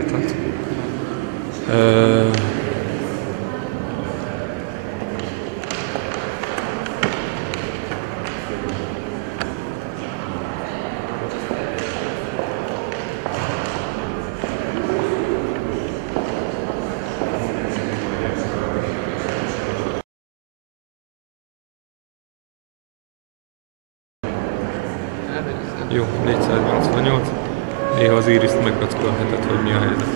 konkrétat. Jó, 488. Néha az Iris-t meggackolhatod, hogy mi a helyzet.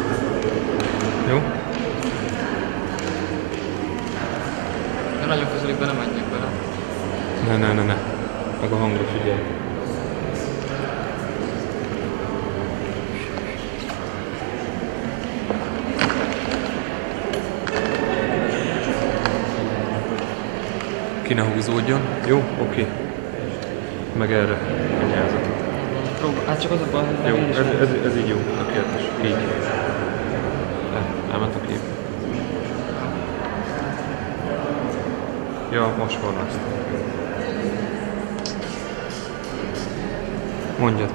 Jó? De nagyon közelükben nem menjek bele. Ne. Meg a hangra figyelj. Ki ne húzódjon. Jó? Oké. Meg erre. Vigyázzatok. Hát csak az a baj, hogy jó, ez így jó. Tökéletes. Így. Elment a kép. Ja, most forráztam. Mondjad.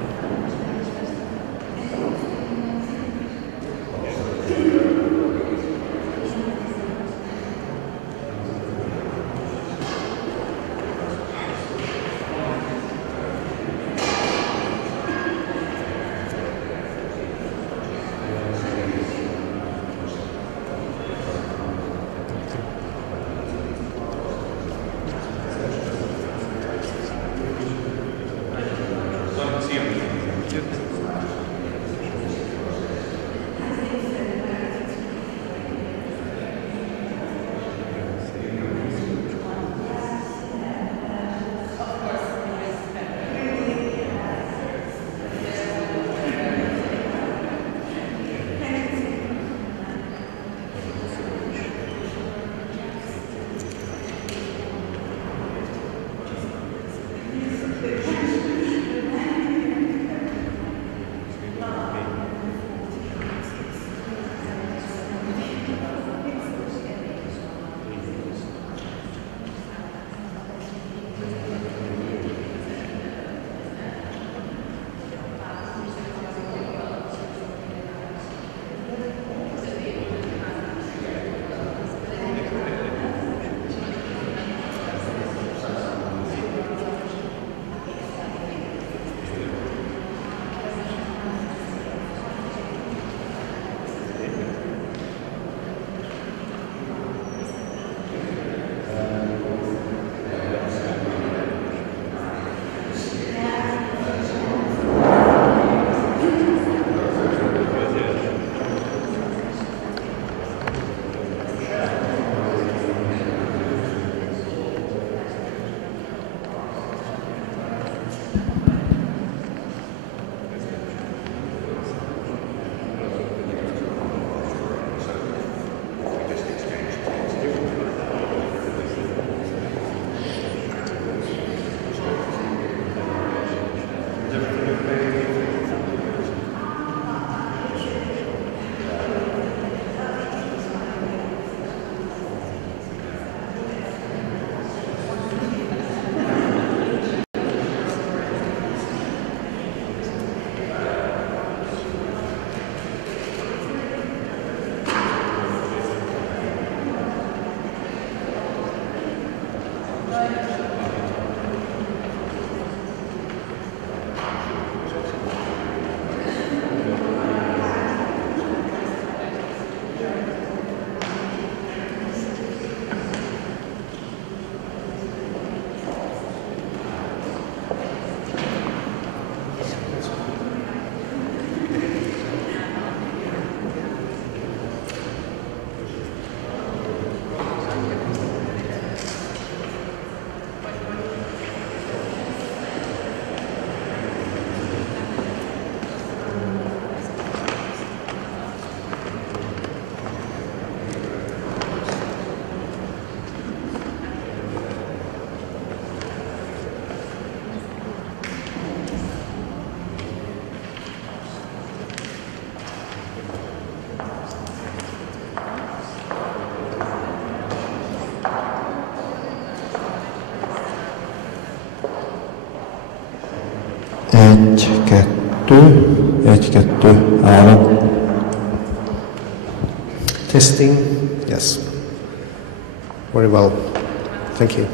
Egy, kettő, három. Testing. Yes. Very well. Thank you.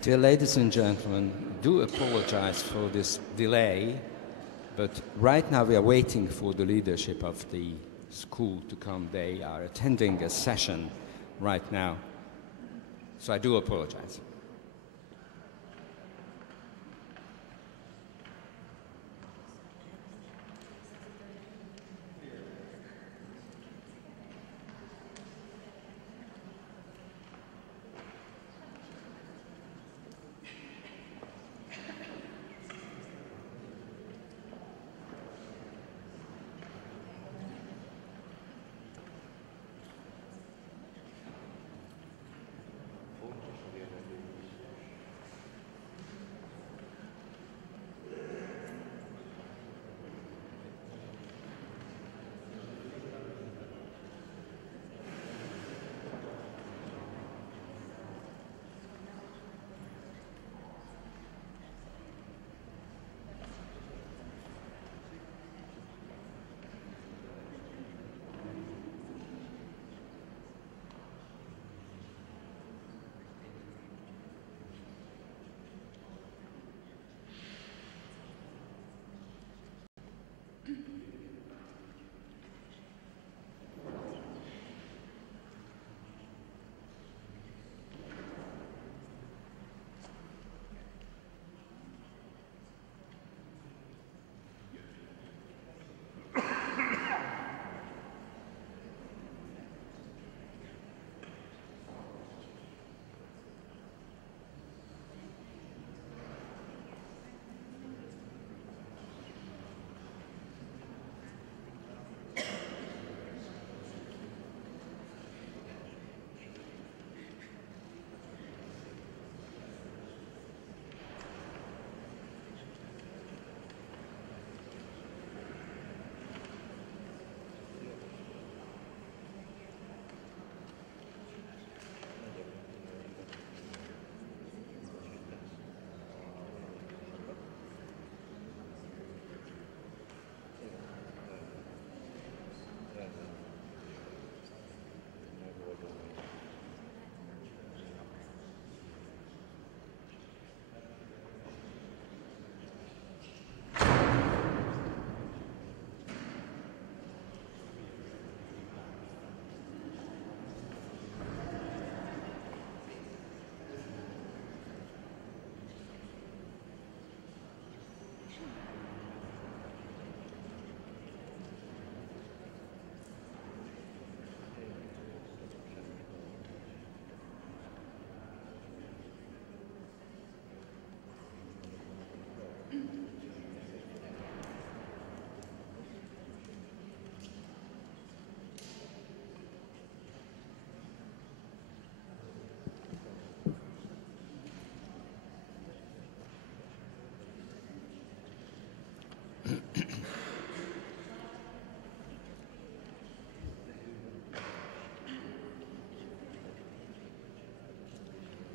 Dear ladies and gentlemen, do apologize for this delay, but right now we are waiting for the leadership of the school to come. They are attending a session right now, so I do apologize.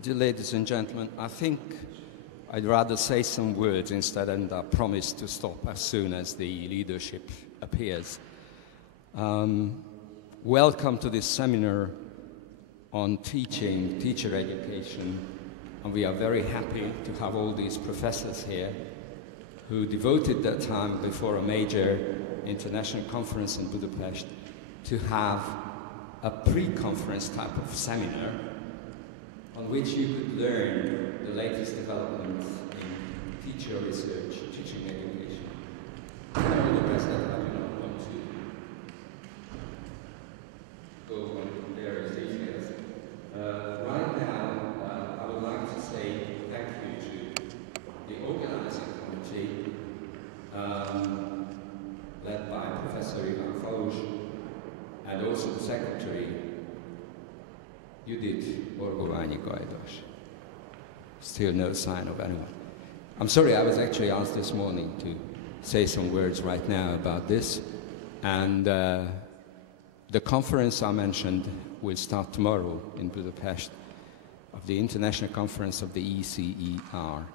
Dear ladies and gentlemen, I think I'd rather say some words instead, and I promise to stop as soon as the leadership appears. Welcome to this seminar on teaching, teacher education, and we are very happy to have all these professors here who devoted their time before a major international conference in Budapest to have a pre-conference type of seminar on which you could learn the latest developments in teacher research, teaching education. I will address that. I do not want to go on various details. Right now, I would like to say thank you to the organizing committee, led by Professor Iván Falus, and also the secretary, Gajdos. Still no sign of anyone. I'm sorry, I was actually asked this morning to say some words right now about this. And the conference I mentioned will start tomorrow in Budapest, of the International Conference of the ECER.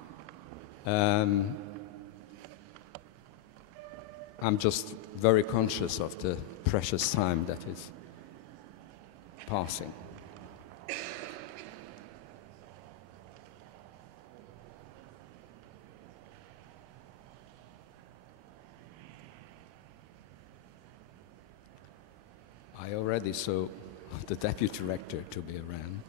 I'm just very conscious of the precious time that is passing. I already saw the deputy rector to be around.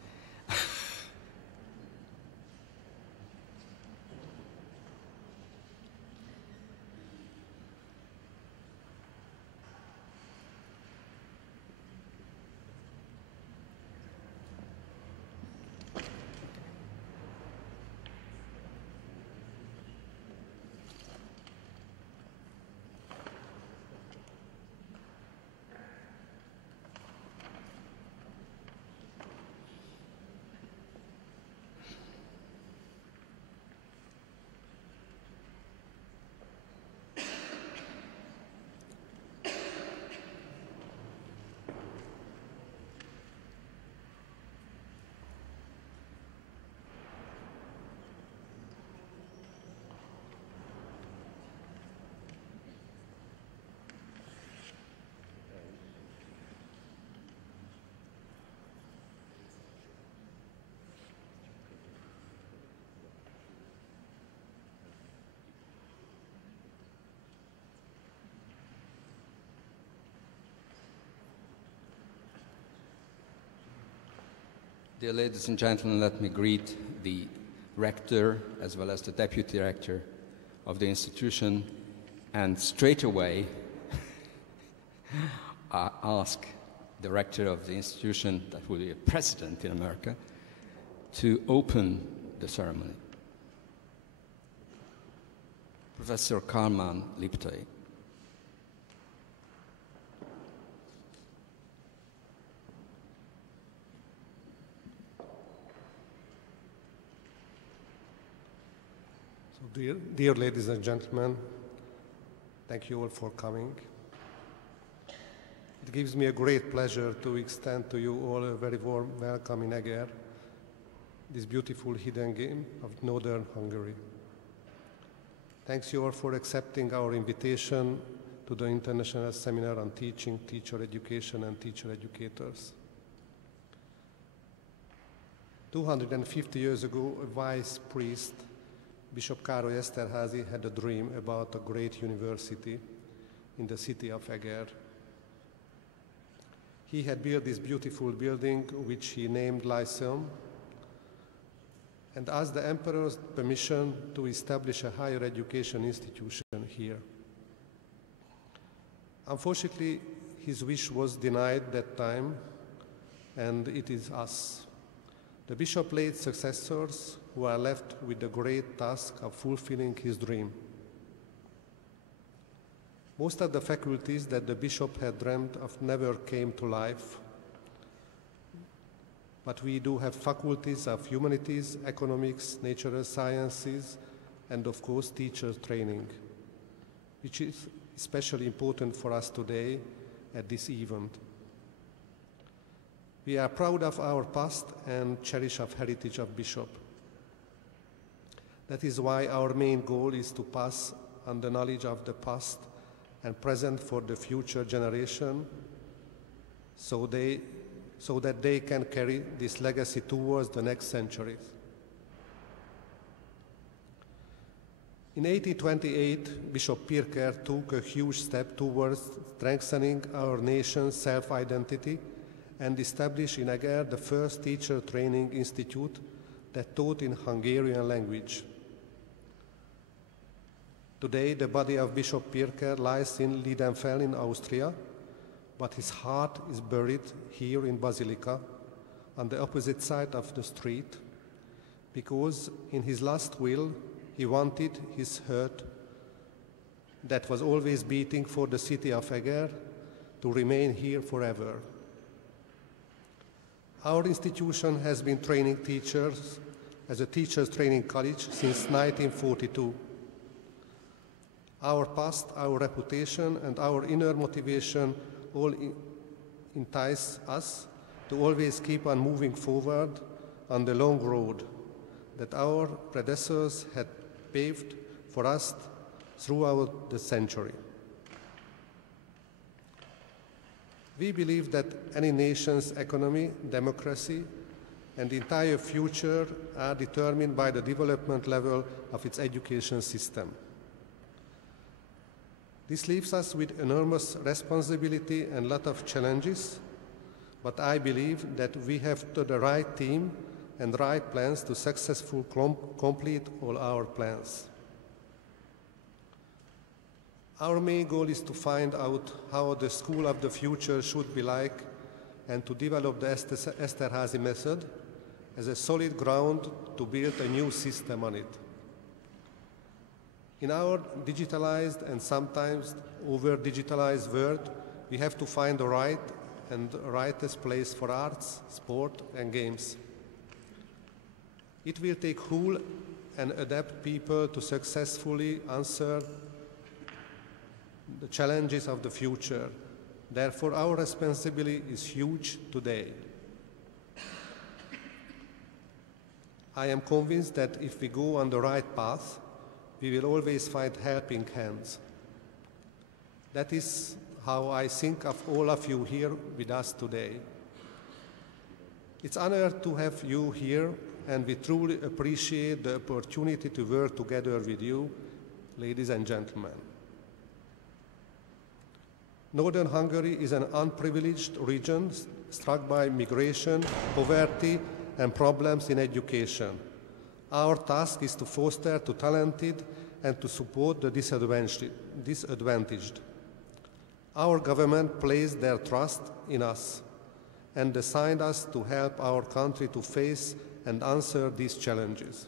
Dear ladies and gentlemen, let me greet the rector as well as the deputy rector of the institution, and straight away I ask the rector of the institution, that will be a president in America, to open the ceremony. Professor Kálmán, Liptai. Dear ladies and gentlemen, thank you all for coming. It gives me a great pleasure to extend to you all a very warm welcome in Eger, this beautiful hidden game of northern Hungary. Thanks you all for accepting our invitation to the International Seminar on Teaching, Teacher Education and Teacher Educators. 250 years ago, a wise priest, Bishop Károly Eszterházy, had a dream about a great university in the city of Eger. He had built this beautiful building, which he named Lyceum, and asked the emperor's permission to establish a higher education institution here. Unfortunately, his wish was denied that time, and it is us, the bishop's late successors, who are left with the great task of fulfilling his dream. Most of the faculties that the bishop had dreamt of never came to life, but we do have faculties of humanities, economics, natural sciences, and of course teacher training, which is especially important for us today at this event. We are proud of our past and cherish our heritage of bishop. That is why our main goal is to pass on the knowledge of the past and present for the future generation, so that they can carry this legacy towards the next centuries. In 1828, Bishop Pirker took a huge step towards strengthening our nation's self-identity and established in Eger the first teacher training institute that taught in Hungarian language. Today, the body of Bishop Pirker lies in Liedenfeld in Austria, but his heart is buried here in Basilica, on the opposite side of the street, because in his last will, he wanted his heart, that was always beating for the city of Eger, to remain here forever. Our institution has been training teachers as a teachers training college since 1942. Our past, our reputation, and our inner motivation all entice us to always keep on moving forward on the long road that our predecessors had paved for us throughout the century. We believe that any nation's economy, democracy, and the entire future are determined by the development level of its education system. This leaves us with enormous responsibility and a lot of challenges but I believe that we have the right team and right plans to successfully complete all our plans. Our main goal is to find out how the school of the future should be like and to develop the Esterházy method as a solid ground to build a new system on it. In our digitalized and sometimes over-digitalized world, we have to find the right and rightest place for arts, sport, and games. It will take whole and adapt people to successfully answer the challenges of the future. Therefore, our responsibility is huge today. I am convinced that if we go on the right path, we will always find helping hands. That is how I think of all of you here with us today. It's an honor to have you here, and we truly appreciate the opportunity to work together with you, ladies and gentlemen. Northern Hungary is an unprivileged region struck by migration, poverty, and problems in education. Our task is to foster the talented and to support the disadvantaged. Our government placed their trust in us and assigned us to help our country to face and answer these challenges.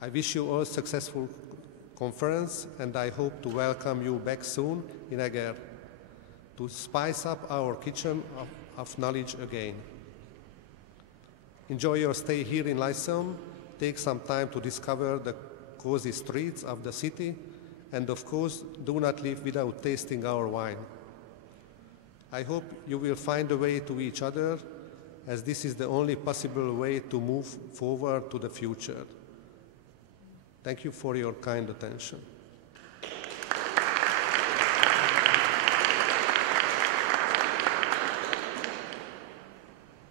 I wish you all a successful conference, and I hope to welcome you back soon in Eger to spice up our kitchen of knowledge again. Enjoy your stay here in Lyceum, take some time to discover the cozy streets of the city, and of course, do not leave without tasting our wine. I hope you will find a way to each other, as this is the only possible way to move forward to the future. Thank you for your kind attention.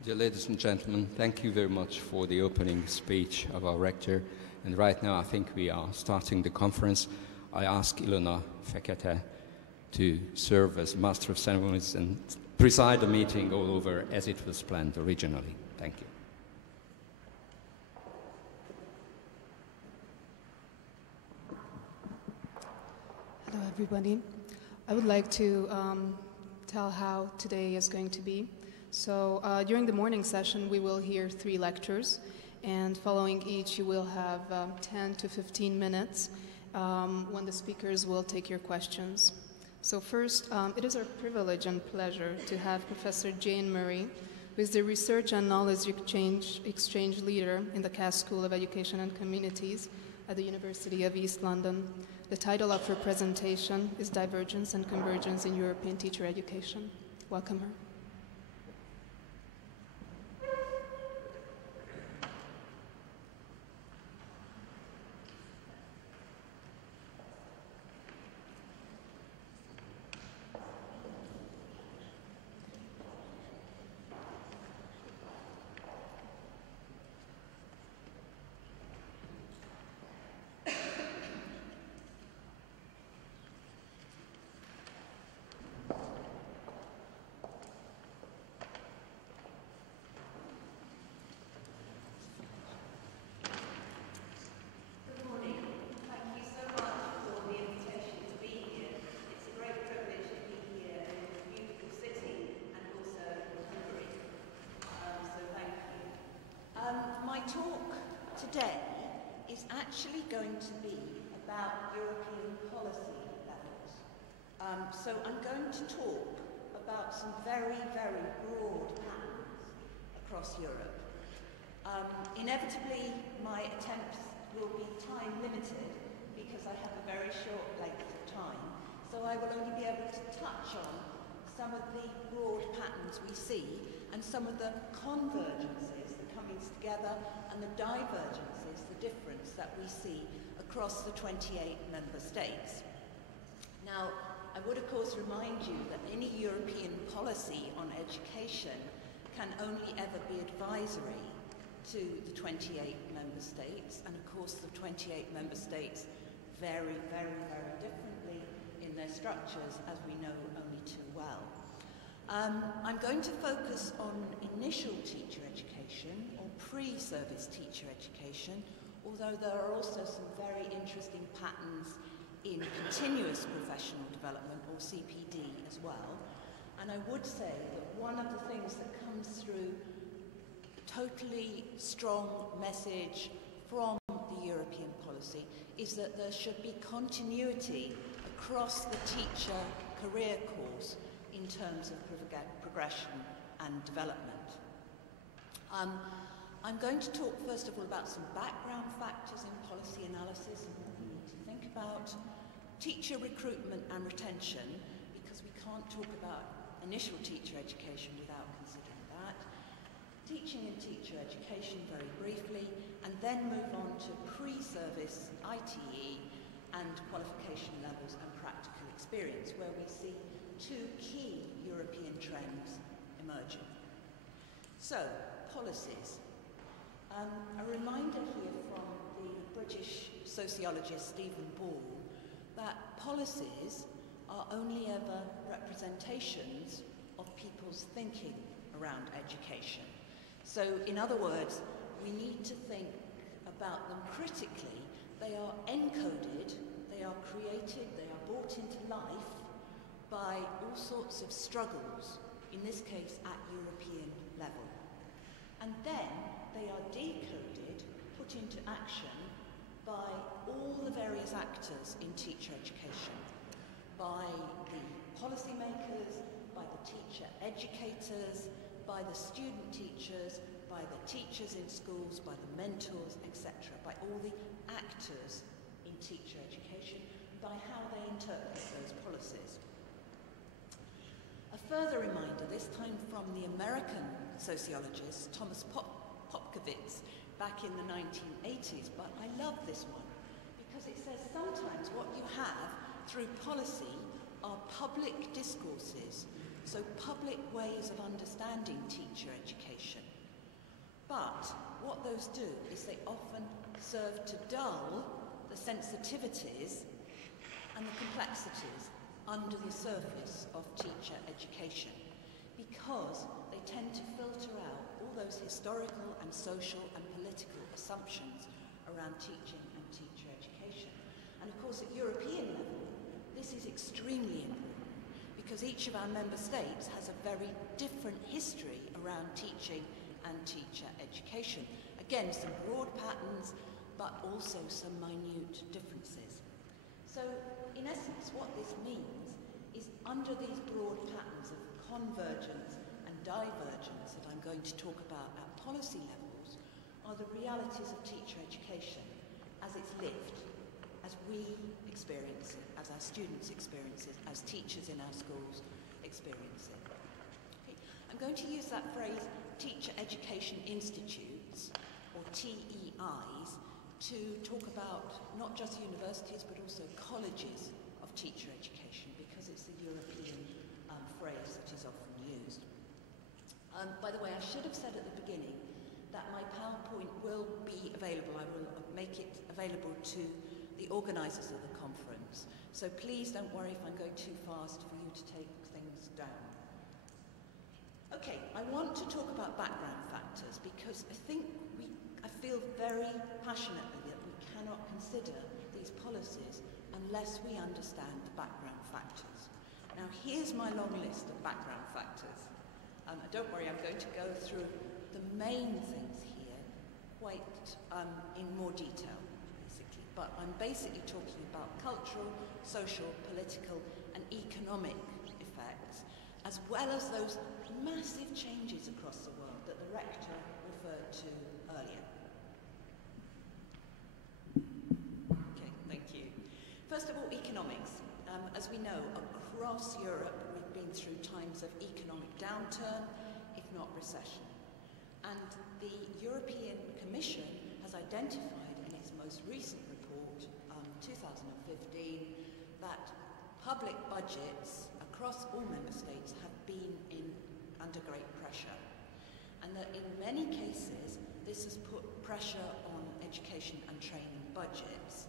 Dear ladies and gentlemen, thank you very much for the opening speech of our rector. And right now I think we are starting the conference. I ask Ilona Fekete to serve as Master of Ceremonies and preside the meeting all over as it was planned originally. Thank you. Hello, everybody. I would like to tell how today is going to be. So during the morning session, we will hear 3 lectures, and following each, you will have 10 to 15 minutes when the speakers will take your questions. So first, it is our privilege and pleasure to have Professor Jane Murray, who is the Research and Knowledge Exchange Leader in the Cass School of Education and Communities at the University of East London. The title of her presentation is Divergence and Convergence in European Teacher Education. Welcome her. Today is actually going to be about European policy levels. So I'm going to talk about some very, very broad patterns across Europe. Inevitably, my attempts will be time limited because I have a very short length of time. So I will only be able to touch on some of the broad patterns we see and some of the convergences, the comings together, and the divergences, the difference that we see across the 28 member states. Now, I would of course remind you that any European policy on education can only ever be advisory to the 28 member states, and of course the 28 member states vary very, very differently in their structures, as we know only too well. I'm going to focus on initial teacher education or pre-service teacher education, although there are also some very interesting patterns in continuous professional development or CPD as well. And I would say that one of the things that comes through totally strong message from the European policy is that there should be continuity across the teacher career course in terms of progression and development. I'm going to talk first of all about some background factors in policy analysis and what we need to think about, teacher recruitment and retention, because we can't talk about initial teacher education without considering that, teaching and teacher education very briefly, and then move on to pre-service ITE and qualification levels and practical experience, where we see two key European trends emerging. So, policies. A reminder here from the British sociologist Stephen Ball that policies are only ever representations of people's thinking around education. So, in other words, we need to think about them critically. They are encoded, they are created, they are brought into life by all sorts of struggles, in this case at European level. And then they are decoded, put into action by all the various actors in teacher education, by the policymakers, by the teacher educators, by the student teachers, by the teachers in schools, by the mentors, etc., by all the actors in teacher education, by how they interpret those policies. A further reminder, this time from the American sociologist Thomas Popkowitz back in the 1980s, but I love this one because it says sometimes what you have through policy are public discourses, so public ways of understanding teacher education. But what those do is they often serve to dull the sensitivities and the complexities under the surface of teacher education, because they tend to filter out all those historical and social and political assumptions around teaching and teacher education. And of course at European level, this is extremely important because each of our member states has a very different history around teaching and teacher education. Again, some broad patterns, but also some minute differences. So, in essence, what this means is under these broad patterns of convergence and divergence that I'm going to talk about at policy levels are the realities of teacher education as it's lived, as we experience it, as our students experience it, as teachers in our schools experience it. Okay. I'm going to use that phrase, Teacher Education Institutes, or TEIs, to talk about not just universities but also colleges of teacher education, because it's the European phrase that is often used. By the way, I should have said at the beginning that my PowerPoint will be available. I will make it available to the organisers of the conference. So please don't worry if I'm going too fast for you to take things down. Okay, I want to talk about background factors because I feel very passionately that we cannot consider these policies unless we understand the background factors. Now here's my long list of background factors. Don't worry, I'm going to go through the main things here quite in more detail, basically. But I'm basically talking about cultural, social, political and economic effects, as well as those massive changes across the world that the rector referred to earlier. Okay, thank you. First of all, economics. As we know, across Europe, we've been through times of economic downturn, if not recession. And the European Commission has identified in its most recent report, 2015, that public budgets across all member states have been under great pressure. And that in many cases, this has put pressure on education and training budgets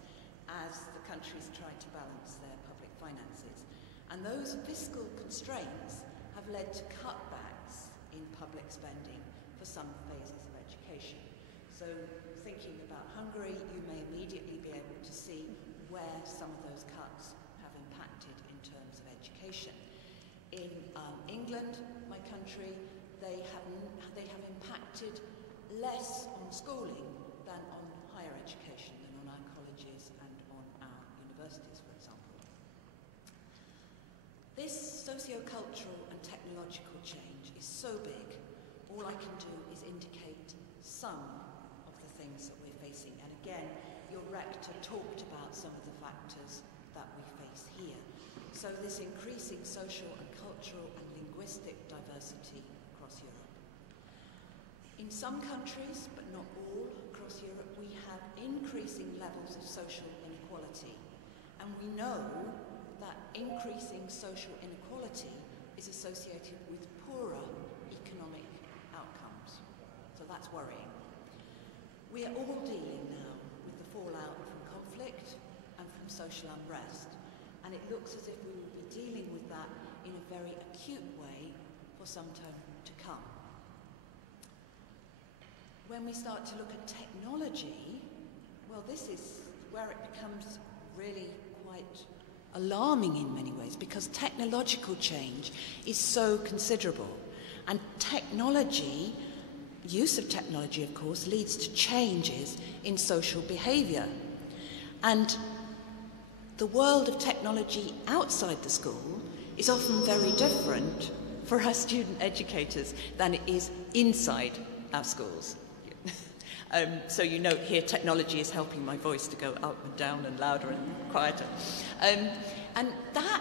as the countries try to balance their public finances. And those fiscal constraints have led to cutbacks in public spending for some phases of education. So thinking about Hungary, you may immediately be able to see where some of those cuts have impacted in terms of education. In England, my country, they have impacted less on schooling than on higher education, than on our colleges and on our universities, for example. This socio-cultural and technological change is so big, all I can do is indicate some of the things that we're facing. And again, your rector talked about some of the factors that we face here. So this increasing social and cultural and linguistic diversity across Europe. In some countries, but not all across Europe, we have increasing levels of social inequality. And we know that increasing social inequality is associated with poorer economic outcomes. So that's worrying. We are all dealing now with the fallout from conflict and from social unrest. And it looks as if we will be dealing with that in a very acute way for some time to come. When we start to look at technology, well, this is where it becomes really quite alarming in many ways, because technological change is so considerable. And technology, use of technology, of course, leads to changes in social behaviour. And the world of technology outside the school is often very different for our student educators than it is inside our schools. So you note here technology is helping my voice to go up and down and louder and quieter. And that,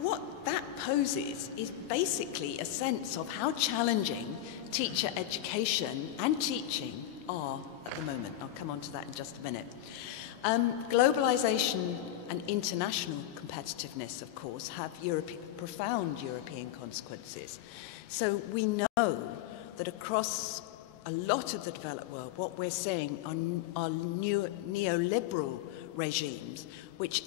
what that poses is basically a sense of how challenging teacher education and teaching are at the moment. I'll come on to that in just a minute. Globalization and international competitiveness, of course, have profound European consequences. So we know that across a lot of the developed world, what we're seeing are new neoliberal regimes which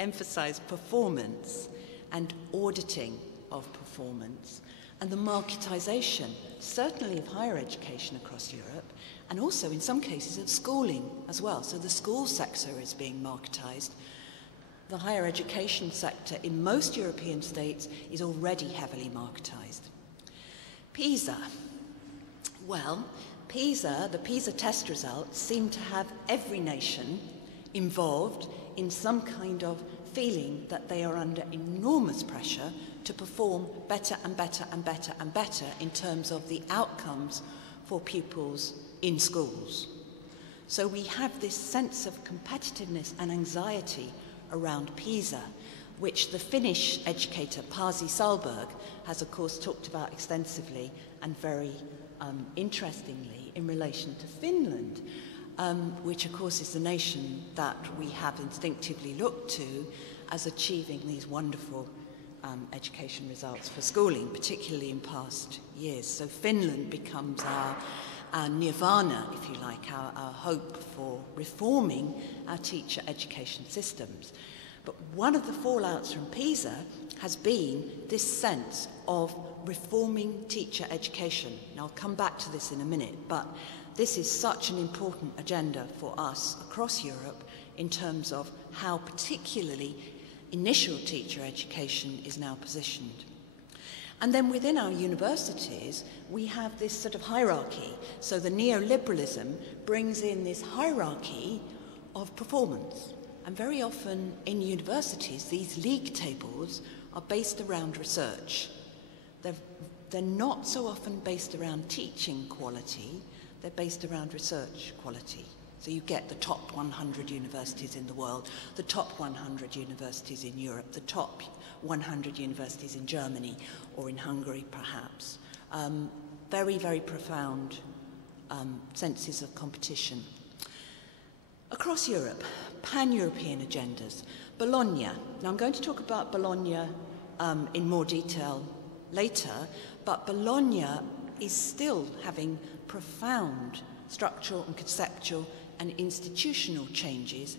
emphasize performance and auditing of performance, and the marketization, certainly of higher education across Europe, and also in some cases of schooling as well. So the school sector is being marketized. The higher education sector in most European states is already heavily marketized. PISA. Well, the PISA test results seem to have every nation involved in some kind of feeling that they are under enormous pressure to perform better and better and better and better in terms of the outcomes for pupils in schools. So we have this sense of competitiveness and anxiety around PISA, which the Finnish educator Pasi Sahlberg has of course talked about extensively and very interestingly in relation to Finland, which of course is the nation that we have instinctively looked to as achieving these wonderful education results for schooling, particularly in past years. So Finland becomes our nirvana, if you like, our hope for reforming our teacher education systems. But one of the fallouts from PISA has been this sense of reforming teacher education. Now, I'll come back to this in a minute, but this is such an important agenda for us across Europe in terms of how particularly initial teacher education is now positioned. And then within our universities, we have this sort of hierarchy. So the neoliberalism brings in this hierarchy of performance. And very often in universities, these league tables are based around research. They're not so often based around teaching quality, they're based around research quality. So you get the top 100 universities in the world, the top 100 universities in Europe, the top 100 universities in Germany or in Hungary perhaps. Very, very profound senses of competition. Across Europe, pan-European agendas. Bologna. Now I'm going to talk about Bologna in more detail later, but Bologna is still having profound structural and conceptual and institutional changes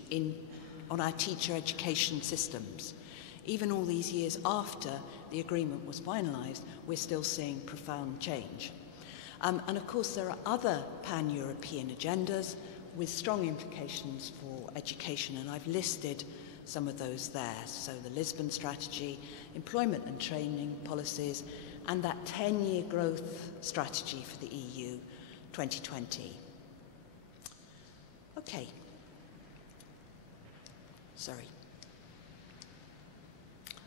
on our teacher education systems. Even all these years after the agreement was finalised, we're still seeing profound change. And of course, there are other pan-European agendas with strong implications for education, and I've listed some of those there. So the Lisbon strategy, employment and training policies, and that 10-year growth strategy for the EU 2020. Okay. Sorry.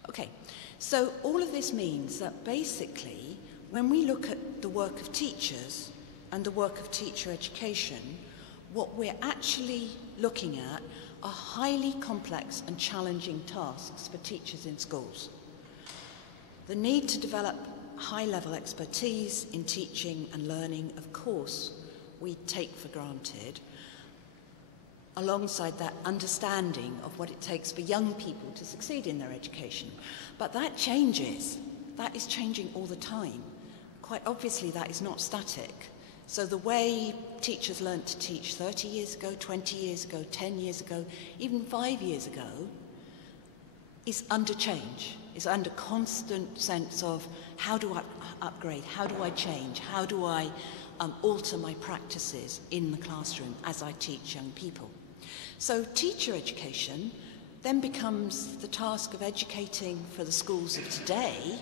Okay, so all of this means that basically, when we look at the work of teachers and the work of teacher education, what we're actually looking at are highly complex and challenging tasks for teachers in schools. The need to develop high-level expertise in teaching and learning, of course, we take for granted. Alongside that, understanding of what it takes for young people to succeed in their education. But that changes. That is changing all the time. Quite obviously, that is not static. So the way teachers learnt to teach 30 years ago, 20 years ago, 10 years ago, even 5 years ago, is under change, is under constant sense of how do I upgrade, how do I change, how do I alter my practices in the classroom as I teach young people. So teacher education then becomes the task of educating for the schools of today,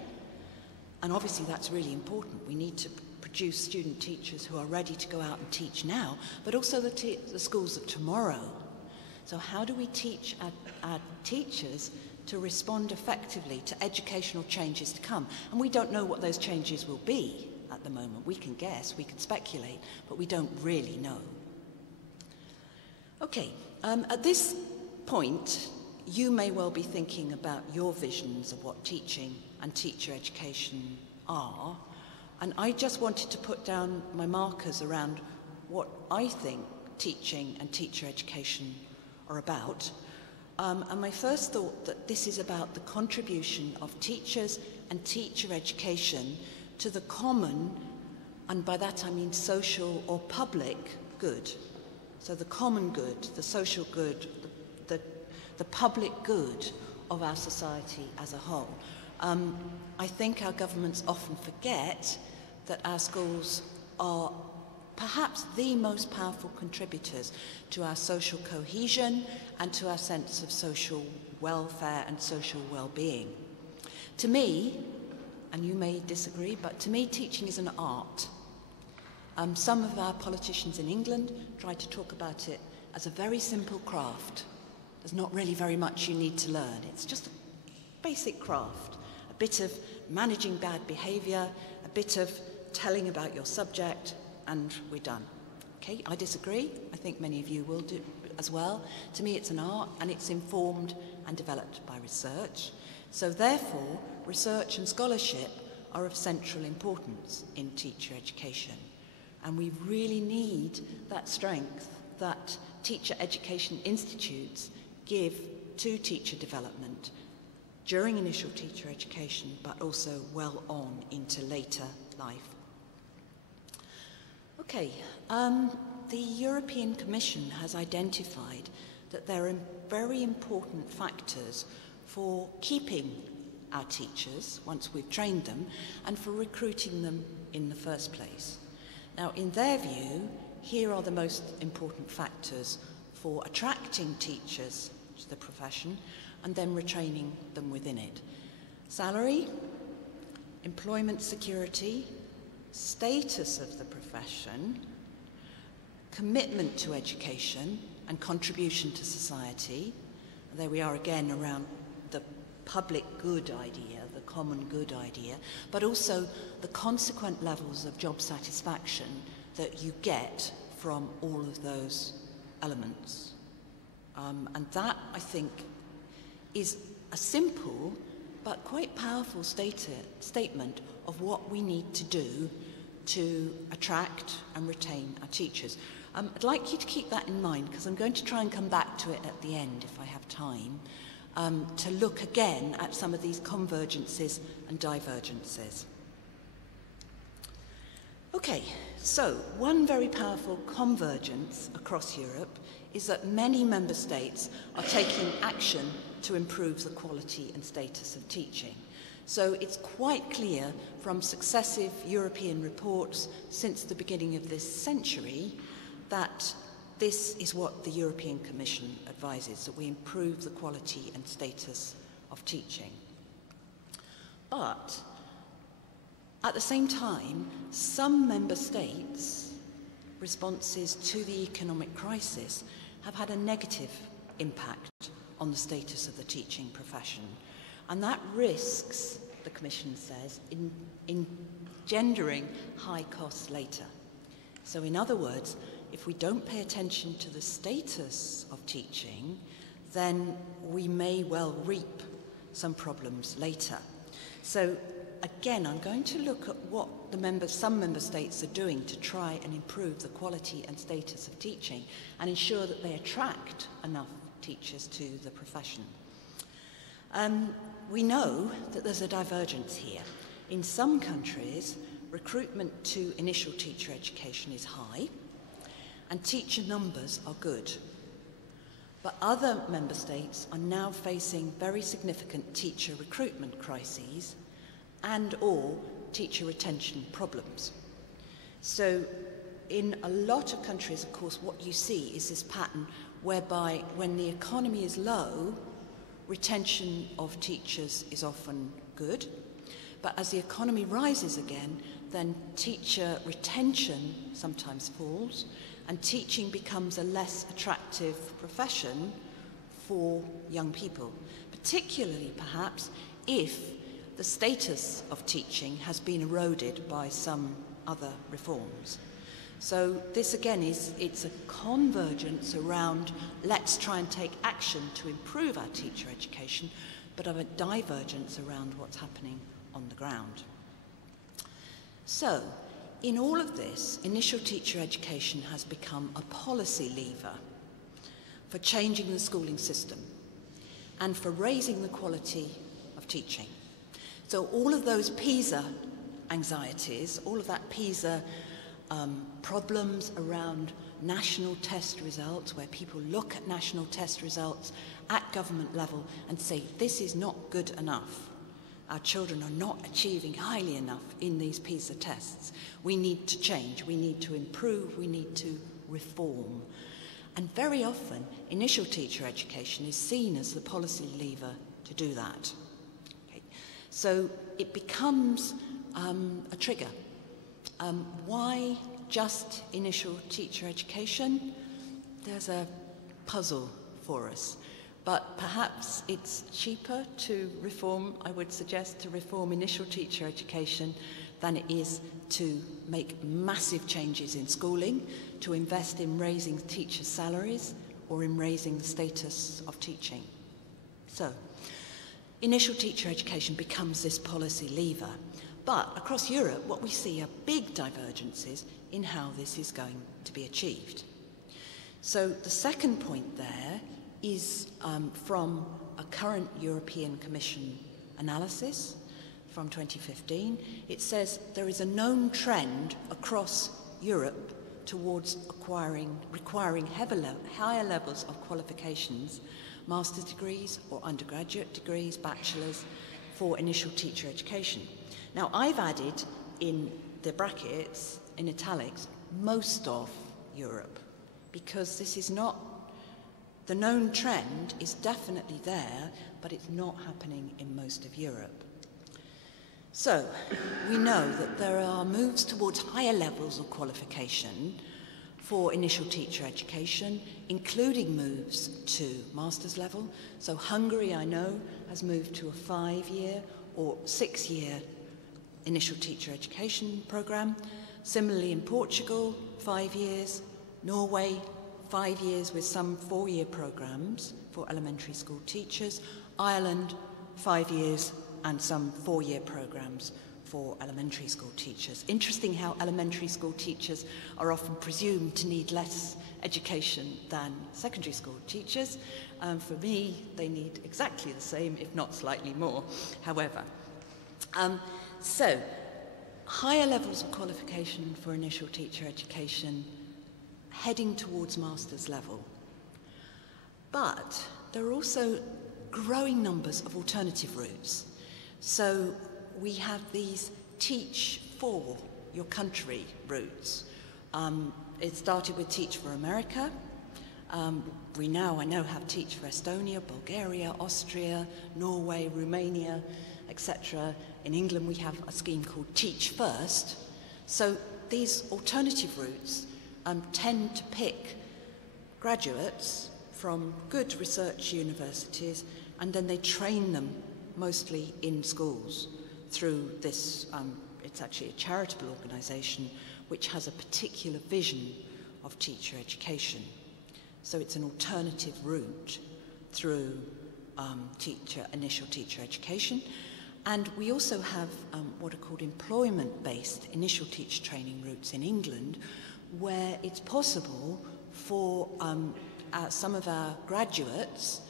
and obviously that's really important. We need to produce student teachers who are ready to go out and teach now, but also the schools of tomorrow. So how do we teach our teachers to respond effectively to educational changes to come? And we don't know what those changes will be at the moment. We can guess, we can speculate, but we don't really know. Okay, at this point, you may well be thinking about your visions of what teaching and teacher education are, and I just wanted to put down my markers around what I think teaching and teacher education are about. And my first thought that this is about the contribution of teachers and teacher education to the common, and by that I mean social or public good. So the common good, the social good, the public good of our society as a whole. I think our governments often forget that our schools are perhaps the most powerful contributors to our social cohesion and to our sense of social welfare and social well-being. To me, and you may disagree, but to me teaching is an art. Some of our politicians in England try to talk about it as a very simple craft. There's not really very much you need to learn. It's just a basic craft, a bit of managing bad behaviour, a bit of telling about your subject, and we're done. Okay, I disagree. I think many of you will do as well. To me, it's an art, and it's informed and developed by research. So therefore, research and scholarship are of central importance in teacher education. And we really need that strength that teacher education institutes give to teacher development during initial teacher education, but also well on into later life. Okay, the European Commission has identified that there are very important factors for keeping our teachers once we've trained them and for recruiting them in the first place. Now, in their view, here are the most important factors for attracting teachers to the profession and then retraining them within it. Salary, employment security, status of the profession, commitment to education and contribution to society. There we are again around the public good idea, the common good idea, but also the consequent levels of job satisfaction that you get from all of those elements. And that, I think, is a simple but quite powerful statement of what we need to do to attract and retain our teachers. I'd like you to keep that in mind, because I'm going to try and come back to it at the end if I have time, to look again at some of these convergences and divergences. Okay, so one very powerful convergence across Europe is that many member states are taking action to improve the quality and status of teaching. So it's quite clear from successive European reports since the beginning of this century that this is what the European Commission advises, that we improve the quality and status of teaching. But at the same time, some member states' responses to the economic crisis have had a negative impact on the status of the teaching profession. And that risks, the Commission says, in engendering high costs later. So in other words, if we don't pay attention to the status of teaching, then we may well reap some problems later. So again, I'm going to look at what some member states are doing to try and improve the quality and status of teaching and ensure that they attract enough teachers to the profession. We know that there's a divergence here. In some countries, recruitment to initial teacher education is high and teacher numbers are good. But other member states are now facing very significant teacher recruitment crises and or teacher retention problems. So in a lot of countries, of course, what you see is this pattern whereby when the economy is low, retention of teachers is often good. But as the economy rises again, then teacher retention sometimes falls, and teaching becomes a less attractive profession for young people, particularly perhaps if the status of teaching has been eroded by some other reforms. So this again it's a convergence around let's try and take action to improve our teacher education, but of a divergence around what's happening on the ground. So in all of this, initial teacher education has become a policy lever for changing the schooling system and for raising the quality of teaching. So all of those PISA anxieties, all of that PISA problems around national test results, where people look at national test results at government level and say, this is not good enough. Our children are not achieving highly enough in these PISA tests. We need to change, we need to improve, we need to reform. And very often, initial teacher education is seen as the policy lever to do that. Okay. So it becomes a trigger. Why just initial teacher education? There's a puzzle for us. But perhaps it's cheaper to reform, I would suggest, to reform initial teacher education than it is to make massive changes in schooling, to invest in raising teacher salaries or in raising the status of teaching. So, initial teacher education becomes this policy lever. But across Europe, what we see are big divergences in how this is going to be achieved. So the second point there is from a current European Commission analysis from 2015. It says there is a known trend across Europe towards requiring higher levels of qualifications, master's degrees or undergraduate degrees, bachelors, for initial teacher education. Now, I've added in the brackets, in italics, most of Europe, because this is not, the known trend is definitely there, but it's not happening in most of Europe. So, we know that there are moves towards higher levels of qualification for initial teacher education, including moves to master's level. So Hungary, I know, has moved to a 5-year or 6-year initial teacher education program. Similarly in Portugal, 5 years. Norway, 5 years with some 4-year programs for elementary school teachers. Ireland, 5 years and some 4-year programs for elementary school teachers. Interesting how elementary school teachers are often presumed to need less education than secondary school teachers. For me, they need exactly the same, if not slightly more, however. So, higher levels of qualification for initial teacher education, heading towards master's level. But there are also growing numbers of alternative routes. So we have these Teach for Your Country routes. It started with Teach for America. I know have Teach for Estonia, Bulgaria, Austria, Norway, Romania, etc. In England we have a scheme called Teach First. So these alternative routes tend to pick graduates from good research universities, and then they train them mostly in schools through this, it's actually a charitable organisation which has a particular vision of teacher education. So it's an alternative route through initial teacher education. And we also have what are called employment-based initial teacher training routes in England, where it's possible for some of our graduates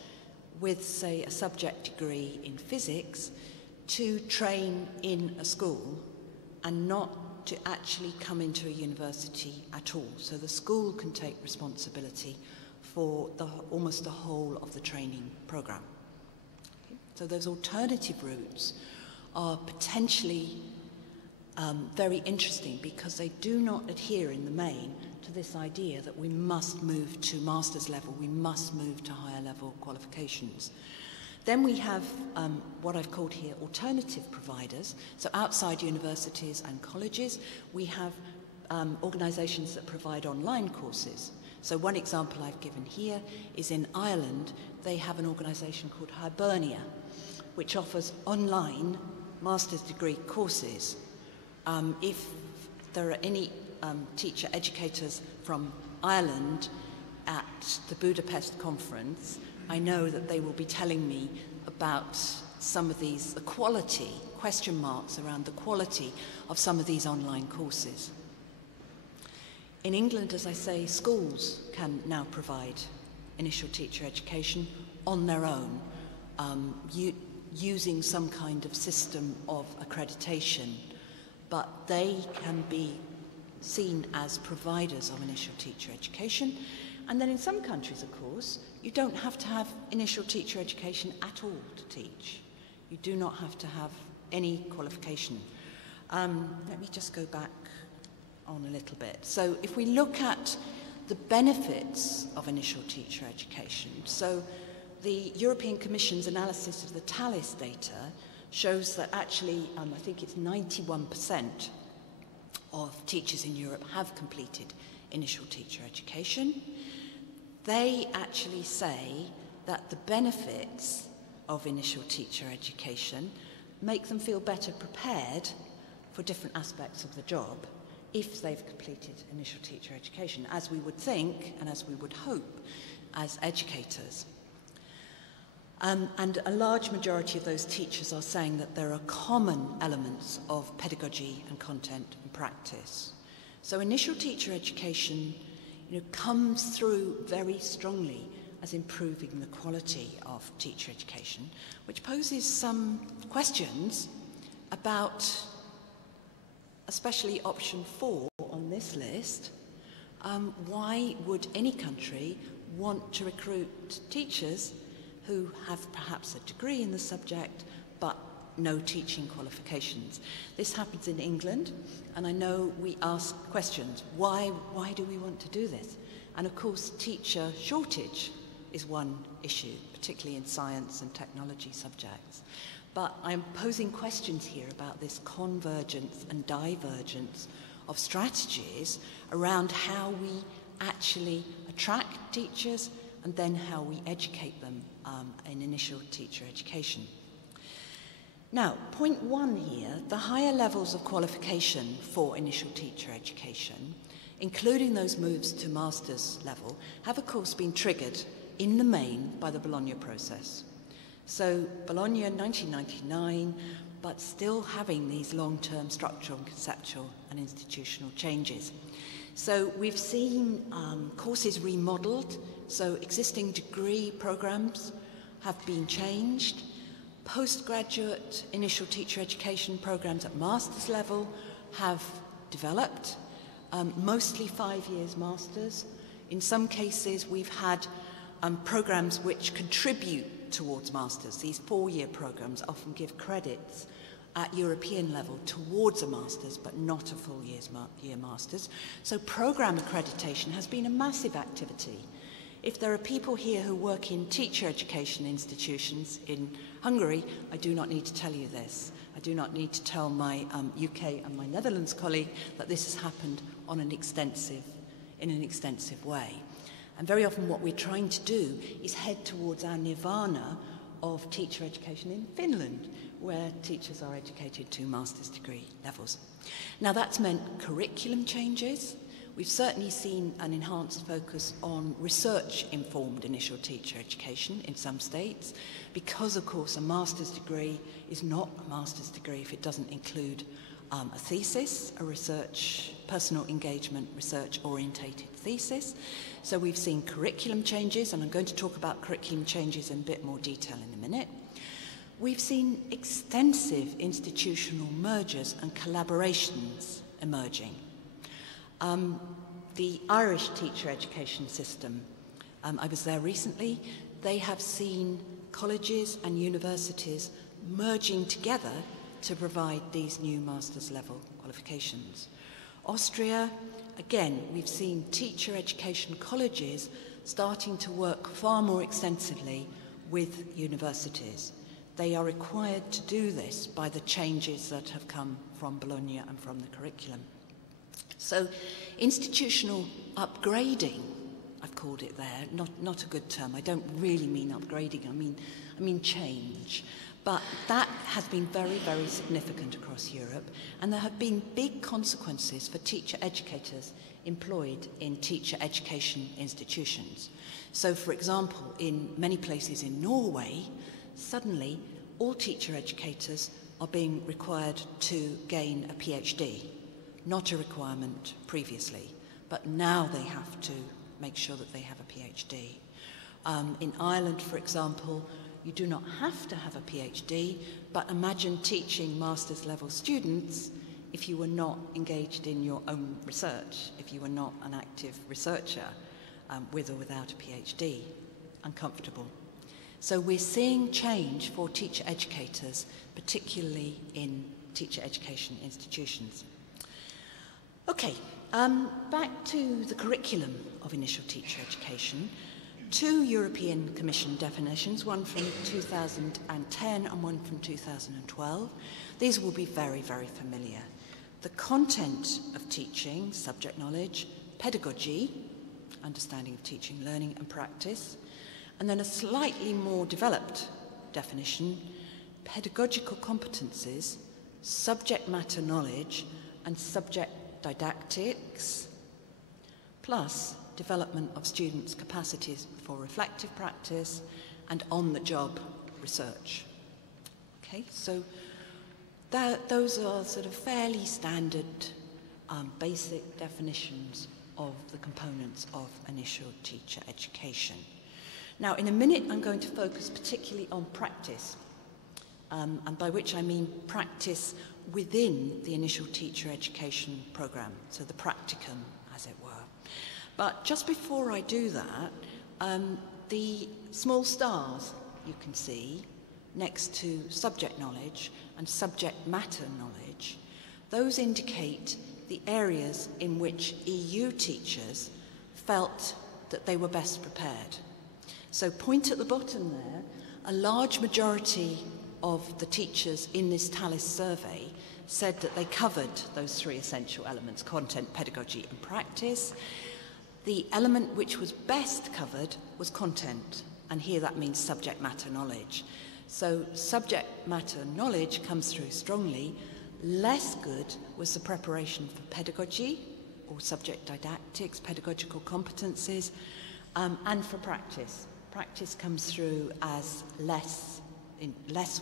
with, say, a subject degree in physics to train in a school and not to actually come into a university at all. So the school can take responsibility for almost the whole of the training programme. Okay. So those alternative routes are potentially very interesting because they do not adhere in the main to this idea that we must move to master's level, we must move to higher level qualifications. Then we have what I've called here alternative providers. So outside universities and colleges, we have organisations that provide online courses. So one example I've given here is in Ireland, they have an organisation called Hibernia, which offers online master's degree courses. If there are any teacher educators from Ireland at the Budapest conference, I know that they will be telling me about some of these, the quality, question marks around the quality of some of these online courses. In England, as I say, schools can now provide initial teacher education on their own, using some kind of system of accreditation, but they can be seen as providers of initial teacher education. And then in some countries, of course, you don't have to have initial teacher education at all to teach. You do not have to have any qualification. Let me just go back on a little bit. So if we look at the benefits of initial teacher education, so the European Commission's analysis of the TALIS data shows that actually, I think it's 91% of teachers in Europe have completed initial teacher education. They actually say that the benefits of initial teacher education make them feel better prepared for different aspects of the job if they've completed initial teacher education, as we would think and as we would hope as educators. And a large majority of those teachers are saying that there are common elements of pedagogy and content and practice. So initial teacher education, comes through very strongly as improving the quality of teacher education, which poses some questions about, especially option 4 on this list, why would any country want to recruit teachers who have perhaps a degree in the subject but no teaching qualifications? This happens in England, and I know we ask questions. Why do we want to do this? And of course, teacher shortage is one issue, particularly in science and technology subjects. But I'm posing questions here about this convergence and divergence of strategies around how we actually attract teachers and then how we educate them in initial teacher education. Now, point 1 here, the higher levels of qualification for initial teacher education, including those moves to master's level, have of course been triggered in the main by the Bologna process. So Bologna in 1999, but still having these long-term structural, conceptual and institutional changes. So we've seen courses remodeled, so existing degree programs have been changed. Postgraduate initial teacher education programs at master's level have developed, mostly 5 years masters. In some cases, we've had programs which contribute towards masters. These 4-year programs often give credits at European level towards a master's, but not a full year master's. So program accreditation has been a massive activity. If there are people here who work in teacher education institutions in Hungary, I do not need to tell you this. I do not need to tell my UK and my Netherlands colleague that this has happened in an extensive way. And very often what we're trying to do is head towards our nirvana of teacher education in Finland, where teachers are educated to master's degree levels. Now that's meant curriculum changes. We've certainly seen an enhanced focus on research-informed initial teacher education in some states, because of course a master's degree is not a master's degree if it doesn't include a thesis, a research, personal engagement, research-orientated thesis. So we've seen curriculum changes, and I'm going to talk about curriculum changes in a bit more detail in a minute. We've seen extensive institutional mergers and collaborations emerging. The Irish teacher education system, I was there recently, they have seen colleges and universities merging together to provide these new master's level qualifications. Austria, again, we've seen teacher education colleges starting to work far more extensively with universities. They are required to do this by the changes that have come from Bologna and from the curriculum. So institutional upgrading, I've called it there, not a good term. I don't really mean upgrading, I mean change. But that has been very, very significant across Europe, and there have been big consequences for teacher educators employed in teacher education institutions. So, for example, in many places in Norway, suddenly all teacher educators are being required to gain a PhD. Not a requirement previously, but now they have to make sure that they have a PhD. In Ireland, for example, you do not have to have a PhD, but imagine teaching master's level students if you were not engaged in your own research, if you were not an active researcher with or without a PhD. Uncomfortable. So we're seeing change for teacher educators, particularly in teacher education institutions. Okay, back to the curriculum of initial teacher education. 2 European Commission definitions, one from 2010 and one from 2012. These will be very, very familiar. The content of teaching, subject knowledge, pedagogy, understanding of teaching, learning and practice, and then a slightly more developed definition, pedagogical competencies, subject matter knowledge, and subject didactics, plus development of students' capacities for reflective practice and on-the-job research. Okay, so those are sort of fairly standard basic definitions of the components of initial teacher education. Now, in a minute, I'm going to focus particularly on practice, and by which I mean practice within the initial teacher education program, so the practicum, as it were. But just before I do that, the small stars you can see next to subject knowledge and subject matter knowledge, those indicate the areas in which EU teachers felt that they were best prepared. So point at the bottom there, a large majority of the teachers in this TALIS survey said that they covered those 3 essential elements, content, pedagogy and practice. The element which was best covered was content, and here that means subject matter knowledge. So subject matter knowledge comes through strongly. Less good was the preparation for pedagogy, or subject didactics, pedagogical competencies, and for practice. Practice comes through as less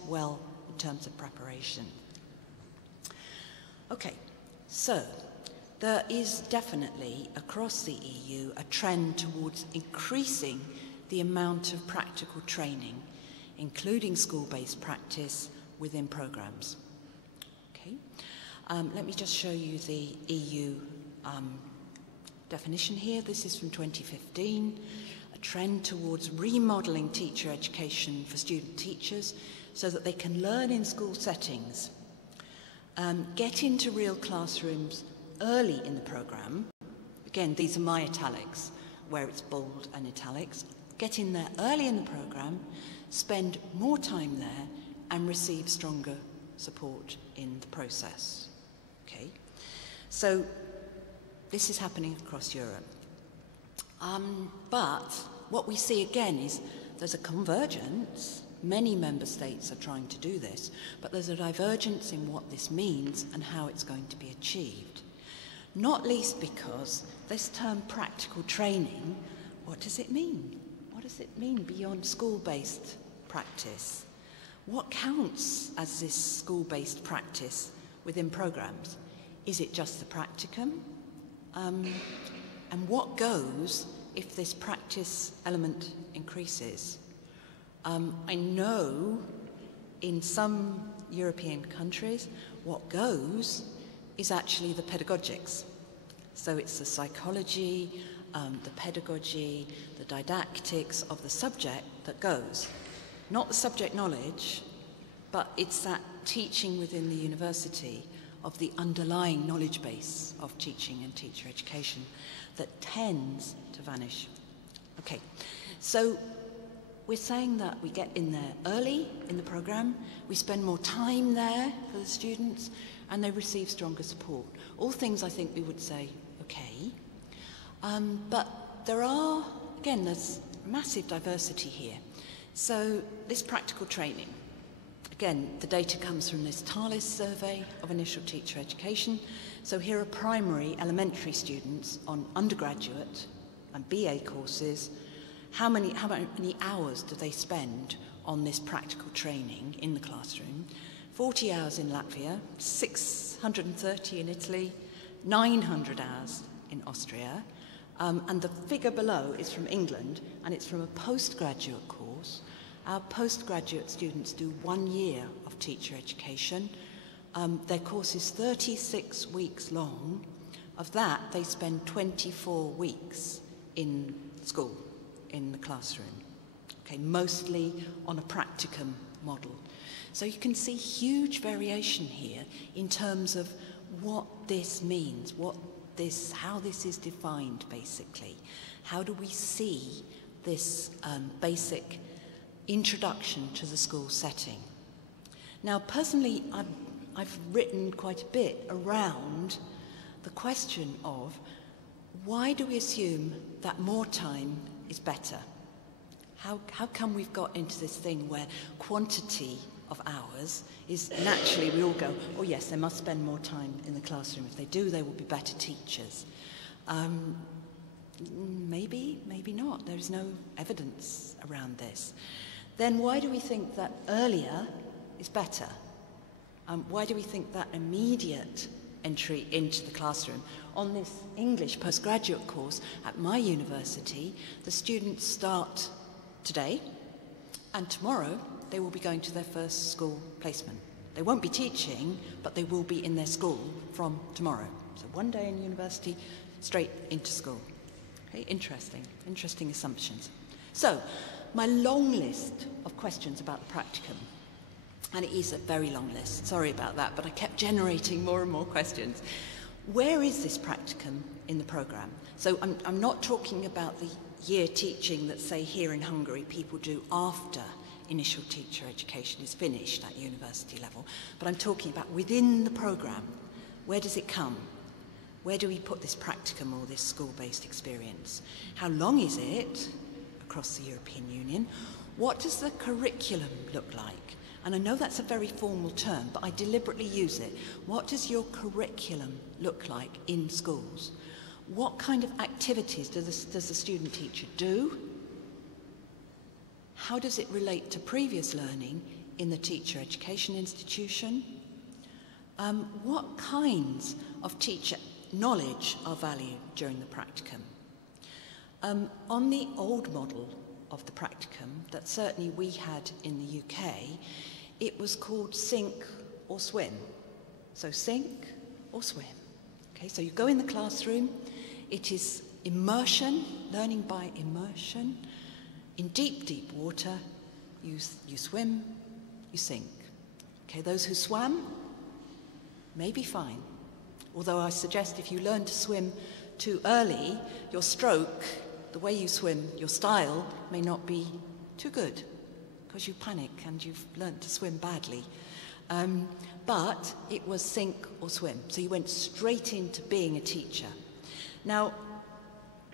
well in terms of preparation. Okay, so there is definitely across the EU a trend towards increasing the amount of practical training, including school-based practice within programs. Okay, let me just show you the EU definition here. This is from 2015. A trend towards remodelling teacher education for student teachers so that they can learn in school settings, get into real classrooms early in the programme. Again, these are my italics, where it's bold and italics. Get in there early in the programme, spend more time there, and receive stronger support in the process. Okay? So this is happening across Europe. But what we see again is there's a convergence. Many member states are trying to do this, but there's a divergence in what this means and how it's going to be achieved. Not least because this term practical training, what does it mean? What does it mean beyond school-based practice? What counts as this school-based practice within programmes? Is it just the practicum? And what goes if this practice element increases? I know in some European countries what goes is actually the pedagogics. So it's the psychology, the pedagogy, the didactics of the subject that goes. Not the subject knowledge, but it's that teaching within the university of the underlying knowledge base of teaching and teacher education that tends to vanish. Okay, so we're saying that we get in there early in the programme, we spend more time there for the students, and they receive stronger support. All things I think we would say, okay. But there are, again, there's massive diversity here. So this practical training, again, the data comes from this Thales survey of initial teacher education. So here are primary, elementary students on undergraduate and BA courses. How many hours do they spend on this practical training in the classroom? 40 hours in Latvia, 630 in Italy, 900 hours in Austria. And the figure below is from England, and it's from a postgraduate course. Our postgraduate students do 1 year of teacher education. Their course is 36 weeks long. Of that, they spend 24 weeks in school, in the classroom. Okay, mostly on a practicum model. So you can see huge variation here in terms of what this means, how this is defined, basically. How do we see this basic introduction to the school setting? Now, personally, I've written quite a bit around the question of why do we assume that more time is better? How come we've got into this thing where quantity of hours is naturally, we all go, oh yes, they must spend more time in the classroom. If they do, they will be better teachers. Maybe, maybe not. There is no evidence around this. Then why do we think that earlier is better? Why do we think that immediate entry into the classroom? On this English postgraduate course at my university, the students start today, and tomorrow they will be going to their first school placement. They won't be teaching, but they will be in their school from tomorrow. So 1 day in university, straight into school. Okay, interesting assumptions. So, my long list of questions about the practicum, and it is a very long list, sorry about that, but I kept generating more and more questions. Where is this practicum in the programme? So I'm not talking about the year teaching that, say, here in Hungary, people do after initial teacher education is finished at university level, but I'm talking about within the programme. Where does it come? Where do we put this practicum or this school-based experience? How long is it across the European Union? What does the curriculum look like? And I know that's a very formal term, but I deliberately use it. What does your curriculum look like in schools? What kind of activities does the student teacher do? How does it relate to previous learning in the teacher education institution? What kinds of teacher knowledge are valued during the practicum? On the old model of the practicum that certainly we had in the UK, it was called sink or swim. So sink or swim. Okay, so you go in the classroom, it is immersion, learning by immersion. In deep, deep water, you swim, you sink. Okay, those who swam may be fine. Although I suggest if you learn to swim too early, your stroke, the way you swim, your style, may not be too good because you panic and you've learned to swim badly. But it was sink or swim. So you went straight into being a teacher. Now,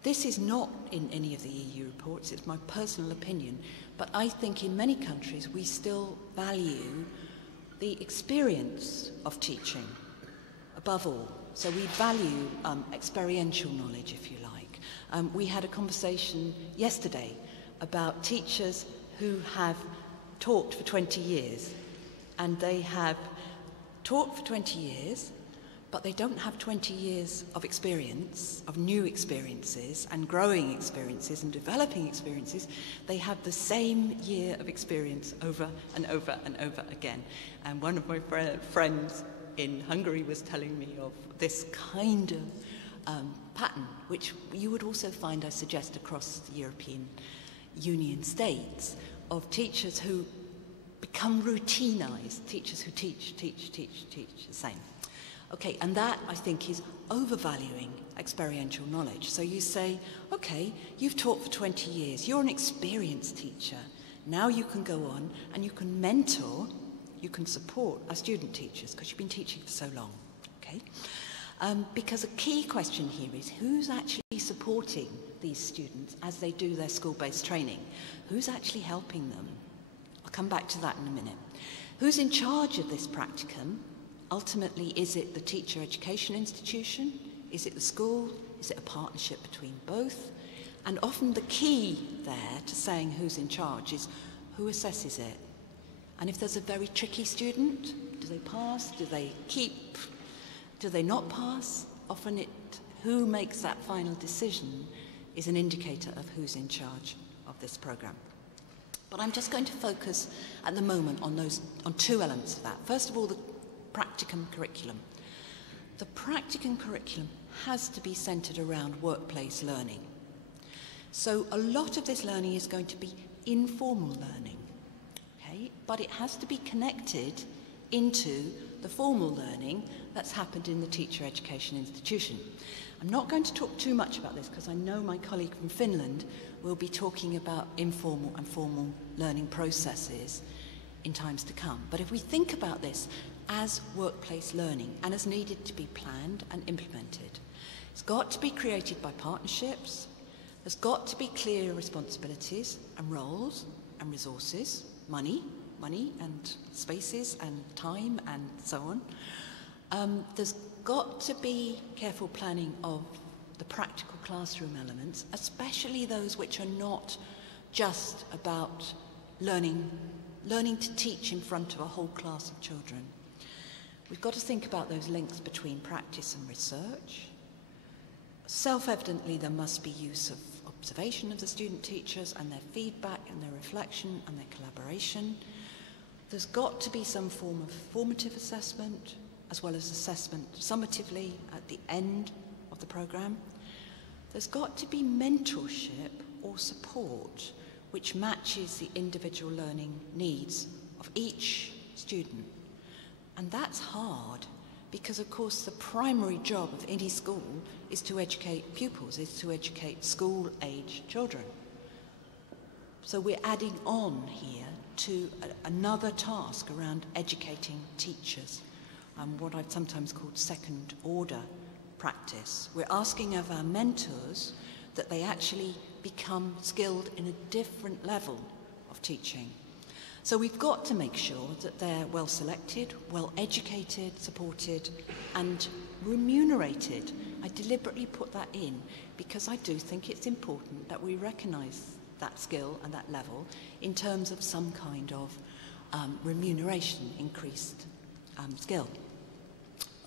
this is not in any of the EU reports, it's my personal opinion, but I think in many countries we still value the experience of teaching above all. So we value experiential knowledge, if you like. We had a conversation yesterday about teachers who have taught for 20 years, and they have taught for 20 years, but they don't have 20 years of experience, of new experiences and growing experiences and developing experiences. They have the same year of experience over and over and over again. And one of my friends in Hungary was telling me of this kind of pattern, which you would also find, I suggest, across the European Union states, of teachers who become routinized, teachers who teach the same. Okay, and that, I think, is overvaluing experiential knowledge. So you say, okay, you've taught for 20 years, you're an experienced teacher. Now you can go on and you can mentor, you can support our student teachers, because you've been teaching for so long, okay? Because a key question here is, who's actually supporting these students as they do their school-based training? Who's actually helping them? I'll come back to that in a minute. Who's in charge of this practicum? Ultimately, is it the teacher education institution? Is it the school? Is it a partnership between both? And often the key there to saying who's in charge is who assesses it. And if there's a very tricky student, do they pass? Do they keep? Do they not pass? Often who makes that final decision is an indicator of who's in charge of this program. But I'm just going to focus at the moment on two elements of that. First of all, the practicum curriculum. The practicum curriculum has to be centred around workplace learning. So a lot of this learning is going to be informal learning, okay? But it has to be connected into the formal learning that's happened in the teacher education institution. I'm not going to talk too much about this because I know my colleague from Finland will be talking about informal and formal learning processes in times to come. But if we think about this as workplace learning and as needed to be planned and implemented, it's got to be created by partnerships, there's got to be clear responsibilities and roles and resources, money and spaces and time and so on. There's got to be careful planning of the practical classroom elements, especially those which are not just about learning to teach in front of a whole class of children. We've got to think about those links between practice and research. Self-evidently, there must be use of observation of the student teachers and their feedback and their reflection and their collaboration. There's got to be some form of formative assessment, as well as assessment summatively at the end of the programme. There's got to be mentorship or support which matches the individual learning needs of each student. And that's hard because, of course, the primary job of any school is to educate pupils, is to educate school-age children. So we're adding on here to another task around educating teachers, what I've sometimes called second-order practice. We're asking of our mentors that they actually become skilled in a different level of teaching. So we've got to make sure that they're well selected, well educated, supported, and remunerated. I deliberately put that in because I do think it's important that we recognise that skill and that level in terms of some kind of remuneration, increased skill.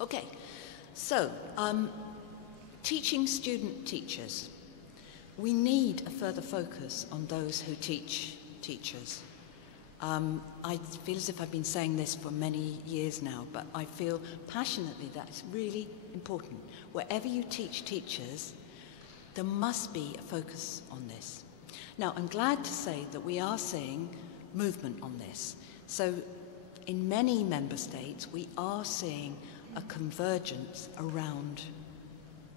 Okay, so teaching student teachers. We need a further focus on those who teach teachers. I feel as if I've been saying this for many years now, but I feel passionately that it's really important. Wherever you teach teachers, There must be a focus on this. Now, I'm glad to say that we are seeing movement on this. So in many member states, we are seeing a convergence around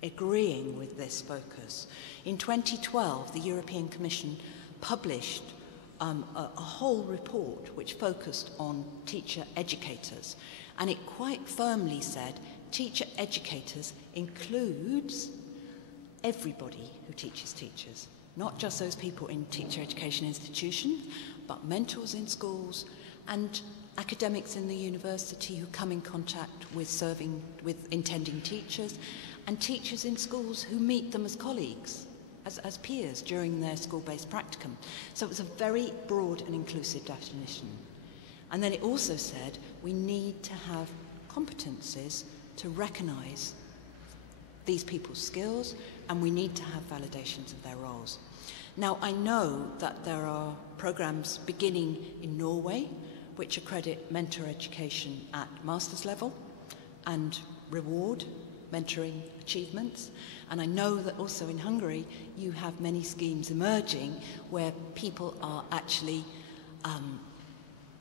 agreeing with this focus. In 2012, the European Commission published a whole report which focused on teacher educators, and it quite firmly said teacher educators includes everybody who teaches teachers, not just those people in teacher education institutions, but mentors in schools and academics in the university who come in contact with intending teachers, and teachers in schools who meet them as colleagues, as peers during their school-based practicum. So it was a very broad and inclusive definition. And then it also said we need to have competencies to recognise these people's skills, and we need to have validations of their roles. Now, I know that there are programs beginning in Norway which accredit mentor education at master's level and reward mentoring achievements. And I know that also in Hungary you have many schemes emerging where people are actually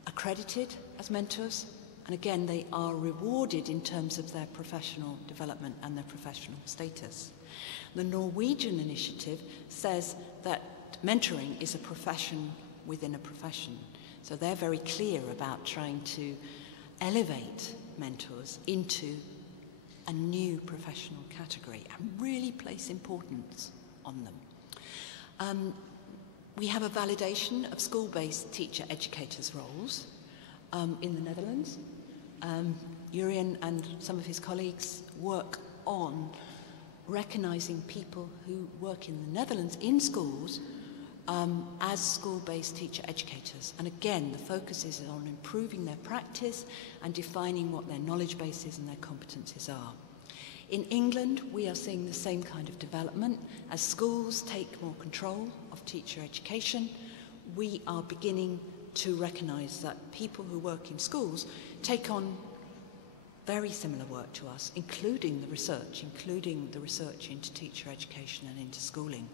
accredited as mentors. And again, they are rewarded in terms of their professional development and their professional status. The Norwegian initiative says that mentoring is a profession within a profession. So they're very clear about trying to elevate mentors into a new professional category and really place importance on them. We have a validation of school-based teacher educators' roles in the Netherlands. Jurrien and some of his colleagues work on recognising people who work in the Netherlands in schools as school-based teacher educators. And again, the focus is on improving their practice and defining what their knowledge base is and their competencies are. In England, we are seeing the same kind of development. As schools take more control of teacher education, we are beginning to recognise that people who work in schools take on very similar work to us, including the research into teacher education and into schooling.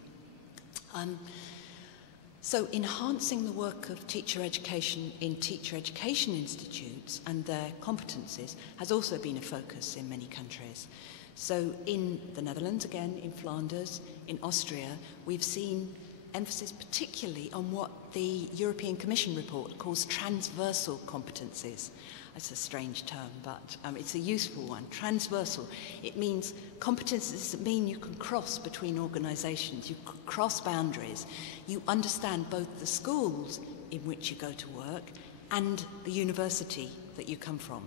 So enhancing the work of teacher education in teacher education institutes and their competencies has also been a focus in many countries. So in the Netherlands, again, in Flanders, in Austria, we've seen emphasis particularly on what the European Commission report calls transversal competencies. It's a strange term, but it's a useful one. Transversal. It means competencies that mean you can cross between organisations, you can cross boundaries, you understand both the schools in which you go to work and the university that you come from.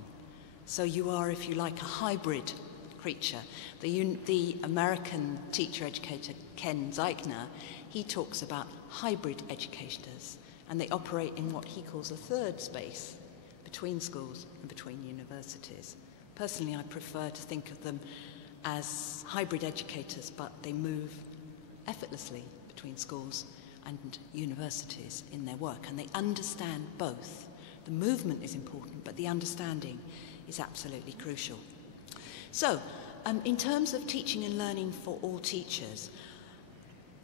So you are, if you like, a hybrid creature. The American teacher educator Ken Zeichner, he talks about hybrid educators, and they operate in what he calls a third space between schools and between universities. Personally, I prefer to think of them as hybrid educators, but they move effortlessly between schools and universities in their work, and they understand both. The movement is important, but the understanding is absolutely crucial. So, in terms of teaching and learning for all teachers,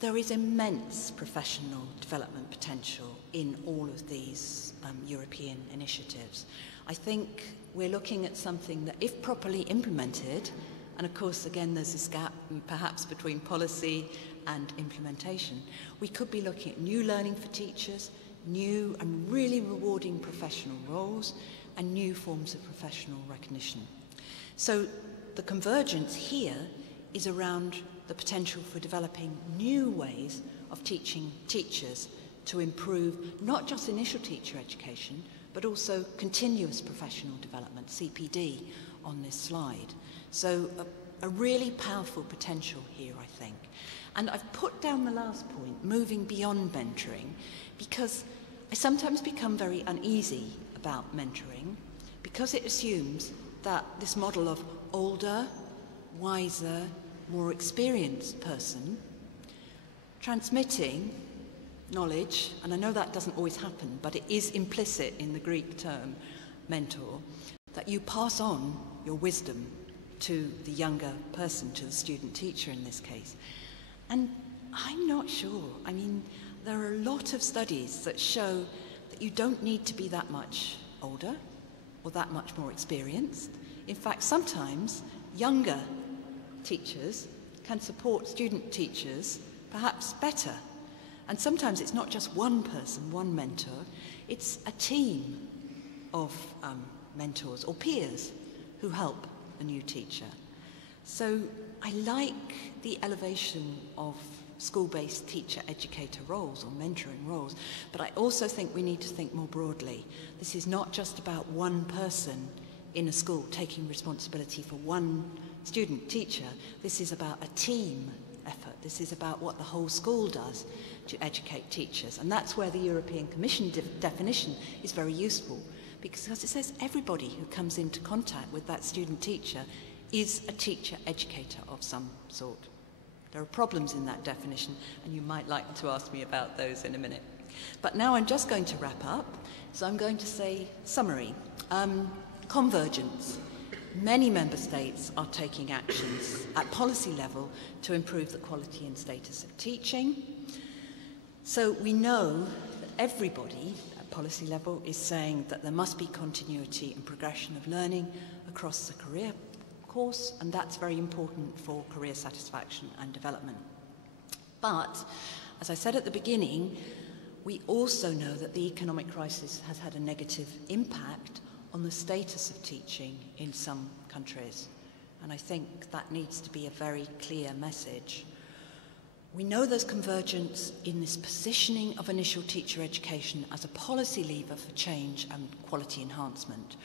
there is immense professional development potential in all of these European initiatives. I think we're looking at something that, if properly implemented, and of course, again, there's this gap perhaps between policy and implementation, we could be looking at new learning for teachers, new and really rewarding professional roles, and new forms of professional recognition. So the convergence here is around the potential for developing new ways of teaching teachers to improve not just initial teacher education, but also continuous professional development, CPD, on this slide. So a really powerful potential here, I think. And I've put down the last point, moving beyond mentoring, because I sometimes become very uneasy about mentoring, because it assumes that this model of older, wiser, more experienced person transmitting knowledge, and I know that doesn't always happen, but it is implicit in the Greek term mentor, that you pass on your wisdom to the younger person, to the student teacher in this case. And I'm not sure. I mean, there are a lot of studies that show that you don't need to be that much older or that much more experienced. In fact, sometimes younger teachers can support student teachers perhaps better. And sometimes it's not just one person, one mentor, it's a team of mentors or peers who help a new teacher. So I like the elevation of school-based teacher-educator roles or mentoring roles, but I also think we need to think more broadly. This is not just about one person in a school taking responsibility for one student teacher. This is about a team effort. This is about what the whole school does to educate teachers. And that's where the European Commission definition is very useful, because it says everybody who comes into contact with that student teacher is a teacher-educator of some sort. There are problems in that definition, and you might like to ask me about those in a minute. But now I'm just going to wrap up, so I'm going to say summary. Convergence. Many member states are taking actions at policy level to improve the quality and status of teaching. So we know that everybody at policy level is saying that there must be continuity and progression of learning across the career course, and that's very important for career satisfaction and development. But, as I said at the beginning, we also know that the economic crisis has had a negative impact on the status of teaching in some countries. And I think that needs to be a very clear message. We know there's convergence in this positioning of initial teacher education as a policy lever for change and quality enhancement.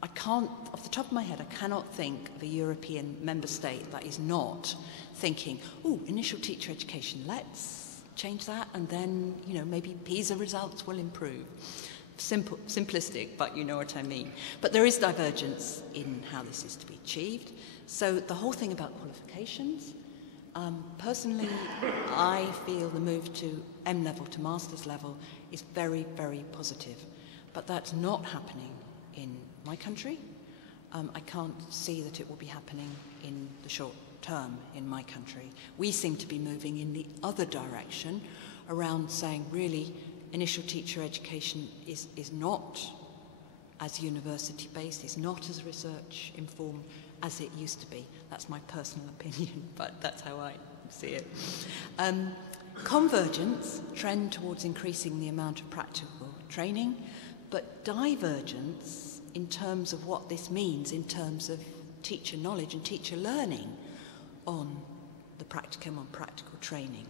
I can't, off the top of my head, I cannot think of a European member state that is not thinking, oh, initial teacher education, let's change that, and then, you know, maybe PISA results will improve. Simplistic, but you know what I mean. But there is divergence in how this is to be achieved. So the whole thing about qualifications, personally, I feel the move to M level to master's level is very, very positive. But that's not happening in my country. I can't see that it will be happening in the short term in my country. We seem to be moving in the other direction around saying, really, initial teacher education is not as university-based, is not as research-informed as it used to be. That's my personal opinion, but that's how I see it. Convergence, trend towards increasing the amount of practical training, but divergence in terms of what this means in terms of teacher knowledge and teacher learning on the practicum, on practical training.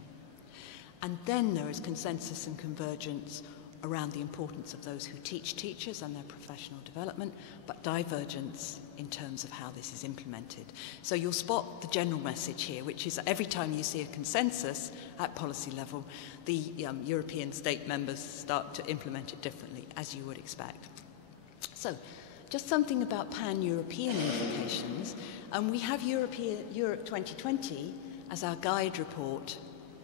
And then there is consensus and convergence around the importance of those who teach teachers and their professional development, but divergence in terms of how this is implemented. So you'll spot the general message here, which is that every time you see a consensus at policy level, the European state members start to implement it differently, as you would expect. So, just something about pan-European implications. We have Europe 2020 as our guide report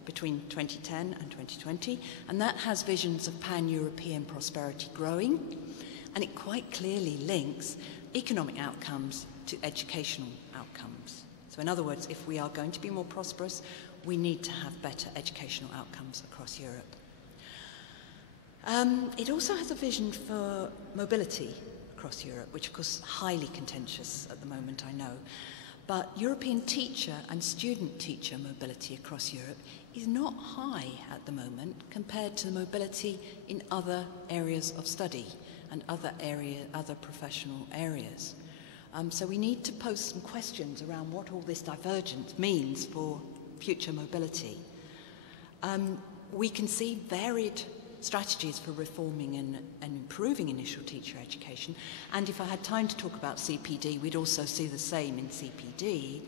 between 2010 and 2020, and that has visions of pan-European prosperity growing, and it quite clearly links economic outcomes to educational outcomes. So in other words, if we are going to be more prosperous, we need to have better educational outcomes across Europe. It also has a vision for mobility across Europe, which of course is highly contentious at the moment, I know. But European teacher and student teacher mobility across Europe is not high at the moment compared to the mobility in other areas of study and other professional areas. So we need to pose some questions around what all this divergence means for future mobility. We can see varied strategies for reforming and improving initial teacher education. And if I had time to talk about CPD, we'd also see the same in CPD.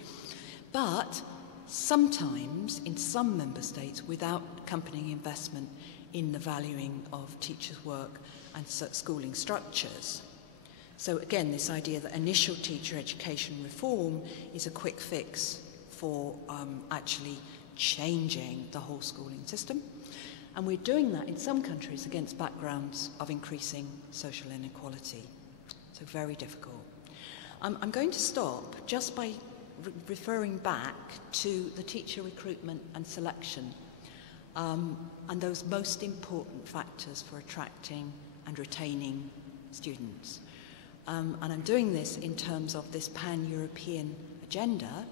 But sometimes, in some member states, without accompanying investment in the valuing of teachers' work and schooling structures. So again, this idea that initial teacher education reform is a quick fix for actually changing the whole schooling system. And we're doing that in some countries against backgrounds of increasing social inequality. So very difficult. I'm going to stop just by referring back to the teacher recruitment and selection, and those most important factors for attracting and retaining students. And I'm doing this in terms of this pan-European agenda,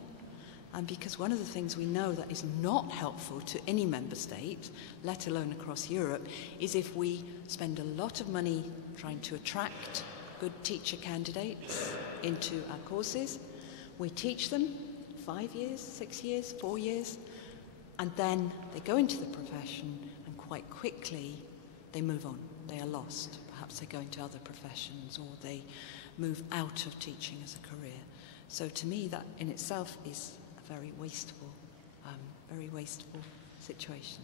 and because one of the things we know that is not helpful to any member state, let alone across Europe, is if we spend a lot of money trying to attract good teacher candidates into our courses, we teach them 5 years, 6 years, 4 years, and then they go into the profession and quite quickly they move on. They are lost. Perhaps they go into other professions or they move out of teaching as a career. So to me that in itself is a very wasteful situation.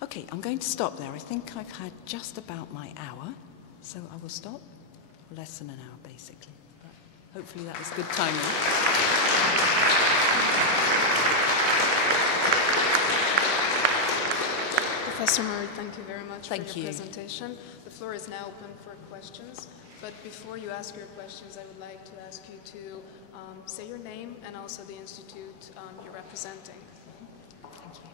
Okay, I'm going to stop there. I think I've had just about my hour, so I will stop. Less than an hour basically. But hopefully that was good timing. Professor Murray, thank you very much for your you. presentation. The floor is now open for questions, but before you ask your questions, I would like to ask you to say your name and also the institute you're representing. Thank you.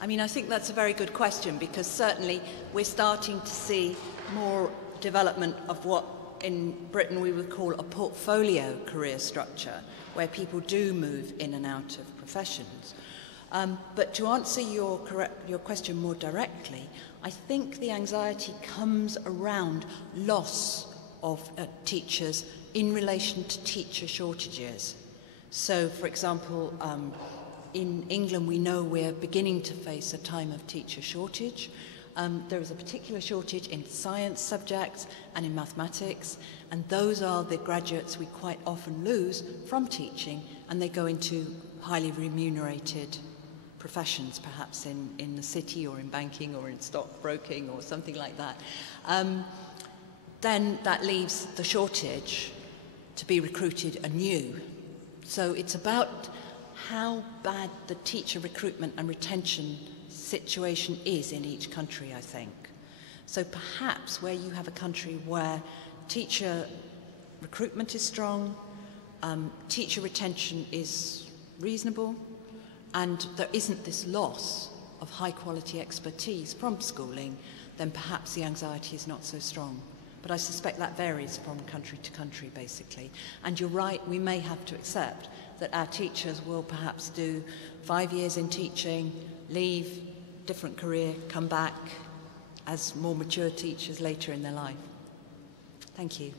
I mean, I think that's a very good question because certainly we're starting to see more development of what in Britain we would call a portfolio career structure, where people do move in and out of professions. But to answer your question more directly, I think the anxiety comes around loss of teachers in relation to teacher shortages. So, for example, in England, we know we're beginning to face a time of teacher shortage. There is a particular shortage in science subjects and in mathematics, and those are the graduates we quite often lose from teaching, and they go into highly remunerated professions, perhaps in the city or in banking or in stockbroking or something like that. Then that leaves the shortage to be recruited anew. So it's about how bad the teacher recruitment and retention situation is in each country, I think. So perhaps where you have a country where teacher recruitment is strong, teacher retention is reasonable, and there isn't this loss of high quality expertise from schooling, then perhaps the anxiety is not so strong. But I suspect that varies from country to country, basically. And you're right, we may have to accept that our teachers will perhaps do 5 years in teaching, leave, different career, come back as more mature teachers later in their life. Thank you.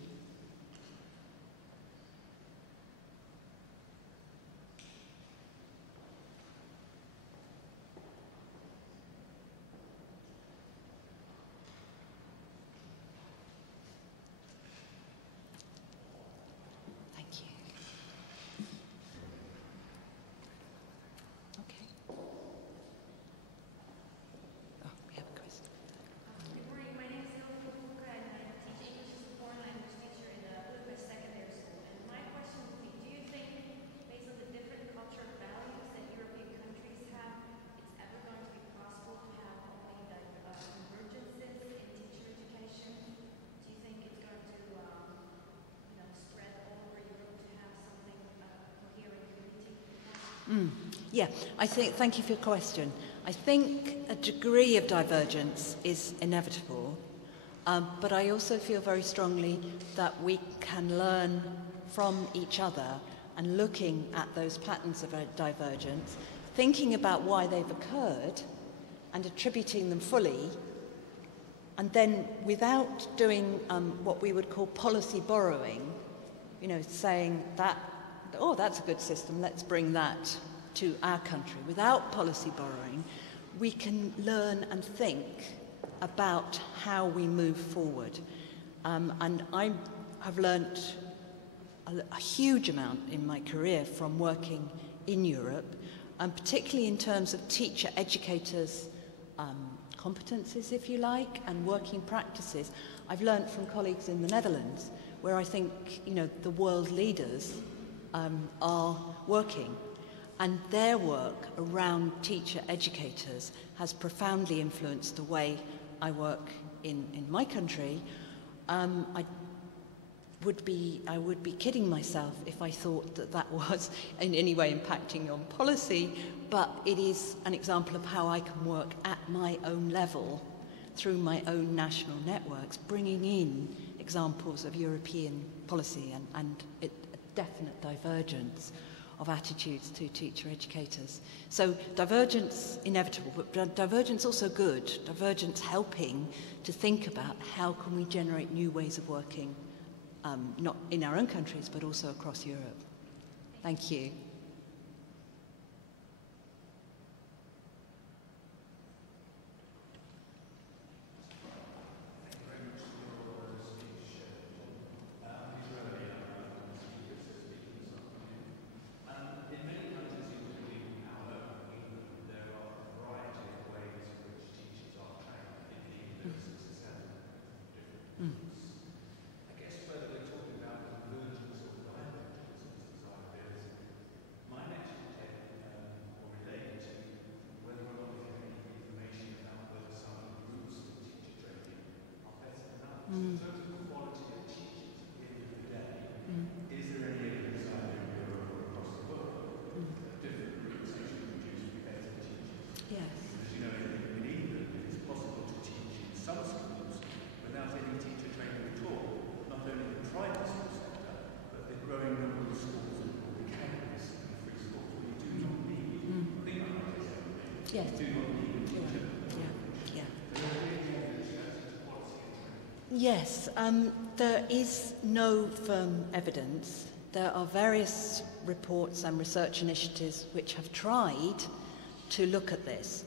Yeah, thank you for your question. I think a degree of divergence is inevitable, but I also feel very strongly that we can learn from each other and looking at those patterns of divergence, thinking about why they've occurred and attributing them fully, and then without doing what we would call policy borrowing, you know, saying that, oh, that's a good system, let's bring that to our country. Without policy borrowing, we can learn and think about how we move forward. And I have learnt a huge amount in my career from working in Europe, and particularly in terms of teacher educators' competencies, if you like, and working practices. I've learnt from colleagues in the Netherlands, where I think, you know, the world leaders are working. And their work around teacher educators has profoundly influenced the way I work in my country. I would be kidding myself if I thought that that was in any way impacting on policy, but it is an example of how I can work at my own level through my own national networks, bringing in examples of European policy and a definite divergence of attitudes to teacher educators. So divergence inevitable, but divergence also good. Divergence helping to think about how can we generate new ways of working, not in our own countries, but also across Europe. Thank you. Yes. Yes, there is no firm evidence. There are various reports and research initiatives which have tried to look at this.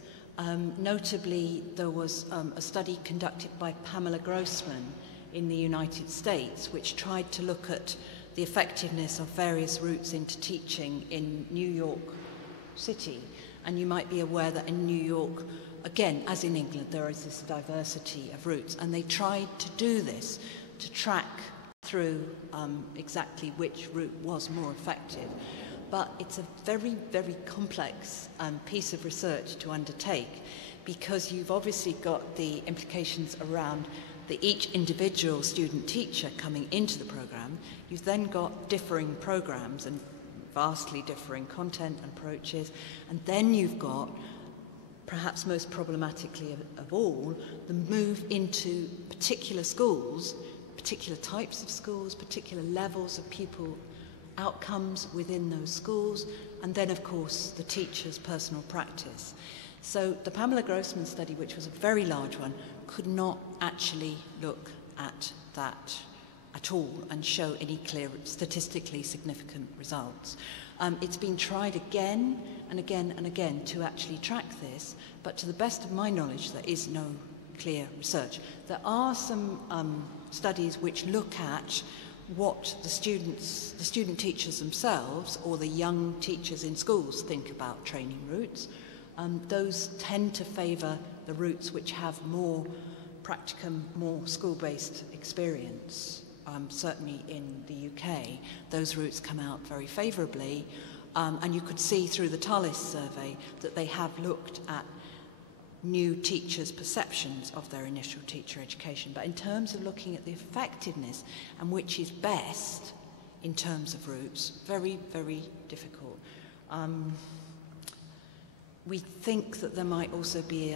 Notably, there was a study conducted by Pamela Grossman in the United States, which tried to look at the effectiveness of various routes into teaching in New York City. And you might be aware that in New York, again, as in England, there is this diversity of routes. And they tried to do this, to track through exactly which route was more effective. But it's a very, very complex piece of research to undertake, because you've obviously got the implications around each individual student teacher coming into the program. You've then got differing programs and vastly differing content and approaches, and then you've got, perhaps most problematically of all, the move into particular schools, particular types of schools, particular levels of pupil outcomes within those schools, and then of course the teacher's personal practice. So the Pamela Grossman study, which was a very large one, could not actually look at that at all and show any clear statistically significant results. It's been tried again and again and again to actually track this, but to the best of my knowledge there is no clear research. There are some studies which look at what the student teachers themselves or the young teachers in schools think about training routes. Those tend to favour the routes which have more practicum, more school-based experience. Certainly in the UK, those routes come out very favourably, and you could see through the Tallis survey that they have looked at new teachers' perceptions of their initial teacher education. But in terms of looking at the effectiveness and which is best in terms of routes, very, very difficult. We think that there might also be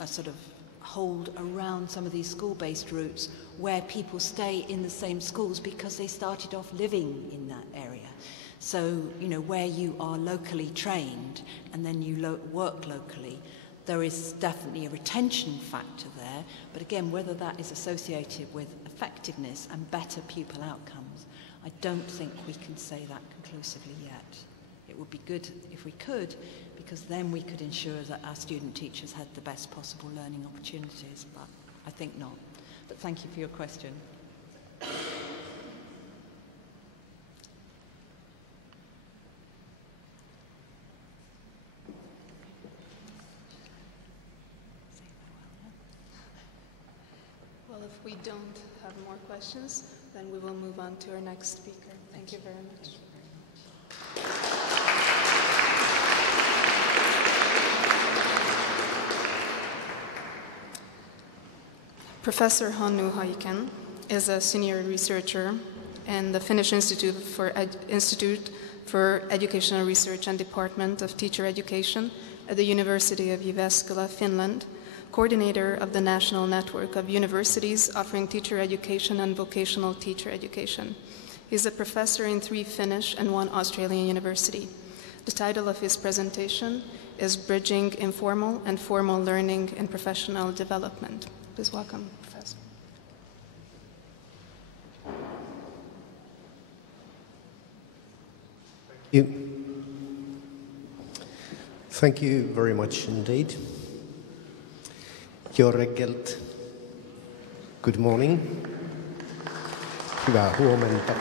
a sort of hold around some of these school-based routes where people stay in the same schools because they started off living in that area. So, you know, where you are locally trained and then you work locally, there is definitely a retention factor there, but again, whether that is associated with effectiveness and better pupil outcomes, I don't think we can say that conclusively yet. It would be good if we could, because then we could ensure that our student teachers had the best possible learning opportunities, but I think not. But thank you for your question. Well, if we don't have more questions, then we will move on to our next speaker. Thank you very much. Professor Hannu Heikkinen is a senior researcher in the Finnish Institute for Educational Research and Department of Teacher Education at the University of Jyväskylä, Finland, coordinator of the National Network of Universities offering teacher education and vocational teacher education. He is a professor in 3 Finnish and 1 Australian university. The title of his presentation is Bridging Informal and Formal Learning in Professional Development. Please welcome, Professor. Thank you very much indeed. Jó reggelt. Good morning. Hyvää huomenta.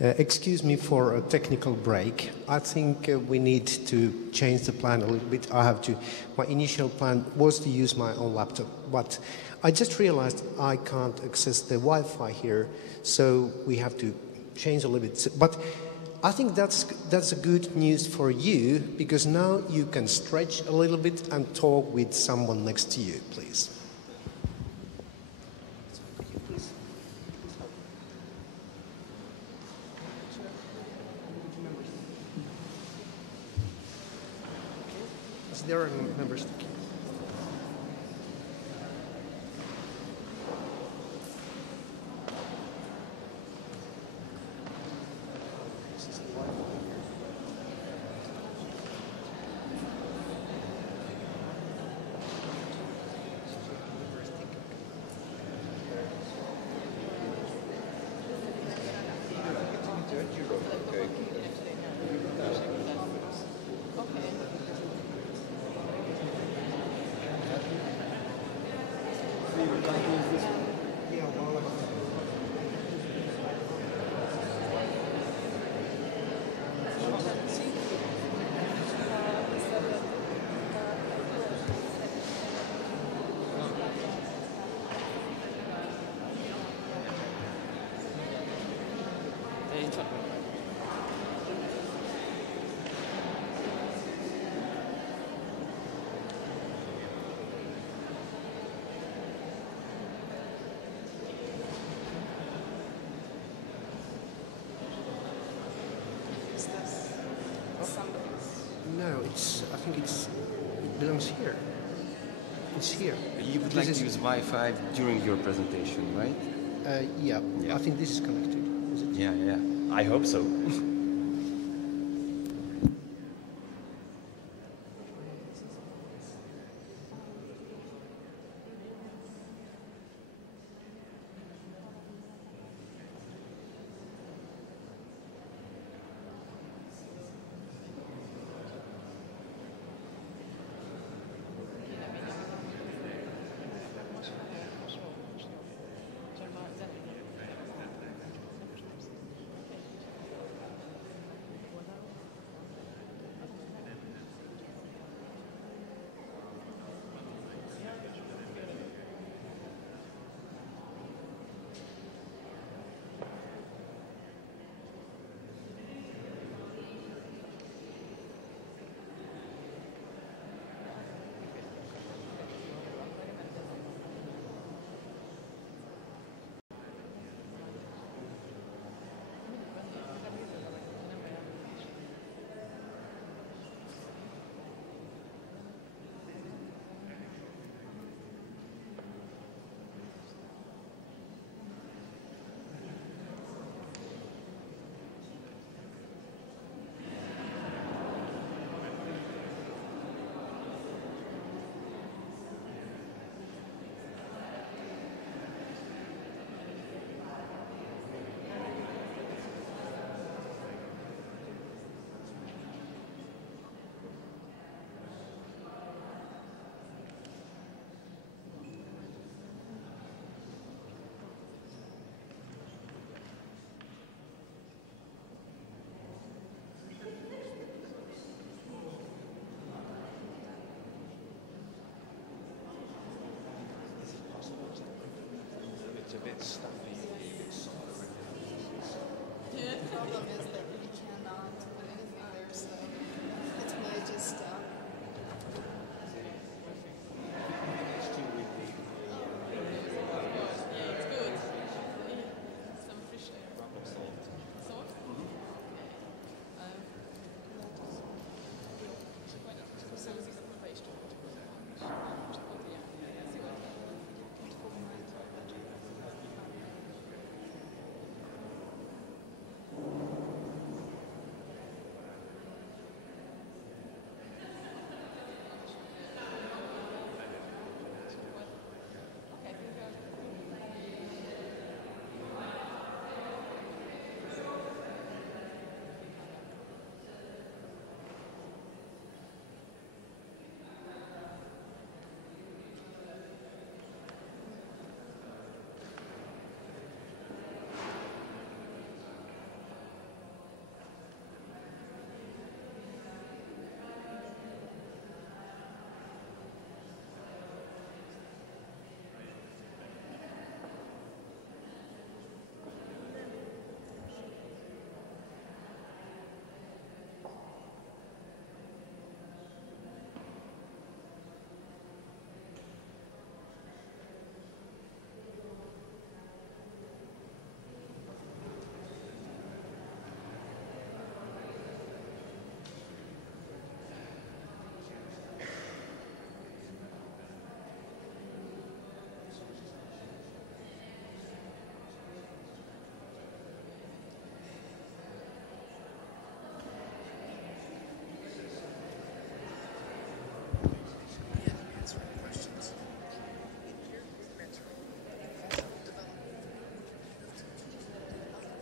Excuse me for a technical break. I think we need to change the plan a little bit. My initial plan was to use my own laptop, but I just realized I can't access the Wi-Fi here, so we have to change a little bit. But I think that's a good news for you, because now you can stretch a little bit and talk with someone next to you, please. Is there a member stick? No, I think it belongs here. It's here. You would like to use Wi-Fi during your presentation, right? Yeah. I think this is connected. Is it? Yeah. I hope so.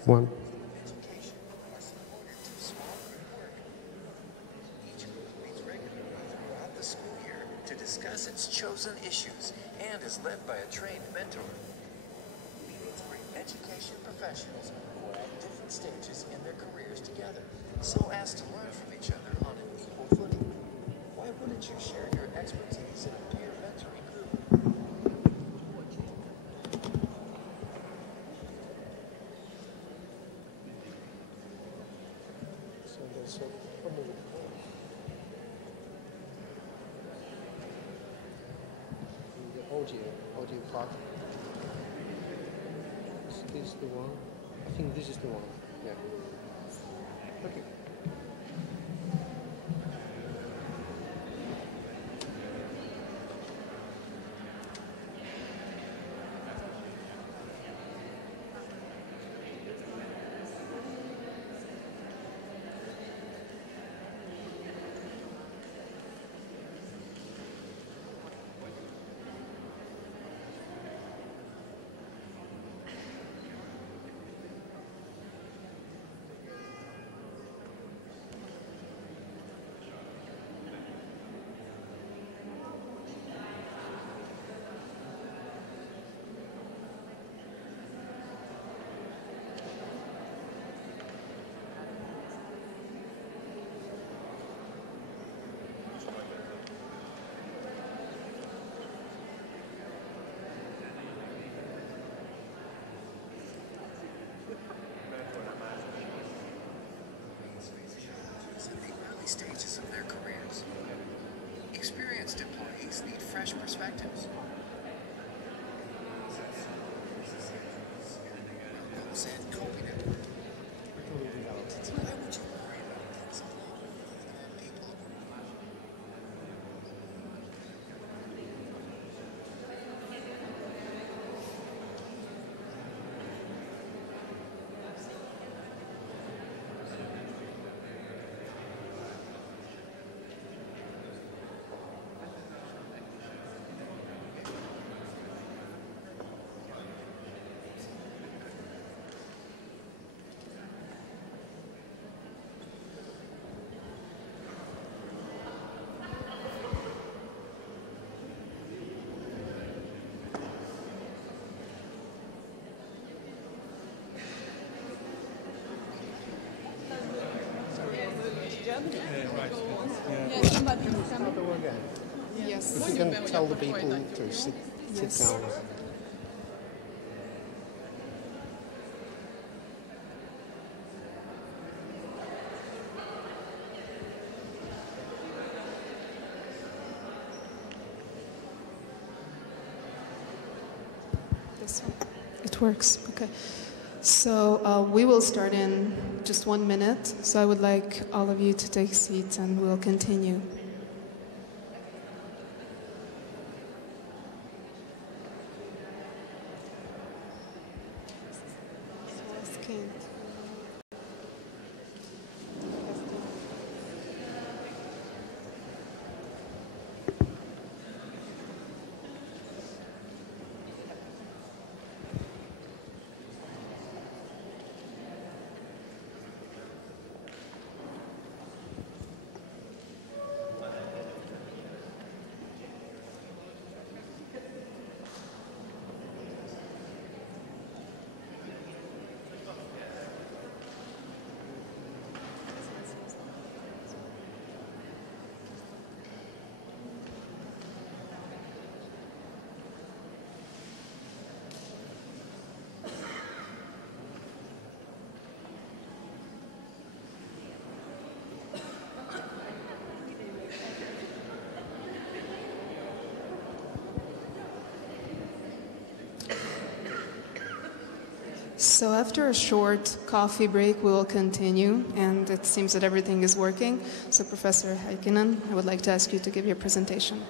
One. Discuss its chosen issues and is led by a trained mentor. Meetings bring education professionals who are at different stages in their careers together, so as to learn from each other on an equal footing. Why wouldn't you share your expertise in a peer mentoring group? So there's a problem. Audio part. Is this the one? I think this is the one. Yeah. Okay. Stages of their careers. Experienced employees need fresh perspectives. Said coping it. Why would you worry about things alone when there are people? Yes. If you can tell the people to sit down. This one. It works. Okay. So we will start in just 1 minute. So I would like all of you to take seats and we'll continue. So after a short coffee break, we will continue, and it seems that everything is working. So Professor Heikkinen, I would like to ask you to give your presentation.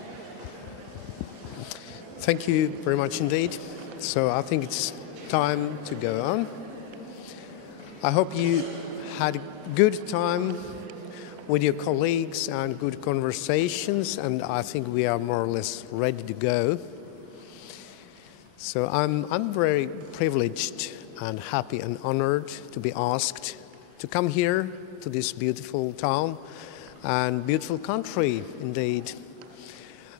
Thank you very much indeed. So I think it's time to go on. I hope you had a good time with your colleagues and good conversations, and I think we are more or less ready to go. So I'm very privileged and happy and honored to be asked to come here to this beautiful town and beautiful country indeed.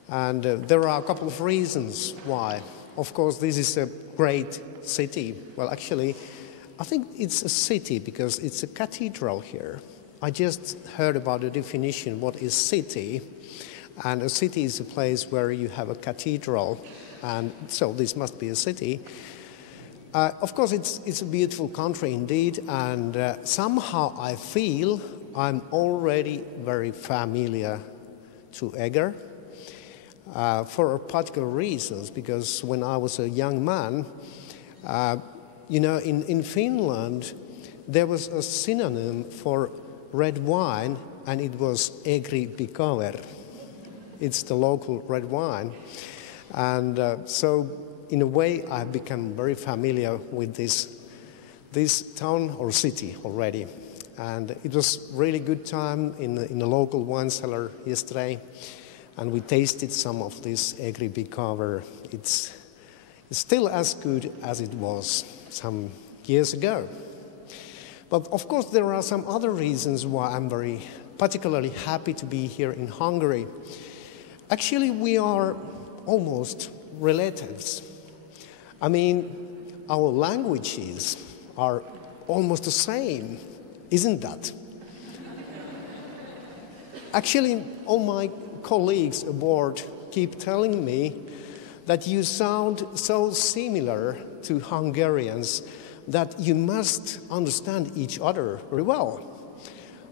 And there are a couple of reasons why. Of course, this is a great city. Well, actually, I think it's a city because it's a cathedral here. I just heard about the definition, what is city? And a city is a place where you have a cathedral, and so this must be a city. Of course, it's a beautiful country indeed, and somehow I feel I'm already very familiar to Eger for particular reasons, because when I was a young man, you know, in Finland, there was a synonym for red wine, and it was Egri Bikaver. It's the local red wine. And so, in a way, I've become very familiar with this town or city already. And it was really good time in the local wine cellar yesterday, and we tasted some of this Egri Bikaver. It's still as good as it was some years ago. But of course, there are some other reasons why I'm very particularly happy to be here in Hungary. Actually, we are almost relatives. I mean, our languages are almost the same, isn't that? Actually, all my colleagues aboard keep telling me that you sound so similar to Hungarians that you must understand each other very well.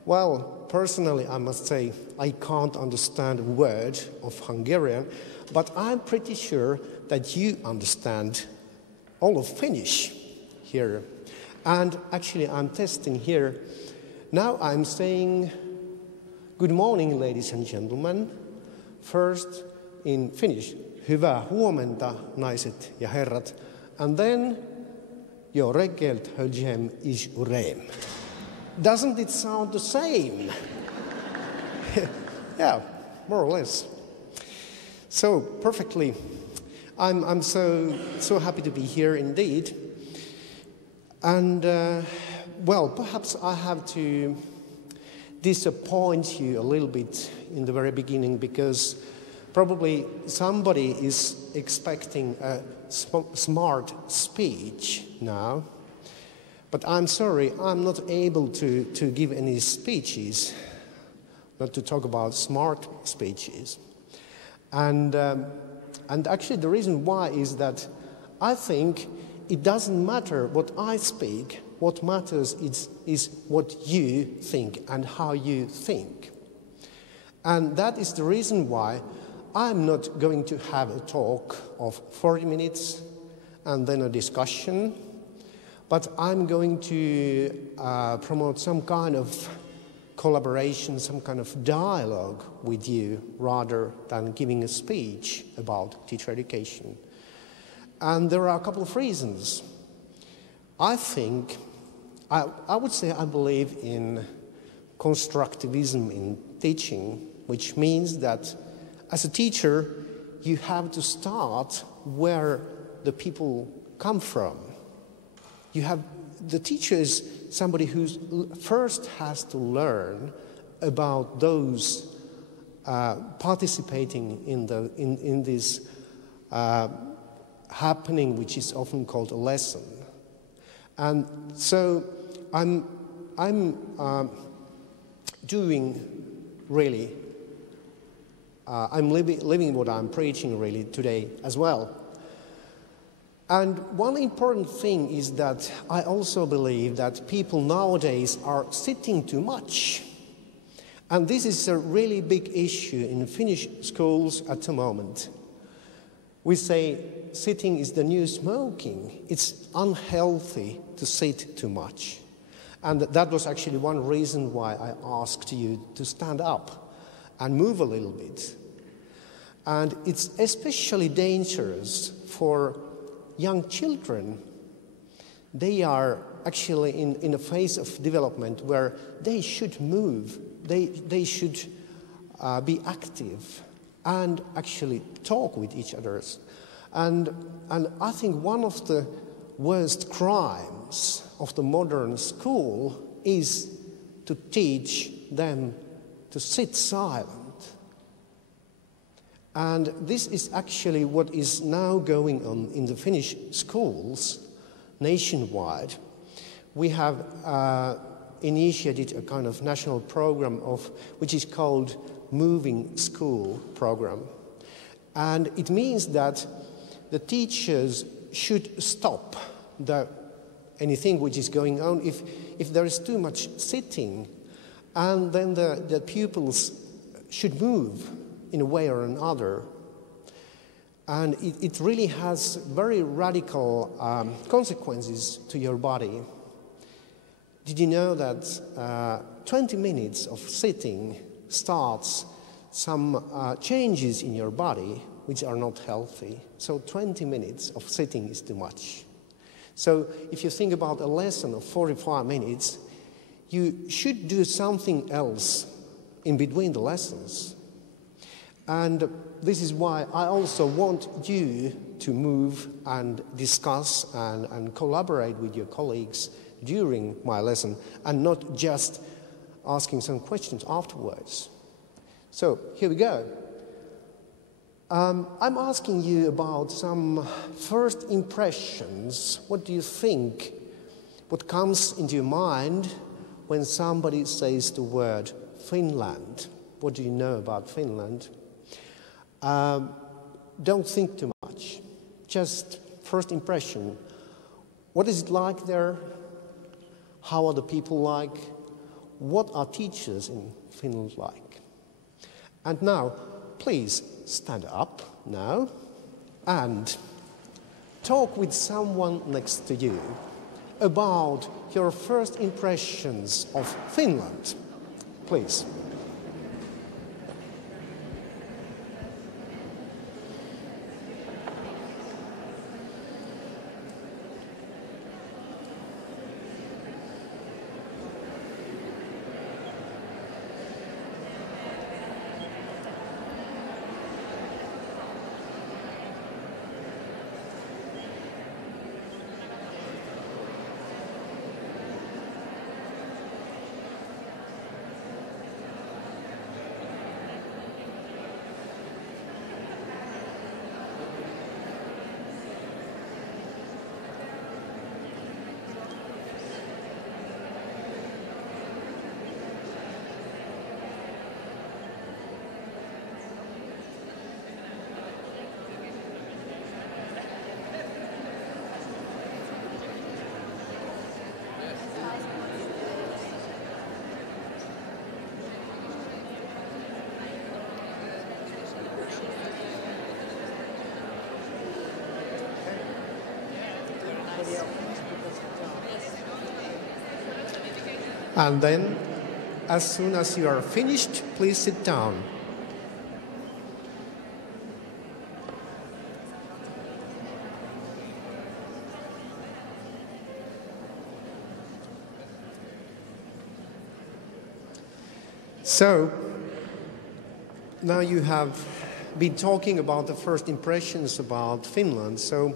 Well, personally, I must say I can't understand a word of Hungarian, but I'm pretty sure that you understand all of Finnish here. And actually, I'm testing here. Now I'm saying, good morning, ladies and gentlemen. First in Finnish, hyvää huomenta, naiset ja herrat. And then, jo reggelt hölgem is urem. Doesn't it sound the same? Yeah, more or less. So, perfectly. I'm so happy to be here indeed. And, well, perhaps I have to disappoint you a little bit in the very beginning, because probably somebody is expecting a smart speech now. But I'm sorry, I'm not able to give any speeches, not to talk about smart speeches. And actually the reason why is that I think it doesn't matter what I speak. What matters is what you think and how you think. And that is the reason why I'm not going to have a talk of 40 minutes and then a discussion, but I'm going to promote some kind of collaboration, some kind of dialogue with you, rather than giving a speech about teacher education. And there are a couple of reasons. I think, I would say I believe in constructivism in teaching, which means that as a teacher, you have to start where the people come from. The teacher is somebody who first has to learn about those participating in this happening, which is often called a lesson. And so I'm doing really, I'm living what I'm preaching really today as well. And one important thing is that I also believe that people nowadays are sitting too much. And this is a really big issue in Finnish schools at the moment. We say sitting is the new smoking. It's unhealthy to sit too much. And that was actually one reason why I asked you to stand up and move a little bit. And it's especially dangerous for young children. They are actually in a phase of development where they should move, they should be active and actually talk with each other. And I think one of the worst crimes of the modern school is to teach them to sit silent. And this is actually what is now going on in the Finnish schools nationwide. We have initiated a kind of national program which is called Moving School Program. And it means that the teachers should stop anything which is going on if there is too much sitting, and then the pupils should move in a way or another. And it really has very radical consequences to your body. Did you know that 20 minutes of sitting starts some changes in your body which are not healthy? So 20 minutes of sitting is too much. So if you think about a lesson of 45 minutes, you should do something else in between the lessons. And this is why I also want you to move and discuss and collaborate with your colleagues during my lesson, and not just asking some questions afterwards. So here we go. I'm asking you about some first impressions. What do you think? What comes into your mind when somebody says the word Finland? What do you know about Finland? Don't think too much. Just first impression. What is it like there? How are the people like? What are teachers in Finland like? And now, please stand up now and talk with someone next to you about your first impressions of Finland. Please. And then, as soon as you are finished, please sit down. So, now you have been talking about the first impressions about Finland. So,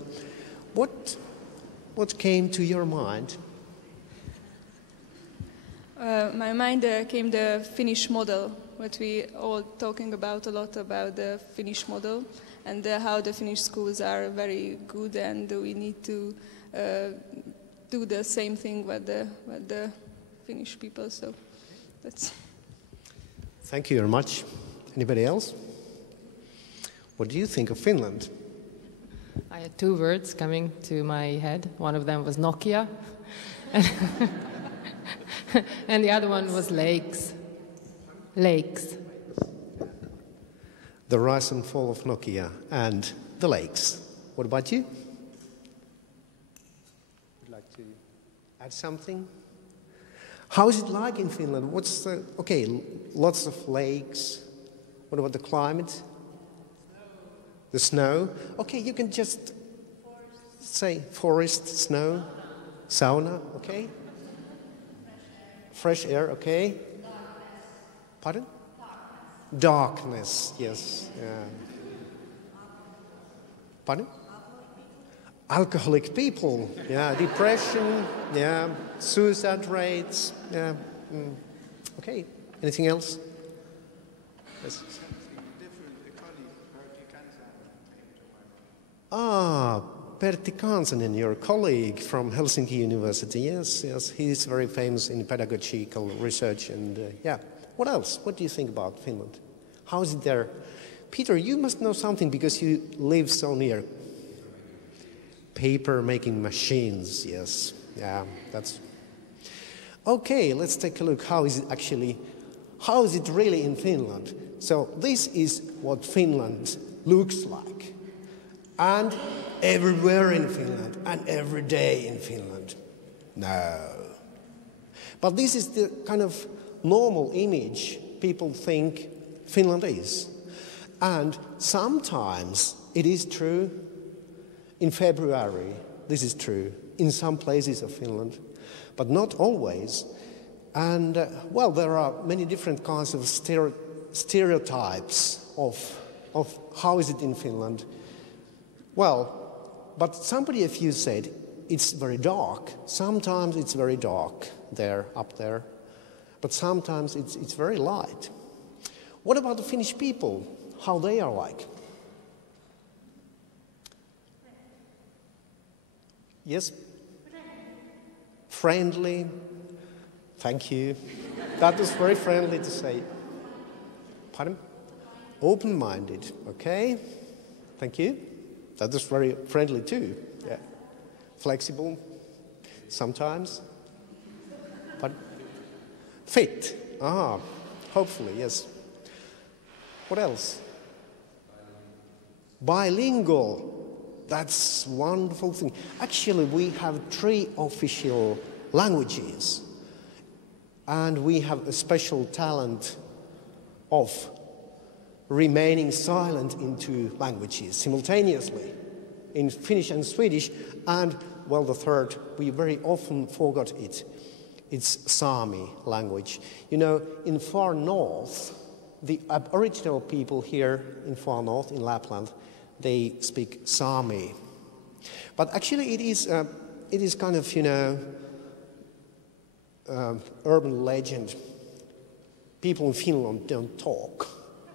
what came to your mind? My mind came the Finnish model, what we all talking about a lot about the Finnish model, and how the Finnish schools are very good, and we need to do the same thing with the Finnish people. So that's. Thank you very much. Anybody else? What do you think of Finland? I had two words coming to my head. One of them was Nokia. And the other one was lakes. Lakes. The rise and fall of Nokia and the lakes. What about you? Would like to add something? How is it like in Finland? Okay, lots of lakes. What about the climate? The snow? Okay, you can just say forest, snow, sauna, okay? Fresh air, okay? Pardon? Darkness, yes. Yeah. Pardon? alcoholic people, yeah, depression, yeah, suicide rates, yeah. Okay, anything else? Yes. Ah, Pertti Kansanen, your colleague from Helsinki University. Yes, yes, he's very famous in pedagogical research. And yeah, what else? What do you think about Finland? How is it there? Peter, you must know something because you live so near. Paper-making machines, yes. Yeah, that's... Okay, let's take a look. How is it really in Finland? So this is what Finland looks like. And everywhere in Finland, and every day in Finland. No. But this is the kind of normal image people think Finland is. And sometimes it is true. In February, this is true in some places of Finland, but not always. And, well, there are many different kinds of stereotypes of how is it in Finland. Well, but somebody of you said it's very dark. Sometimes it's very dark there, up there, but sometimes it's very light. What about the Finnish people? How they are like? Yes? Friendly. Thank you. That was very friendly to say. Pardon? Open-minded. Okay. Thank you. That was very friendly too. Yeah. Flexible. Sometimes. But fit. Ah, hopefully, yes. What else? Bilingual. That's a wonderful thing. Actually, we have 3 official languages. And we have a special talent of remaining silent in 2 languages simultaneously, in Finnish and Swedish. And, well, the third, we very often forgot it. It's Sami language. You know, in far north, the Aboriginal people here in far north, in Lapland, they speak Sami. But actually it is kind of, you know, urban legend. People in Finland don't talk.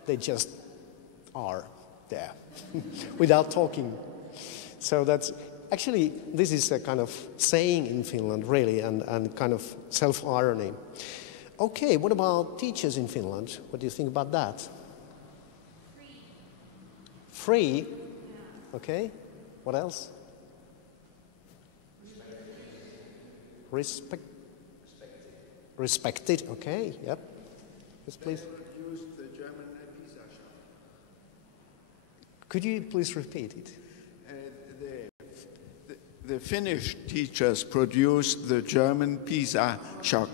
They just are there without talking. So that's, actually, this is a kind of saying in Finland, really, and kind of self-irony. Okay, what about teachers in Finland? What do you think about that? Free? Okay. What else? Respected. Okay. Yep. Yes, please. Could you please repeat it? The Finnish teachers produced the German PISA shock.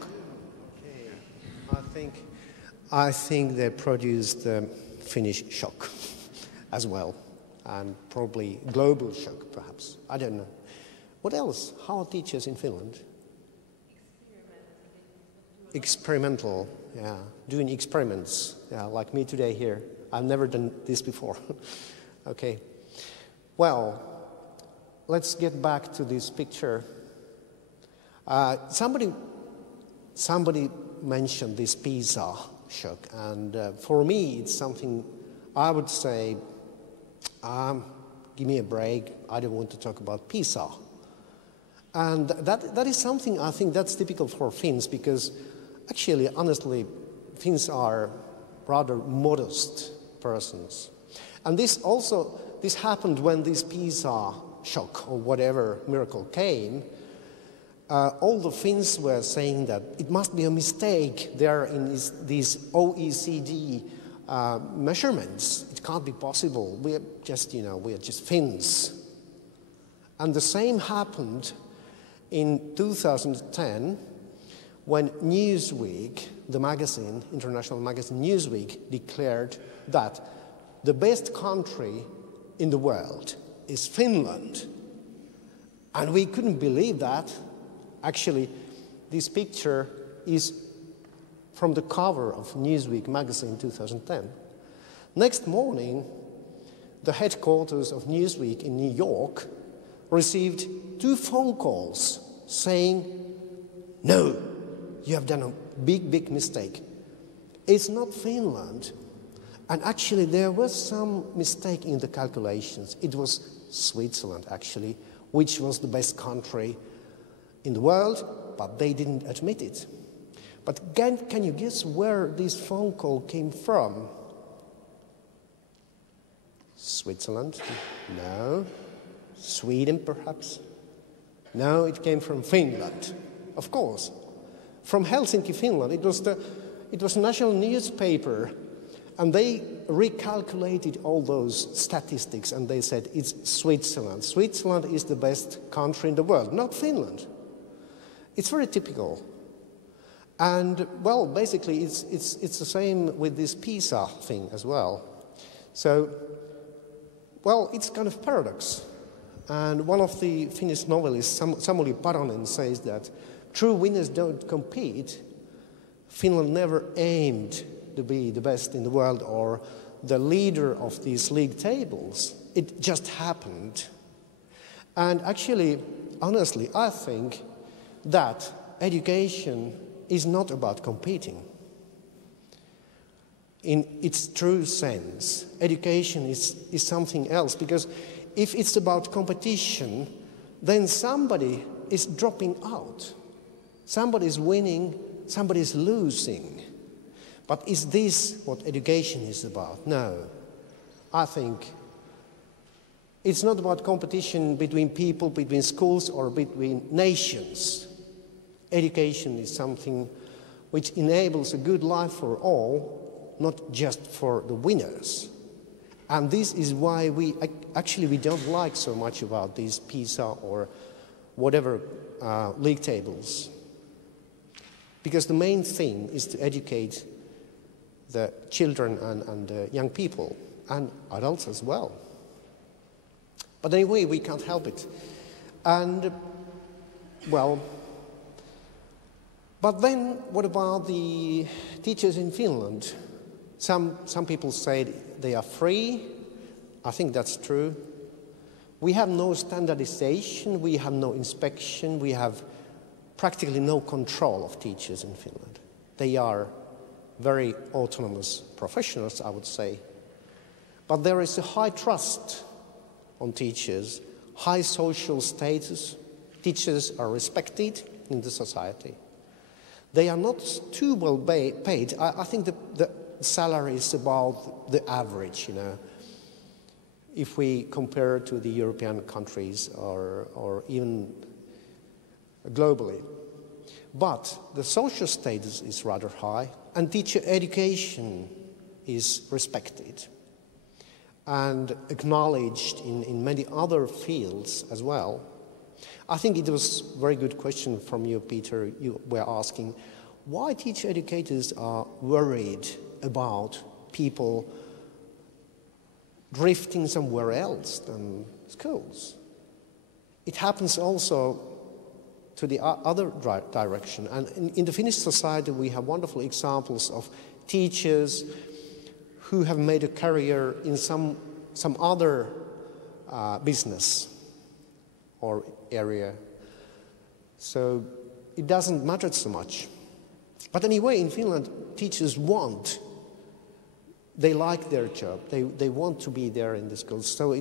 Okay. I think they produced the Finnish shock as well, and probably global shock, perhaps. I don't know. What else? How are teachers in Finland? Experimental, yeah. Doing experiments, yeah, like me today here. I've never done this before. Okay. Well, let's get back to this picture. Somebody mentioned this PISA shock, and for me, it's something I would say, give me a break. I don't want to talk about PISA. And that is something I think that's typical for Finns, because actually, honestly, Finns are rather modest persons. And this happened when this PISA shock or whatever miracle came. All the Finns were saying that it must be a mistake there in these OECD measurements. It can't be possible. We are just Finns. And the same happened in 2010 when Newsweek, the magazine, international magazine Newsweek, declared that the best country in the world is Finland. And we couldn't believe that. Actually, this picture is from the cover of Newsweek magazine 2010. Next morning, the headquarters of Newsweek in New York, received 2 phone calls saying, no, you have done a big, big mistake. It's not Finland. And actually there was some mistake in the calculations. It was Switzerland, actually, which was the best country in the world, but they didn't admit it. But can you guess where this phone call came from? Switzerland? No. Sweden, perhaps? No, it came from Finland, of course. From Helsinki, Finland. It was a national newspaper, and they recalculated all those statistics, and they said it's Switzerland. Switzerland is the best country in the world, not Finland. It's very typical. And, well, basically, it's the same with this PISA thing as well. So, well, it's kind of paradox. And one of the Finnish novelists, Samuli Paronen, says that true winners don't compete. Finland never aimed to be the best in the world or the leader of these league tables. It just happened. And actually, honestly, I think that education is not about competing. In its true sense, education is something else, because if it's about competition, then somebody is dropping out. Somebody is winning, somebody is losing. But is this what education is about? No. I think it's not about competition between people, between schools, or between nations. Education is something which enables a good life for all, not just for the winners. And this is why we don't like so much about these PISA or whatever league tables. Because the main thing is to educate the children and young people, and adults as well. But anyway, we can't help it. And, well, but then what about the teachers in Finland? Some people say they are free. I think that's true. We have no standardization, we have no inspection, we have practically no control of teachers in Finland. They are very autonomous professionals, I would say. But there is a high trust on teachers, high social status. Teachers are respected in the society. They are not too well paid. I think the salary is about the average, if we compare to the European countries or even globally. But the social status is rather high, and teacher education is respected and acknowledged in many other fields as well. I think it was a very good question from you, Peter. You were asking why teacher educators are worried about people drifting somewhere else than schools. It happens also to the other direction. And in the Finnish society, we have wonderful examples of teachers who have made a career in some other business or area. So it doesn't matter so much. But anyway, in Finland, teachers they like their job. They want to be there in the schools. So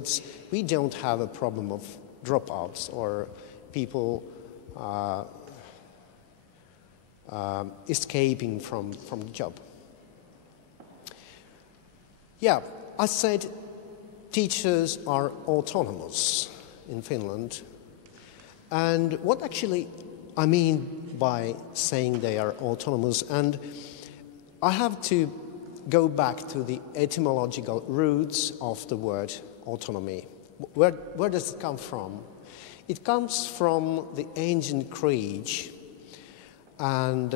we don't have a problem of dropouts or people escaping from the job. Yeah, I said teachers are autonomous in Finland. And what actually I mean by saying they are autonomous, and I have to go back to the etymological roots of the word autonomy. Where does it come from? It comes from the ancient Greek, and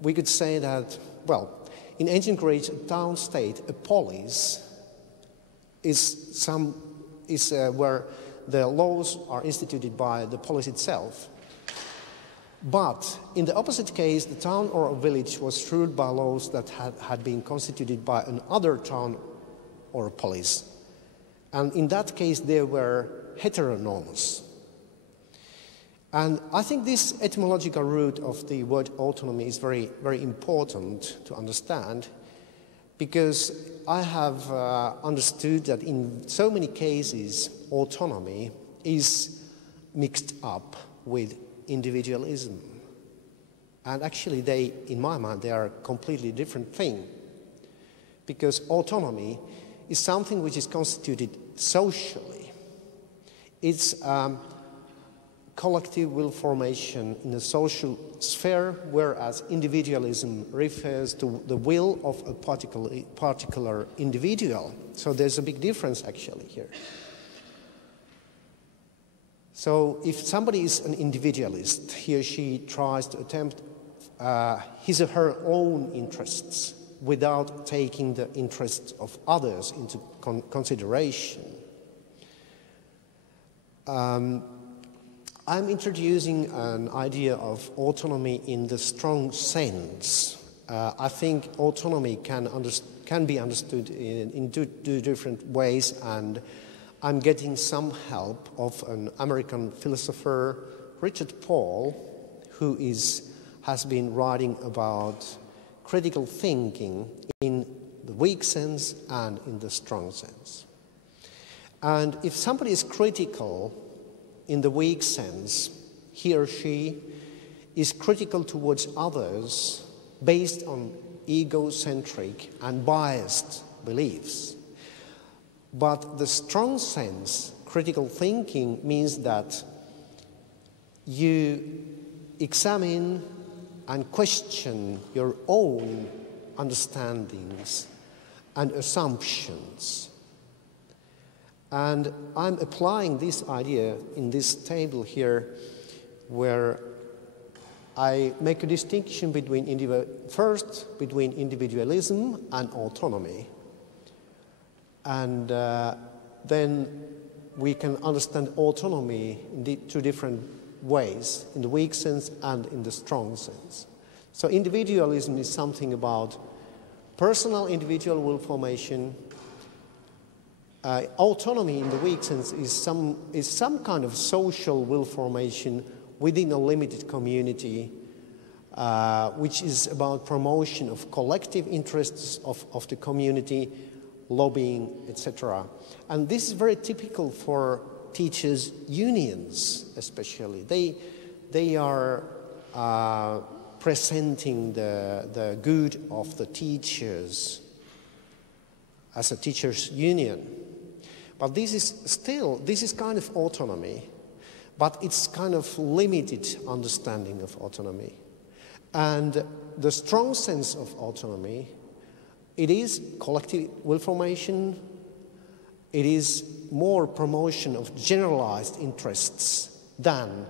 we could say that, well, in ancient Greek, a town state, a polis, is where the laws are instituted by the polis itself. But in the opposite case, the town or a village was ruled by laws that had been constituted by another town or a polis. And in that case, there were heteronomous. And I think this etymological root of the word autonomy is very, very important to understand, because I have understood that in so many cases autonomy is mixed up with individualism. And actually they, in my mind, they are a completely different thing. Because autonomy is something which is constituted socially. It's collective will formation in the social sphere, whereas individualism refers to the will of a particular individual. So there's a big difference actually here. So if somebody is an individualist, he or she tries to attempt his or her own interests without taking the interests of others into consideration. I'm introducing an idea of autonomy in the strong sense. I think autonomy can be understood in two different ways, and I'm getting some help of an American philosopher, Richard Paul, who has been writing about critical thinking in the weak sense and in the strong sense. And if somebody is critical in the weak sense, he or she is critical towards others based on egocentric and biased beliefs. But the strong sense, critical thinking, means that you examine and question your own understandings and assumptions. And I'm applying this idea in this table here, where I make a distinction between between individualism and autonomy. And then we can understand autonomy in two different ways, in the weak sense and in the strong sense. So individualism is something about personal individual will formation. Autonomy in the weak sense is some kind of social will formation within a limited community, which is about promotion of collective interests of the community, lobbying, etc. And this is very typical for teachers' unions, especially. They are presenting the good of the teachers as a teachers' union. But this is kind of autonomy, but it's kind of limited understanding of autonomy. And the strong sense of autonomy, it is collective will formation, it is more promotion of generalized interests than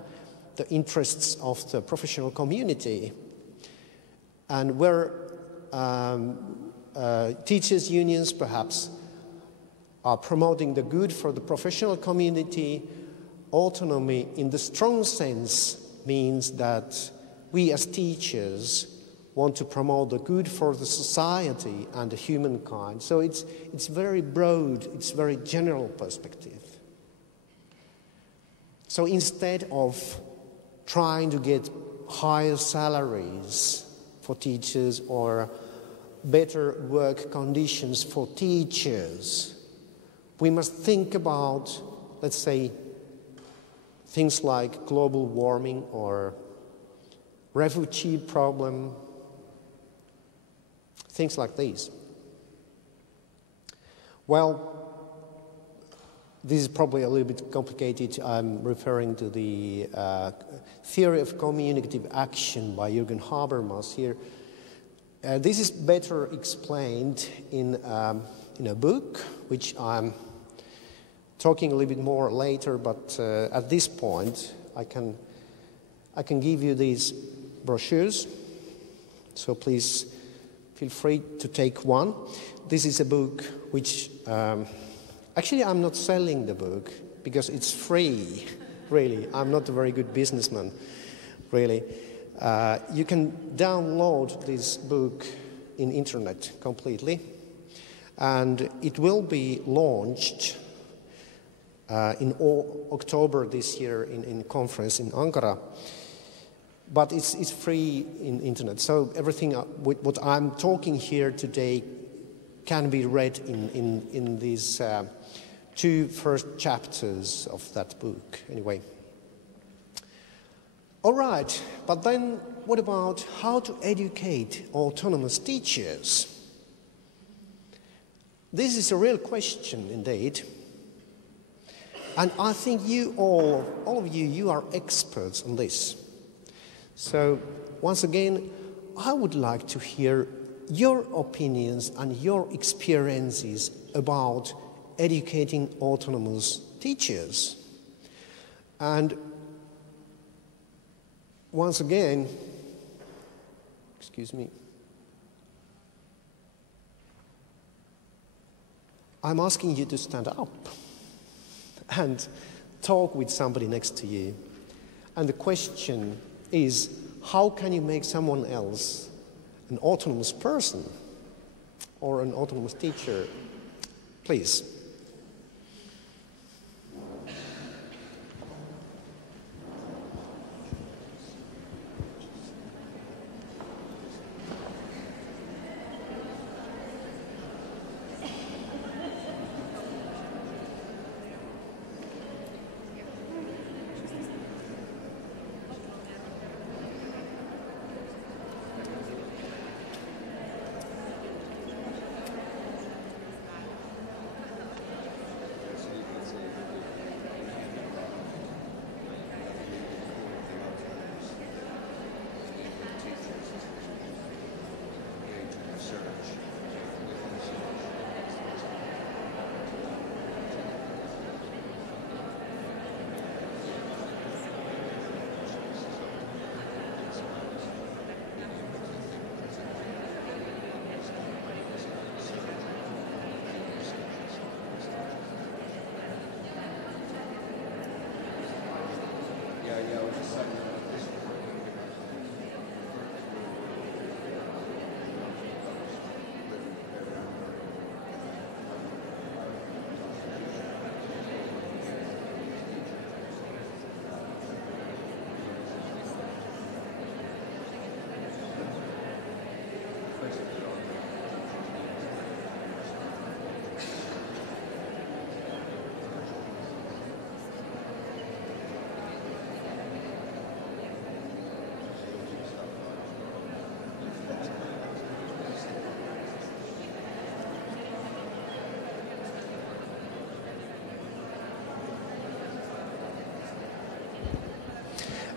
the interests of the professional community, and where teachers' unions perhaps are promoting the good for the professional community. Autonomy in the strong sense means that we as teachers want to promote the good for the society and the humankind. So it's very broad, it's very general perspective. So instead of trying to get higher salaries for teachers or better work conditions for teachers, we must think about, let's say, things like global warming or refugee problem, things like these. Well, this is probably a little bit complicated. I'm referring to the theory of communicative action by Jürgen Habermas here. This is better explained in a book, which I'm talking a little bit more later, but at this point I can give you these brochures, so please feel free to take one. This is a book which actually I'm not selling the book because it's free, really. I'm not a very good businessman, really. You can download this book in internet completely, and it will be launched in October this year in conference in Ankara. But it's free in internet, so everything what I'm talking here today can be read in these 2 first chapters of that book, anyway. All right, but then what about how to educate autonomous teachers? This is a real question indeed. And I think you all of you are experts on this. So once again, I would like to hear your opinions and your experiences about educating autonomous teachers. And once again, excuse me, I'm asking you to stand up and talk with somebody next to you. And the question is, how can you make someone else an autonomous person or an autonomous teacher? Please.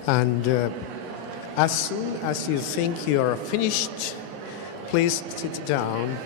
And as soon as you think you are finished, please sit down.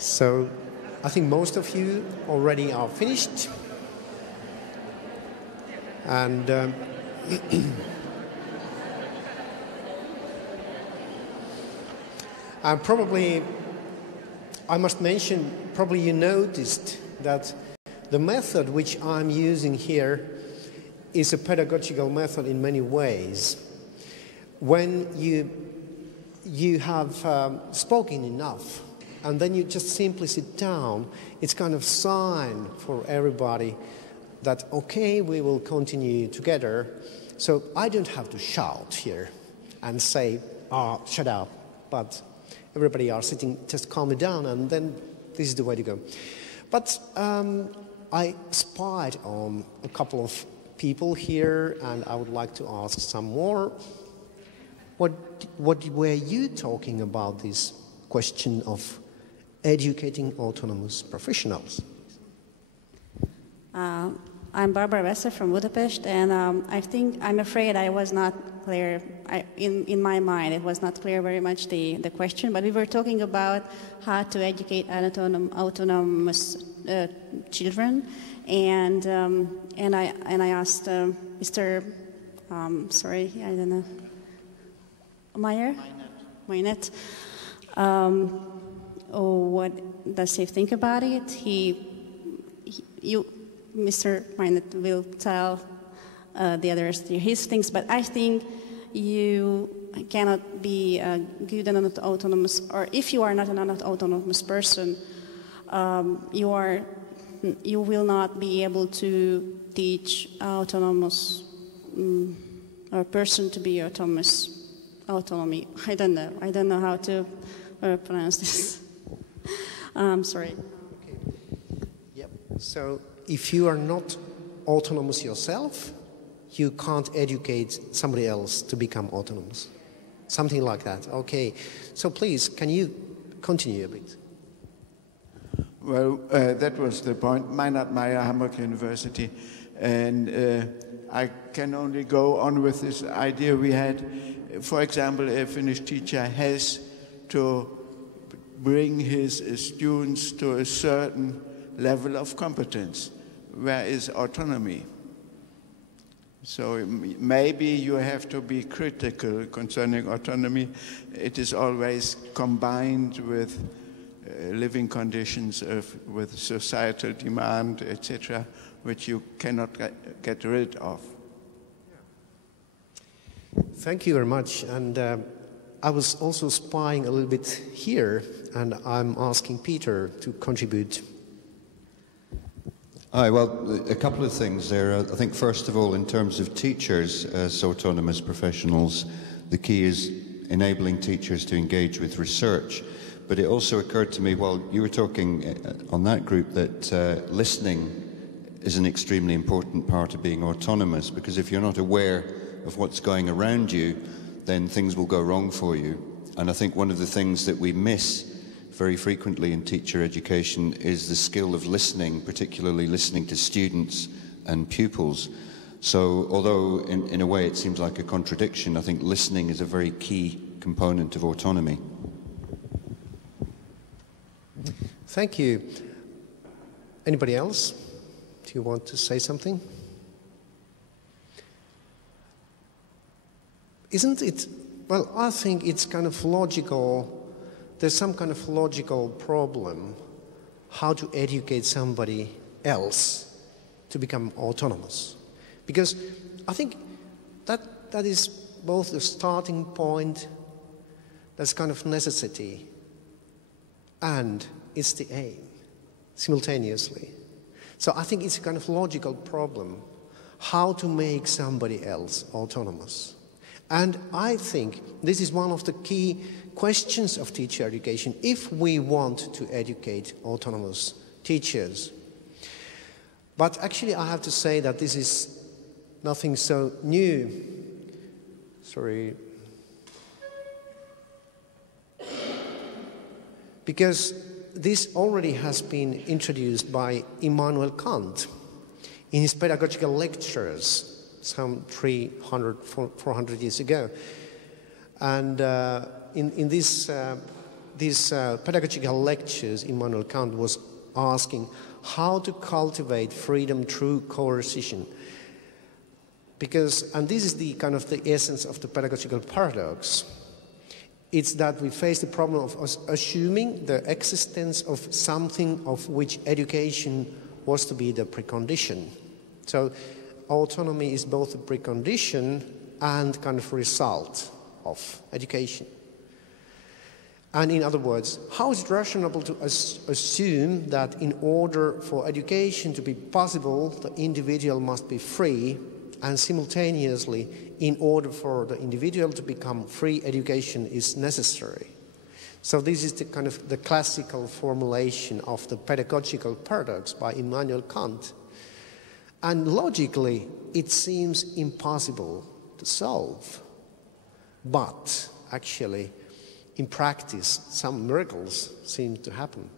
So I think most of you already are finished. And and probably, I must mention, probably you noticed that the method which I'm using here is a pedagogical method in many ways. When you have spoken enough, and then you just simply sit down, it's kind of sign for everybody that, okay, we will continue together. So I don't have to shout here and say, shut up. But everybody are sitting just calmly down, and then this is the way to go. But I spied on a couple of people here, and I would like to ask some more. What were you talking about this question of educating autonomous professionals? I'm Barbara Wesser from Budapest, and I'm afraid I was not clear. In my mind, it was not clear very much the question, but we were talking about how to educate autonomous children, and I asked Mr. Sorry, I don't know, Mynet. What does he think about it? Mr. Mynet will tell the others his things, but I think you cannot be good and not autonomous, or if you are not an autonomous person, you will not be able to teach autonomous or person to be autonomy. I don't know how to pronounce this. Sorry. Okay. Yep. So if you are not autonomous yourself, you can't educate somebody else to become autonomous. Something like that. Okay. So please, can you continue a bit? Well, that was the point. Meinert Meyer, Hamburg University. And I can only go on with this idea we had. For example, a Finnish teacher has to bring his students to a certain level of competence. Where is autonomy? So maybe you have to be critical concerning autonomy. It is always combined with living conditions, with societal demand, etc., which you cannot get rid of. Thank you very much. And I was also spying a little bit here, and I'm asking Peter to contribute. Hi, well, a couple of things there. I think, first of all, in terms of teachers as autonomous professionals, the key is enabling teachers to engage with research. But it also occurred to me while you were talking on that group that listening is an extremely important part of being autonomous, because if you're not aware of what's going around you, then things will go wrong for you. And I think one of the things that we miss very frequently in teacher education is the skill of listening, particularly listening to students and pupils. So although in a way it seems like a contradiction, I think listening is a very key component of autonomy. Thank you. Anybody else? Do you want to say something? Isn't it, well, I think it's kind of logical. There's some kind of logical problem how to educate somebody else to become autonomous. Because I think that is both the starting point, that's kind of necessity, and it's the aim, simultaneously. So I think it's a kind of logical problem, how to make somebody else autonomous. And I think this is one of the key questions of teacher education if we want to educate autonomous teachers. But actually I have to say that this is nothing so new. Sorry. Because this already has been introduced by Immanuel Kant in his pedagogical lectures some 300, 400 years ago. And in these pedagogical lectures, Immanuel Kant was asking how to cultivate freedom through coercion. Because, and this is the kind of the essence of the pedagogical paradox, it's that we face the problem of assuming the existence of something of which education was to be the precondition. So autonomy is both a precondition and kind of result of education. And in other words, how is it rational to assume that in order for education to be possible, the individual must be free, and simultaneously, in order for the individual to become free, education is necessary? So this is the kind of the classical formulation of the pedagogical paradox by Immanuel Kant. And logically, it seems impossible to solve. But actually, in practice, some miracles seem to happen,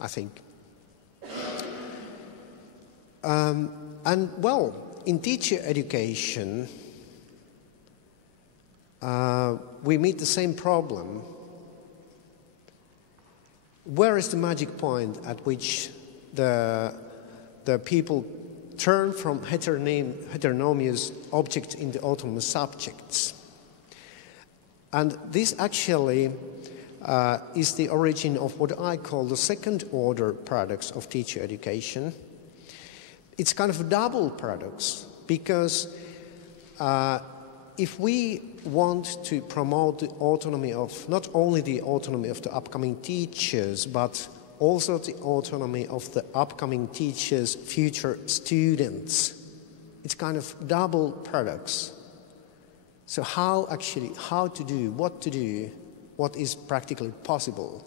I think. And well, in teacher education, we meet the same problem. Where is the magic point at which the people turn from heteronomous objects into autonomous subjects? And this actually is the origin of what I call the second-order paradox of teacher education. It's kind of a double paradox, because if we want to promote the autonomy of, not only the autonomy of the upcoming teachers, but also the autonomy of the upcoming teachers' future students, it's kind of double paradox. So how to do, what is practically possible?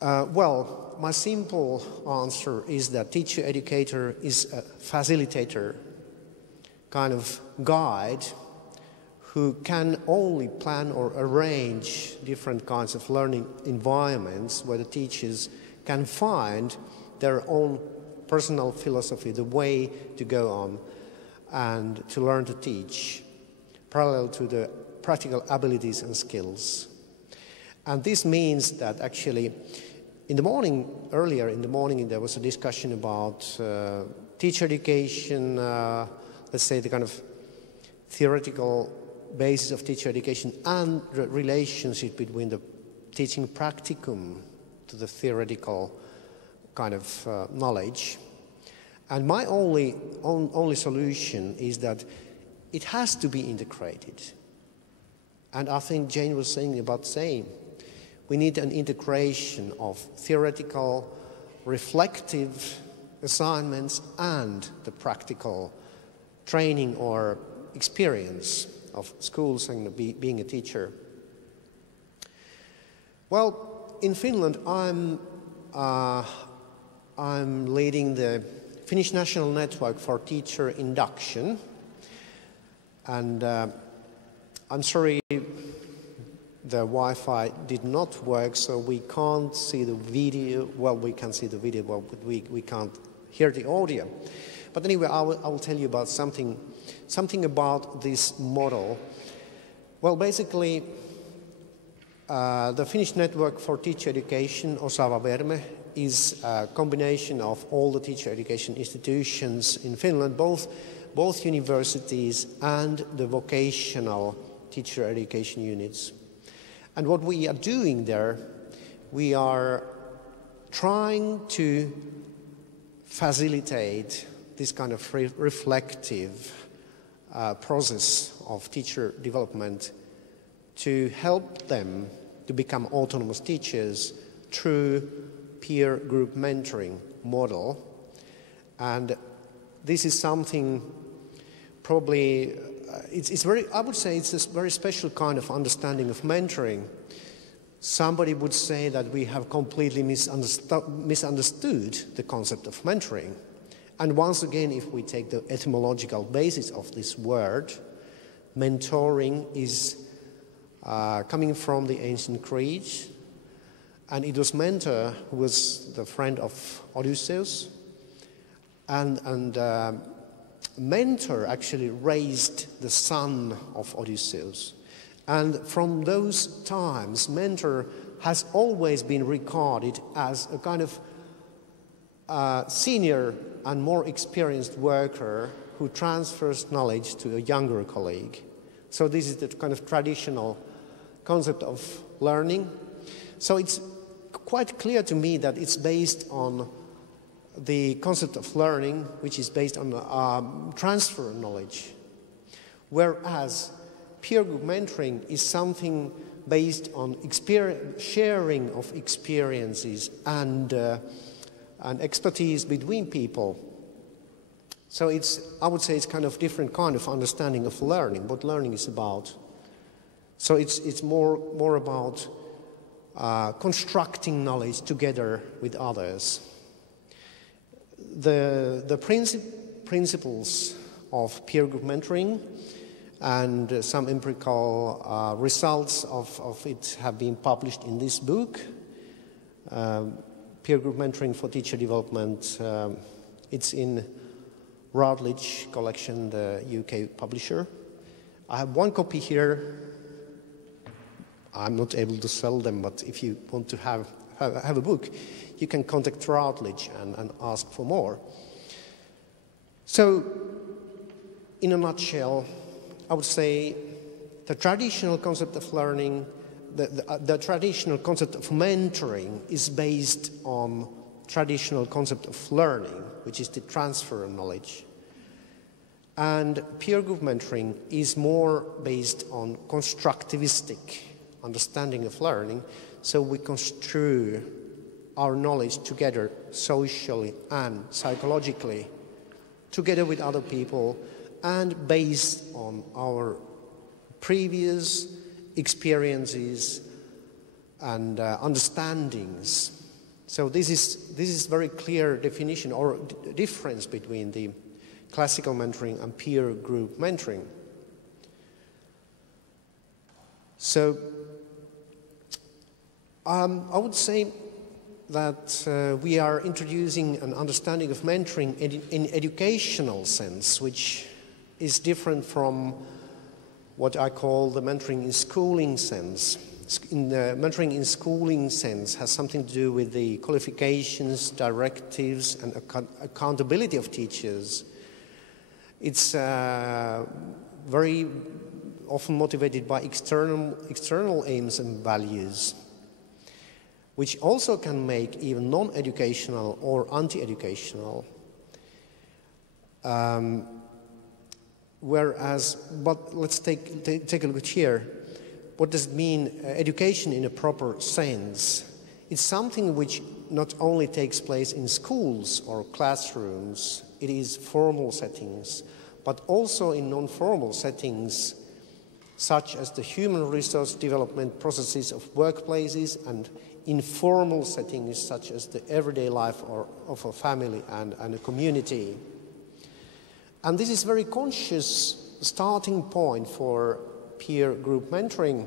Well, my simple answer is that teacher educator is a facilitator, kind of guide, who can only plan or arrange different kinds of learning environments where the teachers can find their own personal philosophy, the way to go on and to learn to teach, parallel to the practical abilities and skills. And this means that actually, in the morning, earlier in the morning, there was a discussion about teacher education, let's say the kind of theoretical basis of teacher education and the relationship between the teaching practicum to the theoretical kind of knowledge. And my only solution is that it has to be integrated. And I think Jane was saying about the same. We need an integration of theoretical, reflective assignments and the practical training or experience of schools and being a teacher. Well, in Finland, I'm leading the Finnish National Network for Teacher Induction, and I'm sorry the Wi-Fi did not work, so we can't see the video. Well, we can see the video, but we can't hear the audio. But anyway, I will tell you about something about this model. Well, basically, the Finnish Network for Teacher Education, Osaava Verme, is a combination of all the teacher education institutions in Finland, both universities and the vocational teacher education units. And what we are doing there, we are trying to facilitate this kind of reflective process of teacher development to help them to become autonomous teachers through peer group mentoring model. And this is something probably, I would say it's a very special kind of understanding of mentoring. Somebody would say that we have completely misunderstood the concept of mentoring. And once again, if we take the etymological basis of this word, mentoring is coming from the ancient Greek, and it was Mentor who was the friend of Odysseus, and Mentor actually raised the son of Odysseus. And from those times, Mentor has always been regarded as a kind of senior and more experienced worker who transfers knowledge to a younger colleague. So this is the kind of traditional concept of learning. So it's quite clear to me that it's based on the concept of learning, which is based on transfer of knowledge, whereas peer group mentoring is something based on sharing of experiences and expertise between people. So I would say it's kind of different kind of understanding of learning, what learning is about. So it's more about constructing knowledge together with others. The principles of peer group mentoring and some empirical results of it have been published in this book, Peer Group Mentoring for Teacher Development. It's in Routledge Collection, the UK publisher. I have one copy here. I'm not able to sell them, but if you want to have a book, you can contact Routledge and ask for more. So, in a nutshell, I would say the traditional concept of learning, the traditional concept of mentoring is based on traditional concept of learning, which is the transfer of knowledge. And peer group mentoring is more based on constructivistic understanding of learning, so we construe our knowledge together socially and psychologically, together with other people, and based on our previous experiences and understandings. So this is very clear definition or difference between the classical mentoring and peer group mentoring. So I would say that we are introducing an understanding of mentoring in educational sense, which is different from what I call the mentoring in schooling sense. In the mentoring in schooling sense has something to do with the qualifications, directives, and accountability of teachers. It's very often motivated by external aims and values, which also can make even non-educational or anti-educational. But let's take a look here. What does it mean, education in a proper sense? It's something which not only takes place in schools or classrooms, it is formal settings, but also in non-formal settings, such as the human resource development processes of workplaces and informal settings, such as the everyday life of a family and a community. And this is a very conscious starting point for peer group mentoring.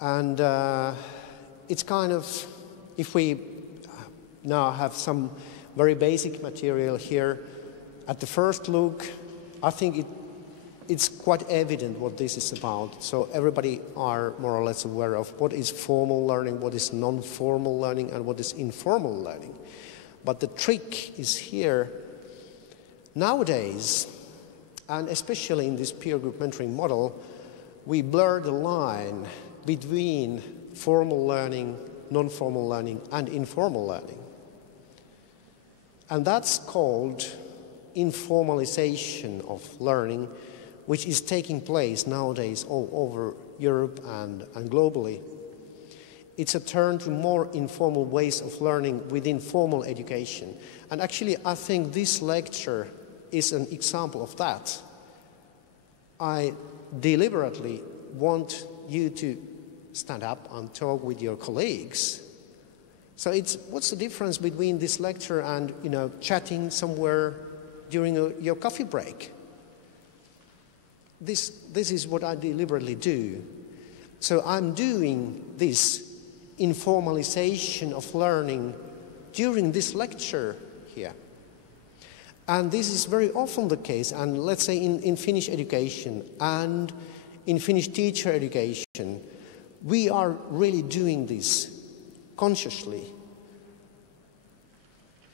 And it's kind of, if we now have some very basic material here, at the first look, I think it's quite evident what this is about. So everybody are more or less aware of what is formal learning, what is non-formal learning, and what is informal learning. But the trick is here. Nowadays, and especially in this peer group mentoring model, we blur the line between formal learning, non-formal learning, and informal learning. And that's called informalization of learning, which is taking place nowadays all over Europe and globally. It's a turn to more informal ways of learning within formal education. And actually, I think this lecture is an example of that. I deliberately want you to stand up and talk with your colleagues. So what's the difference between this lecture and, chatting somewhere during your coffee break? This is what I deliberately do. So I'm doing this informalization of learning during this lecture here. And this is very often the case, and let's say in Finnish education and in Finnish teacher education, we are really doing this consciously.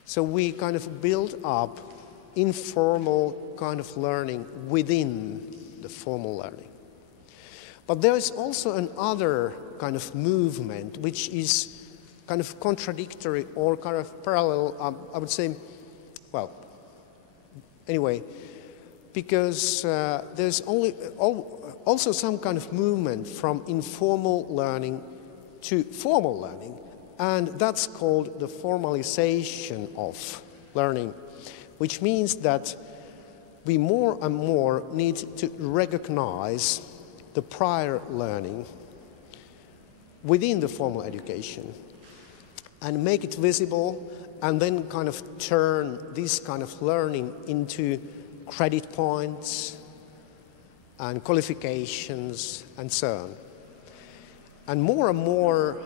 So we kind of build up informal kind of learning within the formal learning. But there is also another kind of movement which is kind of contradictory or kind of parallel, I would say, well, anyway, because there's also some kind of movement from informal learning to formal learning, and that's called the formalization of learning, which means that we more and more need to recognize the the prior learning within the formal education and make it visible, and then kind of turn this kind of learning into credit points and qualifications and so on. And more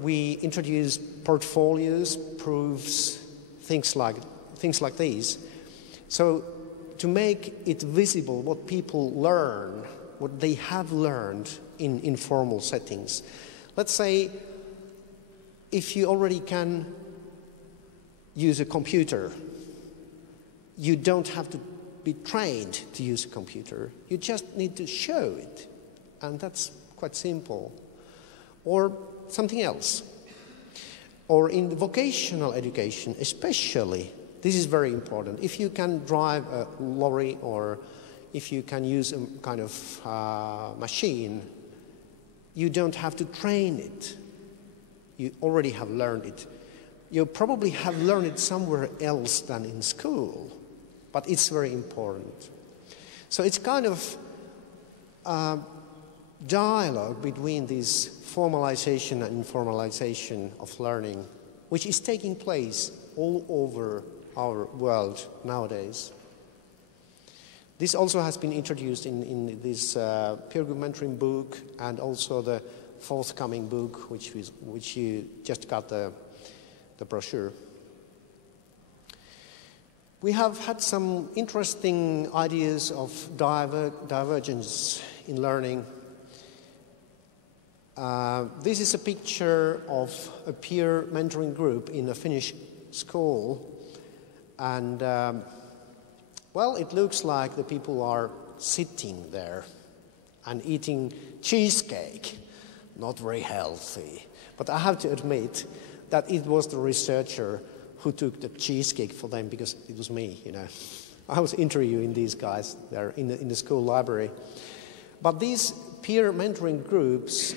we introduce portfolios, proofs, things like these. So to make it visible what people learn, what they have learned in informal settings. Let's say if you already can use a computer, you don't have to be trained to use a computer. You just need to show it, and that's quite simple. Or something else. Or in the vocational education especially, this is very important. If you can drive a lorry or if you can use a kind of machine, you don't have to train it. You already have learned it. You probably have learned it somewhere else than in school, but it's very important. So it's kind of dialogue between this formalization and informalization of learning, which is taking place all over our world nowadays. This also has been introduced in this peer group mentoring book and also the forthcoming book, which you just got the brochure. We have had some interesting ideas of divergence in learning. This is a picture of a peer mentoring group in a Finnish school, and well, it looks like the people are sitting there and eating cheesecake. Not very healthy. But I have to admit that it was the researcher who took the cheesecake for them, because it was me, you know. I was interviewing these guys there in the school library. But these peer mentoring groups,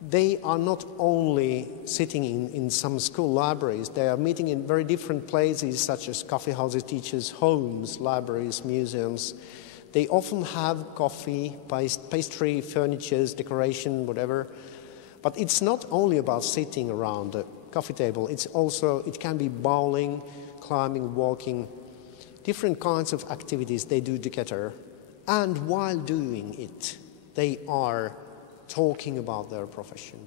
they are not only sitting in some school libraries, they are meeting in very different places, such as coffee houses, teachers' homes, libraries, museums. They often have coffee, pastry, furniture, decoration, whatever. But it's not only about sitting around the coffee table, it can be bowling, climbing, walking, different kinds of activities they do together. And while doing it, they are talking about their profession.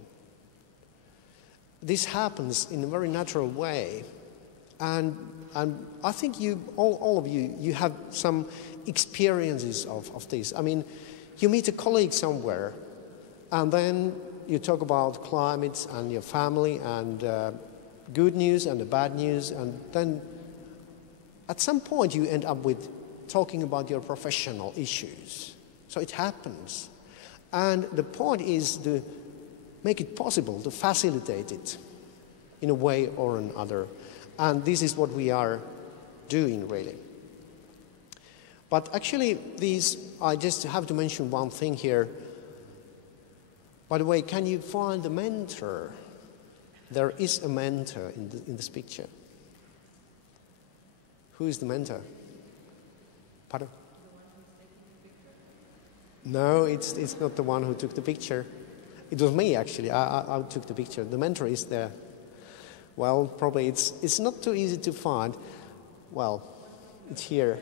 This happens in a very natural way. And I think all of you have some experiences of this. I mean, you meet a colleague somewhere, and then you talk about climate and your family and good news and the bad news, and then at some point you end up with talking about your professional issues. So it happens. And the point is to make it possible, to facilitate it in a way or another. And this is what we are doing, really. But actually, I just have to mention one thing here. By the way, can you find the mentor? There is a mentor in this picture. Who is the mentor? Pardon? No, it's not the one who took the picture. It was me, actually. I took the picture. The mentor is there. Well, probably it's not too easy to find. Well, it's here.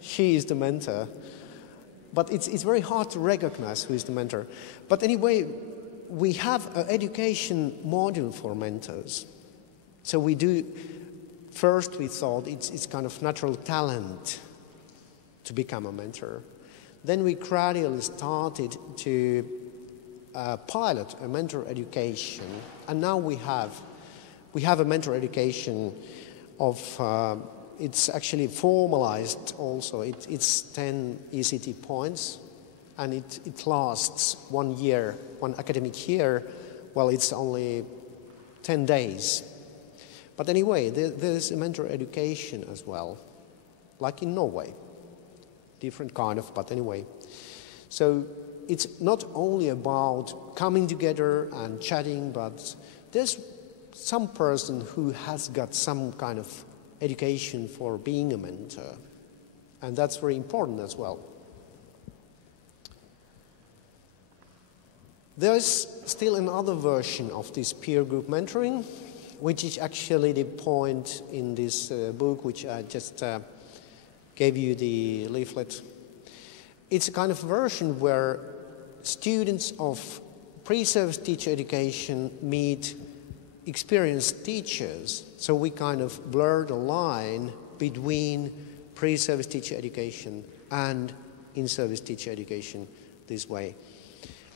She is the mentor. But it's very hard to recognize who is the mentor. But anyway, we have an education module for mentors. So we do, first we thought it's kind of natural talent to become a mentor. Then we gradually started to pilot a mentor education. And now we have a mentor education of, it's actually formalized also. It's 10 ECT points, and it lasts 1 year, 1 academic year. Well, it's only 10 days. But anyway, there's a mentor education as well, like in Norway. Different kind of, but anyway. So it's not only about coming together and chatting, but there's some person who has got some kind of education for being a mentor. And that's very important as well. There is still another version of this peer group mentoring, which is actually the point in this book, which I just gave you the leaflet. It's a kind of version where students of pre-service teacher education meet experienced teachers. So we kind of blur the line between pre-service teacher education and in-service teacher education this way.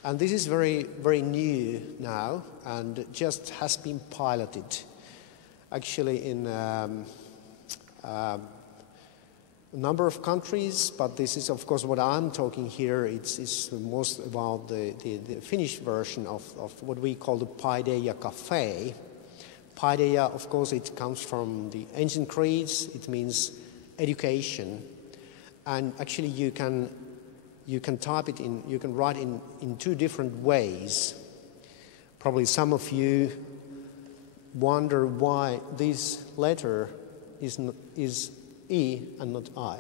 And this is very, very new now and just has been piloted actually in a number of countries, but this is of course what I'm talking here. It's most about the Finnish version of what we call the Paideia Cafe. Paideia, of course, it comes from the ancient Greeks. It means education, and actually you can type it in, you can write in two different ways. Probably some of you wonder why this letter is E and not I.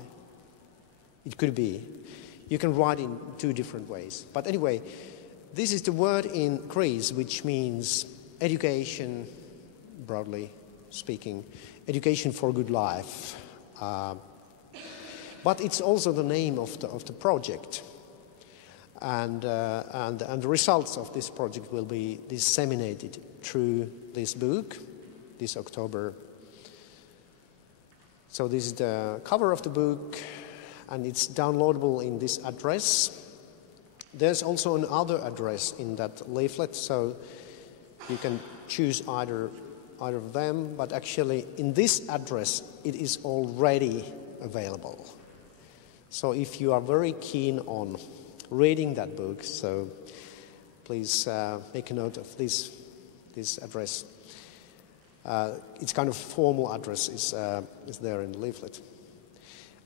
It could be. You can write in two different ways. But anyway, this is the word in Greece which means education, broadly speaking, education for good life. But it's also the name of the project. And the results of this project will be disseminated through this book this October. So this is the cover of the book, and it's downloadable in this address. There's also another address in that leaflet, so you can choose either of them, but actually in this address it is already available. So if you are very keen on reading that book, so please make a note of this address. Its kind of formal address is there in the leaflet.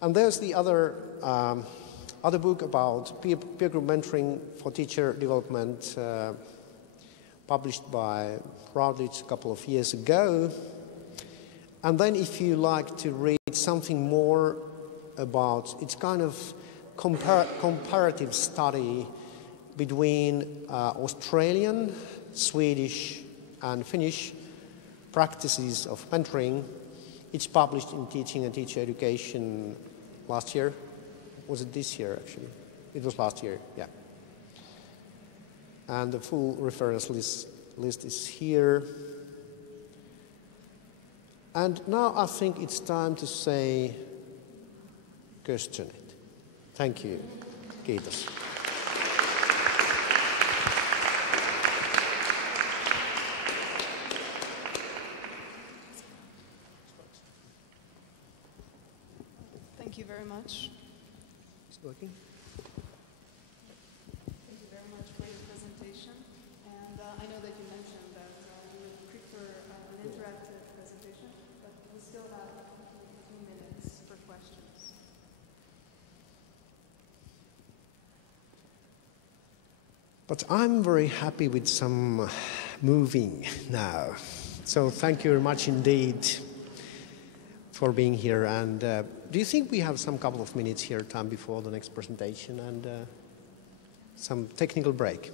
And there's the other book about peer group mentoring for teacher development, published by Routledge a couple of years ago. And then if you like to read something more about, it's kind of comparative study between Australian, Swedish and Finnish practices of mentoring. It's published in Teaching and Teacher Education last year. Was it this year, actually? It was last year, yeah. And the full reference list is here. And now I think it's time to say köszönet. Thank you. Kiitos. Thank you very much. Is it working? Thank you very much for your presentation. And I know that you mentioned that you would prefer an interactive presentation, but we still have a few minutes for questions. But I'm very happy with some moving now. So thank you very much indeed for being here. And do you think we have some couple of minutes here, time before the next presentation and some technical break?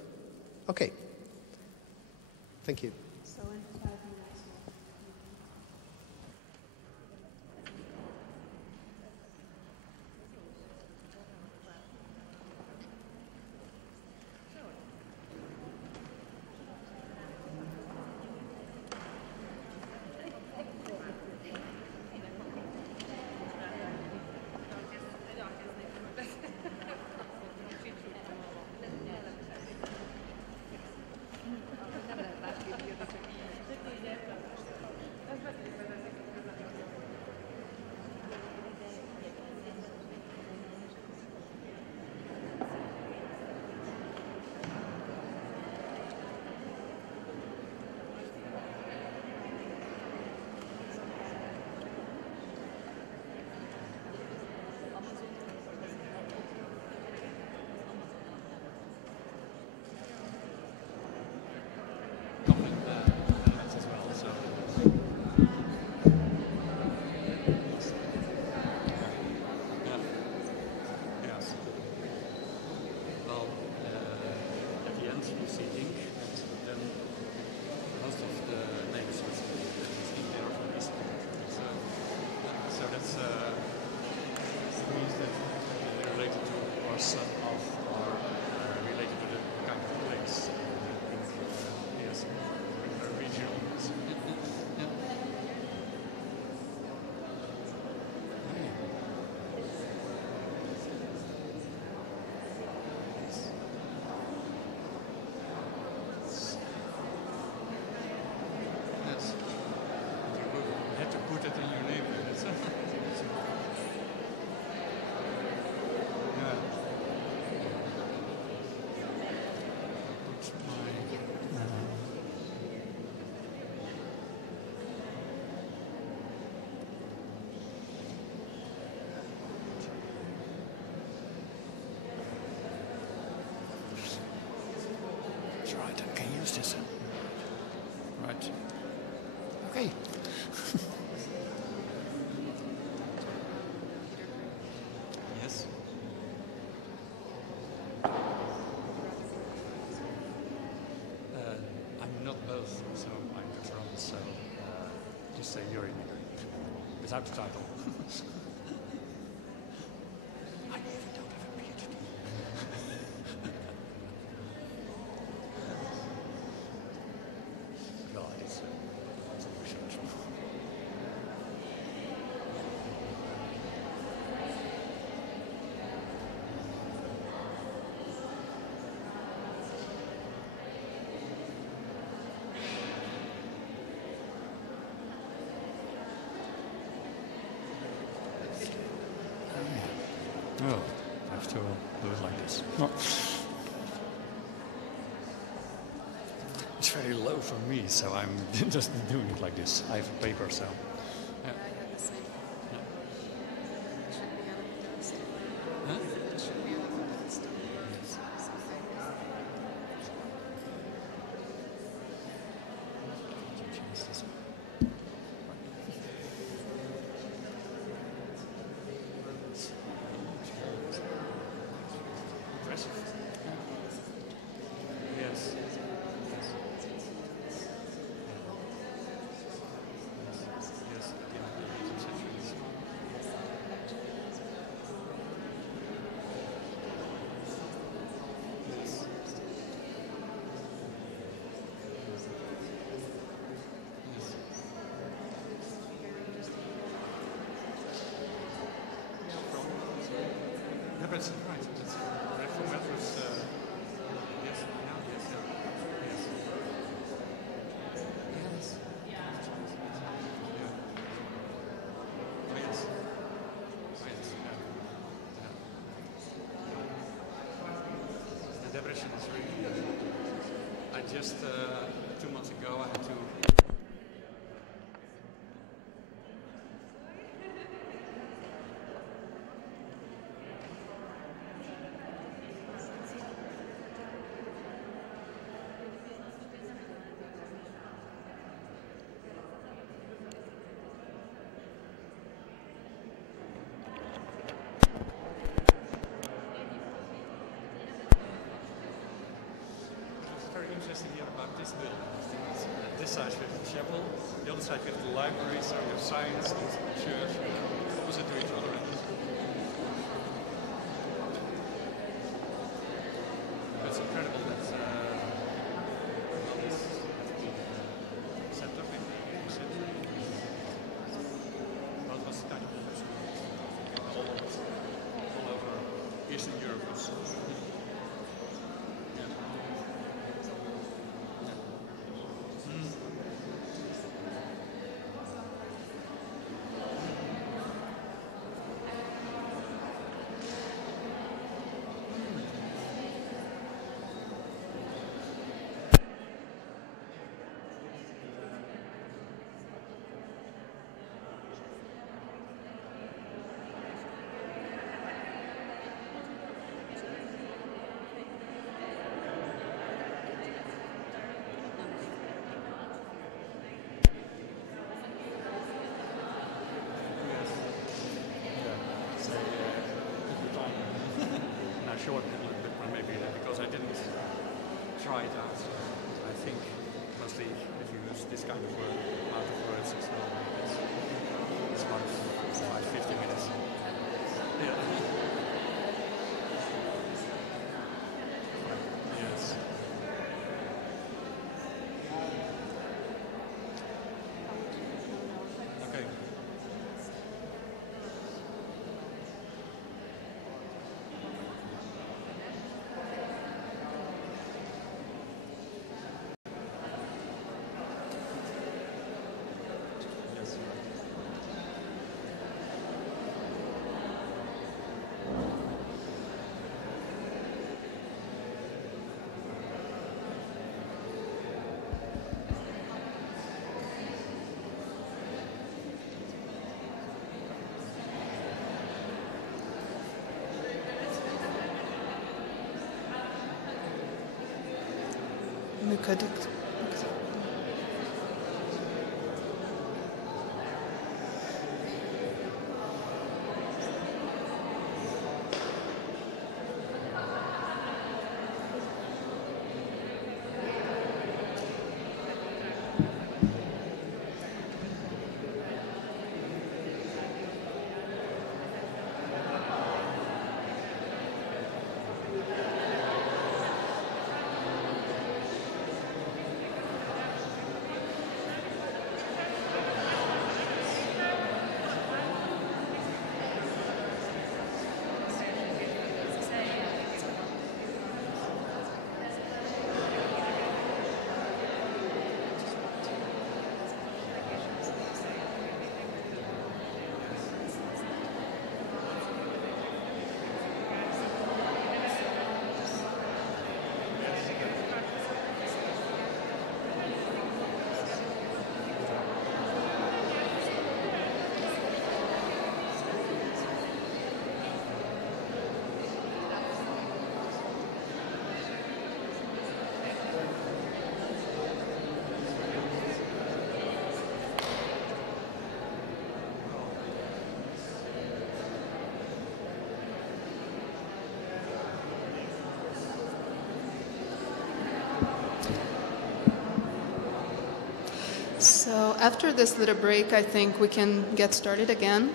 Okay. Thank you. So in 5 minutes. because of are related to the kind of place yes, region. Right, I can use this. Right. Okay. Yes. I'm not both, so I'm the front, so just say you're in without the title. I even don't have a PhD. Well, it's research. Oh, I have to do it like this. No. It's very low for me, so I'm just doing it like this. I have a paper, so. Yeah. I had the same. Yeah. It should be on the dust. Huh? It should be on the dust. Impressive. Yes. Yes, at the end of the 18th century. Yeah, but it's right. It's right from Metros. Yes, now, yes, yeah. Yes. Yes. Yeah. Oh, yes. Oh, yes. Yeah. The Divergence is really good. I just, 2 months ago, I had to. Very interesting here about this building. This side we have the chapel, the other side we have the library, so we have science and church opposite to each other. It's incredible that this set up in the 18th century. Well, it was kind of all over Eastern Europe. Shorten it a little bit, but maybe because I didn't try it out. I think mostly if you use this kind of word, out of words, it's about 50 minutes. Yeah. működik. So after this little break, I think we can get started again.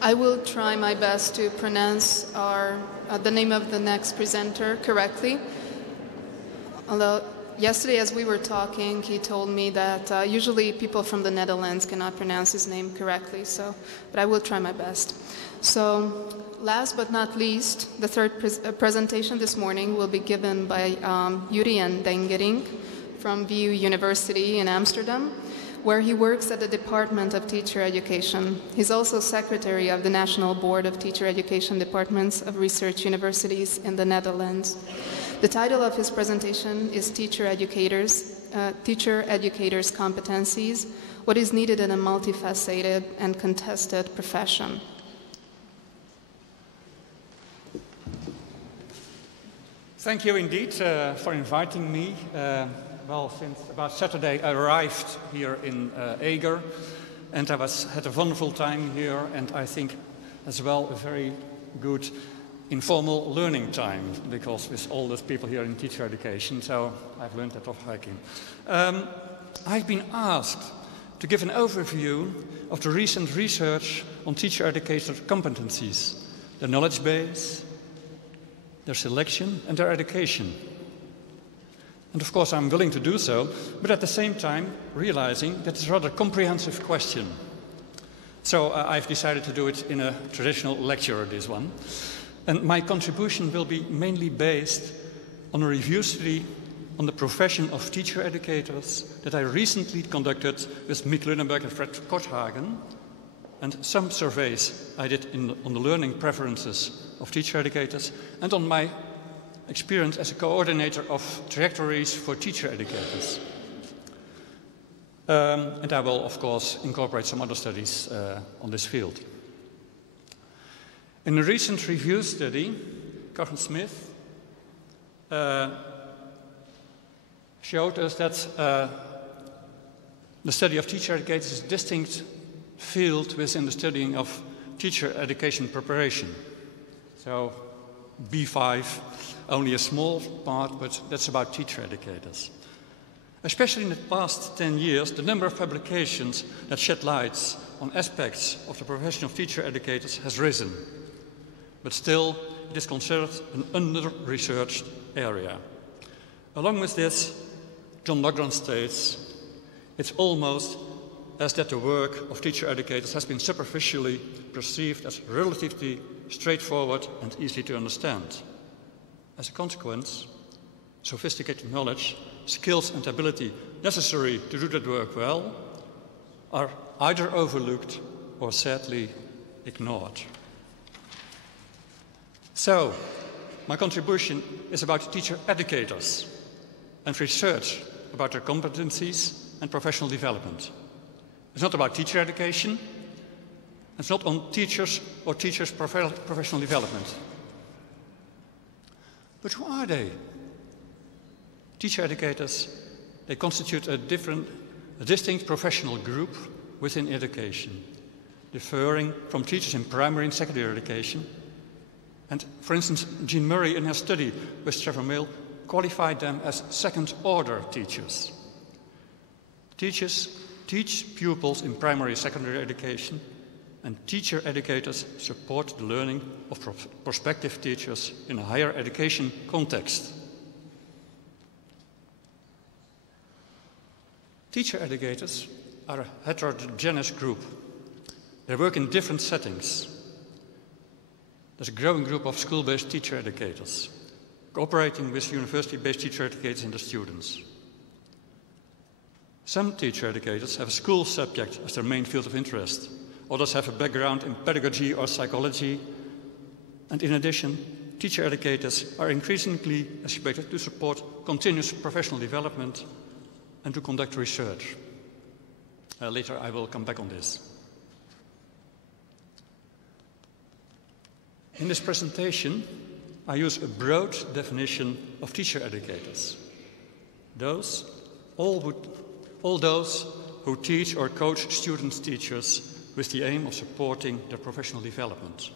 I will try my best to pronounce the name of the next presenter correctly. Although yesterday as we were talking, he told me that usually people from the Netherlands cannot pronounce his name correctly, but I will try my best. So last but not least, the third presentation this morning will be given by Jurrien Dengerink from VU University in Amsterdam, where he works at the Department of Teacher Education. He's also secretary of the National Board of Teacher Education Departments of Research Universities in the Netherlands. The title of his presentation is Teacher Educators' Competencies, What is Needed in a Multifaceted and Contested Profession. Thank you indeed for inviting me. Well, since about Saturday I arrived here in Eger, and I had a wonderful time here, and I think as well a very good informal learning time, because with all those people here in teacher education, so I've learned that of Heikkinen. I've been asked to give an overview of the recent research on teacher educator competencies, their knowledge base, their selection and their education. And of course I'm willing to do so, but at the same time realizing that it's a rather comprehensive question. So I've decided to do it in a traditional lecture, this one. And my contribution will be mainly based on a review study on the profession of teacher educators that I recently conducted with Mick Lunenberg and Fred Korthagen, and some surveys I did on the learning preferences of teacher educators, and on my experience as a coordinator of trajectories for teacher educators. And I will, of course, incorporate some other studies on this field. In a recent review study, Carson Smith showed us that the study of teacher educators is a distinct field within the studying of teacher education preparation. So B5, only a small part, but that's about teacher educators. Especially in the past 10 years, the number of publications that shed lights on aspects of the profession of teacher educators has risen. But still, it is considered an under-researched area. Along with this, John Logran states, it's almost as that the work of teacher educators has been superficially perceived as relatively straightforward and easy to understand. As a consequence, sophisticated knowledge, skills and ability necessary to do that work well are either overlooked or sadly ignored. So, my contribution is about teacher educators and research about their competencies and professional development. It's not about teacher education, It's not on teachers or teachers' professional development. But who are they? Teacher educators, they constitute a distinct professional group within education, differing from teachers in primary and secondary education. And for instance, Jean Murray in her study with Trevor Mill qualified them as second-order teachers. Teachers teach pupils in primary and secondary education, and teacher educators support the learning of prospective teachers in a higher education context. Teacher educators are a heterogeneous group. They work in different settings. There's a growing group of school-based teacher educators, cooperating with university-based teacher educators and the students. Some teacher educators have a school subject as their main field of interest. Others have a background in pedagogy or psychology. And in addition, teacher educators are increasingly expected to support continuous professional development and to conduct research. Later I will come back on this. In this presentation, I use a broad definition of teacher educators. All those who teach or coach students, teachers, with the aim of supporting their professional development.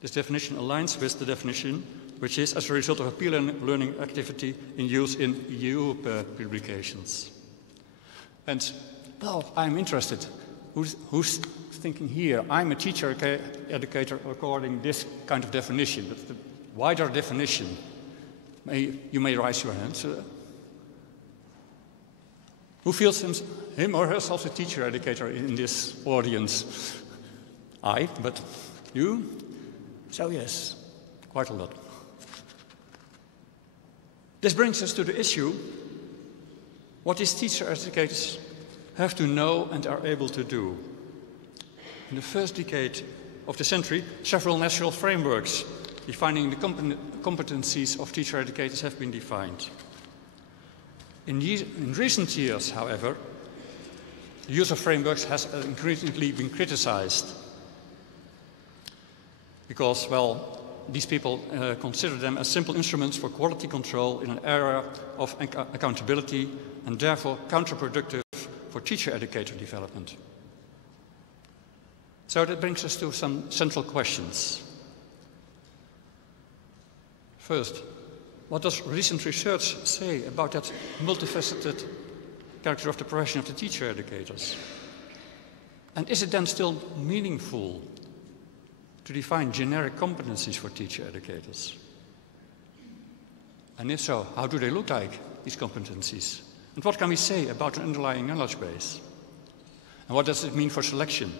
This definition aligns with the definition which is as a result of a peer learning activity in use in EU publications. And, well, I'm interested. Who's thinking here, I'm a teacher educator according to this kind of definition, but the wider definition? You may raise your hands. Who feels him or herself a teacher educator in this audience? I, but you? So yes, quite a lot. This brings us to the issue, what these teacher educators have to know and are able to do. In the first decade of the century, several national frameworks defining the competencies of teacher educators have been defined. In recent years, however, the use of frameworks has increasingly been criticized because, well, these people consider them as simple instruments for quality control in an era of accountability and therefore counterproductive for teacher educator development. So that brings us to some central questions. First, what does recent research say about that multifaceted character of the profession of the teacher educators? And is it then still meaningful to define generic competencies for teacher educators? And if so, how do they look like, these competencies? And what can we say about an underlying knowledge base? And what does it mean for selection,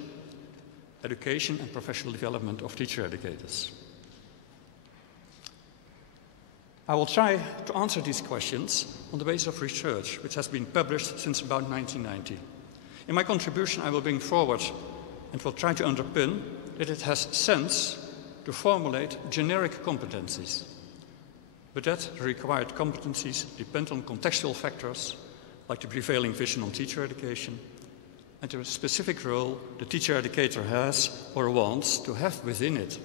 education and professional development of teacher educators? I will try to answer these questions on the basis of research which has been published since about 1990. In my contribution, I will bring forward and will try to underpin that it has sense to formulate generic competencies, but that the required competencies depend on contextual factors like the prevailing vision on teacher education and the specific role the teacher educator has or wants to have within it.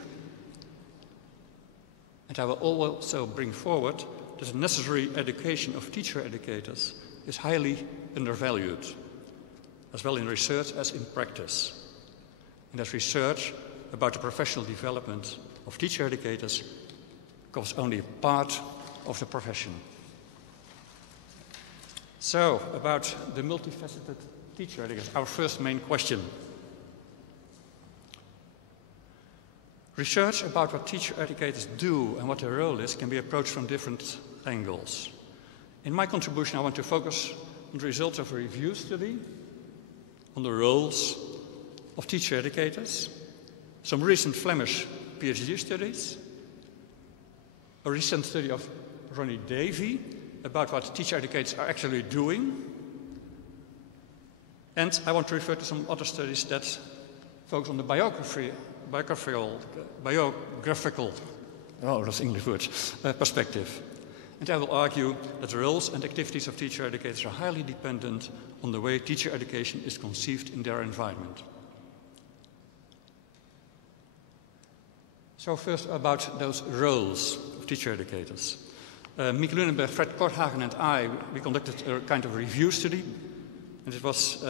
And I will also bring forward that the necessary education of teacher educators is highly undervalued, as well in research as in practice. And that research about the professional development of teacher educators covers only a part of the profession. So, about the multifaceted teacher educators, our first main question. Research about what teacher educators do and what their role is can be approached from different angles. In my contribution, I want to focus on the results of a review study on the roles of teacher educators, some recent Flemish PhD studies, a recent study of Ronnie Davey about what teacher educators are actually doing, and I want to refer to some other studies that focus on the biographical, oh, that's English words, perspective. And I will argue that the roles and activities of teacher educators are highly dependent on the way teacher education is conceived in their environment. So first about those roles of teacher educators. Mieke Lunenberg, Fred Korthagen and I, we conducted a kind of review study, and it was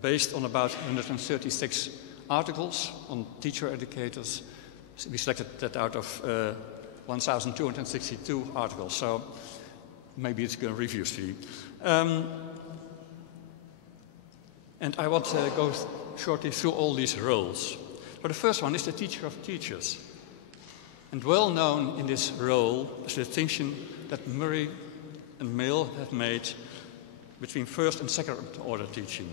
based on about 136 articles on teacher educators. We selected that out of 1,262 articles, so maybe it's a review study. And I want to go shortly through all these roles. But the first one is the teacher of teachers. And well known in this role is the distinction that Murray and Mill have made between first and second order teaching.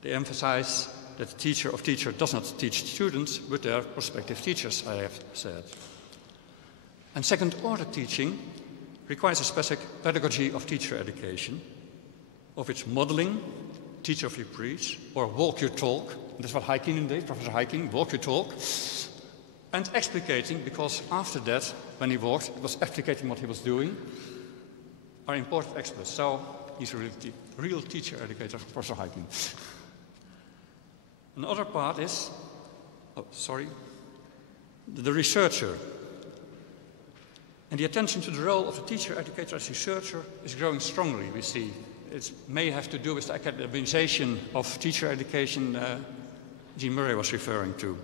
They emphasize that the teacher of teacher does not teach students, but their prospective teachers, I have said. And second order teaching requires a specific pedagogy of teacher education, of its modeling, teach of your preach, or walk your talk. That's what Heikkinen did, Professor Heikkinen, walk your talk. And explicating, because after that, when he walked, it was explicating what he was doing, are important experts. So he's a real teacher educator, Professor Heikkinen. Another part is, the researcher. And the attention to the role of the teacher educator as researcher is growing strongly, we see. It may have to do with the academization of teacher education Jean Murray was referring to.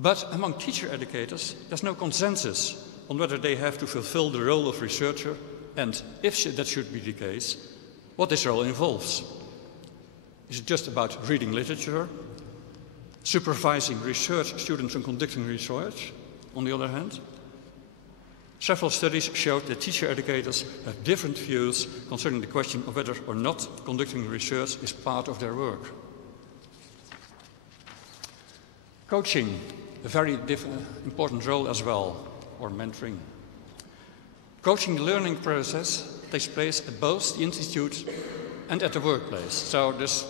But among teacher educators, there's no consensus on whether they have to fulfill the role of researcher, and if that should be the case, what this role involves. Is it just about reading literature, supervising research students and conducting research, on the other hand? Several studies showed that teacher educators have different views concerning the question of whether or not conducting research is part of their work. Coaching, a very important role as well, or mentoring. Coaching the learning process takes place at both the institute and at the workplace. So this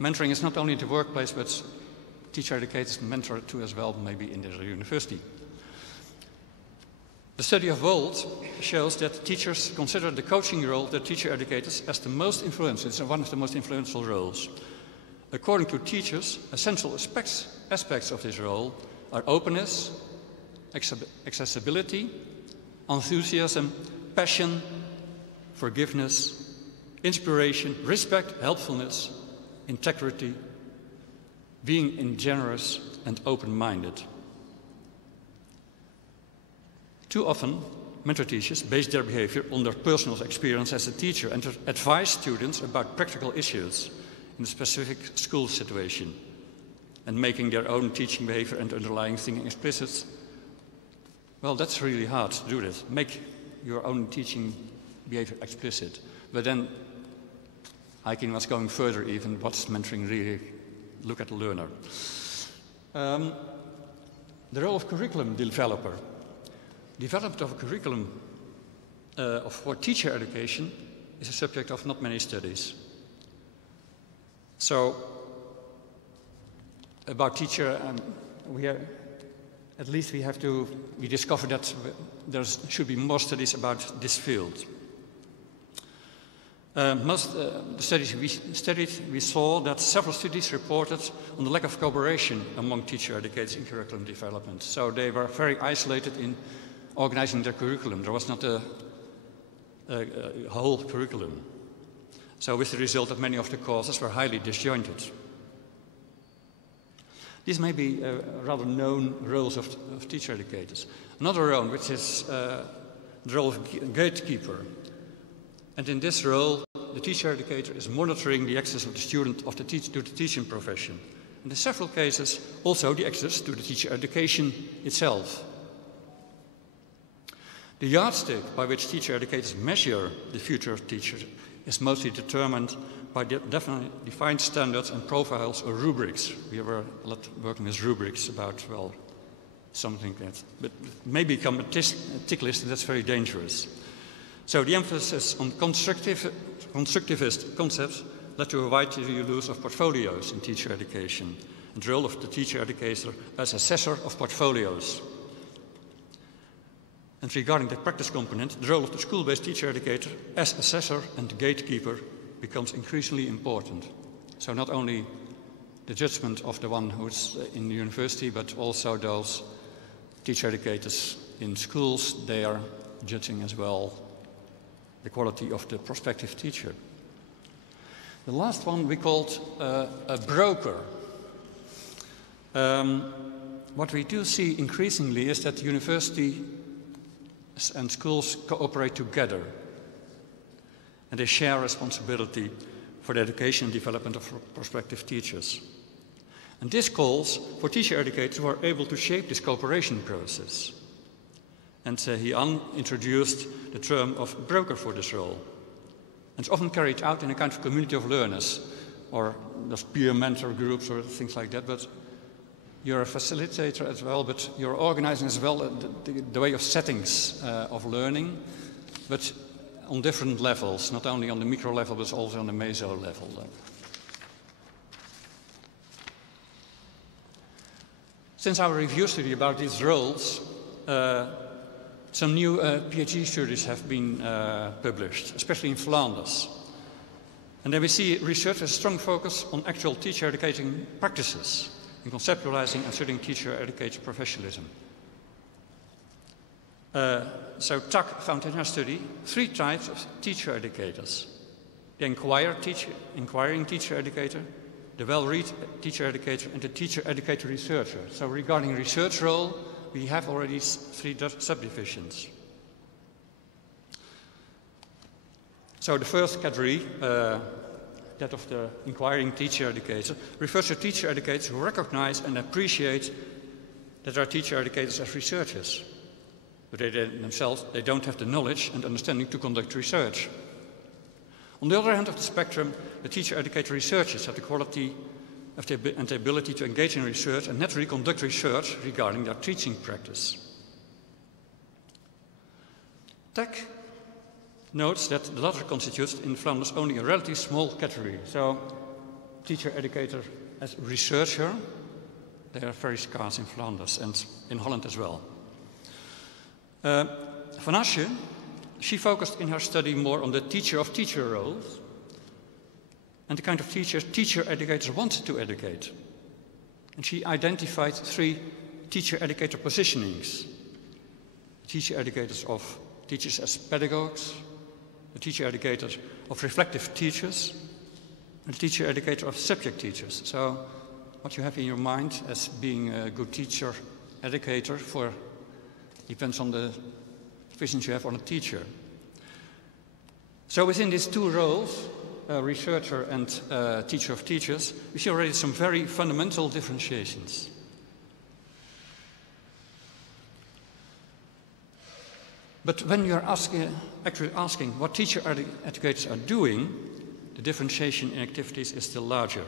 mentoring is not only at the workplace, but teacher educators mentor too as well, maybe in their university. The study of Wold shows that teachers consider the coaching role of the teacher educators as the most influential. It's one of the most influential roles. According to teachers, essential aspects of this role are openness, accessibility, enthusiasm, passion, forgiveness, inspiration, respect, helpfulness, integrity, being generous and open-minded. Too often, mentor teachers base their behavior on their personal experience as a teacher and advise students about practical issues in a specific school situation, and making their own teaching behavior and underlying thinking explicit. Well, that's really hard to do that. Make your own teaching behavior explicit. But then, Heikkinen was going further even. What's mentoring really? Look at the learner. The role of curriculum developer. Development of a curriculum for teacher education is a subject of not many studies. So, about teacher, we discovered that there should be more studies about this field. The studies we studied, we saw that several studies reported on the lack of cooperation among teacher educators in curriculum development. So they were very isolated in organizing their curriculum. There was not a whole curriculum. So with the result that many of the courses were highly disjointed. These may be rather known roles of teacher educators. Another role, which is the role of gatekeeper. And in this role, the teacher educator is monitoring the access of the student to the teaching profession. And in several cases, also the access to the teacher education itself. The yardstick by which teacher educators measure the future of teachers is mostly determined by defined standards and profiles or rubrics. We were a lot working with rubrics about, well, something that, but may become a tick list, and that's very dangerous. So the emphasis on constructivist concepts led to a wide use of portfolios in teacher education, and the role of the teacher educator as assessor of portfolios. And regarding the practice component, the role of the school-based teacher educator as assessor and gatekeeper becomes increasingly important. So not only the judgment of the one who's in the university, but also those teacher educators in schools, they are judging as well the quality of the prospective teacher. The last one we called a broker. What we do see increasingly is that universities and schools cooperate together, and they share responsibility for the education and development of prospective teachers. And this calls for teacher educators who are able to shape this cooperation process. And Iván introduced the term of broker for this role. And it's often carried out in a kind of community of learners, or those peer mentor groups or things like that. But you're a facilitator as well, but you're organizing as well the way of settings of learning, but on different levels, not only on the micro level, but also on the meso level. Since our review study about these roles, some new PhD studies have been published, especially in Flanders. And then we see research has a strong focus on actual teacher educating practices in conceptualizing and studying teacher educator professionalism. So TAC found in our study 3 types of teacher educators. The inquiring teacher educator, the well-read teacher educator, and the teacher educator researcher. So regarding research role, we have already 3 subdivisions. So the first category, that of the inquiring teacher educator, refers to teacher educators who recognize and appreciate that there are teacher educators as researchers. But they themselves, they don't have the knowledge and understanding to conduct research. On the other hand of the spectrum, the teacher educator researchers have the quality and the ability to engage in research and naturally conduct research regarding their teaching practice. TAC notes that the latter constitutes in Flanders only a relatively small category. So, teacher educator as researcher, they are very scarce in Flanders and in Holland as well. Van Asje, she focused in her study more on the teacher of teacher roles and the kind of teachers teacher educators want to educate. And she identified 3 teacher educator positionings. Teacher educators of teachers as pedagogues, the teacher educators of reflective teachers, and the teacher educator of subject teachers. So what you have in your mind as being a good teacher educator depends on the visions you have on a teacher. So within these 2 roles, researcher and teacher of teachers, we see already some very fundamental differentiations. But when you're actually asking what teacher educators are doing, the differentiation in activities is still larger.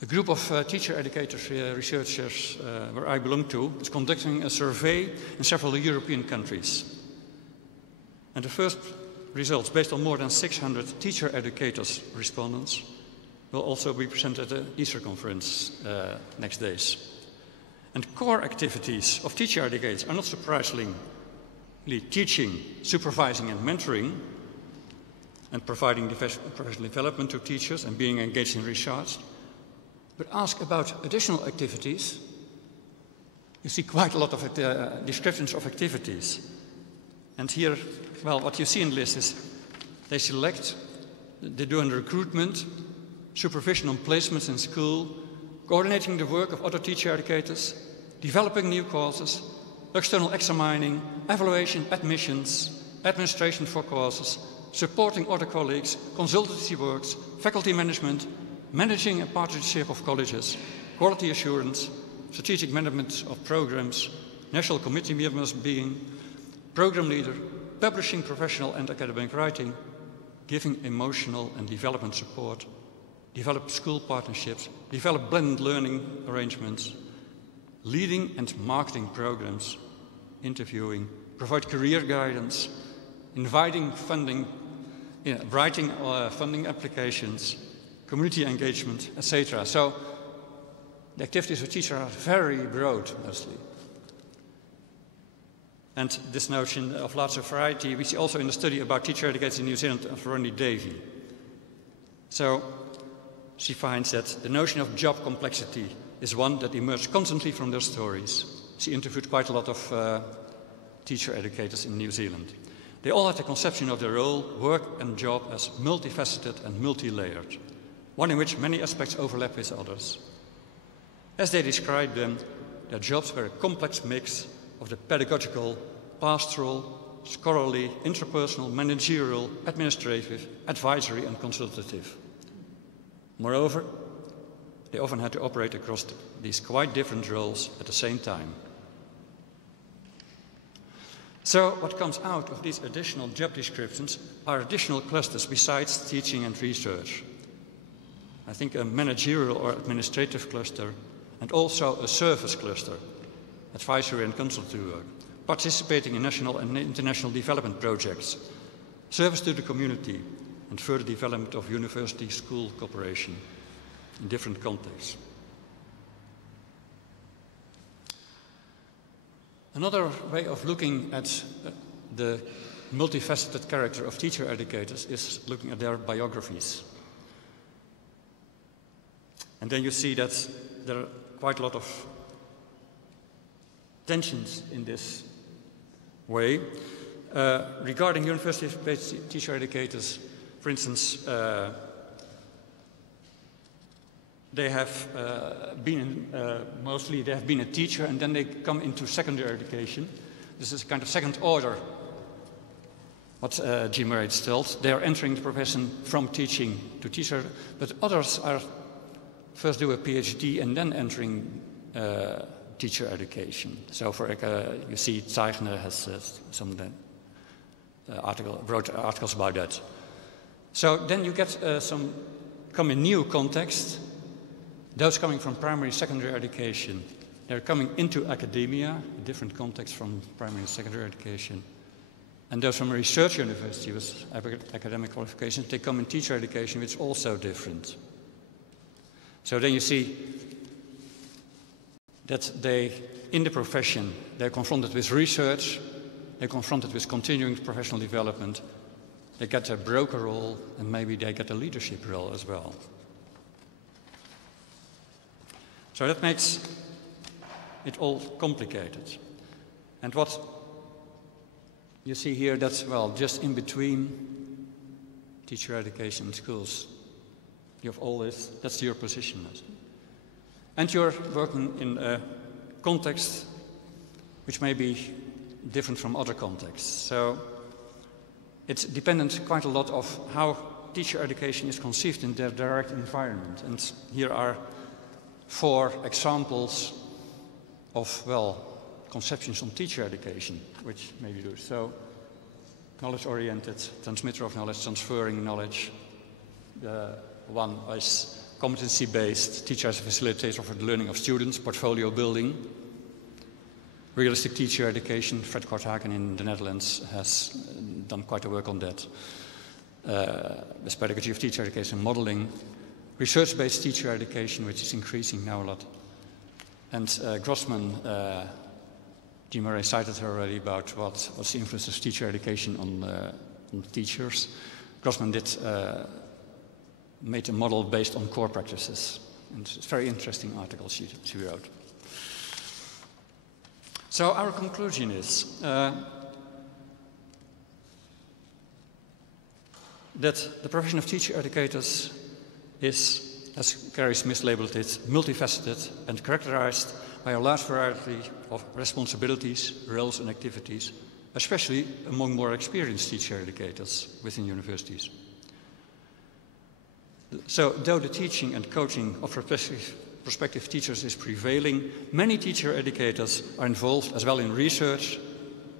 A group of teacher educators, researchers where I belong to, is conducting a survey in several European countries. And the first results, based on more than 600 teacher educators respondents, will also be presented at the Ecer conference next days. And core activities of teacher educators are not surprisingly teaching, supervising and mentoring, and providing professional development to teachers and being engaged in research. But ask about additional activities, you see quite a lot of descriptions of activities. And here, well, what you see in the list is they select, they do under recruitment, supervision on placements in school, coordinating the work of other teacher educators, developing new courses, external examining, evaluation, admissions, administration for courses, supporting other colleagues, consultancy works, faculty management, managing a partnership of colleges, quality assurance, strategic management of programs, national committee members being, program leader, publishing professional and academic writing, giving emotional and development support, develop school partnerships, develop blended learning arrangements, leading and marketing programs, interviewing, provide career guidance, inviting funding, writing funding applications, community engagement, etc. So the activities of teachers are very broad, mostly. And this notion of lots of variety we see also in the study about teacher educators in New Zealand of Ronnie Davey. So she finds that the notion of job complexity is one that emerged constantly from their stories. She interviewed quite a lot of teacher educators in New Zealand. They all had a conception of their role, work and job as multifaceted and multi-layered, one in which many aspects overlap with others. As they described them, their jobs were a complex mix of the pedagogical, pastoral, scholarly, interpersonal, managerial, administrative, advisory and consultative. Moreover, they often had to operate across these quite different roles at the same time. So what comes out of these additional job descriptions are additional clusters besides teaching and research. I think a managerial or administrative cluster and also a service cluster, advisory and consultative work, participating in national and international development projects, service to the community, and further development of university-school cooperation in different contexts. Another way of looking at the multifaceted character of teacher educators is looking at their biographies. And then you see that there are quite a lot of tensions in this way. Regarding university-based teacher educators, for instance, they have been mostly they have been a teacher and then they come into secondary education. This is a kind of second order, what G. Murray told. They are entering the profession from teaching to teacher, but others are first do a PhD and then entering teacher education. So for you see Zeichner has some wrote articles about that. So then you get come in new context. Those coming from primary, secondary education, they're coming into academia, a different context from primary and secondary education. And those from a research university with academic qualifications, they come in teacher education, which is also different. So then you see that they, in the profession, they're confronted with research, they're confronted with continuing professional development, they get a broker role, and maybe they get a leadership role as well. So that makes it all complicated. And what you see here, that's, well, just in between teacher education and schools. You have all this, that's your position. And you're working in a context which may be different from other contexts. So it's dependent quite a lot of how teacher education is conceived in their direct environment. And here are 4 examples of, well, conceptions on teacher education, which maybe do. So, knowledge-oriented, transmitter of knowledge, transferring knowledge. The one is competency-based, teacher as a facilitator for the learning of students, portfolio building. Realistic teacher education, Fred Korthagen in the Netherlands has done quite a work on that. This pedagogy of teacher education, modeling. Research-based teacher education, which is increasing now a lot. And Grossman, G. Murray cited her already about what's the influence of teacher education on teachers. Grossman made a model based on core practices. And it's a very interesting article she wrote. So our conclusion is that the profession of teacher educators is, as Gary Smith labeled it, multifaceted and characterized by a large variety of responsibilities, roles and activities, especially among more experienced teacher educators within universities. So, though the teaching and coaching of prospective teachers is prevailing, many teacher educators are involved as well in research,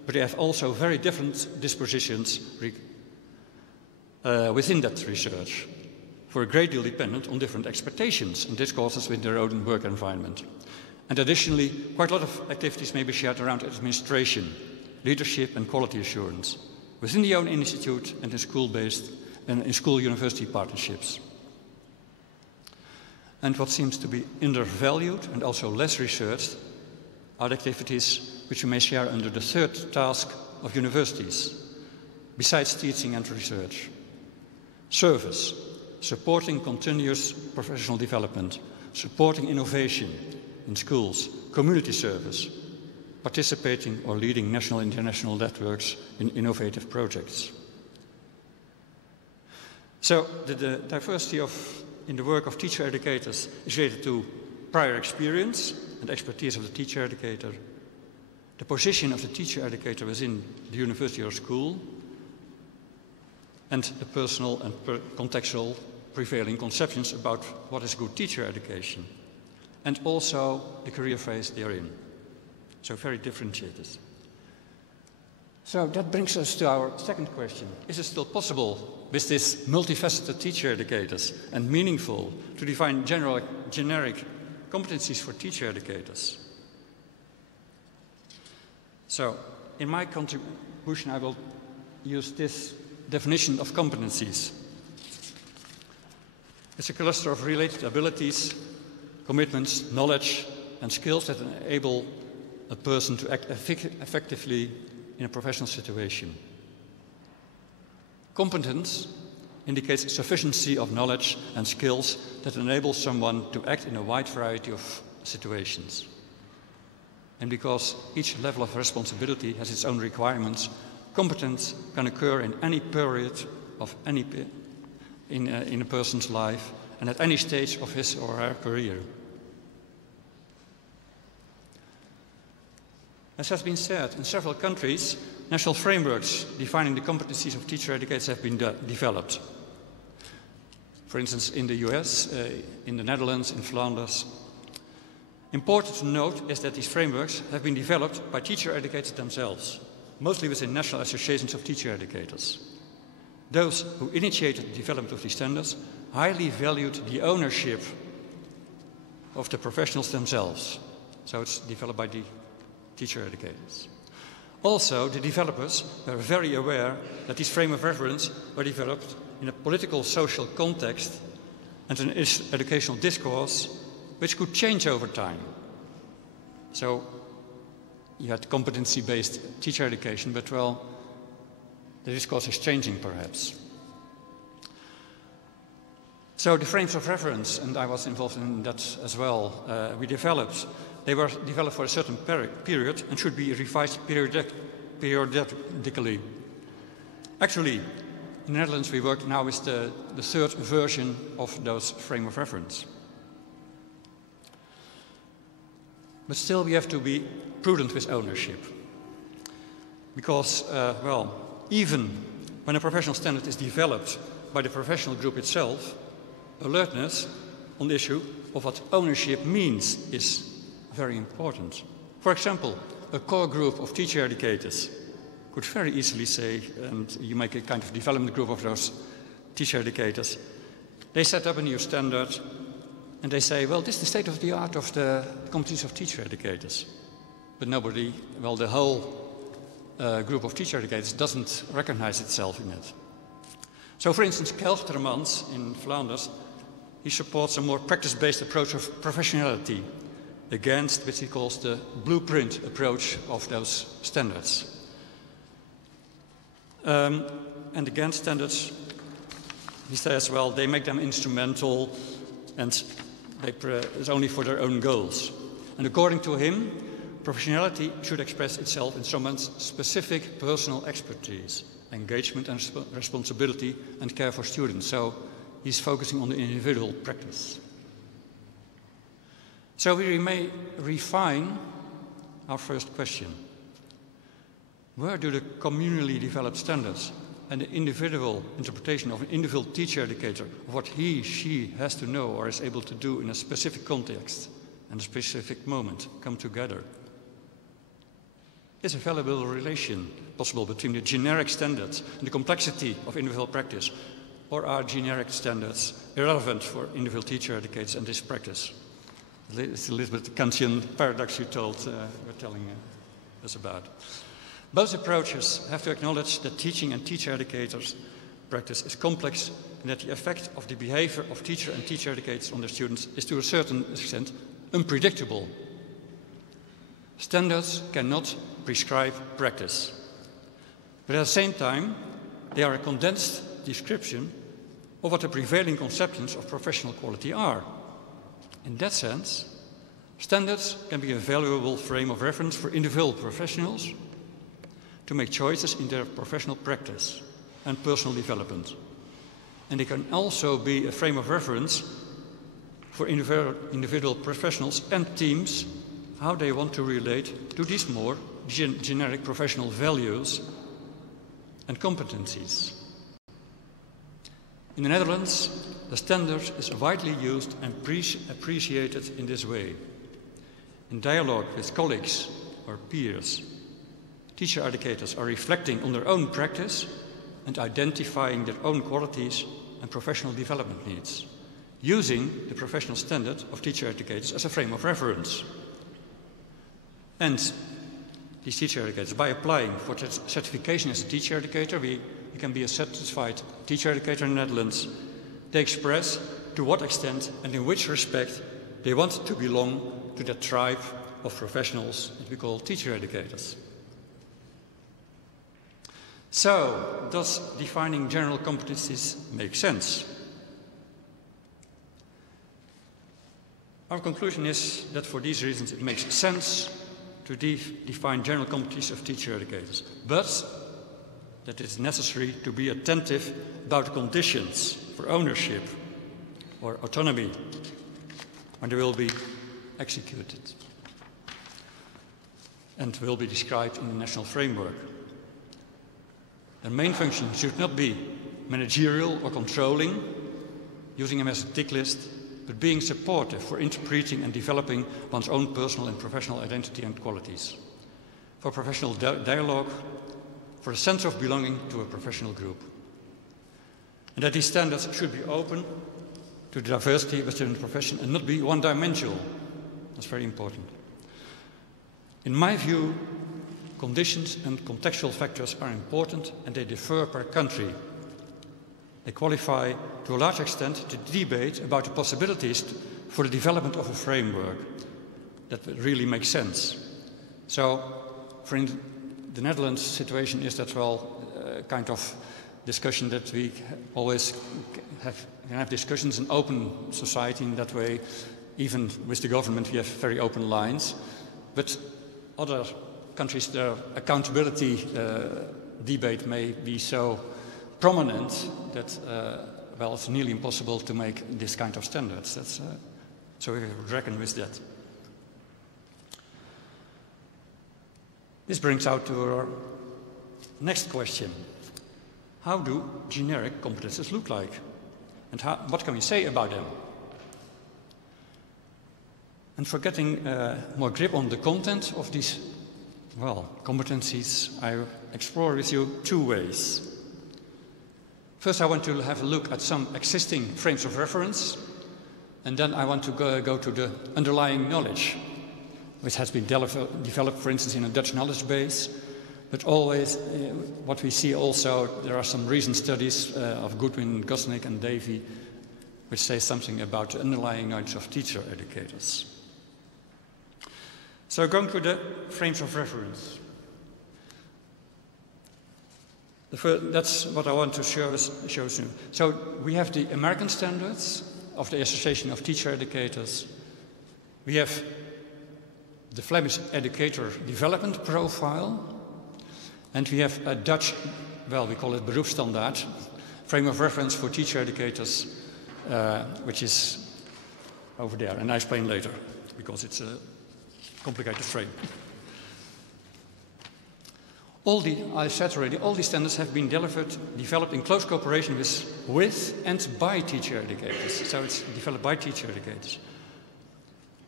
but they have also very different dispositions within that research, for a great deal dependent on different expectations and discourses within their own work environment. And additionally, quite a lot of activities may be shared around administration, leadership and quality assurance, within the own institute and in school-based and in school-university partnerships. And what seems to be undervalued and also less researched are the activities which we may share under the third task of universities, besides teaching and research. Service, supporting continuous professional development, supporting innovation in schools, community service, participating or leading national and international networks in innovative projects. So the diversity in the work of teacher educators is related to prior experience and expertise of the teacher educator, the position of the teacher educator within the university or school, and the personal and contextual prevailing conceptions about what is good teacher education, and also the career phase they are in. So very differentiated. So that brings us to our second question. Is it still possible with these multifaceted teacher educators and meaningful to define generic competencies for teacher educators? So in my contribution I will use this definition of competencies. It's a cluster of related abilities, commitments, knowledge and skills that enable a person to act effectively in a professional situation. Competence indicates sufficiency of knowledge and skills that enable someone to act in a wide variety of situations. And because each level of responsibility has its own requirements, competence can occur in any period of in a person's life and at any stage of his or her career. As has been said, in several countries, national frameworks defining the competencies of teacher educators have been developed. For instance, in the US, in the Netherlands, in Flanders. Important to note is that these frameworks have been developed by teacher educators themselves, mostly within national associations of teacher educators. Those who initiated the development of these standards highly valued the ownership of the professionals themselves. So it's developed by the teacher educators. Also, the developers were very aware that these frames of reference were developed in a political social context and an educational discourse which could change over time. So you had competency-based teacher education, but well, the discourse is changing perhaps. So the frames of reference, and I was involved in that as well, they were developed for a certain period and should be revised periodically. Actually, in the Netherlands we work now with the third version of those frame of reference. But still we have to be prudent with ownership. Because, well, even when a professional standard is developed by the professional group itself, alertness on the issue of what ownership means is very important. For example, a core group of teacher educators could very easily say, and you make a kind of development group of those teacher educators, they set up a new standard and they say, well, this is the state of the art of the competencies of teacher educators. But nobody, well, the whole group of teacher educators doesn't recognize itself in it. So, for instance, Keltermans in Flanders, he supports a more practice-based approach of professionality against what he calls the blueprint approach of those standards. And against standards, he says, well, they make them instrumental and it's only for their own goals. And according to him, professionality should express itself in someone's specific personal expertise, engagement and responsibility and care for students. So he's focusing on the individual practice. So we may refine our first question. Where do the communally developed standards and the individual interpretation of an individual teacher educator of what he, she has to know or is able to do in a specific context and a specific moment come together? Is a valuable relation possible between the generic standards and the complexity of individual practice, or are generic standards irrelevant for individual teacher educators and this practice? It's a little bit Kantian paradox you were telling us about. Both approaches have to acknowledge that teaching and teacher educators' practice is complex and that the effect of the behavior of teacher and teacher educators on their students is to a certain extent unpredictable. Standards cannot prescribe practice, but at the same time they are a condensed description or what the prevailing conceptions of professional quality are. In that sense, standards can be a valuable frame of reference for individual professionals to make choices in their professional practice and personal development. And they can also be a frame of reference for individual professionals and teams how they want to relate to these more generic professional values and competencies. In the Netherlands, the standard is widely used and appreciated in this way. In dialogue with colleagues or peers, teacher educators are reflecting on their own practice and identifying their own qualities and professional development needs, using the professional standard of teacher educators as a frame of reference. And these teacher educators, by applying for certification as a teacher educator, you can be a satisfied teacher educator in the Netherlands, they express to what extent and in which respect they want to belong to that tribe of professionals that we call teacher educators. So, does defining general competencies make sense? Our conclusion is that for these reasons it makes sense to define general competencies of teacher educators, but that it is necessary to be attentive about the conditions for ownership or autonomy when they will be executed and will be described in the national framework. Their main function should not be managerial or controlling, using them as a tick list, but being supportive for interpreting and developing one's own personal and professional identity and qualities, for professional dialogue, for a sense of belonging to a professional group. And that these standards should be open to the diversity within the profession and not be one-dimensional. That's very important. In my view, conditions and contextual factors are important and they differ per country. They qualify to a large extent the debate about the possibilities for the development of a framework that really makes sense. So, for the Netherlands situation is that, well, kind of discussion that we always have discussions in open society in that way. Even with the government we have very open lines. But other countries, their accountability debate may be so prominent that, well, it's nearly impossible to make this kind of standards. That's, so we reckon with that. This brings out to our next question. How do generic competences look like? And what can we say about them? And for getting more grip on the content of these, well, competencies, I explore with you two ways. First, I want to have a look at some existing frames of reference, and then I want to go to the underlying knowledge, which has been developed, for instance, in a Dutch knowledge base. But always, what we see also, there are some recent studies of Goodwin, Gosnick, and Davey, which say something about the underlying knowledge of teacher educators. So going to the frames of reference. That's what I want to show you. So we have the American standards of the Association of Teacher Educators. We have the Flemish Educator Development Profile. And we have a Dutch, well, we call it beroepsstandaard, frame of reference for teacher educators, which is over there. And I explain later, because it's a complicated frame. I said already, all these standards have been developed in close cooperation with and by teacher educators. So it's developed by teacher educators.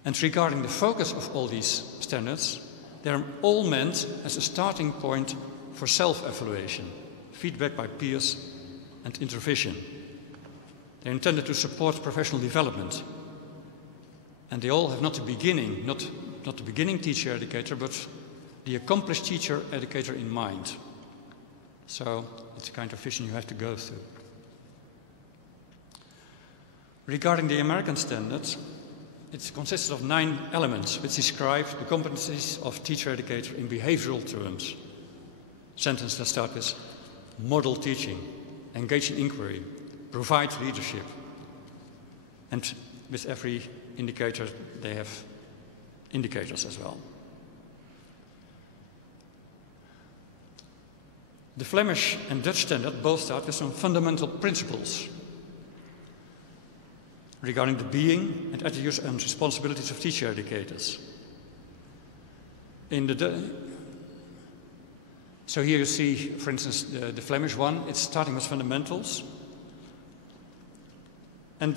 And regarding the focus of all these standards, they are all meant as a starting point for self-evaluation, feedback by peers, and intervision. They are intended to support professional development. And they all have not the beginning teacher educator, but the accomplished teacher educator in mind. So it's a kind of vision you have to go through. Regarding the American standards, it consists of 9 elements which describe the competencies of teacher educator in behavioral terms. Sentences that start with model teaching, engage in inquiry, provide leadership. And with every indicator, they have indicators as well. The Flemish and Dutch standard both start with some fundamental principles regarding the being and attitudes and responsibilities of teacher educators. So here you see, for instance, the Flemish one. It's starting with fundamentals. And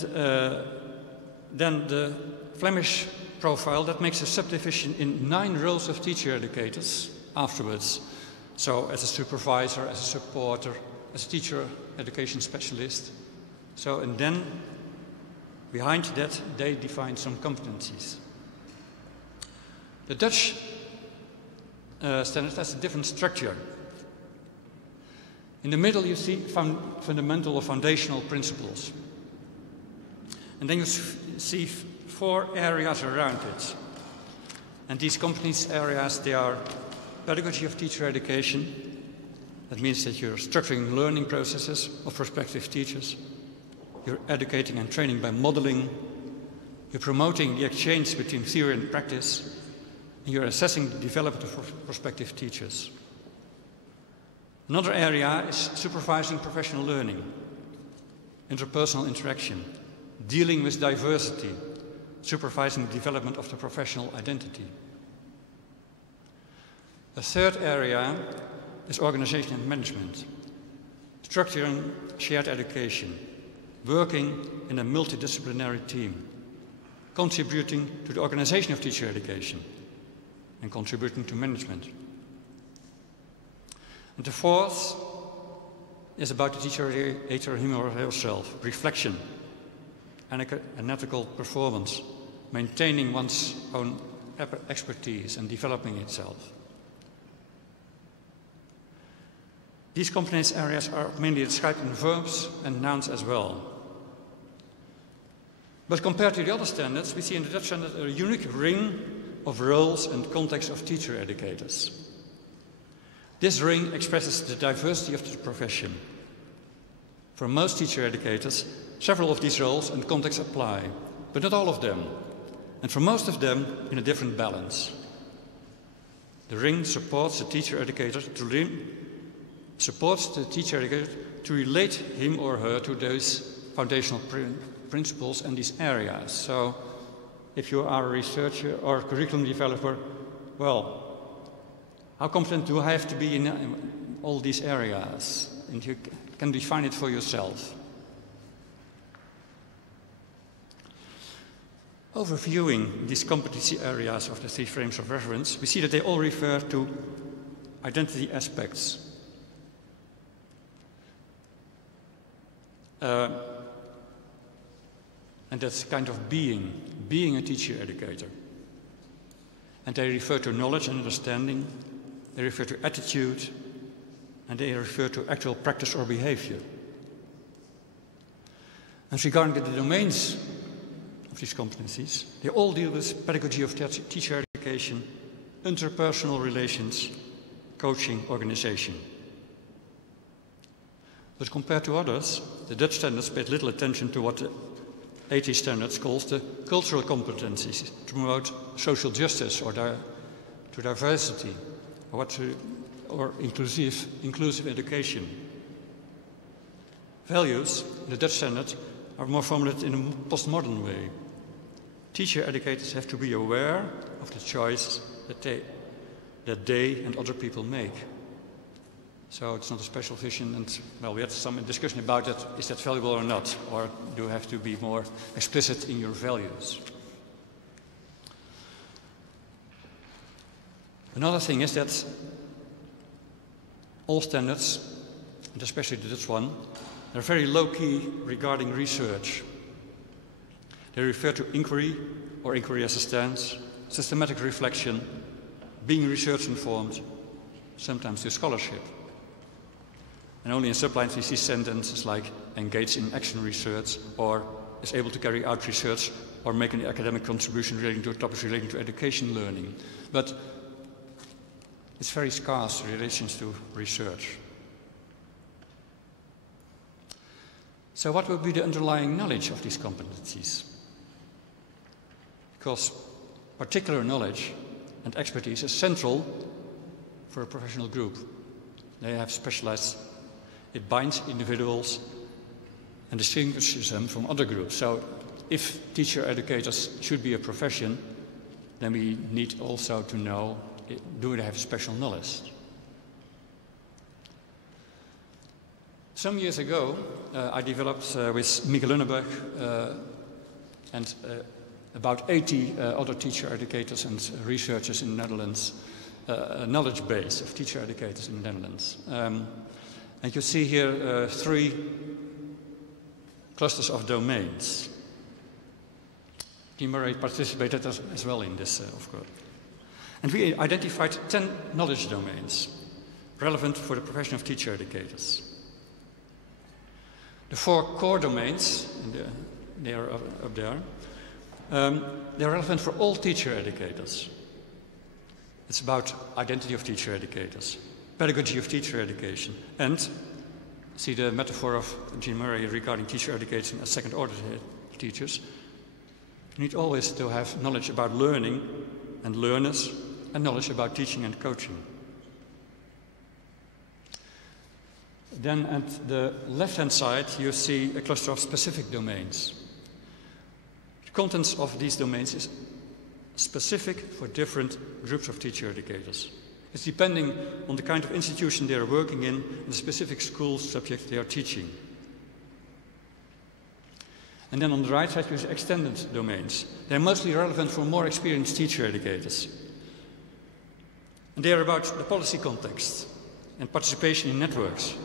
then the Flemish profile, that makes a subdivision in 9 roles of teacher educators afterwards. So as a supervisor, as a supporter, as a teacher education specialist. So, and then behind that, they define some competencies. The Dutch standard has a different structure. In the middle, you see fundamental or foundational principles. And then you see 4 areas around it. And these competence areas, they are pedagogy of teacher education. That means that you're structuring learning processes of prospective teachers. You're educating and training by modeling. You're promoting the exchange between theory and practice. And you're assessing the development of prospective teachers. Another area is supervising professional learning, interpersonal interaction, dealing with diversity, supervising the development of the professional identity. The third area is organization and management, structuring shared education, working in a multidisciplinary team, contributing to the organization of teacher education, and contributing to management. And the fourth is about the teacher educator, him or herself, reflection, analytical performance, maintaining one's own expertise and developing itself. These competence areas are mainly described in verbs and nouns as well. But compared to the other standards, we see in the Dutch standard a unique ring of roles and contexts of teacher educators. This ring expresses the diversity of the profession. For most teacher educators, several of these roles and contexts apply, but not all of them, and for most of them in a different balance. The ring supports the teacher educator to relate him or her to those foundational principles and these areas. So if you are a researcher or a curriculum developer, well, how competent do I have to be in all these areas? And you can define it for yourself. Overviewing these competency areas of the 3 frames of reference, we see that they all refer to identity aspects. And that's kind of being a teacher educator. And they refer to knowledge and understanding, they refer to attitude, and they refer to actual practice or behavior. And regarding the domains of these competencies, they all deal with pedagogy of teacher education, interpersonal relations, coaching, organization. But compared to others, the Dutch standards paid little attention to what the 80 standards calls the cultural competencies to promote social justice or to diversity or inclusive education. Values in the Dutch standard are more formulated in a postmodern way. Teacher educators have to be aware of the choice that they and other people make. So it's not a special vision, and well, we had some discussion about it. Is that valuable or not? Or do you have to be more explicit in your values? Another thing is that all standards, and especially the Dutch one, are very low-key regarding research. They refer to inquiry or inquiry as a stance, systematic reflection, being research-informed, sometimes to scholarship. And only in sublines we see sentences like engage in action research or is able to carry out research or make an academic contribution relating to topics relating to education learning. But it's very scarce in relation to research. So what will be the underlying knowledge of these competencies? Because particular knowledge and expertise is central for a professional group. They have specialized, it binds individuals and distinguishes them from other groups. So if teacher educators should be a profession, then we need also to know, do they have special knowledge? Some years ago, I developed with Miguel Lunneberg and about 80 other teacher educators and researchers in the Netherlands, a knowledge base of teacher educators in the Netherlands. And you see here 3 clusters of domains. Jean Murray participated as well in this, of course. And we identified 10 knowledge domains relevant for the profession of teacher educators. The 4 core domains, they are up there, they're relevant for all teacher educators. It's about identity of teacher educators, pedagogy of teacher education, and see the metaphor of Jean Murray regarding teacher education as second-order teachers. You need always to have knowledge about learning and learners, and knowledge about teaching and coaching. Then at the left-hand side, you see a cluster of specific domains. The contents of these domains is specific for different groups of teacher educators. It's depending on the kind of institution they are working in and the specific school subject they are teaching. And then on the right side, you see extended domains. They're mostly relevant for more experienced teacher educators. And they are about the policy context and participation in networks,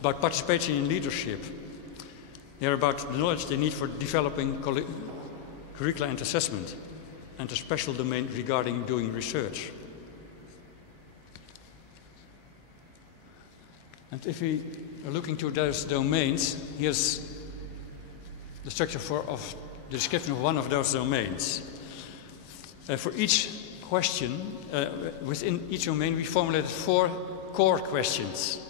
about participation in leadership. They are about the knowledge they need for developing curricula and assessment, and a special domain regarding doing research. And if we are looking to those domains, here's the structure of the description of one of those domains. For each question, within each domain, we formulated 4 core questions.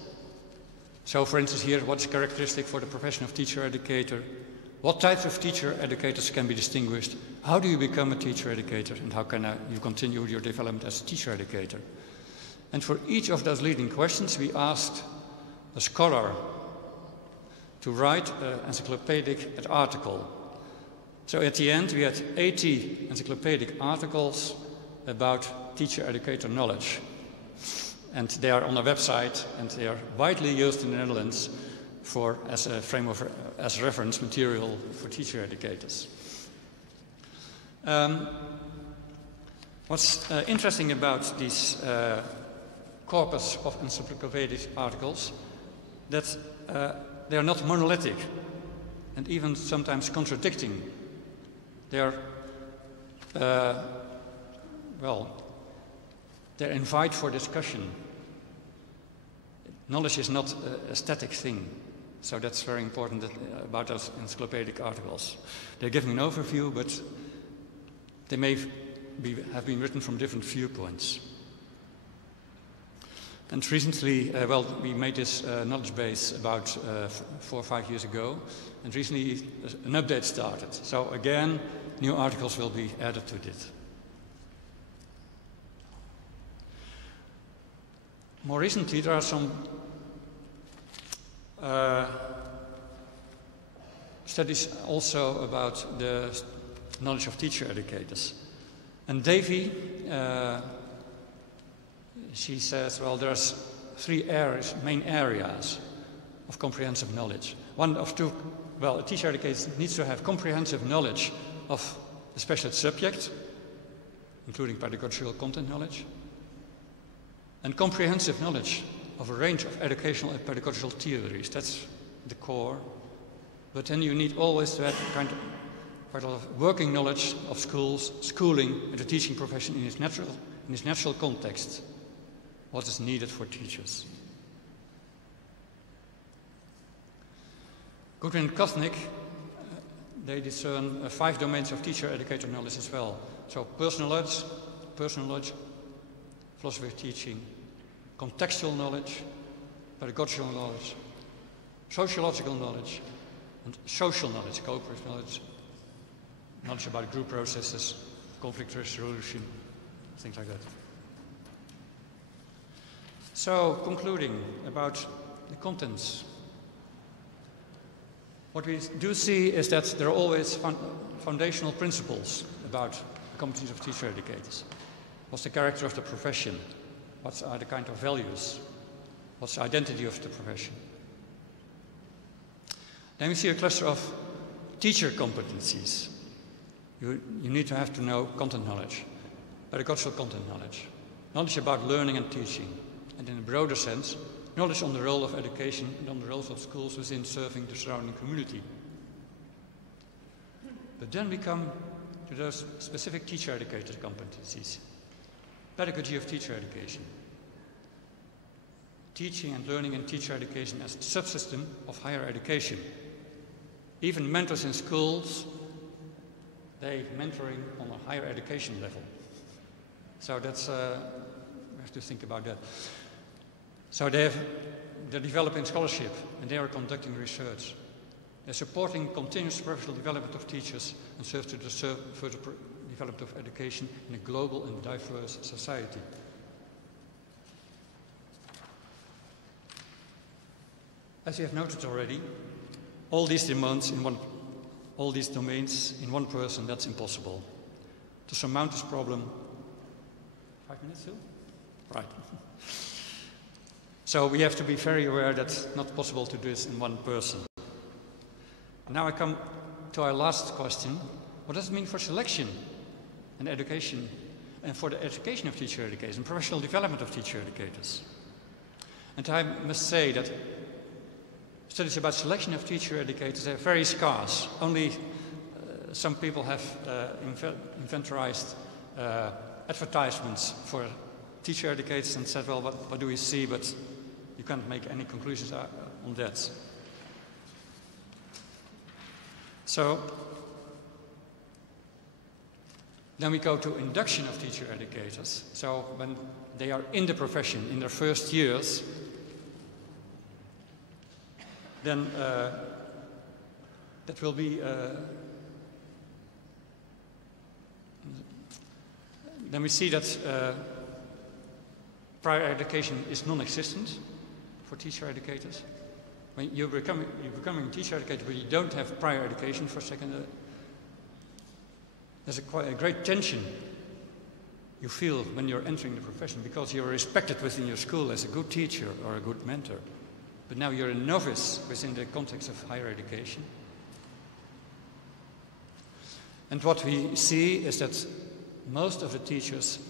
So, for instance, here, what's characteristic for the profession of teacher educator? What types of teacher educators can be distinguished? How do you become a teacher educator? And how can you continue your development as a teacher educator? And for each of those leading questions, we asked a scholar to write an encyclopedic article. So at the end, we had 80 encyclopedic articles about teacher educator knowledge. And they are on a website, and they are widely used in the Netherlands as a framework, as reference material for teacher educators. What's interesting about these corpus of encyclopedic articles, that they are not monolithic and even sometimes contradicting. They are, they invite for discussion. Knowledge is not a static thing, so that's very important about those encyclopedic articles. They're giving an overview, but they may have been written from different viewpoints. And recently, we made this knowledge base about 4 or 5 years ago, and recently an update started. So again, new articles will be added to it. More recently, there are some studies also about the knowledge of teacher educators. And Davy, she says, well, there's 3 main areas of comprehensive knowledge. One of 2, a teacher educator needs to have comprehensive knowledge of the special subject, including pedagogical content knowledge, and comprehensive knowledge of a range of educational and pedagogical theories. That's the core. But then you need always to have quite a lot of working knowledge of schooling, and the teaching profession in its natural context. What is needed for teachers? Goodwin and Kosnick, they discern 5 domains of teacher educator knowledge as well. So personal knowledge, philosophy of teaching, contextual knowledge, pedagogical knowledge, sociological knowledge, and social knowledge, cooperative knowledge, knowledge about group processes, conflict resolution, things like that. So, concluding about the contents. What we do see is that there are always foundational principles about the competencies of teacher educators. What's the character of the profession? What are the kind of values? What's the identity of the profession? Then we see a cluster of teacher competencies. You need to have to know content knowledge, pedagogical content knowledge, knowledge about learning and teaching, and in a broader sense, knowledge on the role of education and on the roles of schools within serving the surrounding community. But then we come to those specific teacher educator competencies. Pedagogy of teacher education. Teaching and learning in teacher education as a subsystem of higher education. Even mentors in schools, they mentoring on a higher education level. So that's, we have to think about that. So they're developing scholarship and they are conducting research. They're supporting continuous professional development of teachers and serve to the further development of education in a global and diverse society. As you have noted already, all these domains in one person, that's impossible. To surmount this problem, 5 minutes still? Right. So we have to be very aware that it's not possible to do this in one person. Now I come to our last question. What does it mean for selection and education, and for the education of teacher educators and professional development of teacher educators? And I must say that studies about selection of teacher educators are very scarce. Only some people have inventorized advertisements for teacher educators and said, well, what do we see? But you can't make any conclusions on that. So then we go to induction of teacher educators. So when they are in the profession in their first years, then that will be then we see that prior education is non-existent for teacher educators. When you're becoming a teacher educator, but you don't have prior education for second, there's quite a great tension you feel when you're entering the profession, because you're respected within your school as a good teacher or a good mentor. But now you're a novice within the context of higher education. And what we see is that most of the teachers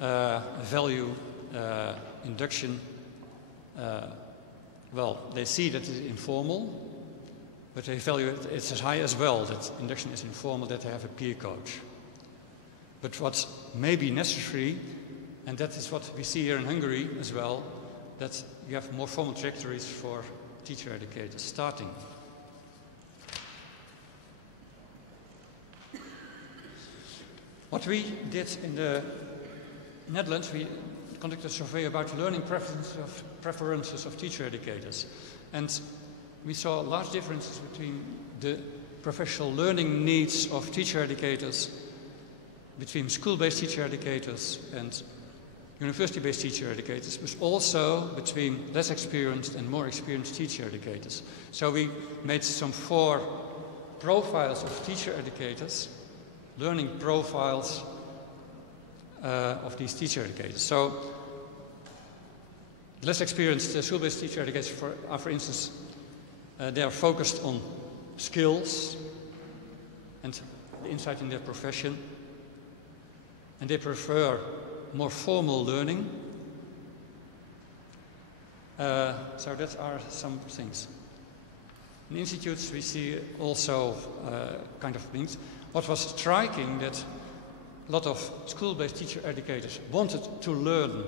value induction. Well, they see that it's informal, but they value it's as high as well, that induction is informal, that they have a peer coach. But what's maybe necessary, and that is what we see here in Hungary as well, that you have more formal trajectories for teacher educators starting. What we did in the Netherlands, we conducted a survey about learning preferences of teacher educators. And we saw large differences between the professional learning needs of teacher educators, between school-based teacher educators and university-based teacher educators, but also between less experienced and more experienced teacher educators. So we made some 4 profiles of teacher educators, learning profiles of these teacher educators. So less experienced school-based teacher educators are, for instance, they are focused on skills and insight in their profession, and they prefer more formal learning. So that are some things. In institutes we see also kind of things. What was striking that a lot of school-based teacher educators wanted to learn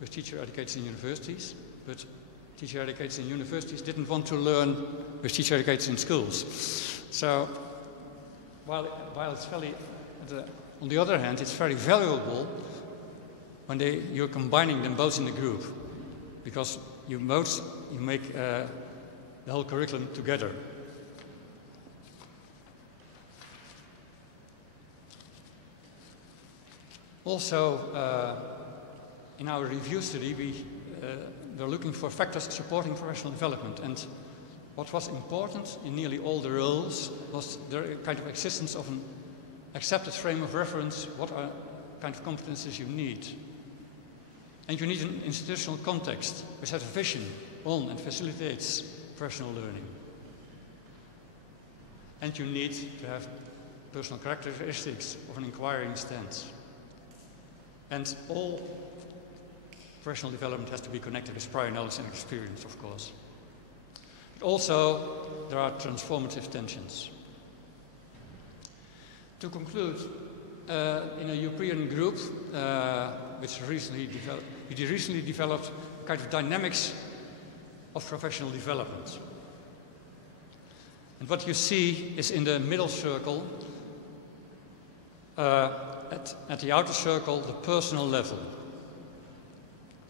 with teacher educators in universities, but teacher educators in universities didn't want to learn with teacher educators in schools. So while it's very, on the other hand, it's very valuable when you're combining them both in the group, because you make the whole curriculum together. Also, in our review study, we're looking for factors supporting professional development. And what was important in nearly all the roles was the kind of existence of an accepted frame of reference. What are kind of competencies you need? And you need an institutional context which has a vision on and facilitates professional learning. And you need to have personal characteristics of an inquiring stance. And all professional development has to be connected with prior knowledge and experience, of course. But also, there are transformative tensions. To conclude, in a European group, which we recently developed kind of dynamics of professional development. And what you see is in the middle circle, at the outer circle, the personal level.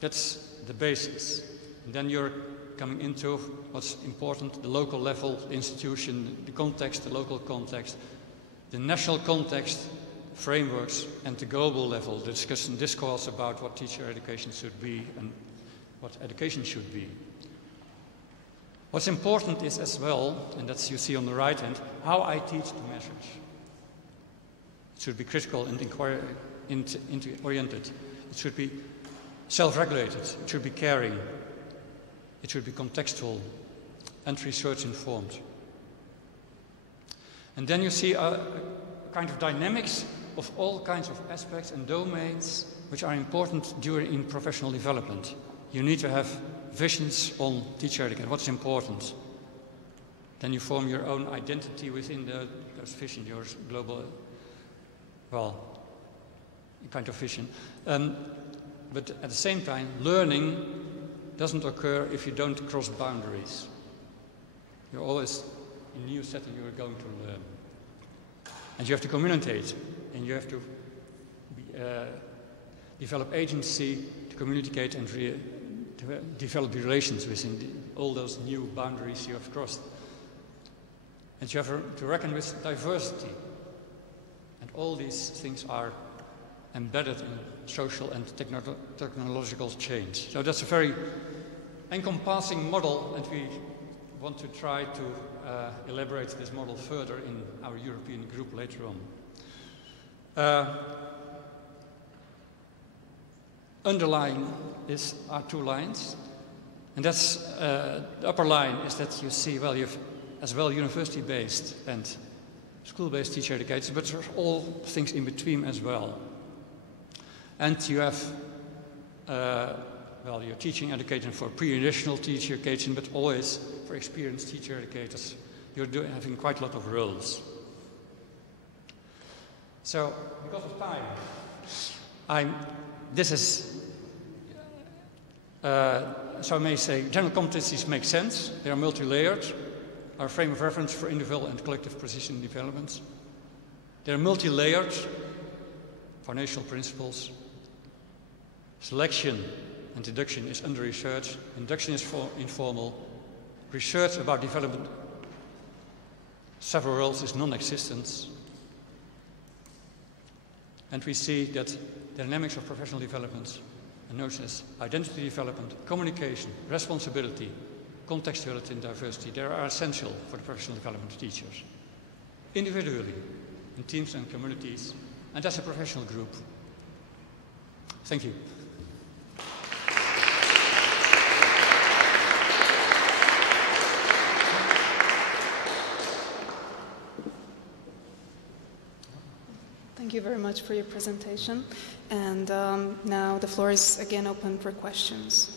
That's the basis. And then you're coming into what's important, the local level, the institution, the context, the local context, the national context, frameworks, and the global level, the discussion, discourse about what teacher education should be and what education should be. What's important is as well, and that's you see on the right hand, how I teach the message. It should be critical and oriented. It should be self-regulated. It should be caring. It should be contextual and research informed. And then you see a kind of dynamics of all kinds of aspects and domains which are important in professional development. You need to have visions on teacher education, what's important. Then you form your own identity within those vision, your global, well, kind of vision. But at the same time, learning doesn't occur if you don't cross boundaries. You're always in a new setting you're going to learn. And you have to communicate, and you have to develop agency to communicate and to develop relations within all those new boundaries you have crossed. And you have to reckon with diversity. And all these things are embedded in social and technological change. So that's a very encompassing model, and we want to try to elaborate this model further in our European group later on. Underlying are two lines, and that's the upper line is that you see, well, you have as well university-based and school-based teacher educators, but there's all things in between as well. And you have, well, you're teaching education for pre-additional teacher education, but always for experienced teacher educators. You're having quite a lot of roles. So, because of time, this is, so I may say, general competencies make sense. They are multi-layered, are a frame of reference for individual and collective precision developments. They're multi-layered, foundational principles. Selection and induction is under research. Induction is for informal. Research about development, several roles is non-existent. And we see that the dynamics of professional development are notions as identity development, communication, responsibility, contextuality and diversity. They are essential for the professional development of teachers. Individually, in teams and communities, and as a professional group. Thank you. Thank you very much for your presentation. And now the floor is again open for questions.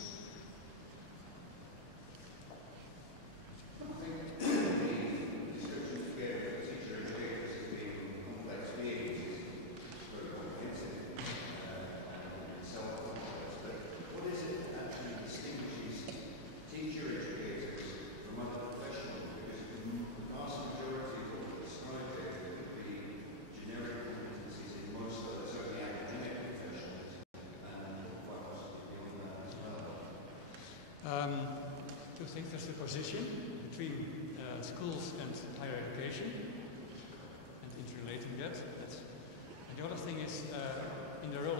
I think there's a position between schools and higher education and interrelating that. And the other thing is in the role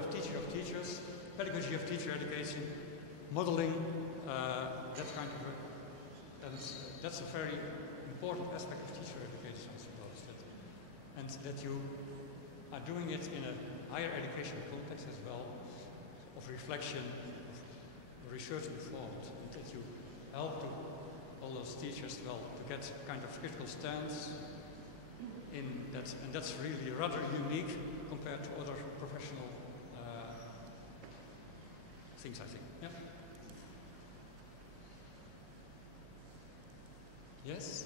pedagogy of teacher education, modeling, that kind of work. And that's a very important aspect of teacher education, I suppose. And that you are doing it in a higher education context as well, of reflection, of research informed, and that you help to all those teachers well to get kind of critical stance in that, and that's really rather unique compared to other professional things, I think. Yeah. Yes.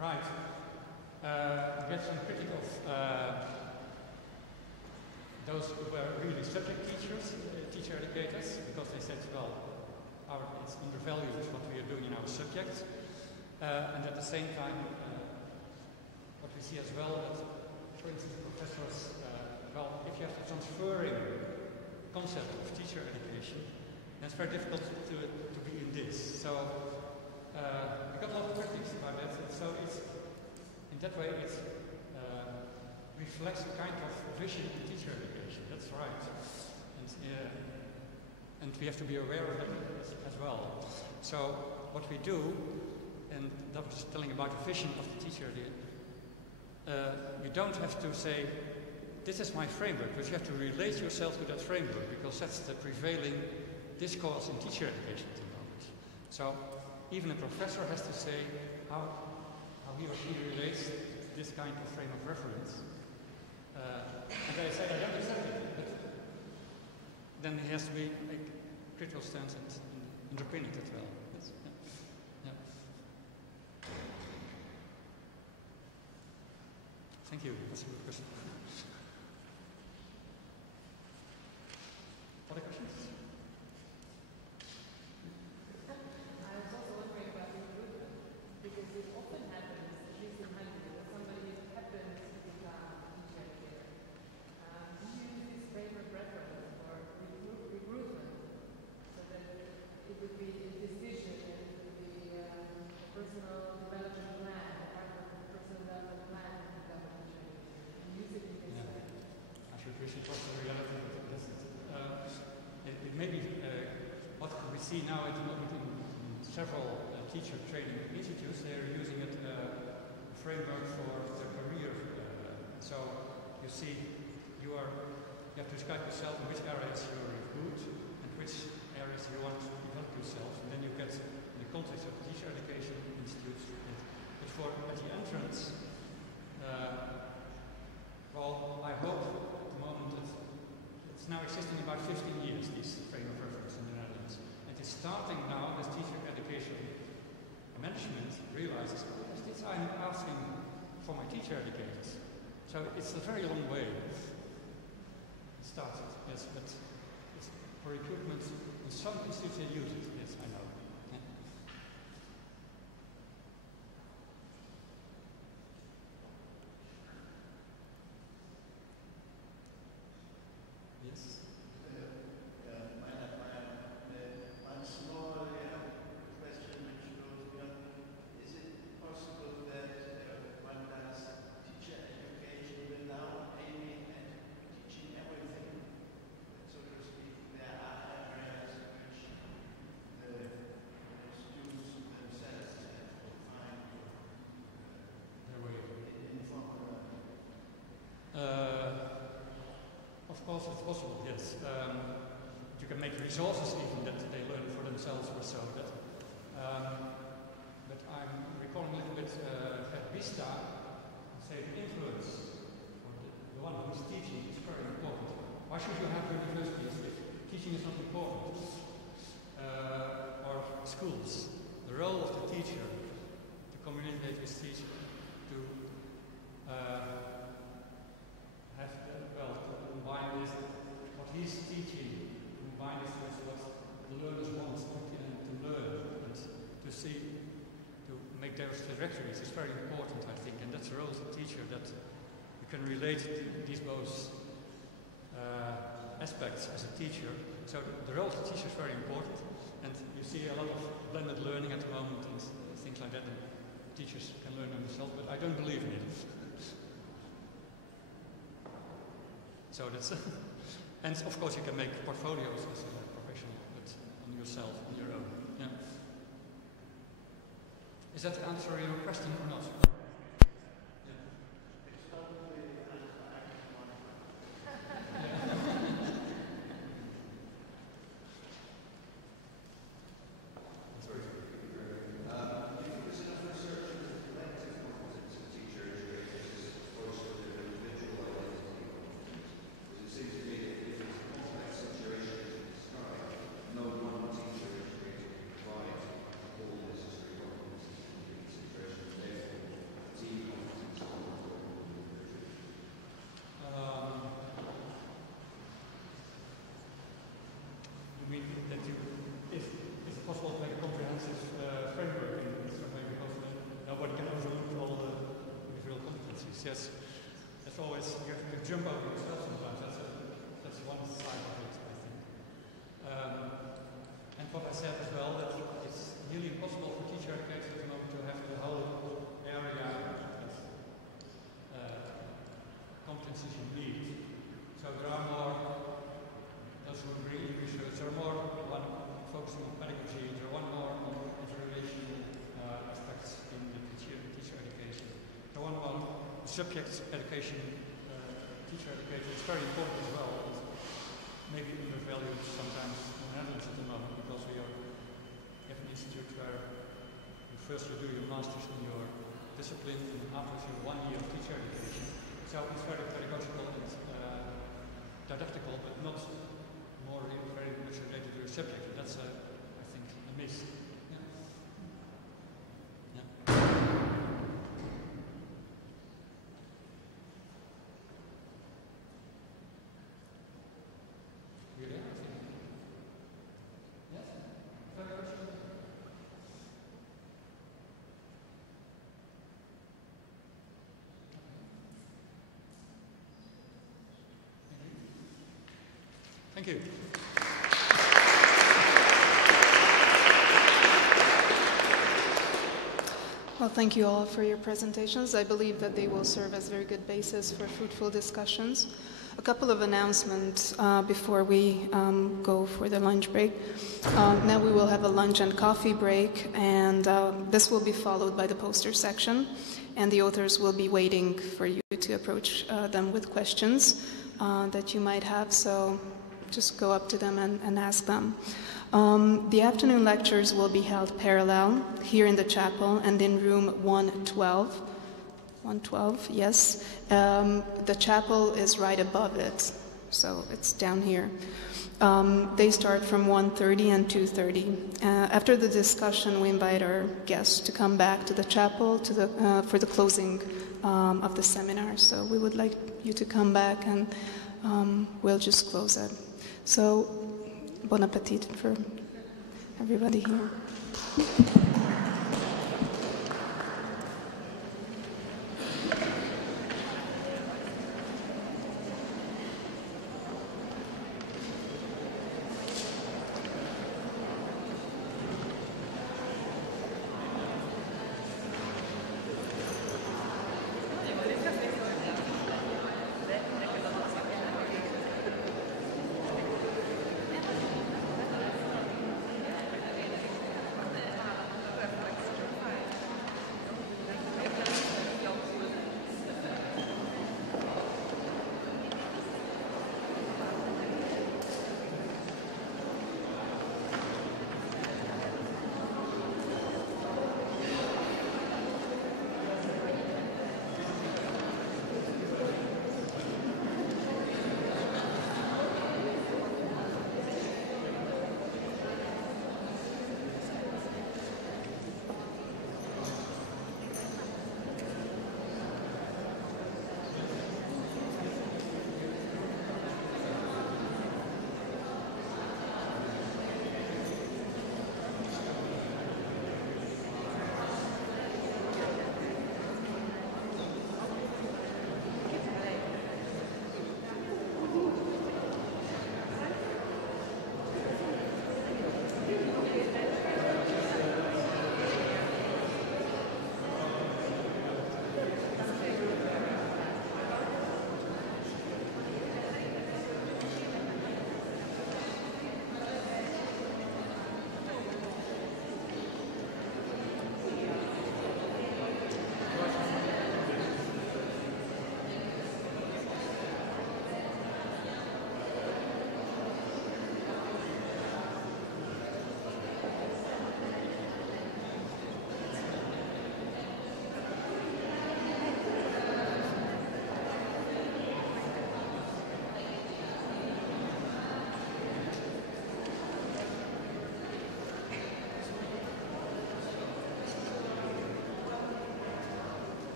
Right. Get some critique of those who were really subject teachers, teacher educators, because they said, well, it's undervalued what we are doing in our subject. And at the same time, what we see as well, that, for instance, professors, well, if you have the transferring concept of teacher education, then it's very difficult to be in this. So we got a lot of critics about that. So it's, in that way, it reflects a kind of vision in teacher education. That's right. And we have to be aware of it as well. So what we do, and that was telling about the vision of the teacher, you don't have to say, this is my framework, but you have to relate yourself to that framework, because that's the prevailing discourse in teacher education at the moment. So even a professor has to say how he or she relates to this kind of frame of reference. And they say, I don't accept it, but then he has to be a critical stance and underpin it as well. Yes. Yeah. Yeah. Thank you. That's a good question. Other questions? I was also wondering about the improvement, because it often happens, at least in Hungary, that somebody happens to become a teacher educator. Do you use this framework reference for recruitment, so that it would be a decision and it would be a personal development plan, part of the personal development plan to become a teacher educator, and use it in this way? I should wish it was the reality, but it doesn't. It may be what we see now at the moment in several teacher training institutes. They are using it framework for their career. So you see, you have to describe yourself in which areas you are good and which areas you want to develop yourself, and then you get in the context of teacher education institutes. But for at the entrance, well, I hope at the moment that it's now existing about 15 years, this frame of reference in the Netherlands. It is starting now as teacher education management realizes, oh, yes, this I'm asking for my teacher educators. So it's a very long way. It started, yes, but it's for recruitment, in some institutes they use it, yes, I know. Yeah. Yes? One small question which goes beyond, is it possible that one does teacher education without aiming at teaching everything? So to speak, there are areas in which the students themselves have to find their way in informal learning. Of course, it's possible, yes. You can make resources even that they learn for themselves or so. But I'm recalling a little bit Vista, say the influence, or the one who's teaching is very important. Why should you have universities if teaching is not important? Or schools. The role of the teacher to communicate with teacher, to have to combine this, what he's teaching, combine this with what the learners want to learn, and to see, to make those trajectories is very important, I think, and that's the role of the teacher, that you can relate these both aspects. as a teacher. So the role of the teacher is very important, and you see a lot of blended learning at the moment and things like that, and teachers can learn on themselves, but I don't believe in it. So that's, and of course you can make portfolios as a professional, but on yourself, on your own. Yeah. Is that the answer to your question or not? Yes, that's always, you have to jump over yourself sometimes. That's one side of it, I think. And what I said as well, that it's nearly impossible for teacher educators at the moment to have the whole area of competencies you need. So there are more, those who agree in research, there are more focusing on pedagogy, there are more interrelational aspects in the teacher education. There are more subject education, teacher education, it's very important as well. It's maybe undervalued sometimes in the Netherlands at the moment because we have an institute where first you do your master's in your discipline and afterwards you have 1 year of teacher education. So it's very pedagogical and didactical, but not very much related to your subject. And that's, I think, a miss. Yeah. Yeah. Thank you. Well, thank you all for your presentations. I believe that they will serve as very good basis for fruitful discussions. A couple of announcements before we go for the lunch break. Now we will have a lunch and coffee break, and this will be followed by the poster section, and the authors will be waiting for you to approach them with questions that you might have, so just go up to them and ask them. The afternoon lectures will be held parallel here in the chapel and in room 112. 112, yes. The chapel is right above it, so it's down here. They start from 1:30 and 2:30. After the discussion, we invite our guests to come back to the chapel for the closing of the seminar. So we would like you to come back and we'll just close it. So, bon appetit for everybody here.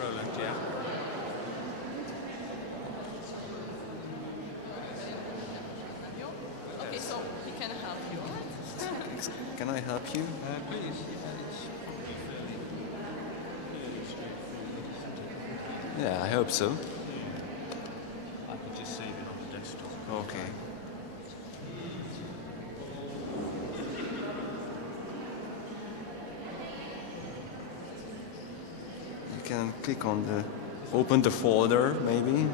Roland, yeah. Okay, so he can help you. Can I help you? Please. Yeah, I hope so. I could just save it on the desktop. Okay. You can click on the open the folder maybe,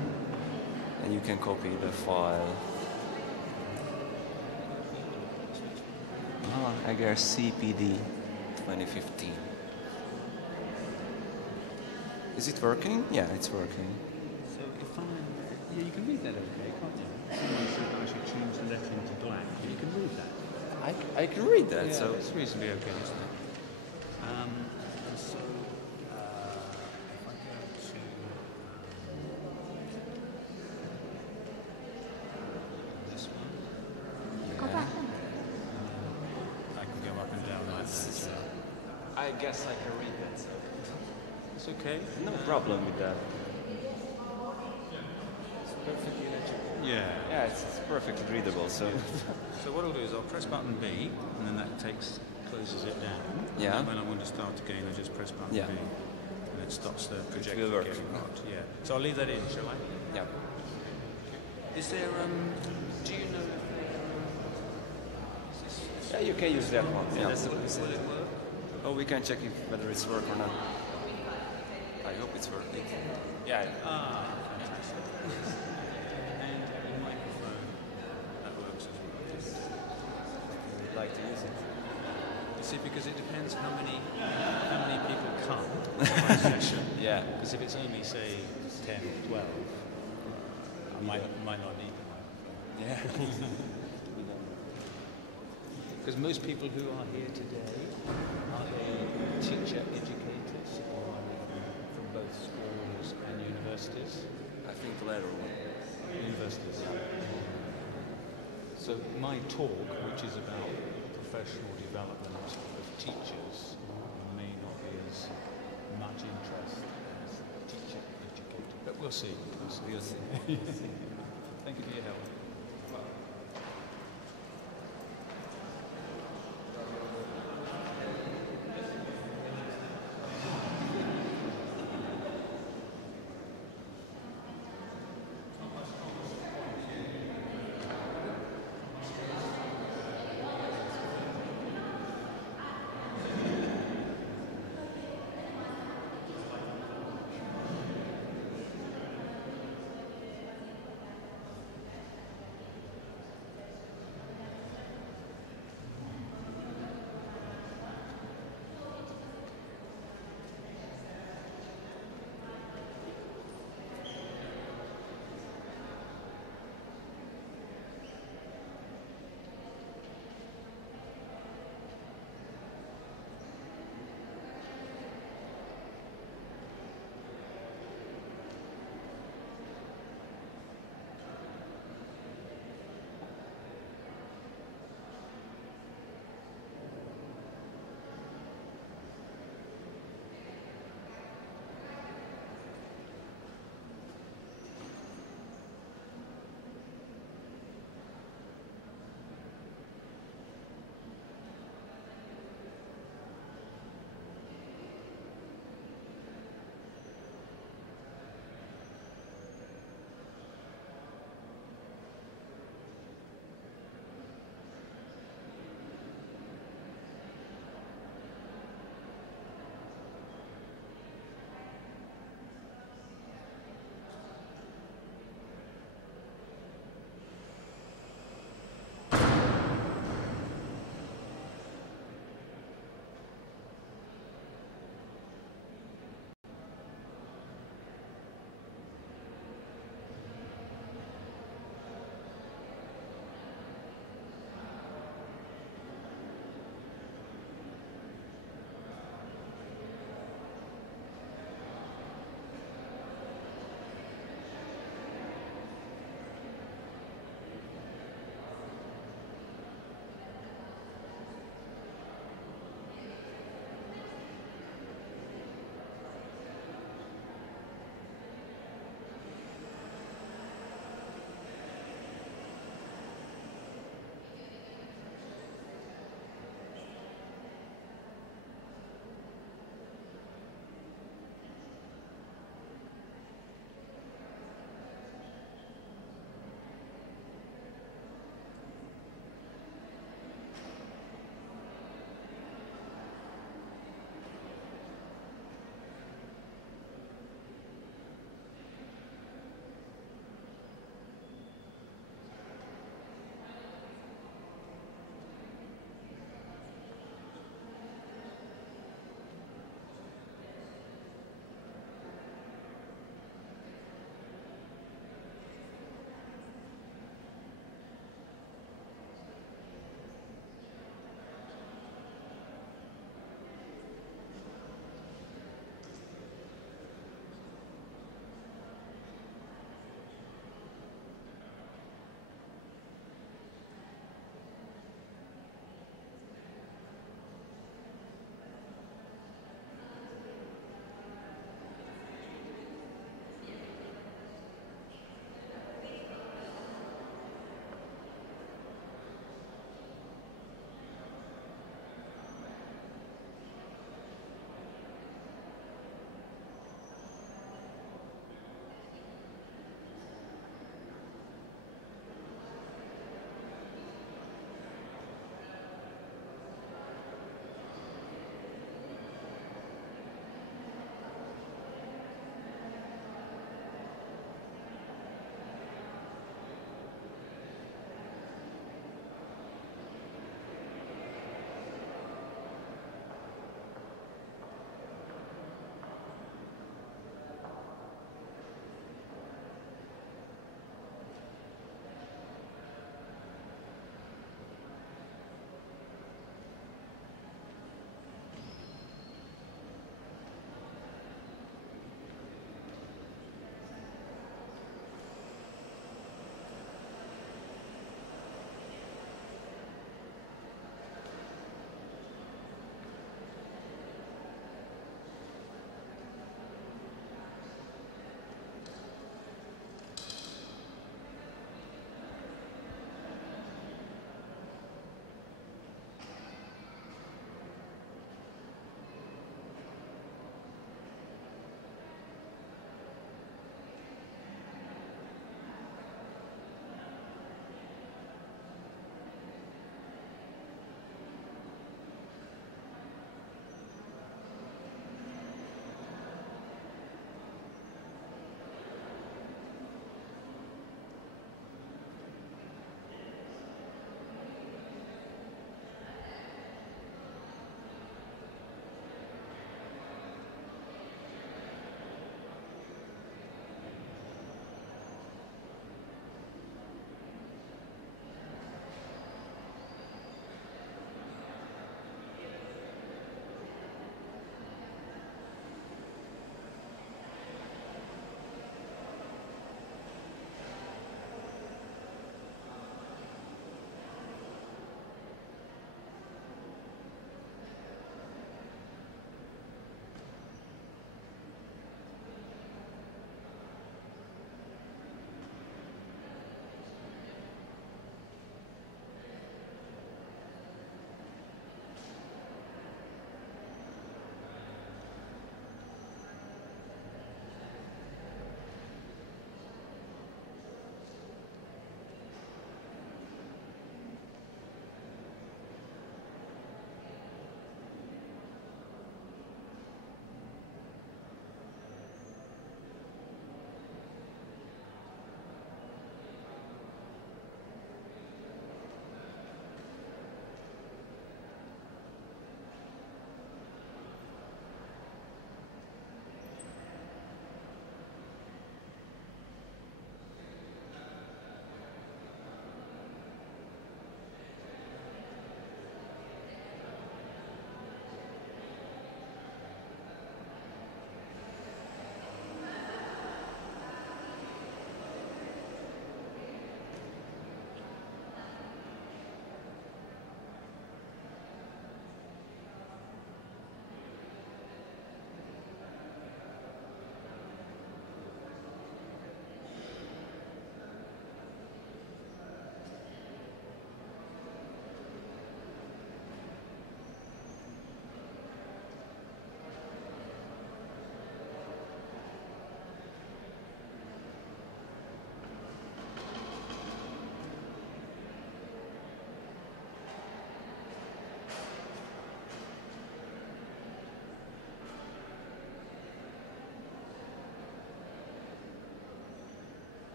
and you can copy the file. Eger CPD 2015. Is it working? Yeah, it's working. So if yeah, you can read that okay, can't you? Someone said I should change the letter into black. You can read that. I can read that, Yeah, so... it's reasonably okay, isn't it? And so, if I go to... this one. Go back. I can go up and down like that. So. I guess I can read that, so... It's okay. No problem with that. It's perfectly legible. Yeah. Yeah, it's perfectly readable, so... So what I'll do is I'll press button B, and then that closes it down. Yeah. And when I want to start again, I just press button Yeah. B, and it stops the projector will work. getting hot. Yeah. So I'll leave that in, shall I? Yeah. Is there do you know? Yeah, you can use that one. Yeah, that's the one. Will it work? Oh, we can check whether it's work or not. I hope it's working. Yeah. Fantastic. And the microphone, that works as well. Would like to use it? You see, because it depends how many people come to my session. Yeah. Because if it's only, say, 10 or 12, I might not need the microphone. Yeah. Because most people who are here today are teacher educators or from both schools and universities. I think the latter one. Universities. So my talk, which is about professional development of teachers, may not be as much interest as teacher educator. But we'll see. We'll see. Thank you for your help.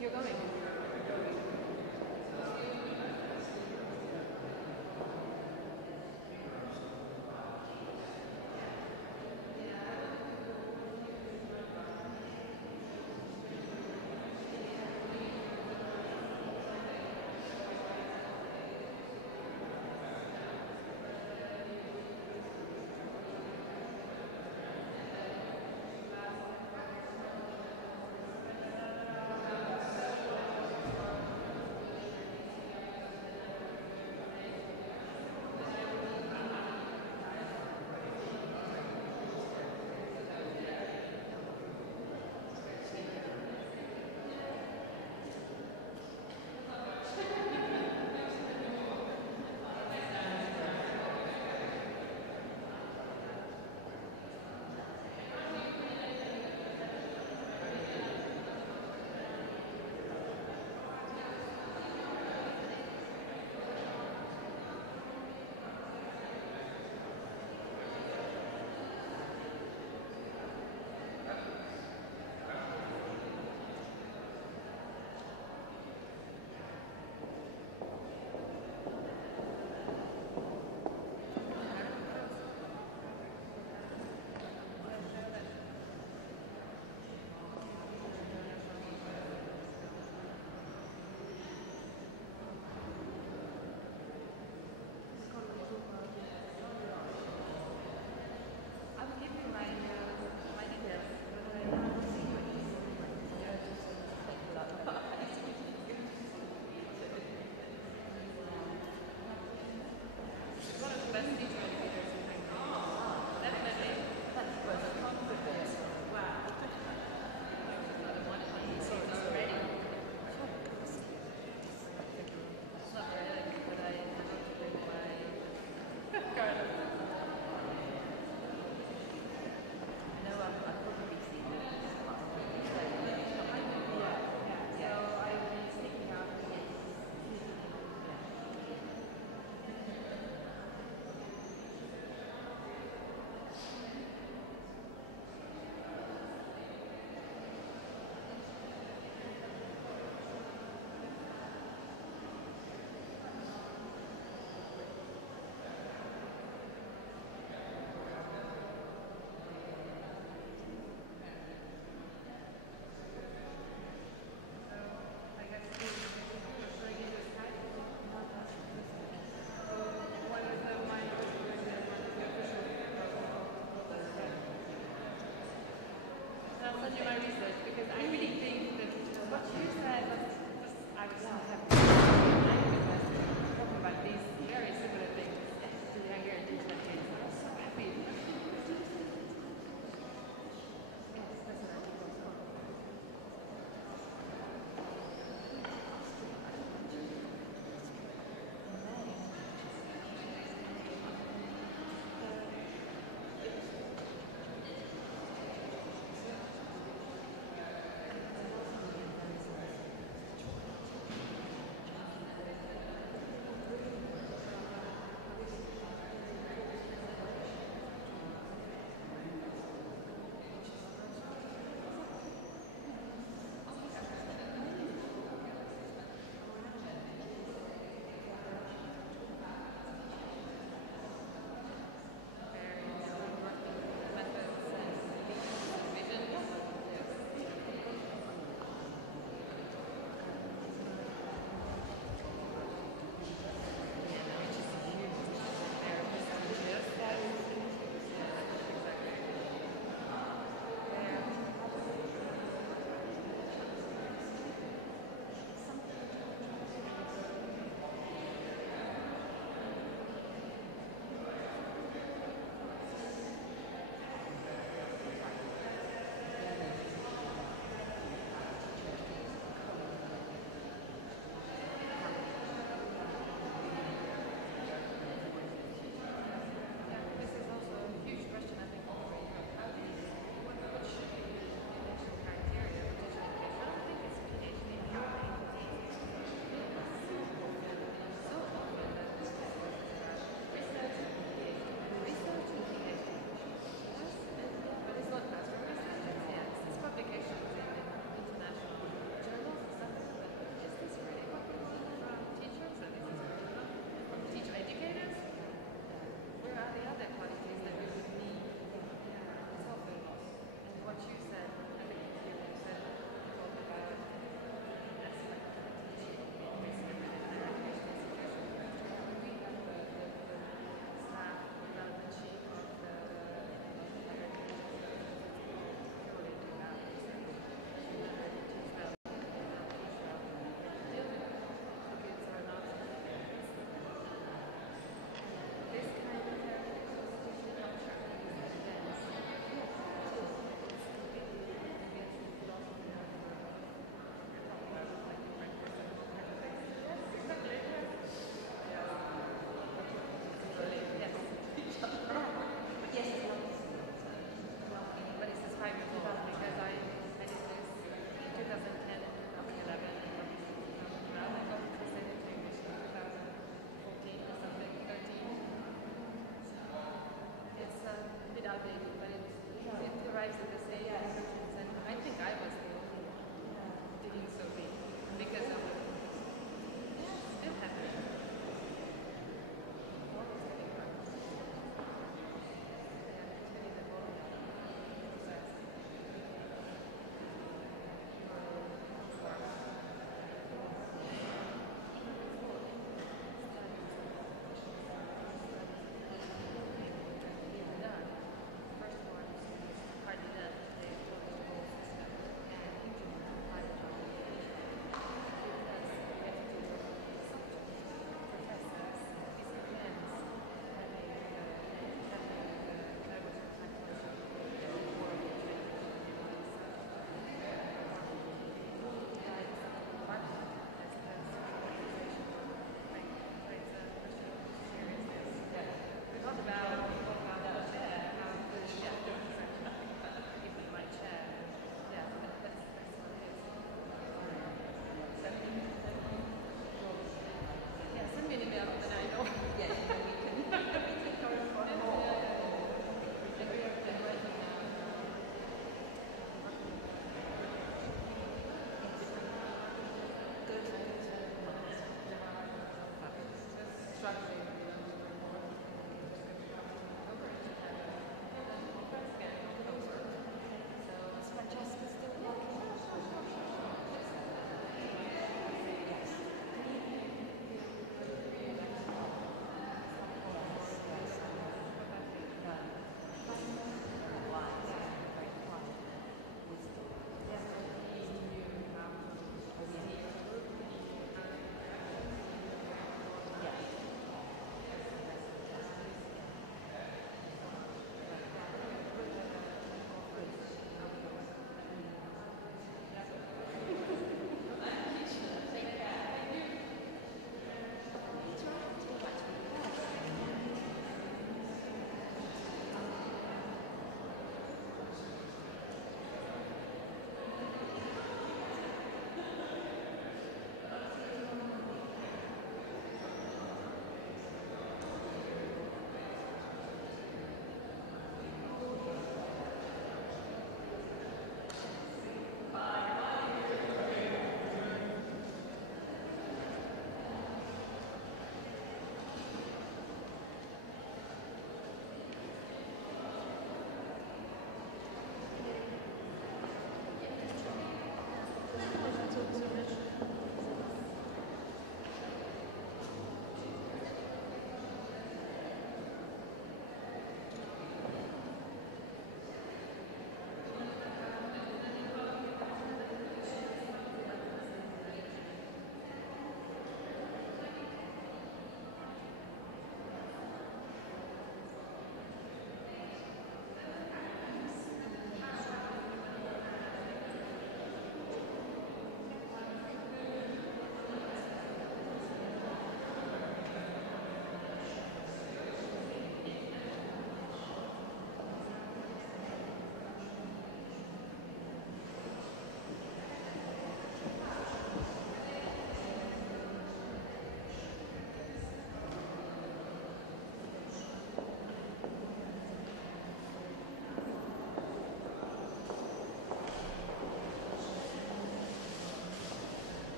You're going.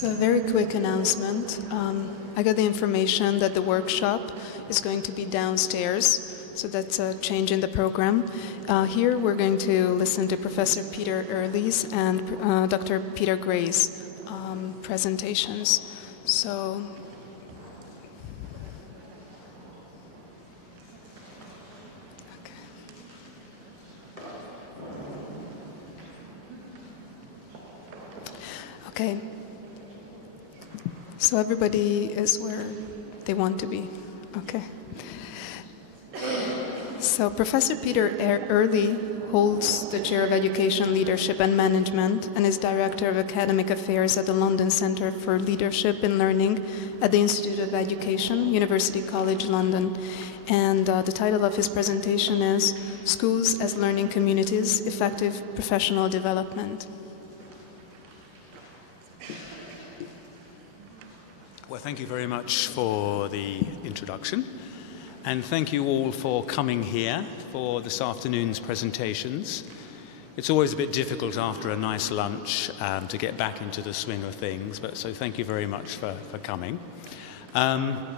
So a very quick announcement. I got the information that the workshop is going to be downstairs, so that's a change in the program. Here we're going to listen to Professor Peter Earley's and Dr. Peter Gray's presentations. So okay. So everybody is where they want to be. Okay. So Professor Peter Earley holds the Chair of Education, Leadership and Management and is Director of Academic Affairs at the London Centre for Leadership and Learning at the Institute of Education, University College London. And the title of his presentation is Schools as Learning Communities, Effective Professional Development. Well, thank you very much for the introduction. And thank you all for coming here for this afternoon's presentations. It's always a bit difficult after a nice lunch to get back into the swing of things, but so thank you very much for coming. And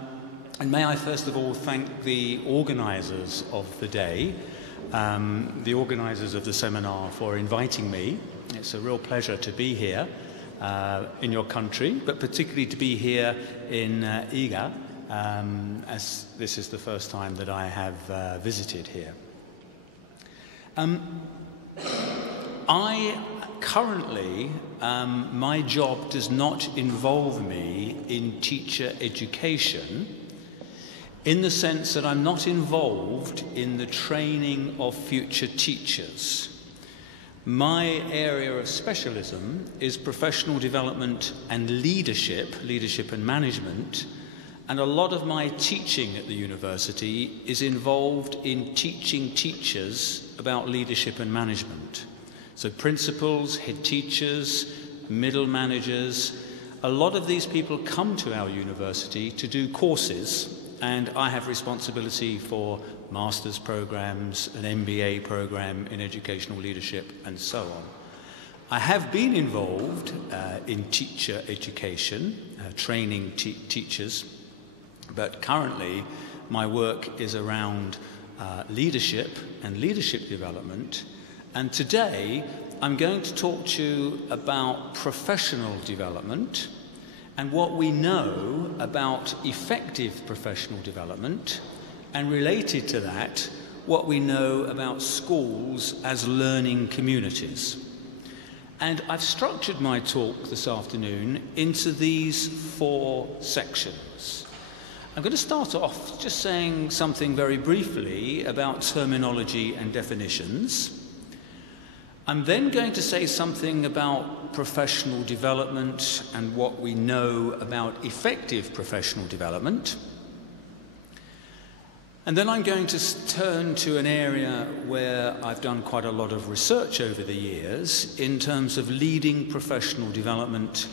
may I first of all thank the organisers of the day, the organisers of the seminar, for inviting me. It's a real pleasure to be here in your country, but particularly to be here in Eger, as this is the first time that I have visited here. I currently, my job does not involve me in teacher education in the sense that I'm not involved in the training of future teachers. My area of specialism is professional development and leadership and management. And a lot of my teaching at the university is involved in teaching teachers about leadership and management. So principals, head teachers, middle managers, a lot of these people come to our university to do courses, and I have responsibility for master's programs, an MBA program in educational leadership, and so on. I have been involved in teacher education, training teachers, but currently my work is around leadership and leadership development. And today I'm going to talk to you about professional development and what we know about effective professional development, and related to that, what we know about schools as learning communities. And I've structured my talk this afternoon into these 4 sections. I'm going to start off just saying something very briefly about terminology and definitions. I'm then going to say something about professional development and what we know about effective professional development. And then I'm going to turn to an area where I've done quite a lot of research over the years in terms of leading professional development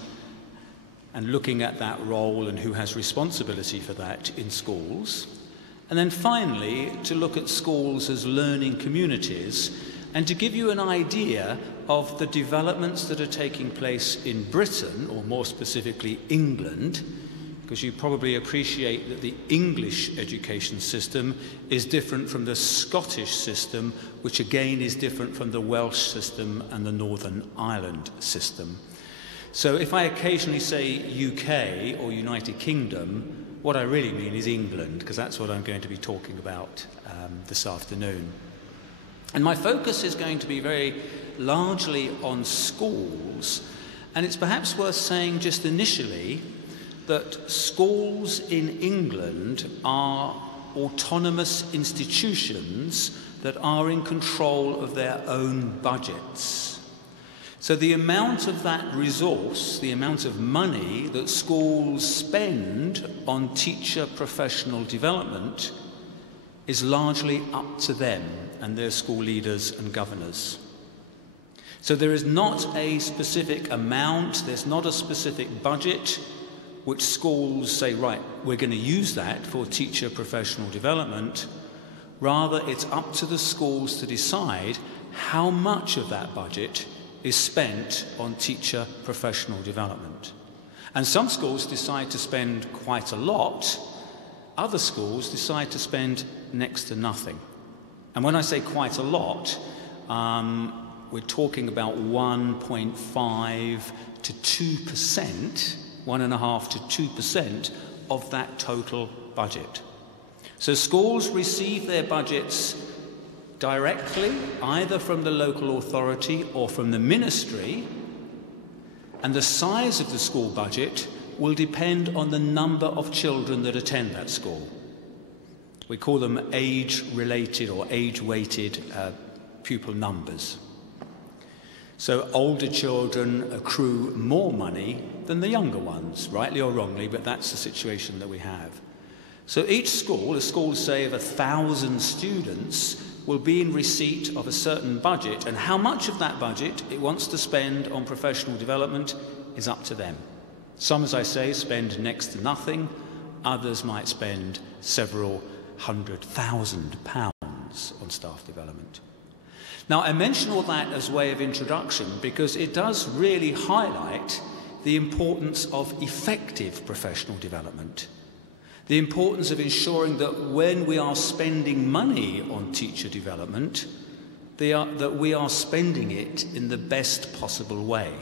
and looking at that role and who has responsibility for that in schools. And then finally, to look at schools as learning communities and to give you an idea of the developments that are taking place in Britain, or more specifically England, because you probably appreciate that the English education system is different from the Scottish system, which again is different from the Welsh system and the Northern Ireland system. So if I occasionally say UK or United Kingdom, what I really mean is England, because that's what I'm going to be talking about this afternoon. And my focus is going to be very largely on schools, and it's perhaps worth saying just initially that schools in England are autonomous institutions that are in control of their own budgets. So the amount of that resource, the amount of money that schools spend on teacher professional development is largely up to them and their school leaders and governors. So there is not a specific amount, there's not a specific budget which schools say, right, we're going to use that for teacher professional development. Rather, it's up to the schools to decide how much of that budget is spent on teacher professional development. And some schools decide to spend quite a lot, other schools decide to spend next to nothing. And when I say quite a lot, we're talking about 1.5 to 2%, 1.5 to 2% of that total budget. So schools receive their budgets directly, either from the local authority or from the ministry, and the size of the school budget will depend on the number of children that attend that school. We call them age-related or age-weighted pupil numbers. So older children accrue more money than the younger ones, rightly or wrongly, but that's the situation that we have. So each school, a school, say, of 1,000 students, will be in receipt of a certain budget, and how much of that budget it wants to spend on professional development is up to them. Some, as I say, spend next to nothing. Others might spend several £100,000 on staff development. Now, I mention all that as a way of introduction because it does really highlight the importance of effective professional development. The importance of ensuring that when we are spending money on teacher development, that we are spending it in the best possible way.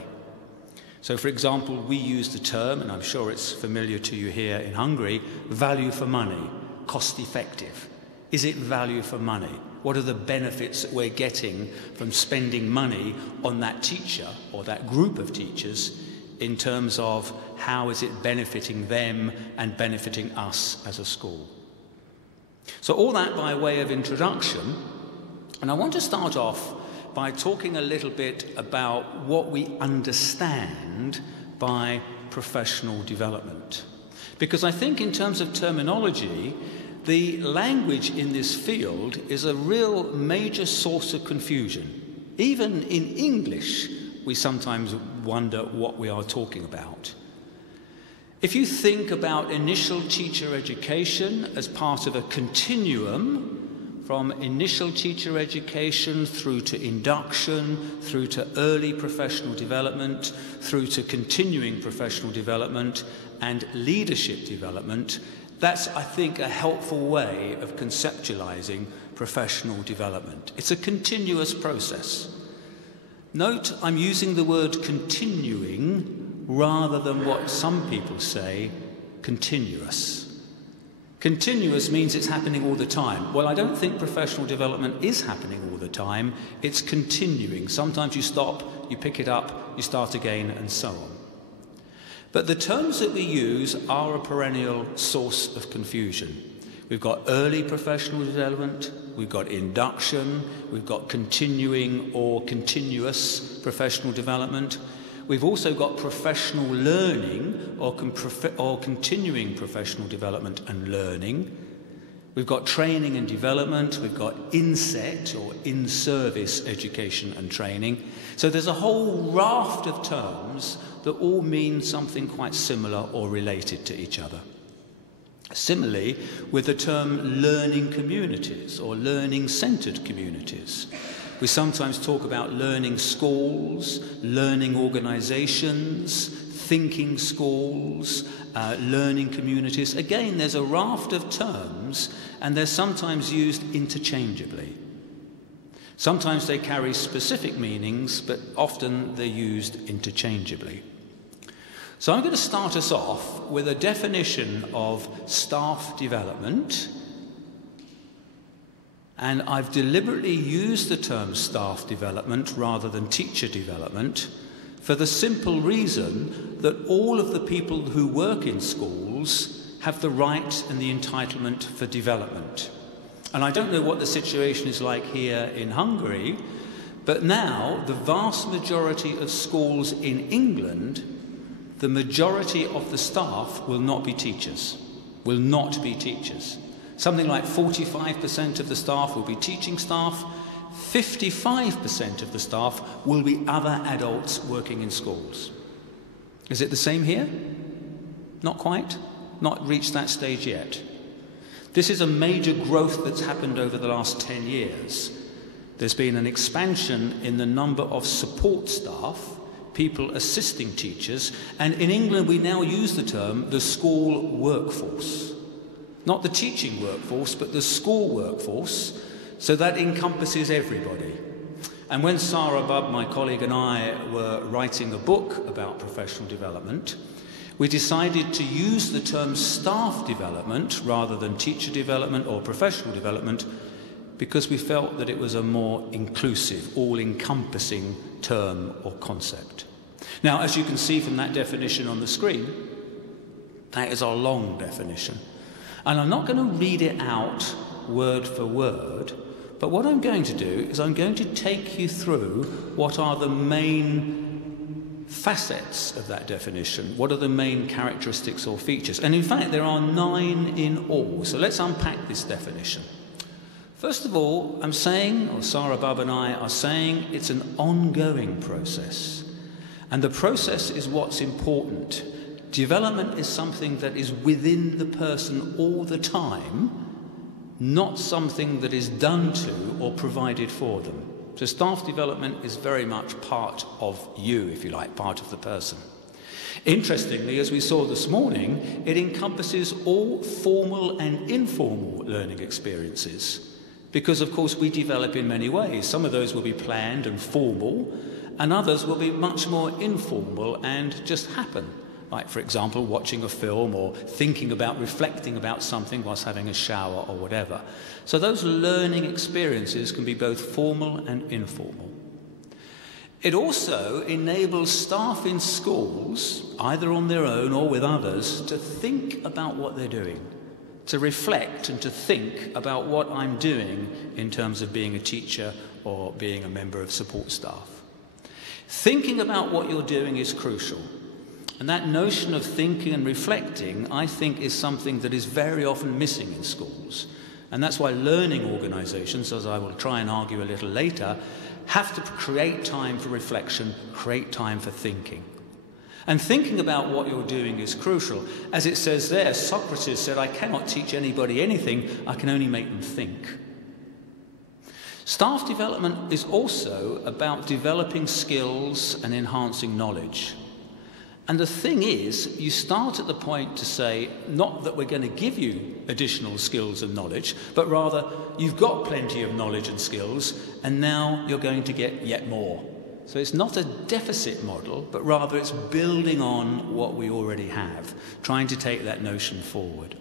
So, for example, we use the term, and I'm sure it's familiar to you here in Hungary, value for money, cost effective. Is it value for money? What are the benefits that we're getting from spending money on that teacher or that group of teachers in terms of how is it benefiting them and benefiting us as a school? So all that by way of introduction, and I want to start off by talking a little bit about what we understand by professional development. Because I think in terms of terminology, the language in this field is a real major source of confusion. Even in English, we sometimes wonder what we are talking about. If you think about initial teacher education as part of a continuum, from initial teacher education through to induction, through to early professional development, through to continuing professional development and leadership development, that's, I think, a helpful way of conceptualizing professional development. It's a continuous process. Note, I'm using the word continuing rather than what some people say, continuous. Continuous means it's happening all the time. Well, I don't think professional development is happening all the time. It's continuing. Sometimes you stop, you pick it up, you start again, and so on. But the terms that we use are a perennial source of confusion. We've got early professional development, we've got induction, we've got continuing or continuous professional development. We've also got professional learning or continuing professional development and learning. We've got training and development. We've got inset or in-service education and training. So there's a whole raft of terms that all mean something quite similar or related to each other. Similarly, with the term learning communities or learning-centred communities. We sometimes talk about learning schools, learning organisations, thinking schools, learning communities. Again, there's a raft of terms, and they're sometimes used interchangeably. Sometimes they carry specific meanings, but often they're used interchangeably. So I'm going to start us off with a definition of staff development. And I've deliberately used the term staff development rather than teacher development for the simple reason that all of the people who work in schools have the right and the entitlement for development. And I don't know what the situation is like here in Hungary, but now the vast majority of schools in England, the majority of the staff will not be teachers, will not be teachers. Something like 45% of the staff will be teaching staff, 55% of the staff will be other adults working in schools. Is it the same here? Not quite. Not reached that stage yet. This is a major growth that's happened over the last 10 years. There's been an expansion in the number of support staff, people assisting teachers, and in England we now use the term the school workforce. Not the teaching workforce, but the school workforce, so that encompasses everybody. And when Sara Bubb, my colleague, and I were writing a book about professional development, we decided to use the term staff development rather than teacher development or professional development, because we felt that it was a more inclusive, all-encompassing term or concept. Now, as you can see from that definition on the screen, that is our long definition. And I'm not going to read it out word for word, but what I'm going to do is I'm going to take you through what are the main facets of that definition, what are the main characteristics or features. And in fact, there are 9 in all. So let's unpack this definition. First of all, I'm saying, or Sara Bubb and I are saying, it's an ongoing process. And the process is what's important. Development is something that is within the person all the time, not something that is done to or provided for them. So staff development is very much part of you, if you like, part of the person. Interestingly, as we saw this morning, it encompasses all formal and informal learning experiences. Because, of course, we develop in many ways. Some of those will be planned and formal, and others will be much more informal and just happen. Like, for example, watching a film or thinking about, reflecting about something whilst having a shower or whatever. So those learning experiences can be both formal and informal. It also enables staff in schools, either on their own or with others, to think about what they're doing, to reflect and to think about what I'm doing in terms of being a teacher or being a member of support staff. Thinking about what you're doing is crucial. And that notion of thinking and reflecting, I think, is something that is very often missing in schools. And that's why learning organisations, as I will try and argue a little later, have to create time for reflection, create time for thinking. And thinking about what you're doing is crucial. As it says there, Socrates said, I cannot teach anybody anything, I can only make them think. Staff development is also about developing skills and enhancing knowledge. And the thing is, you start at the point to say, not that we're going to give you additional skills and knowledge, but rather you've got plenty of knowledge and skills, and now you're going to get yet more. So it's not a deficit model, but rather it's building on what we already have, trying to take that notion forward.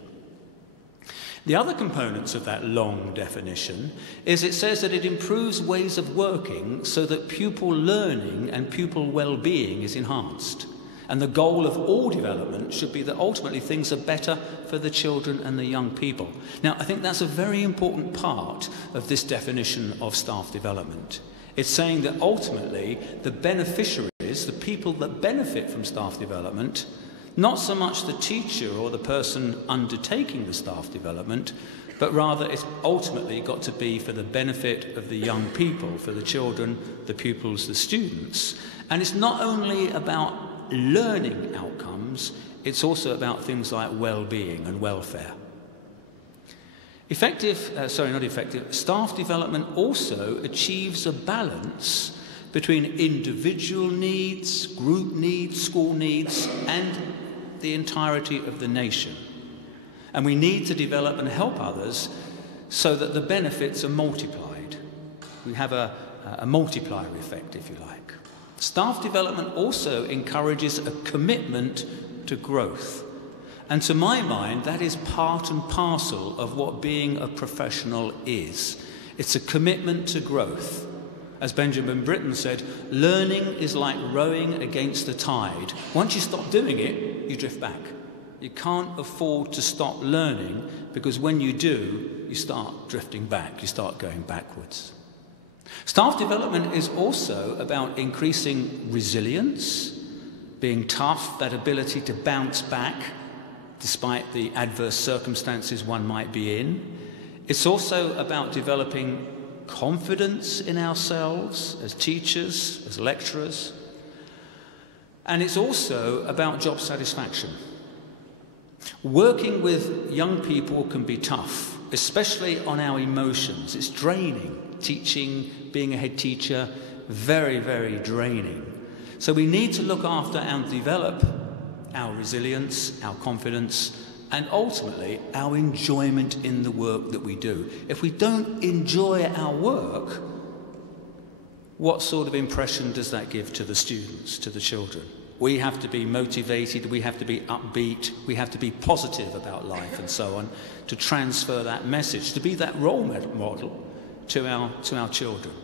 The other components of that long definition is it says that it improves ways of working so that pupil learning and pupil well-being is enhanced. And the goal of all development should be that ultimately things are better for the children and the young people. Now, I think that's a very important part of this definition of staff development. It's saying that ultimately the beneficiaries, the people that benefit from staff development, not so much the teacher or the person undertaking the staff development, but rather it's ultimately got to be for the benefit of the young people, for the children, the pupils, the students. And it's not only about learning outcomes, it's also about things like well-being and welfare. Staff development also achieves a balance between individual needs, group needs, school needs, and the entirety of the nation. And we need to develop and help others so that the benefits are multiplied. We have a multiplier effect, if you like. Staff development also encourages a commitment to growth. And to my mind, that is part and parcel of what being a professional is. It's a commitment to growth. As Benjamin Britten said, learning is like rowing against the tide. Once you stop doing it, you drift back. You can't afford to stop learning, because when you do, you start drifting back, you start going backwards. Staff development is also about increasing resilience, being tough, that ability to bounce back despite the adverse circumstances one might be in. It's also about developing confidence in ourselves as teachers, as lecturers. And it's also about job satisfaction. Working with young people can be tough, especially on our emotions. It's draining. Teaching, being a head teacher, very, very draining. So we need to look after and develop our resilience, our confidence, and ultimately our enjoyment in the work that we do. If we don't enjoy our work, what sort of impression does that give to the students, to the children? We have to be motivated, we have to be upbeat, we have to be positive about life and so on to transfer that message, to be that role model to our children.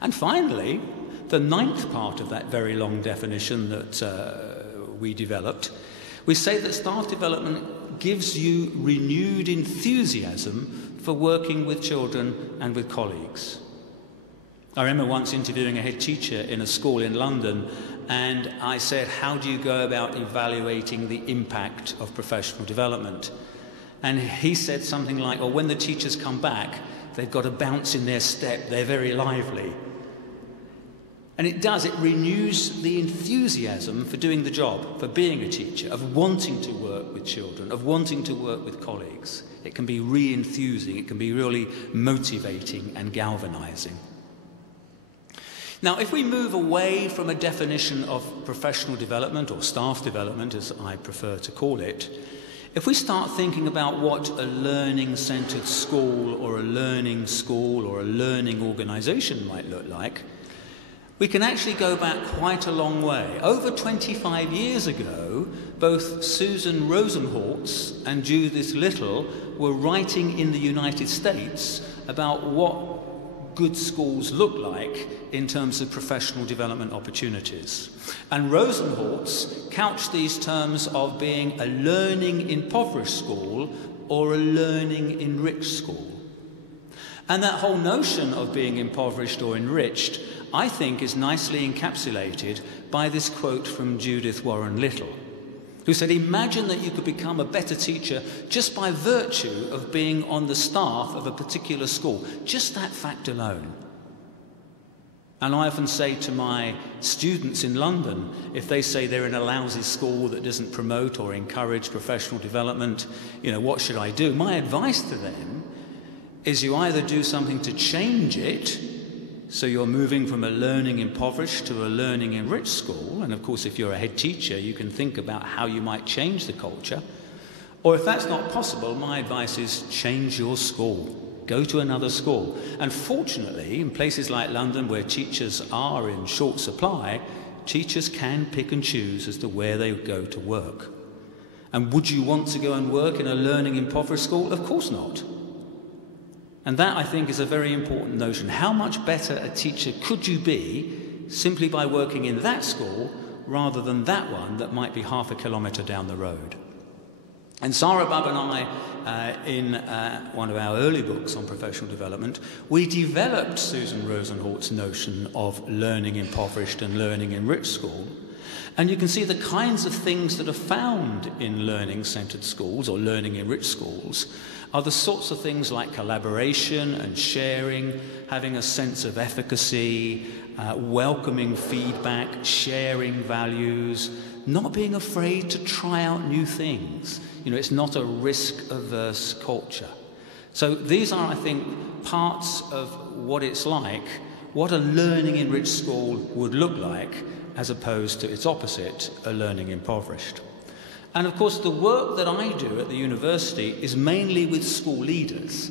And finally, the ninth part of that very long definition that we developed, we say that staff development gives you renewed enthusiasm for working with children and with colleagues. I remember once interviewing a head teacher in a school in London, and I said, how do you go about evaluating the impact of professional development? And he said something like, well, when the teachers come back, they've got a bounce in their step, they're very lively. And it does, it renews the enthusiasm for doing the job, for being a teacher, of wanting to work with children, of wanting to work with colleagues. It can be re-enthusing, it can be really motivating and galvanizing. Now, if we move away from a definition of professional development, or staff development, as I prefer to call it, if we start thinking about what a learning-centered school or a learning organization might look like, we can actually go back quite a long way. Over 25 years ago, both Susan Rosenholtz and Judith Little were writing in the United States about what good schools look like in terms of professional development opportunities. And Rosenholtz couched these terms of being a learning-impoverished school or a learning-enriched school. And that whole notion of being impoverished or enriched, I think, is nicely encapsulated by this quote from Judith Warren Little, who said, imagine that you could become a better teacher just by virtue of being on the staff of a particular school, just that fact alone. And I often say to my students in London, if they say they're in a lousy school that doesn't promote or encourage professional development, what should I do? My advice to them is you either do something to change it, so you're moving from a learning-impoverished to a learning-enriched school, and of course if you're a head teacher you can think about how you might change the culture, or if that's not possible, my advice is change your school. Go to another school. And fortunately, in places like London where teachers are in short supply, teachers can pick and choose as to where they go to work. And would you want to go and work in a learning-impoverished school? Of course not. And that, I think, is a very important notion. How much better a teacher could you be simply by working in that school rather than that one that might be half a kilometre down the road? And Sara Bubb and I, in one of our early books on professional development, we developed Susan Rosenholtz's notion of learning-impoverished and learning-enriched school. And you can see the kinds of things that are found in learning-centred schools or learning-enriched schools are the sorts of things like collaboration and sharing, having a sense of efficacy, welcoming feedback, sharing values, not being afraid to try out new things. It's not a risk-averse culture. So these are, I think, parts of what it's like, what a learning-enriched school would look like, as opposed to its opposite, a learning-impoverished. And of course, the work that I do at the university is mainly with school leaders.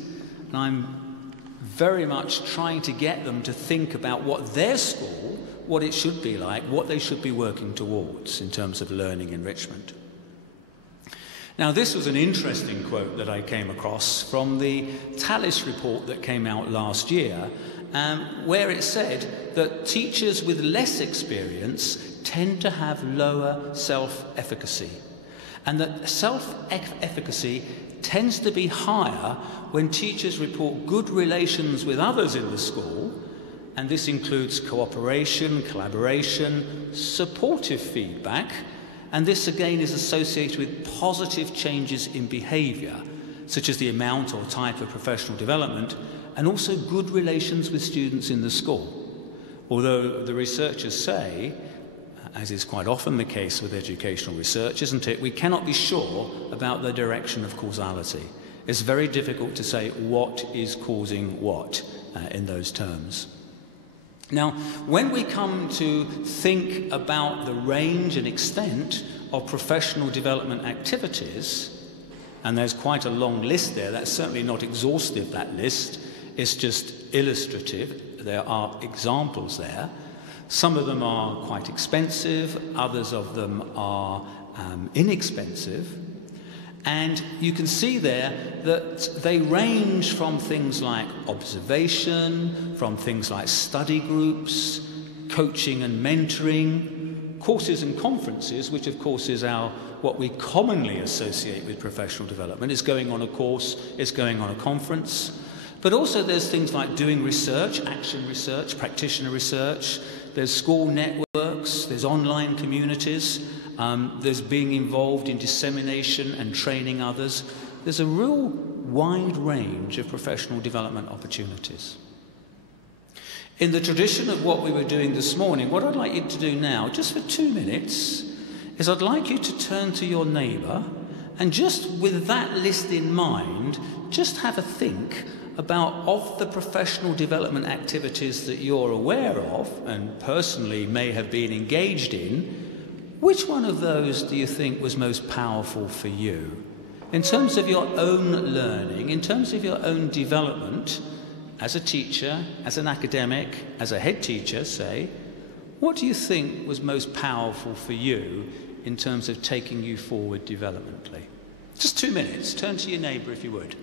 And I'm very much trying to get them to think about what their school, what it should be like, what they should be working towards in terms of learning enrichment. Now, this was an interesting quote that I came across from the Tallis report that came out last year, where it said that teachers with less experience tend to have lower self-efficacy. And that self-efficacy tends to be higher when teachers report good relations with others in the school, and this includes cooperation, collaboration, supportive feedback, and this again is associated with positive changes in behaviour, such as the amount or type of professional development, and also good relations with students in the school. Although the researchers say, as is quite often the case with educational research, isn't it, we cannot be sure about the direction of causality. It's very difficult to say what is causing what in those terms. Now, when we come to think about the range and extent of professional development activities, and there's quite a long list there, that's certainly not exhaustive, that list, it's just illustrative, there are examples there. Some of them are quite expensive, others of them are inexpensive, and you can see there that they range from things like observation, from things like study groups, coaching and mentoring, courses and conferences, which of course is what we commonly associate with professional development. It's going on a course, it's going on a conference. But also there's things like doing research, action research, practitioner research, there's school networks, there's online communities, there's being involved in dissemination and training others. There's a real wide range of professional development opportunities. In the tradition of what we were doing this morning, what I'd like you to do now, just for 2 minutes, is I'd like you to turn to your neighbour and just with that list in mind, just have a think about of the professional development activities that you're aware of and personally may have been engaged in, which one of those do you think was most powerful for you? In terms of your own learning, in terms of your own development, as a teacher, as an academic, as a head teacher, say, what do you think was most powerful for you in terms of taking you forward developmentally? Just 2 minutes. Turn to your neighbour if you would.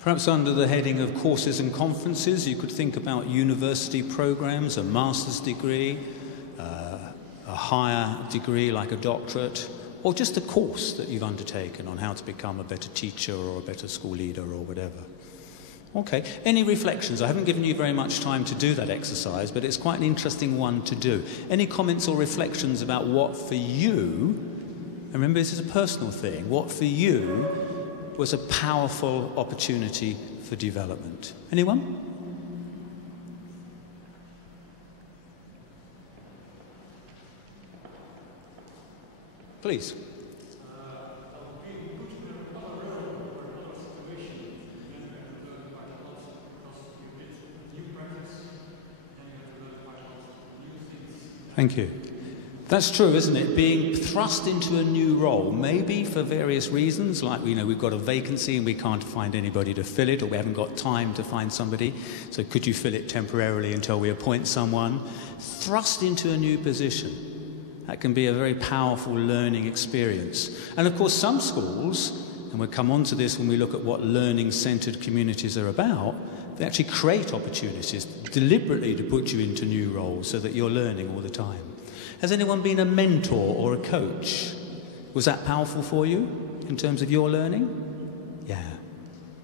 Perhaps under the heading of courses and conferences, you could think about university programs, a master's degree, a higher degree like a doctorate, or just a course that you've undertaken on how to become a better teacher or a better school leader or whatever. Okay, any reflections? I haven't given you very much time to do that exercise, but it's quite an interesting one to do. Any comments or reflections about what for you, remember this is a personal thing, what for you was a powerful opportunity for development? Anyone? Please. Thank you. That's true, isn't it? Being thrust into a new role, maybe for various reasons, like we've got a vacancy and we can't find anybody to fill it, or we haven't got time to find somebody, so could you fill it temporarily until we appoint someone? Thrust into a new position. That can be a very powerful learning experience. And of course some schools, and we'll come on to this when we look at what learning-centred communities are about, they actually create opportunities deliberately to put you into new roles so that you're learning all the time. Has anyone been a mentor or a coach? Was that powerful for you in terms of your learning? Yeah,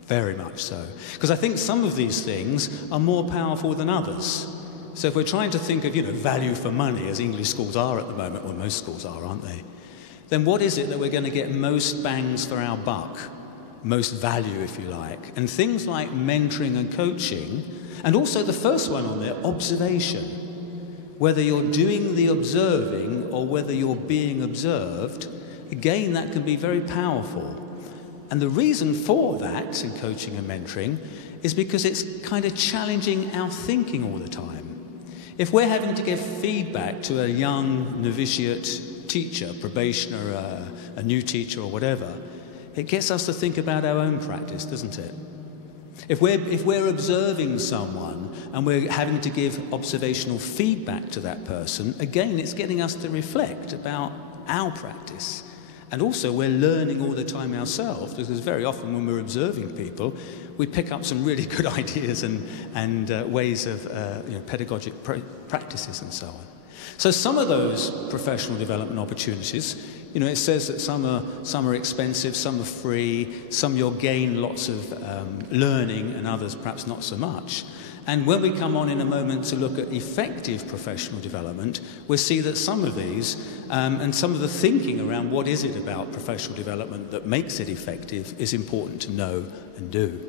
very much so. Because I think some of these things are more powerful than others. So if we're trying to think of, value for money, as English schools are at the moment, well, most schools are, aren't they? Then what is it that we're going to get most bangs for our buck? Most value, if you like. And things like mentoring and coaching, and also the first one on there, observation. Whether you're doing the observing or whether you're being observed, again, that can be very powerful. And the reason for that in coaching and mentoring is because it's kind of challenging our thinking all the time. If we're having to give feedback to a young novitiate teacher, probationer, a new teacher or whatever, it gets us to think about our own practice, doesn't it? If we're observing someone and we're having to give observational feedback to that person, again, it's getting us to reflect about our practice. And also, we're learning all the time ourselves, because very often when we're observing people, we pick up some really good ideas and ways of pedagogic practices and so on. So some of those professional development opportunities, it says that some are expensive, some are free, some you'll gain lots of learning, and others perhaps not so much. And when we come on in a moment to look at effective professional development, we'll see that some of these and some of the thinking around what is it about professional development that makes it effective is important to know and do.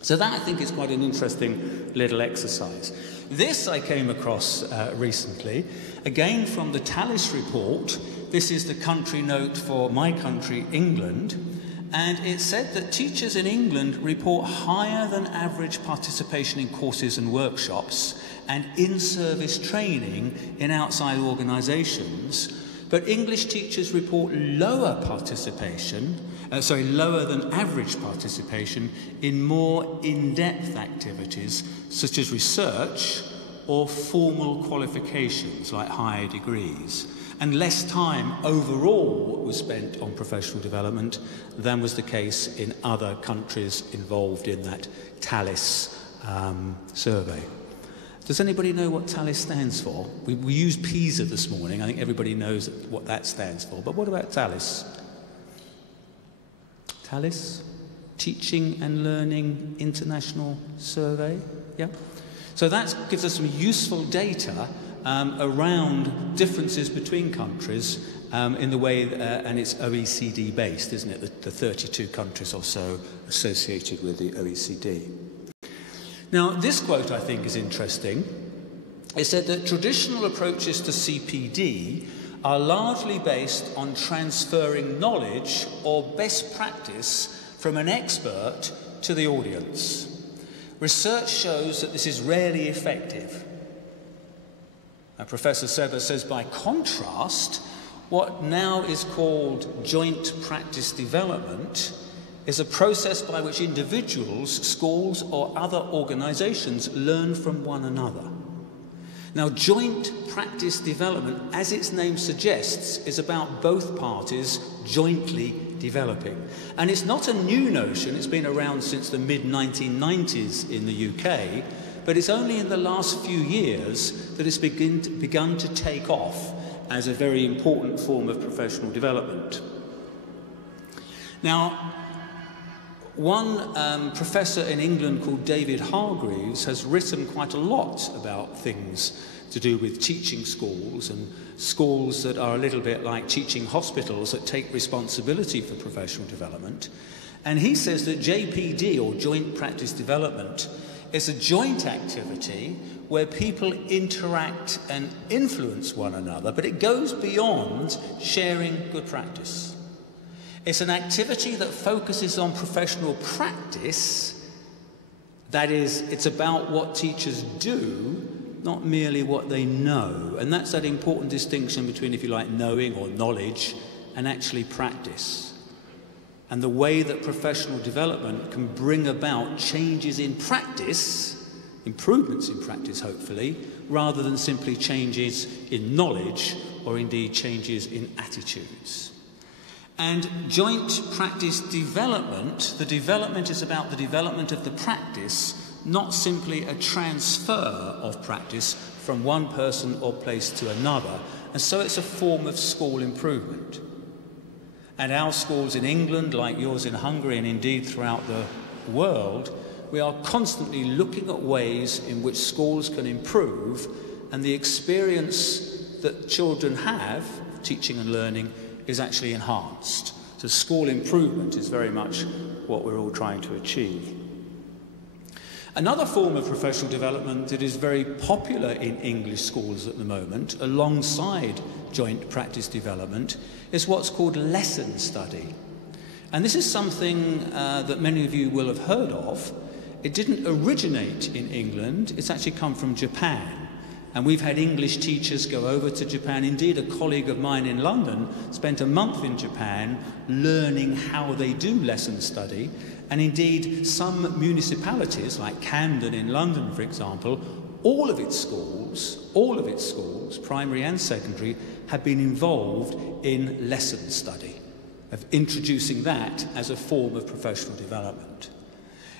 So that, I think, is quite an interesting little exercise. This I came across recently, again from the Tallis report. This is the country note for my country, England. And it said that teachers in England report higher than average participation in courses and workshops and in-service training in outside organisations, but English teachers report lower than average participation in more in-depth activities such as research or formal qualifications like higher degrees. And less time overall was spent on professional development than was the case in other countries involved in that Tallis survey. Does anybody know what Tallis stands for? We used PISA this morning. I think everybody knows what that stands for. But what about Tallis? Tallis? Teaching and Learning International Survey? Yeah? So that gives us some useful data around differences between countries in the way, and it's OECD based, isn't it? The 32 countries or so associated with the OECD. Now, this quote I think is interesting. It said that traditional approaches to CPD are largely based on transferring knowledge or best practice from an expert to the audience. Research shows that this is rarely effective. Professor Seber says, by contrast, what now is called joint practice development is a process by which individuals, schools, or other organisations learn from one another. Now, joint practice development, as its name suggests, is about both parties jointly developing. And it's not a new notion. It's been around since the mid-1990s in the UK. But it's only in the last few years that it's begun to take off as a very important form of professional development. Now, one professor in England called David Hargreaves has written quite a lot about things to do with teaching schools and schools that are a little bit like teaching hospitals that take responsibility for professional development. And he says that JPD, or joint practice development, is a joint activity where people interact and influence one another, but it goes beyond sharing good practice. It's an activity that focuses on professional practice. That is, it's about what teachers do, not merely what they know. And that's that important distinction between, if you like, knowing or knowledge and actually practice. And the way that professional development can bring about changes in practice, improvements in practice, hopefully, rather than simply changes in knowledge or indeed changes in attitudes. And joint practice development, the development is about the development of the practice, not simply a transfer of practice from one person or place to another. And so it's a form of school improvement. And our schools in England, like yours in Hungary, and indeed throughout the world, we are constantly looking at ways in which schools can improve, and the experience that children have, teaching and learning, is actually enhanced. So school improvement is very much what we're all trying to achieve. Another form of professional development that is very popular in English schools at the moment, alongside joint practice development, is what's called lesson study. And this is something that many of you will have heard of. It didn't originate in England, it's actually come from Japan. And we've had English teachers go over to Japan. Indeed, a colleague of mine in London spent a month in Japan learning how they do lesson study. And indeed, some municipalities, like Camden in London, for example, all of its schools, primary and secondary, have been involved in lesson study, of introducing that as a form of professional development.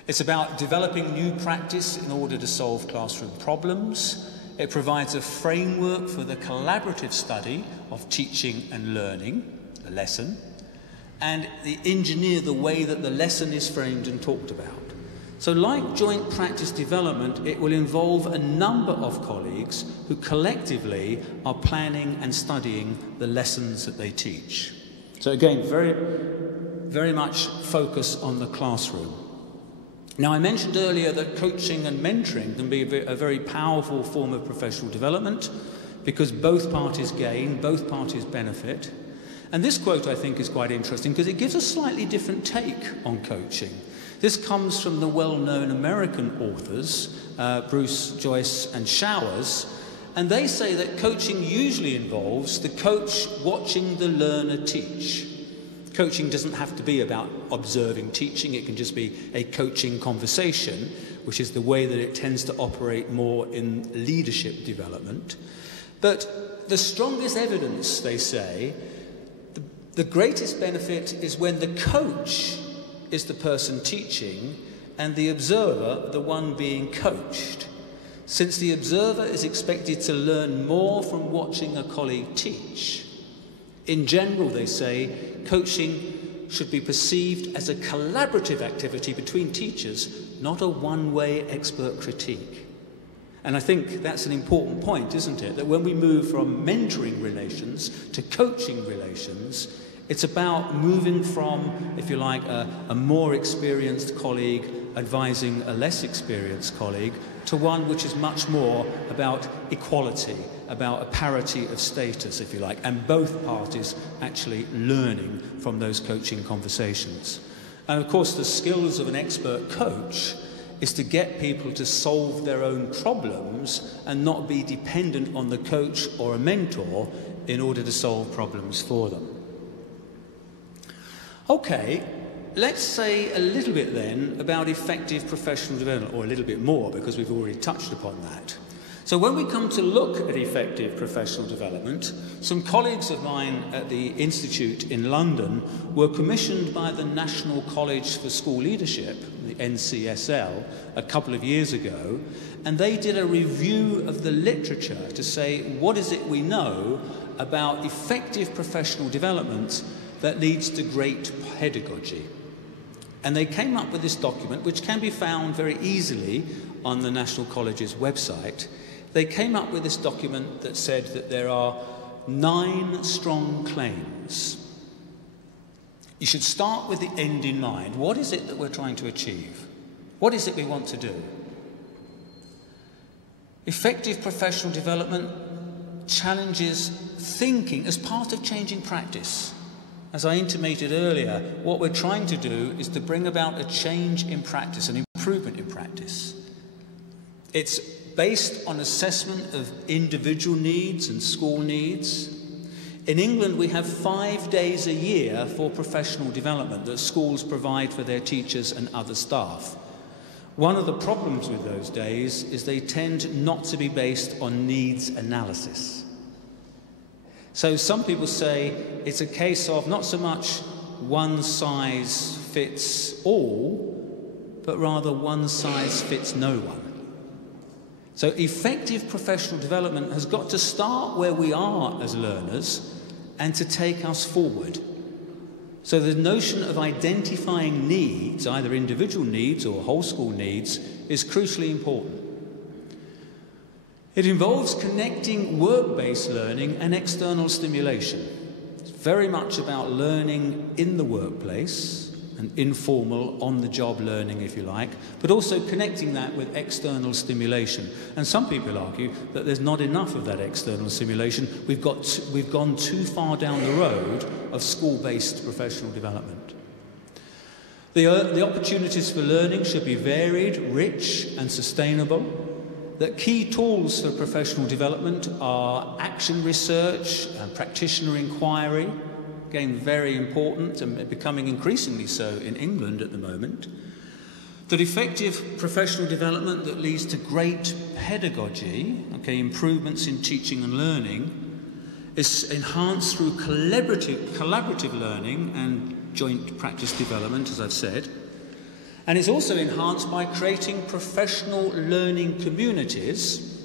It's about developing new practice in order to solve classroom problems. It provides a framework for the collaborative study of teaching and learning, the lesson, and they engineer the way that the lesson is framed and talked about. So like joint practice development, it will involve a number of colleagues who collectively are planning and studying the lessons that they teach. So again, very, very much focus on the classroom. Now, I mentioned earlier that coaching and mentoring can be a very powerful form of professional development because both parties gain, both parties benefit. And this quote, I think, is quite interesting because it gives a slightly different take on coaching. This comes from the well-known American authors, Bruce, Joyce and Showers, and they say that coaching usually involves the coach watching the learner teach. Coaching doesn't have to be about observing teaching, it can just be a coaching conversation, which is the way that it tends to operate more in leadership development. But the strongest evidence, they say, the greatest benefit is when the coach is the person teaching and the observer the one being coached. Since the observer is expected to learn more from watching a colleague teach, in general, they say, coaching should be perceived as a collaborative activity between teachers, not a one-way expert critique. And I think that's an important point, isn't it? That when we move from mentoring relations to coaching relations, it's about moving from, if you like, a more experienced colleague advising a less experienced colleague to one which is much more about equality, about a parity of status, if you like, and both parties actually learning from those coaching conversations. And of course, the skills of an expert coach is to get people to solve their own problems and not be dependent on the coach or a mentor in order to solve problems for them. Okay, let's say a little bit then about effective professional development, or a little bit more because we've already touched upon that. So when we come to look at effective professional development, some colleagues of mine at the Institute in London were commissioned by the National College for School Leadership, the NCSL, a couple of years ago, and they did a review of the literature to say, what is it we know about effective professional development that leads to great pedagogy? And they came up with this document, which can be found very easily on the National College's website. They came up with this document that said that there are 9 strong claims. You should start with the end in mind. What is it that we're trying to achieve? What is it we want to do? Effective professional development challenges thinking as part of changing practice. As I intimated earlier, what we're trying to do is to bring about a change in practice, an improvement in practice. It's based on assessment of individual needs and school needs. In England, we have 5 days a year for professional development that schools provide for their teachers and other staff. One of the problems with those days is they tend not to be based on needs analysis. So some people say it's a case of not so much one size fits all, but rather one size fits no one. So effective professional development has got to start where we are as learners and to take us forward. So the notion of identifying needs, either individual needs or whole school needs, is crucially important. It involves connecting work-based learning and external stimulation. It's very much about learning in the workplace and informal, on-the-job learning, if you like, but also connecting that with external stimulation. And some people argue that there's not enough of that external stimulation. We've gone too far down the road of school-based professional development. The opportunities for learning should be varied, rich and sustainable. That key tools for professional development are action research and practitioner inquiry, again very important and becoming increasingly so in England at the moment. That effective professional development that leads to great pedagogy, improvements in teaching and learning, is enhanced through collaborative learning and joint practice development, as I've said. And it's also enhanced by creating professional learning communities,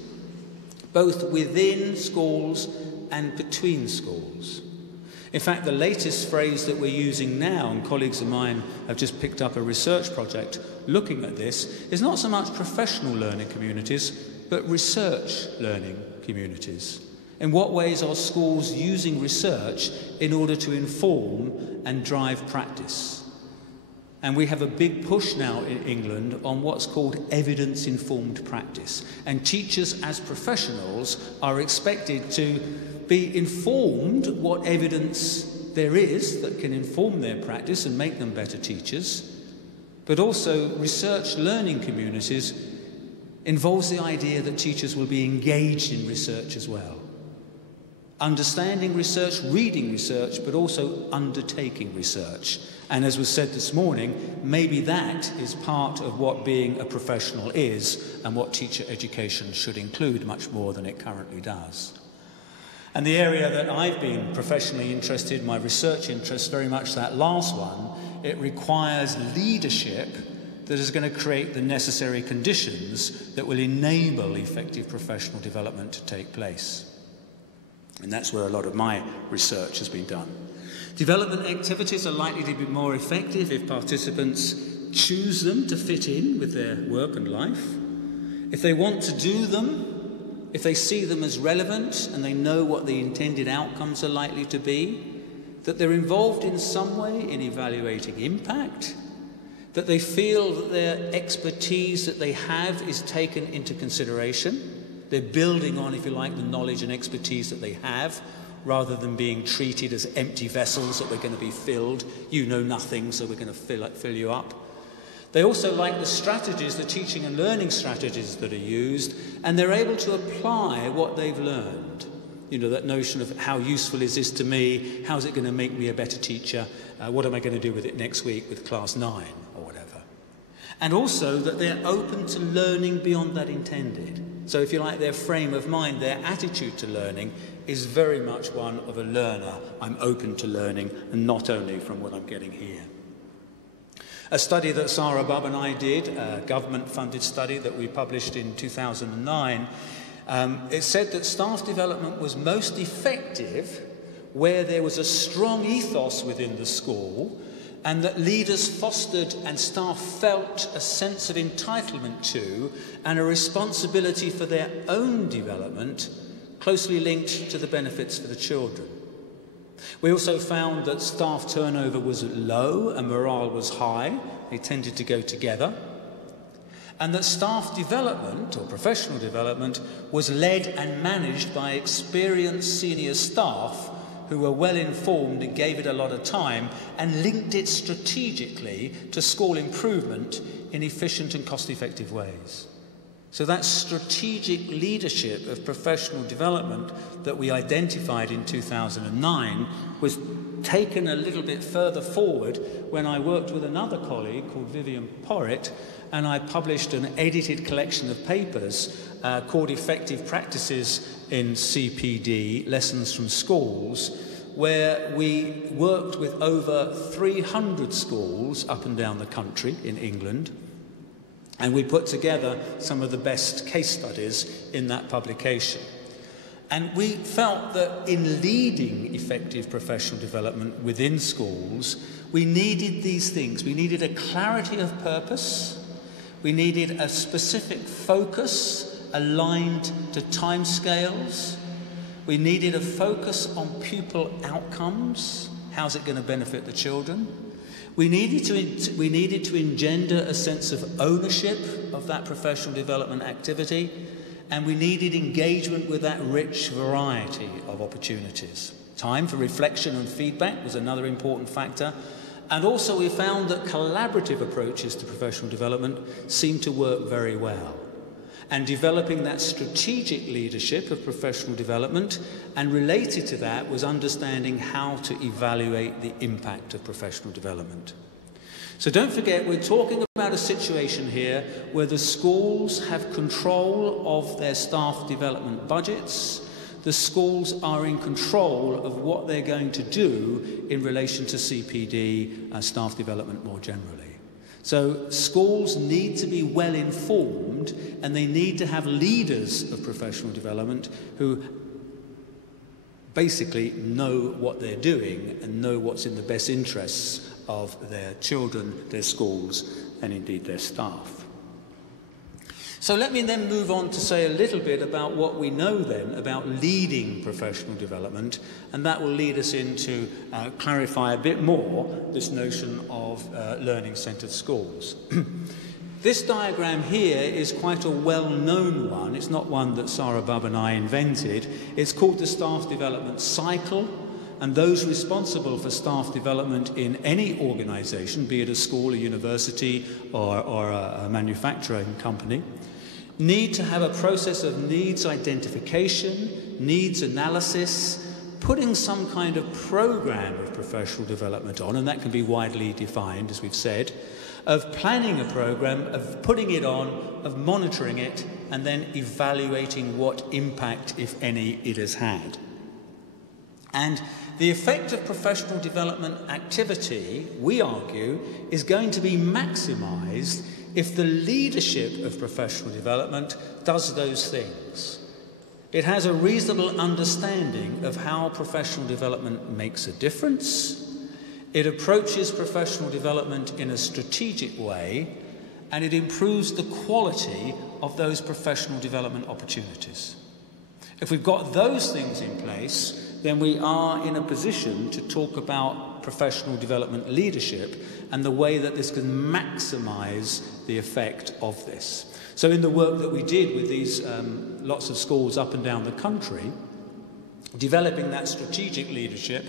both within schools and between schools. In fact, the latest phrase that we're using now, and colleagues of mine have just picked up a research project looking at this, is not so much professional learning communities, but research learning communities. In what ways are schools using research in order to inform and drive practice? And we have a big push now in England on what's called evidence-informed practice. And teachers as professionals are expected to be informed what evidence there is that can inform their practice and make them better teachers. But also research learning communities involves the idea that teachers will be engaged in research as well. Understanding research, reading research, but also undertaking research. And as was said this morning, maybe that is part of what being a professional is and what teacher education should include much more than it currently does. And the area that I've been professionally interested, my research interest, very much that last one, it requires leadership that is going to create the necessary conditions that will enable effective professional development to take place. And that's where a lot of my research has been done. Development activities are likely to be more effective if participants choose them to fit in with their work and life. If they want to do them, if they see them as relevant and they know what the intended outcomes are likely to be, that they're involved in some way in evaluating impact, that they feel that their expertise that they have is taken into consideration. They're building on, if you like, the knowledge and expertise that they have, rather than being treated as empty vessels that we're going to be filled. You know nothing, so we're going to fill you up. They also like the strategies, the teaching and learning strategies that are used, and they're able to apply what they've learned. You know, that notion of how useful is this to me? How's it going to make me a better teacher? What am I going to do with it next week with class 9 or whatever? And also that they're open to learning beyond that intended. So if you like, their frame of mind, their attitude to learning is very much one of a learner. I'm open to learning, and not only from what I'm getting here. A study that Sara Bubb and I did, a government-funded study that we published in 2009, it said that staff development was most effective where there was a strong ethos within the school, and that leaders fostered and staff felt a sense of entitlement to and a responsibility for their own development, closely linked to the benefits for the children. We also found that staff turnover was low and morale was high. They tended to go together. And that staff development, or professional development, was led and managed by experienced senior staff who were well informed and gave it a lot of time and linked it strategically to school improvement in efficient and cost-effective ways. So that strategic leadership of professional development that we identified in 2009 was taken a little bit further forward when I worked with another colleague called Vivian Porritt, and I published an edited collection of papers called Effective Practices in CPD, Lessons from Schools, where we worked with over 300 schools up and down the country in England, and we put together some of the best case studies in that publication. And we felt that in leading effective professional development within schools, we needed these things. We needed a clarity of purpose. We needed a specific focus aligned to timescales. We needed a focus on pupil outcomes. How's it going to benefit the children? We needed to engender a sense of ownership of that professional development activity, and we needed engagement with that rich variety of opportunities. Time for reflection and feedback was another important factor, And also we found that collaborative approaches to professional development seem to work very well. And developing that strategic leadership of professional development, and related to that was understanding how to evaluate the impact of professional development. So don't forget, we're talking about a situation here where the schools have control of their staff development budgets. The schools are in control of what they're going to do in relation to CPD and staff development more generally. So schools need to be well informed, and they need to have leaders of professional development who basically know what they're doing and know what's in the best interests of their children, their schools, and indeed their staff. So let me then move on to say a little bit about what we know then about leading professional development, and that will lead us into clarify a bit more this notion of learning-centred schools. This diagram here is quite a well-known one. It's not one that Sara Bubb and I invented. It's called the staff development cycle, and those responsible for staff development in any organisation, be it a school, a university, or a manufacturing company, need to have a process of needs identification, needs analysis, putting some kind of program of professional development on, and that can be widely defined, as we've said, of planning a program, of putting it on, of monitoring it, and then evaluating what impact, if any, it has had. And the effect of professional development activity, we argue, is going to be maximised if the leadership of professional development does those things. It has a reasonable understanding of how professional development makes a difference. It approaches professional development in a strategic way, and it improves the quality of those professional development opportunities. If we've got those things in place, then we are in a position to talk about professional development leadership and the way that this can maximise the effect of this. So in the work that we did with these lots of schools up and down the country, developing that strategic leadership,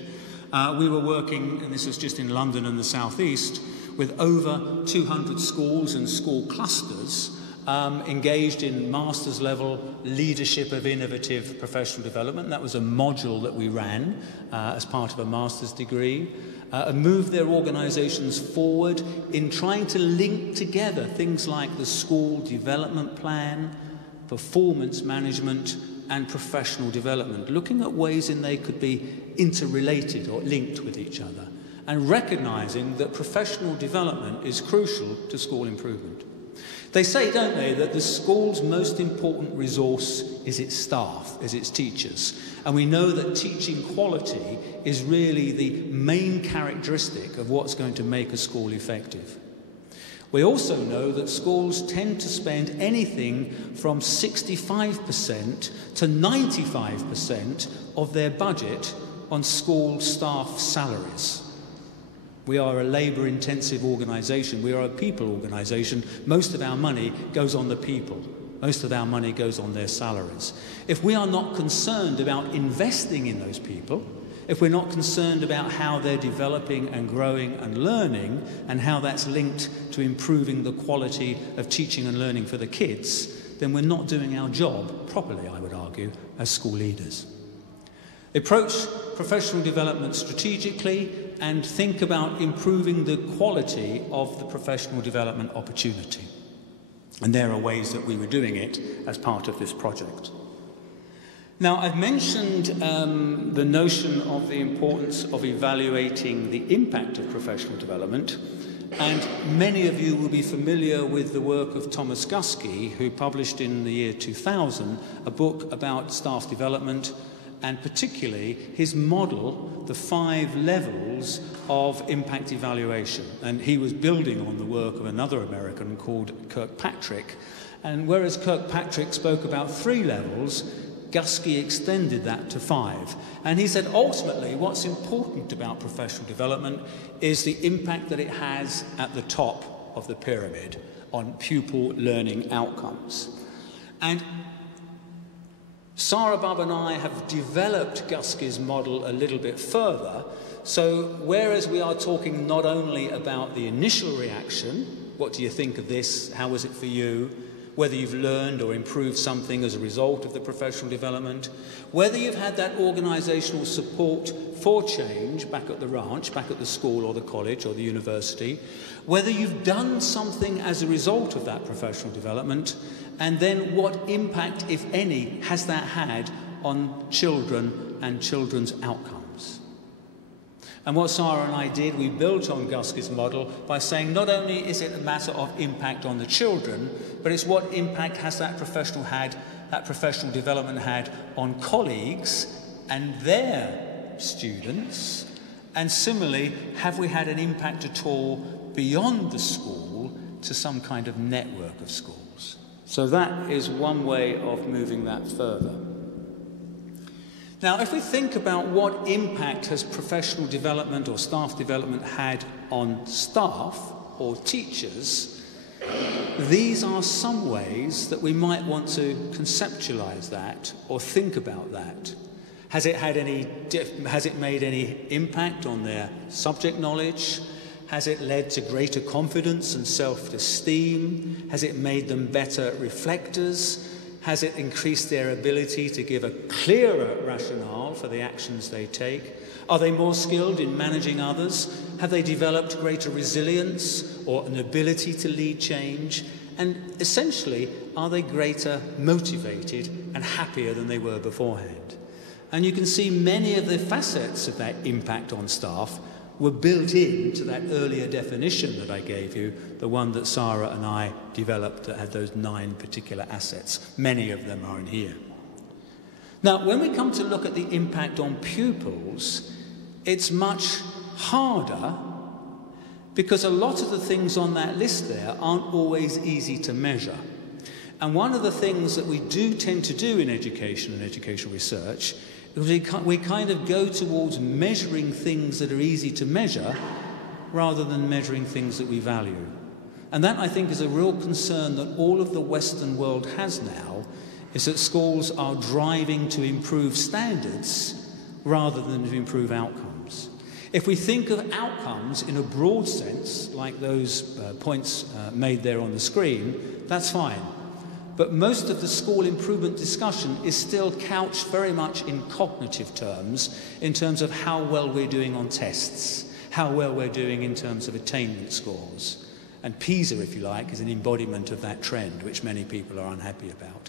we were working, and this was just in London and the South East, with over 200 schools and school clusters engaged in master's level leadership of innovative professional development. That was a module that we ran as part of a master's degree, and moved their organisations forward in trying to link together things like the school development plan, performance management, and professional development, looking at ways in they could be interrelated or linked with each other, and recognising that professional development is crucial to school improvement. They say, don't they, that the school's most important resource is its staff, is its teachers. And we know that teaching quality is really the main characteristic of what's going to make a school effective. We also know that schools tend to spend anything from 65% to 95% of their budget on school staff salaries. We are a labour-intensive organisation. We are a people organisation. Most of our money goes on the people. Most of our money goes on their salaries. If we are not concerned about investing in those people, if we're not concerned about how they're developing and growing and learning, and how that's linked to improving the quality of teaching and learning for the kids, then we're not doing our job properly, I would argue, as school leaders. Approach professional development strategically and think about improving the quality of the professional development opportunity. And there are ways that we were doing it as part of this project. Now, I've mentioned the notion of the importance of evaluating the impact of professional development, and many of you will be familiar with the work of Thomas Guskey, who published in the year 2000 a book about staff development, and particularly his model, the 5 levels of impact evaluation. And he was building on the work of another American called Kirkpatrick. And whereas Kirkpatrick spoke about 3 levels, Guskey extended that to 5. And he said ultimately what's important about professional development is the impact that it has at the top of the pyramid on pupil learning outcomes. And Sara Bubb and I have developed Guskey's model a little bit further. So whereas we are talking not only about the initial reaction, what do you think of this, how was it for you, whether you've learned or improved something as a result of the professional development, whether you've had that organisational support for change back at the ranch, back at the school or the college or the university, whether you've done something as a result of that professional development, and then what impact, if any, has that had on children and children's outcomes. And what Sara and I did, we built on Guskey's model by saying not only is it a matter of impact on the children, but it's what impact has that professional development had on colleagues and their students, and similarly, have we had an impact at all beyond the school to some kind of network of schools? So that is one way of moving that further. Now, if we think about what impact has professional development or staff development had on staff or teachers, these are some ways that we might want to conceptualize that or think about that. Has it made any impact on their subject knowledge? Has it led to greater confidence and self-esteem? Has it made them better reflectors? Has it increased their ability to give a clearer rationale for the actions they take? Are they more skilled in managing others? Have they developed greater resilience or an ability to lead change? And essentially, are they greater motivated and happier than they were beforehand? And you can see many of the facets of that impact on staff were built into that earlier definition that I gave you, the one that Sara and I developed that had those 9 particular assets. Many of them are in here. Now, when we come to look at the impact on pupils, it's much harder because a lot of the things on that list there aren't always easy to measure. And one of the things that we do tend to do in education and educational research we kind of go towards measuring things that are easy to measure rather than measuring things that we value. And that, I think, is a real concern that all of the Western world has now, is that schools are driving to improve standards rather than to improve outcomes. If we think of outcomes in a broad sense, like those points made there on the screen, that's fine. But most of the school improvement discussion is still couched very much in cognitive terms, in terms of how well we're doing on tests, how well we're doing in terms of attainment scores. And PISA, if you like, is an embodiment of that trend, which many people are unhappy about.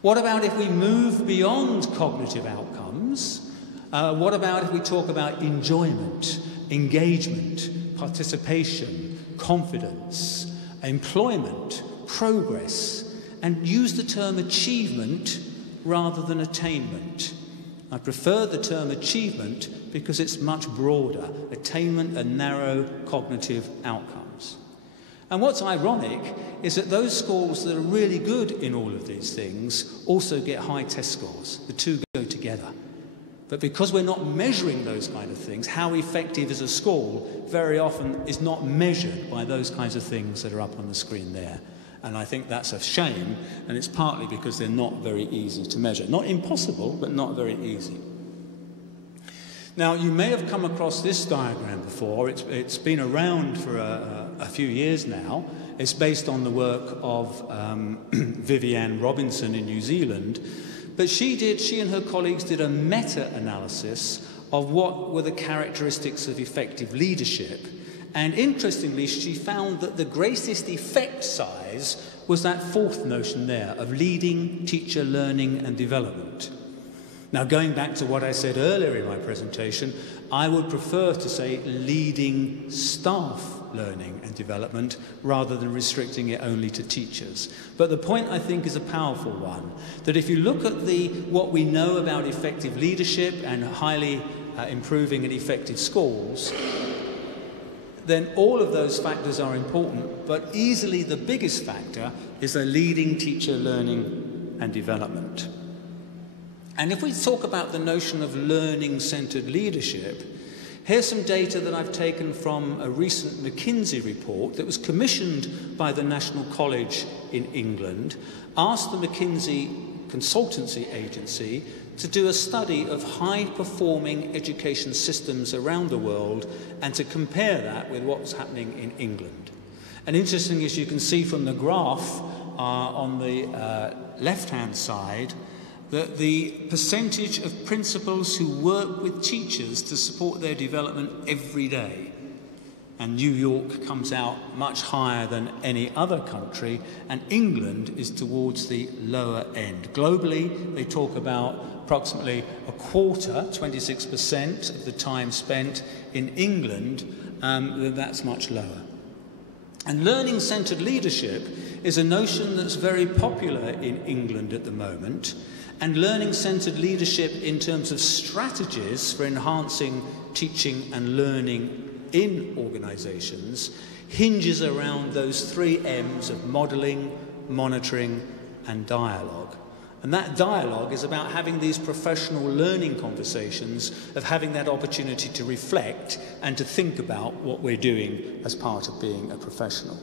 What about if we move beyond cognitive outcomes? What about if we talk about enjoyment, engagement, participation, confidence, employment, progress, and use the term achievement rather than attainment? I prefer the term achievement because it's much broader. Attainment and narrow cognitive outcomes. And what's ironic is that those schools that are really good in all of these things also get high test scores. The two go together. But because we're not measuring those kind of things, how effective is a school very often is not measured by those kinds of things that are up on the screen there. And I think that's a shame, and it's partly because they're not very easy to measure. Not impossible, but not very easy. Now, you may have come across this diagram before. It's been around for a few years now. It's based on the work of Vivienne Robinson in New Zealand. But she and her colleagues did a meta-analysis of what were the characteristics of effective leadership. And interestingly, she found that the greatest effect size was that fourth notion there of leading teacher learning and development. Now, going back to what I said earlier in my presentation, I would prefer to say leading staff learning and development rather than restricting it only to teachers. But the point, I think, is a powerful one, that if you look at what we know about effective leadership and highly improving and effective schools, then all of those factors are important, but easily the biggest factor is the leading teacher learning and development. And if we talk about the notion of learning-centered leadership, here's some data that I've taken from a recent McKinsey report that was commissioned by the National College in England, asked the McKinsey consultancy agency to do a study of high-performing education systems around the world and to compare that with what's happening in England. And interesting, as you can see from the graph on the left-hand side, that the percentage of principals who work with teachers to support their development every day, and New York comes out much higher than any other country, and England is towards the lower end. Globally, they talk about approximately a quarter, 26% of the time spent in England, that's much lower. And learning-centred leadership is a notion that's very popular in England at the moment, and learning-centred leadership in terms of strategies for enhancing teaching and learning in organisations hinges around those 3 M's of modelling, monitoring and dialogue. And that dialogue is about having these professional learning conversations, of having that opportunity to reflect and to think about what we're doing as part of being a professional.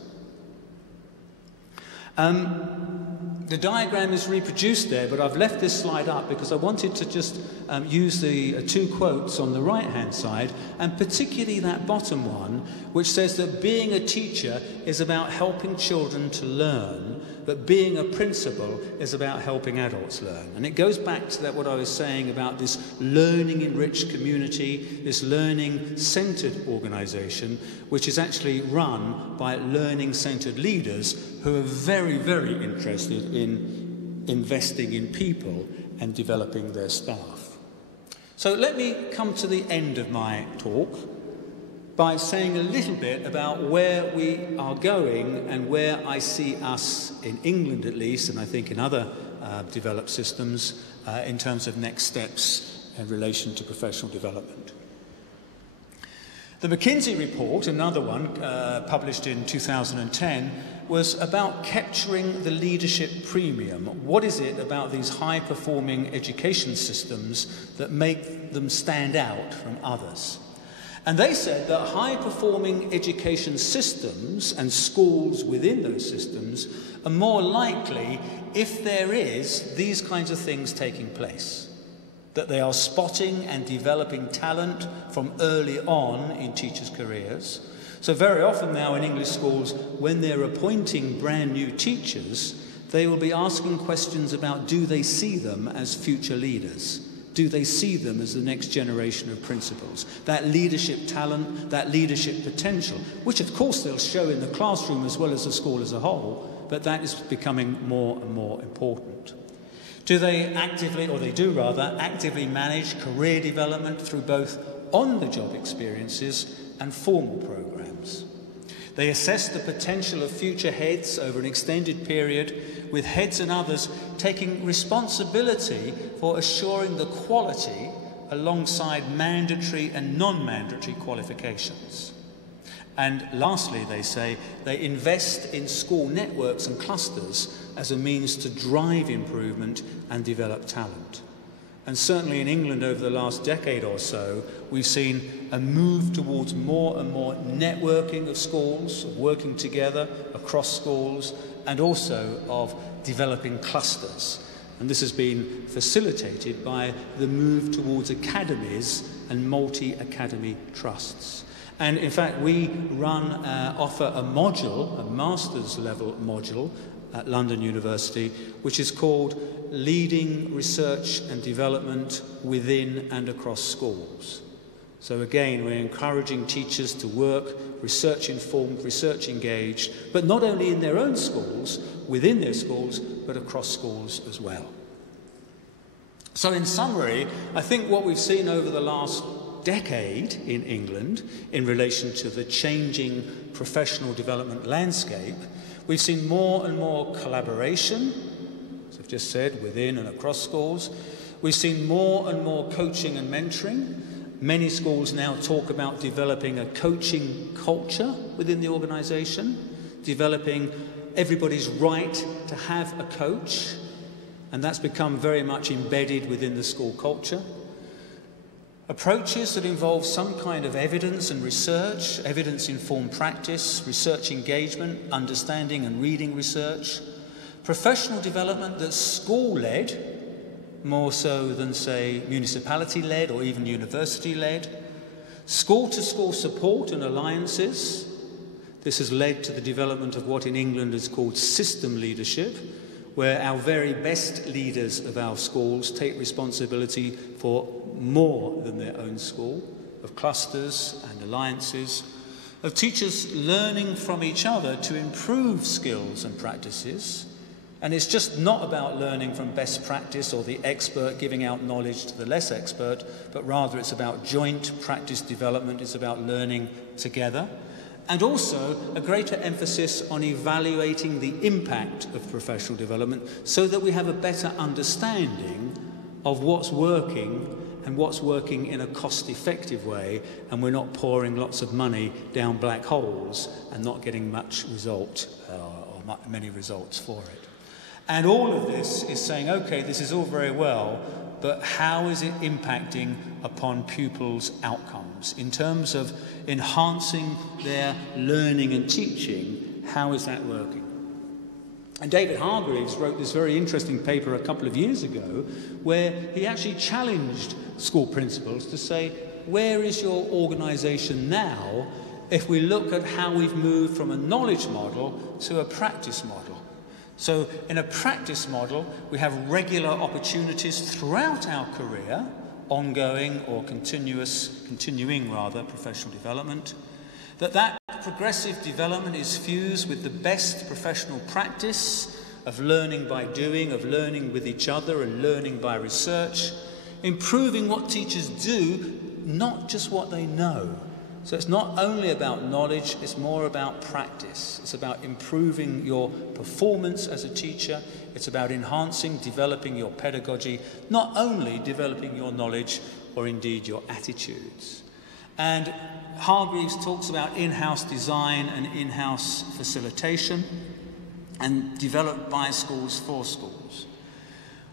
The diagram is reproduced there, but I've left this slide up because I wanted to just use the 2 quotes on the right-hand side, and particularly that bottom one, which says that being a teacher is about helping children to learn, but being a principal is about helping adults learn. And it goes back to that, what I was saying about this learning-enriched community, this learning-centred organisation, which is actually run by learning-centred leaders who are very, very interested in investing in people and developing their staff. So let me come to the end of my talk by saying a little bit about where we are going and where I see us, in England at least, and I think in other developed systems, in terms of next steps in relation to professional development. The McKinsey report, another one published in 2010, was about capturing the leadership premium. What is it about these high-performing education systems that make them stand out from others? And they said that high-performing education systems and schools within those systems are more likely if there is these kinds of things taking place. That they are spotting and developing talent from early on in teachers' careers. So very often now in English schools, when they're appointing brand new teachers, they will be asking questions about, do they see them as future leaders? Do they see them as the next generation of principals? That leadership talent, that leadership potential, which of course they'll show in the classroom as well as the school as a whole, but that is becoming more and more important. Do they actively, or they do rather, actively manage career development through both on-the-job experiences and formal programs? They assess the potential of future heads over an extended period, with heads and others taking responsibility for assuring the quality alongside mandatory and non-mandatory qualifications. And lastly, they say, they invest in school networks and clusters as a means to drive improvement and develop talent. And certainly in England over the last decade or so, we've seen a move towards more and more networking of schools, of working together across schools, and also of developing clusters. And this has been facilitated by the move towards academies and multi-academy trusts. And in fact, we offer a module, a master's level module at London University, which is called Leading Research and Development Within and Across Schools. So again, we're encouraging teachers to work research-informed, research-engaged, but not only in their own schools, within their schools, but across schools as well. So in summary, I think what we've seen over the last decade in England in relation to the changing professional development landscape, we've seen more and more collaboration, as I've just said, within and across schools. We've seen more and more coaching and mentoring. Many schools now talk about developing a coaching culture within the organisation, developing everybody's right to have a coach, and that's become very much embedded within the school culture. Approaches that involve some kind of evidence and research, evidence-informed practice, research engagement, understanding and reading research, Professional development that's school-led, more so than, say, municipality-led or even university-led. School-to-school support and alliances. This has led to the development of what in England is called system leadership, where our very best leaders of our schools take responsibility for more than their own school, of clusters and alliances, of teachers learning from each other to improve skills and practices. And it's just not about learning from best practice or the expert giving out knowledge to the less expert, but rather it's about joint practice development, it's about learning together. And also a greater emphasis on evaluating the impact of professional development so that we have a better understanding of what's working and what's working in a cost-effective way, and we're not pouring lots of money down black holes and not getting much result or many results for it. And all of this is saying, okay, this is all very well, but how is it impacting upon pupils' outcomes? In terms of enhancing their learning and teaching, how is that working? And David Hargreaves wrote this very interesting paper a couple of years ago where he actually challenged school principals to say, where is your organisation now if we look at how we've moved from a knowledge model to a practice model? So in a practice model, we have regular opportunities throughout our career, ongoing or continuing professional development, that progressive development is fused with the best professional practice of learning by doing, of learning with each other and learning by research, improving what teachers do, not just what they know. So it's not only about knowledge, it's more about practice. It's about improving your performance as a teacher. It's about enhancing, developing your pedagogy, not only developing your knowledge or indeed your attitudes. And Hargreaves talks about in-house design and in-house facilitation and developed by schools for schools,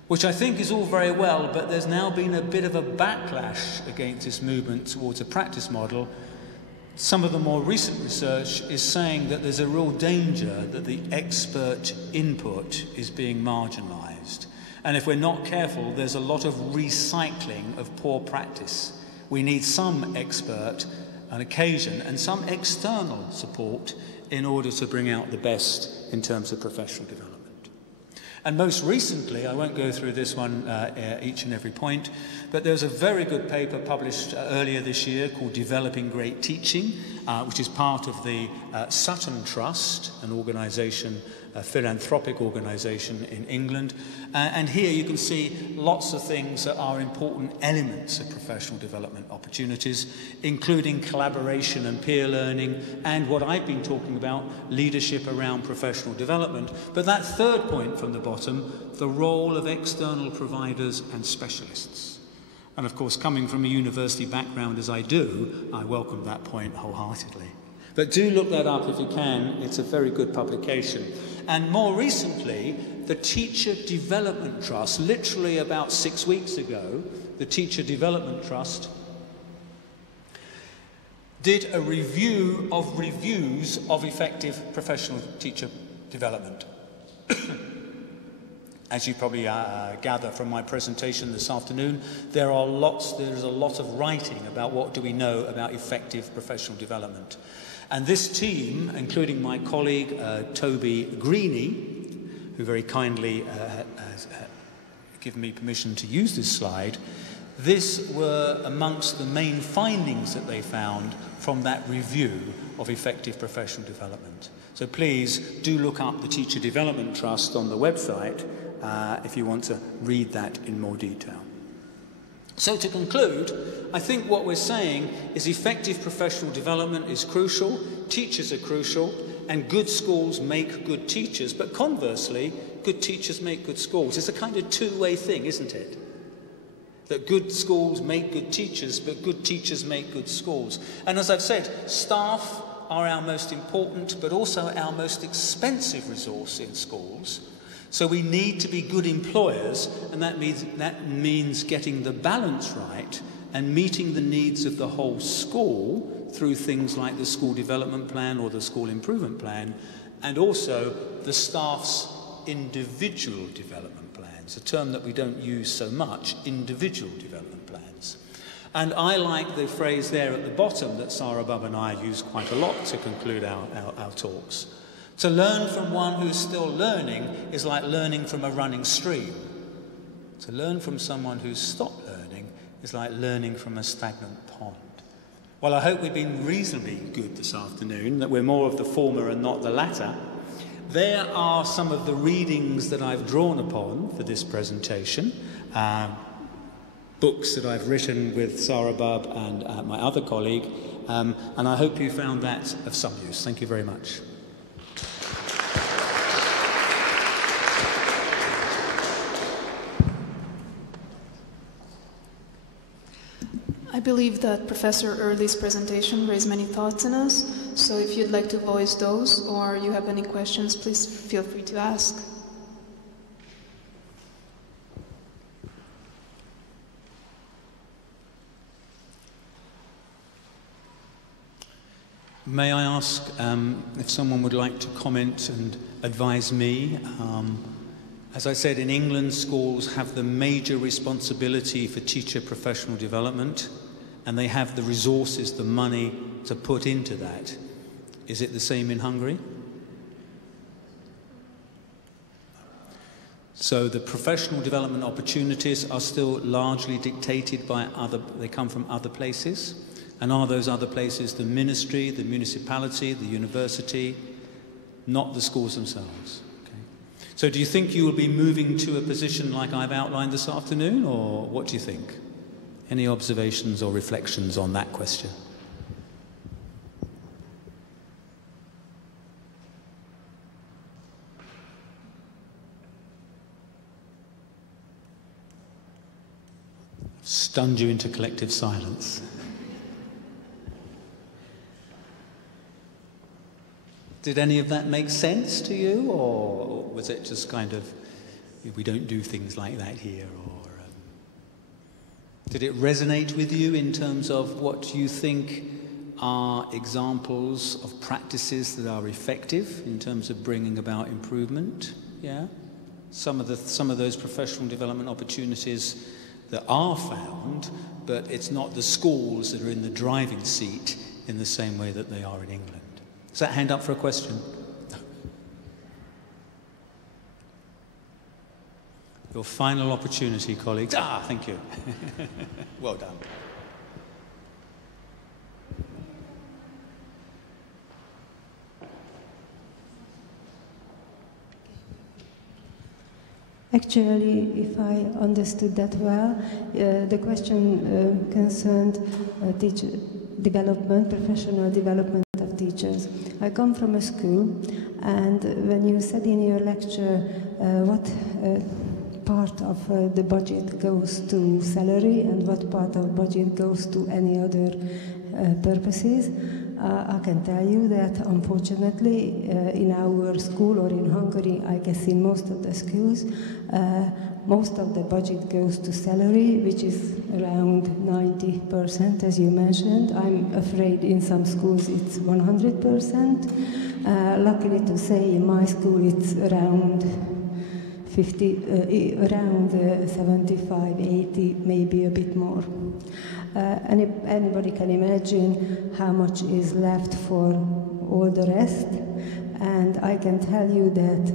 which I think is all very well, but there's now been a bit of a backlash against this movement towards a practice model. Some of the more recent research is saying that there's a real danger that the expert input is being marginalised. And if we're not careful, there's a lot of recycling of poor practice. We need some expert on occasion and some external support in order to bring out the best in terms of professional development. And most recently, I won't go through this one each and every point, but there's a very good paper published earlier this year called Developing Great Teaching, which is part of the Sutton Trust, an organisation, a philanthropic organisation in England. And here you can see lots of things that are important elements of professional development opportunities, including collaboration and peer learning, and what I've been talking about, leadership around professional development. But that third point from the bottom, the role of external providers and specialists. And of course, coming from a university background as I do, I welcome that point wholeheartedly. But do look that up if you can. It's a very good publication. And more recently, the Teacher Development Trust, literally about 6 weeks ago, the Teacher Development Trust did a review of reviews of effective professional teacher development. As you probably gather from my presentation this afternoon, there's a lot of writing about what do we know about effective professional development. And this team, including my colleague Toby Greeny, who very kindly has given me permission to use this slide, this were amongst the main findings that they found from that review of effective professional development. So please do look up the Teacher Development Trust on the website if you want to read that in more detail. So to conclude, I think what we're saying is effective professional development is crucial, teachers are crucial, and good schools make good teachers. But conversely, good teachers make good schools. It's a kind of two-way thing, isn't it? That good schools make good teachers, but good teachers make good schools. And as I've said, staff are our most important, but also our most expensive resource in schools. So we need to be good employers, and that means getting the balance right and meeting the needs of the whole school through things like the school development plan or the school improvement plan, and also the staff's individual development plans, a term that we don't use so much, individual development plans. And I like the phrase there at the bottom that Sara Bubb and I use quite a lot to conclude our talks. To learn from one who's still learning is like learning from a running stream. To learn from someone who's stopped learning is like learning from a stagnant pond. Well, I hope we've been reasonably good this afternoon, that we're more of the former and not the latter. There are some of the readings that I've drawn upon for this presentation, books that I've written with Sara Bubb and my other colleague, and I hope you found that of some use. Thank you very much. I believe that Professor Earley's presentation raised many thoughts in us, so if you'd like to voice those or you have any questions, please feel free to ask. May I ask if someone would like to comment and advise me? As I said, in England, schools have the major responsibility for teacher professional development, and they have the resources, the money to put into that. Is it the same in Hungary? So the professional development opportunities are still largely dictated by they come from other places? And are those other places the ministry, the municipality, the university, not the schools themselves? So do you think you will be moving to a position like I've outlined this afternoon, or what do you think? Any observations or reflections on that question? Stunned you into collective silence. Did any of that make sense to you, or was it just kind of, we don't do things like that here, or did it resonate with you in terms of what you think are examples of practices that are effective in terms of bringing about improvement? Yeah? Some of those professional development opportunities that are found, but it's not the schools that are in the driving seat in the same way that they are in England. Is that hand up for a question? Your final opportunity, colleagues. Thank you. Well done. Actually, if I understood that well, the question concerned teacher development, professional development of teachers. I come from a school, and when you said in your lecture what part of the budget goes to salary and what part of budget goes to any other purposes, I can tell you that unfortunately in our school, or in Hungary, I guess in most of the schools, most of the budget goes to salary, which is around 90%, as you mentioned. I'm afraid in some schools it's 100%. Luckily to say, in my school it's around 75, 80, maybe a bit more. Anybody can imagine how much is left for all the rest, and I can tell you that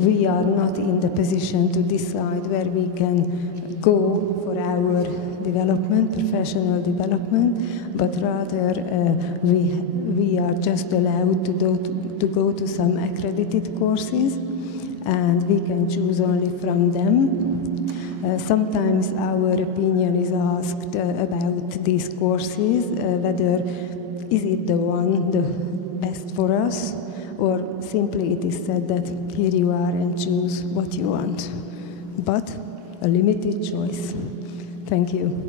we are not in the position to decide where we can go for our development, professional development, but rather we are just allowed to go to some accredited courses, and we can choose only from them. Sometimes our opinion is asked about these courses, whether is it the best for us, or simply it is said that here you are and choose what you want. But a limited choice. Thank you.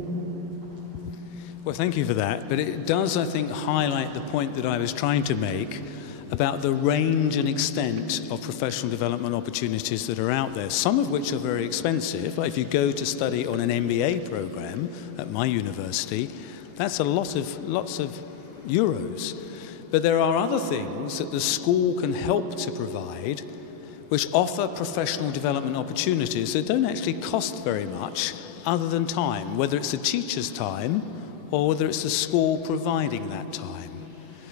Well, thank you for that. But it does, I think, highlight the point that I was trying to make about the range and extent of professional development opportunities that are out there, some of which are very expensive. Like if you go to study on an MBA program at my university, that's lots of euros. But there are other things that the school can help to provide which offer professional development opportunities that don't actually cost very much other than time, whether it's the teacher's time or whether it's the school providing that time.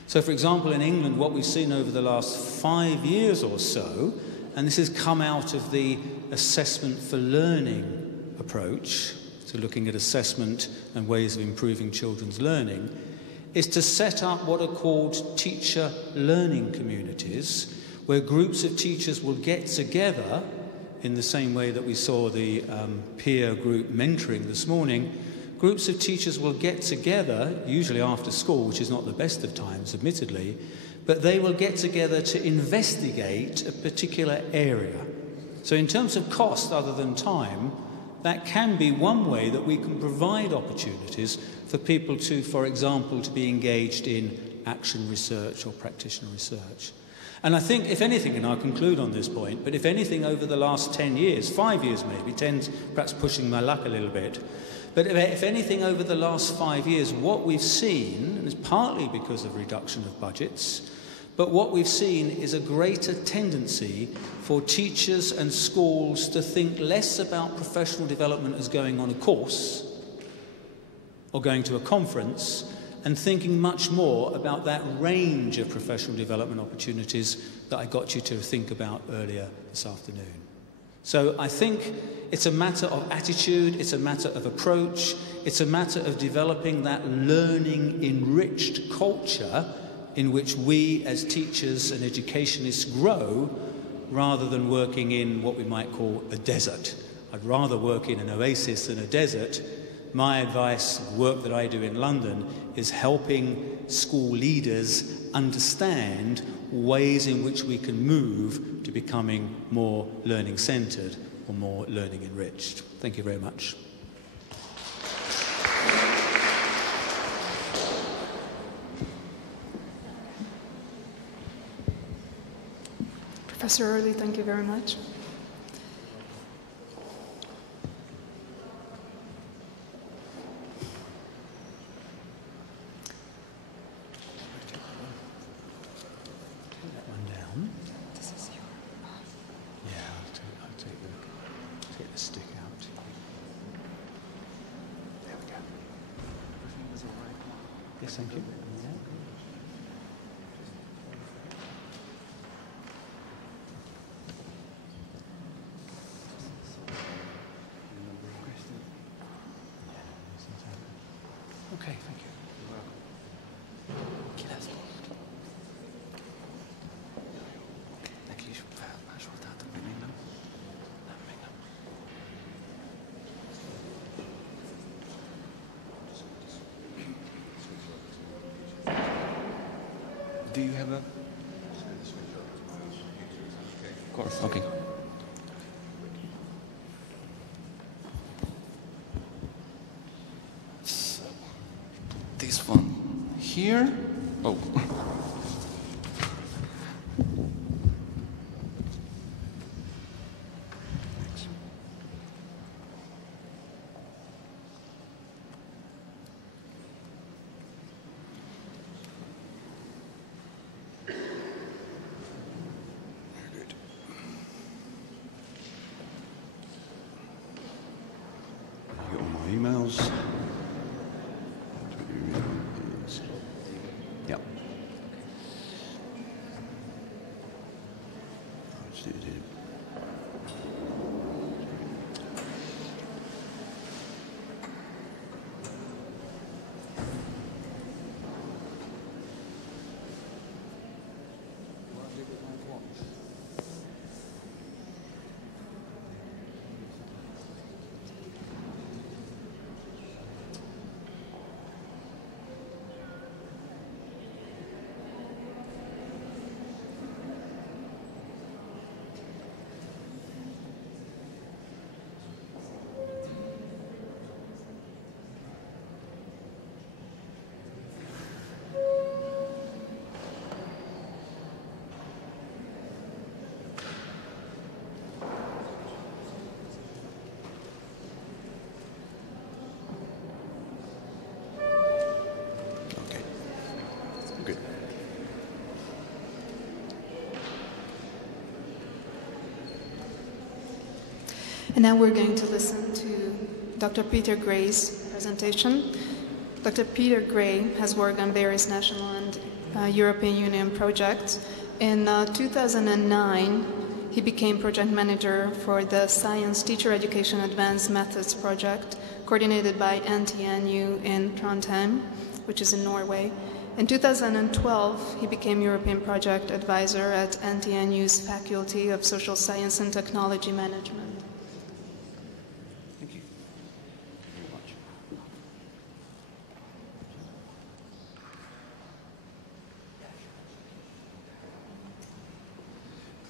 So, for example, in England, what we've seen over the last 5 years or so, and this has come out of the assessment for learning approach, so looking at assessment and ways of improving children's learning, is to set up what are called teacher learning communities, where groups of teachers will get together in the same way that we saw the peer group mentoring this morning. Groups of teachers will get together, usually after school, which is not the best of times, admittedly, but they will get together to investigate a particular area. So in terms of cost, other than time, that can be one way that we can provide opportunities for people to, for example, to be engaged in action research or practitioner research. And I think, if anything, and I'll conclude on this point, but if anything over the last 10 years, 5 years maybe, 10's perhaps pushing my luck a little bit, but if anything over the last 5 years, what we've seen, and it's partly because of reduction of budgets, but what we've seen is a greater tendency for teachers and schools to think less about professional development as going on a course or going to a conference, and thinking much more about that range of professional development opportunities that I got you to think about earlier this afternoon. So I think it's a matter of attitude, it's a matter of approach, it's a matter of developing that learning-enriched culture in which we as teachers and educationists grow, rather than working in what we might call a desert. I'd rather work in an oasis than a desert. My advice, work that I do in London, is helping school leaders understand ways in which we can move to becoming more learning-centred or more learning-enriched. Thank you very much. Professor Earley, thank you very much. Thank you. Okay, thank you. Do you have a... Of course, okay. So, this one here. Oh. Emails. Yeah. And now we're going to listen to Dr. Peter Gray's presentation. Dr. Peter Gray has worked on various national and European Union projects. In 2009, he became project manager for the Science Teacher Education Advanced Methods project, coordinated by NTNU in Trondheim, which is in Norway. In 2012, he became European project advisor at NTNU's Faculty of Social Science and Technology Management. Thank you. Very much.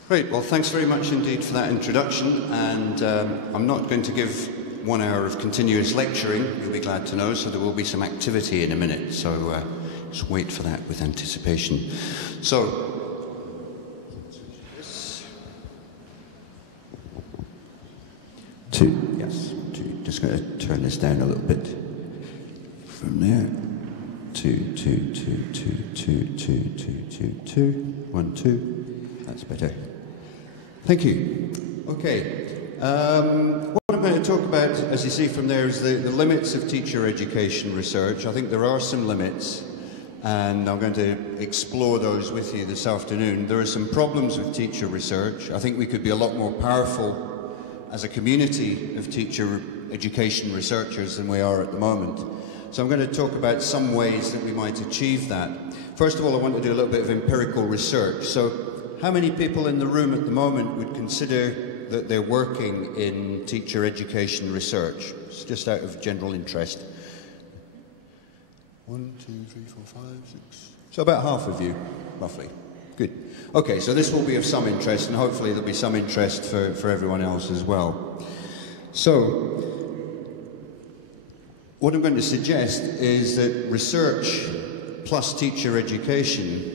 Great, well thanks very much indeed for that introduction, and I'm not going to give 1 hour of continuous lecturing, you'll be glad to know, so there will be some activity in a minute, so just wait for that with anticipation. So, just going to turn this down a little bit. From there, 2, 2, 2, 2, 2, 2, 2, 2, 1, 2, that's better. Thank you. Okay. What I'm going to talk about, as you see from there, is the limits of teacher education research. I think there are some limits, and I'm going to explore those with you this afternoon. There are some problems with teacher research. I think we could be a lot more powerful as a community of teacher education researchers than we are at the moment. So I'm going to talk about some ways that we might achieve that. First of all, I want to do a little bit of empirical research. So how many people in the room at the moment would consider that they're working in teacher education research? It's just out of general interest. 1, 2, 3, 4, 5, 6. So about half of you, roughly. Good. Okay, so this will be of some interest, and hopefully there'll be some interest for everyone else as well. So, what I'm going to suggest is that research plus teacher education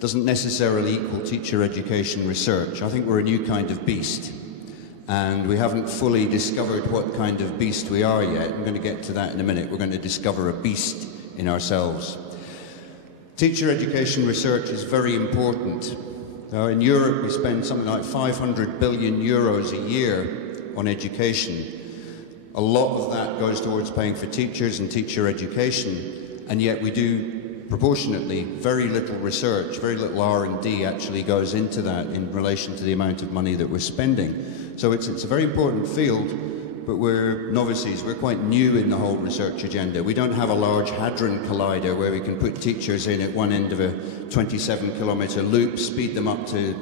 doesn't necessarily equal teacher education research. I think we're a new kind of beast, and we haven't fully discovered what kind of beast we are yet. I'm going to get to that in a minute. We're going to discover a beast in ourselves. Teacher education research is very important. Now, in Europe, we spend something like 500 billion euros a year on education. A lot of that goes towards paying for teachers and teacher education, and yet we do proportionately very little research, very little R&D actually goes into that in relation to the amount of money that we're spending. So it's a very important field, but we're novices, we're quite new in the whole research agenda. We don't have a large hadron collider where we can put teachers in at one end of a 27-kilometre loop, speed them up to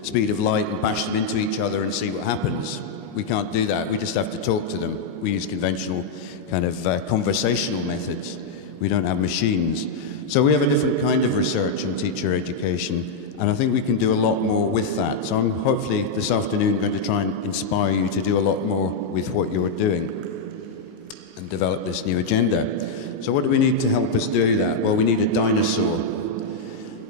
speed of light and bash them into each other and see what happens. We can't do that, we just have to talk to them. We use conventional kind of conversational methods. We don't have machines. So we have a different kind of research in teacher education, and I think we can do a lot more with that. So I'm hopefully this afternoon going to try and inspire you to do a lot more with what you're doing and develop this new agenda. So what do we need to help us do that? Well, we need a dinosaur.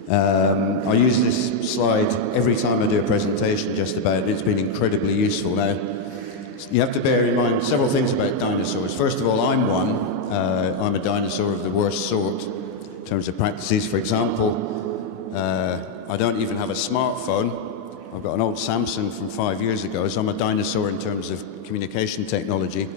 I use this slide every time I do a presentation just about, and it's been incredibly useful. Now, you have to bear in mind several things about dinosaurs. First of all, I'm one. I'm a dinosaur of the worst sort in terms of practices. For example, I don't even have a smartphone. I've got an old Samsung from 5 years ago, so I'm a dinosaur in terms of communication technology.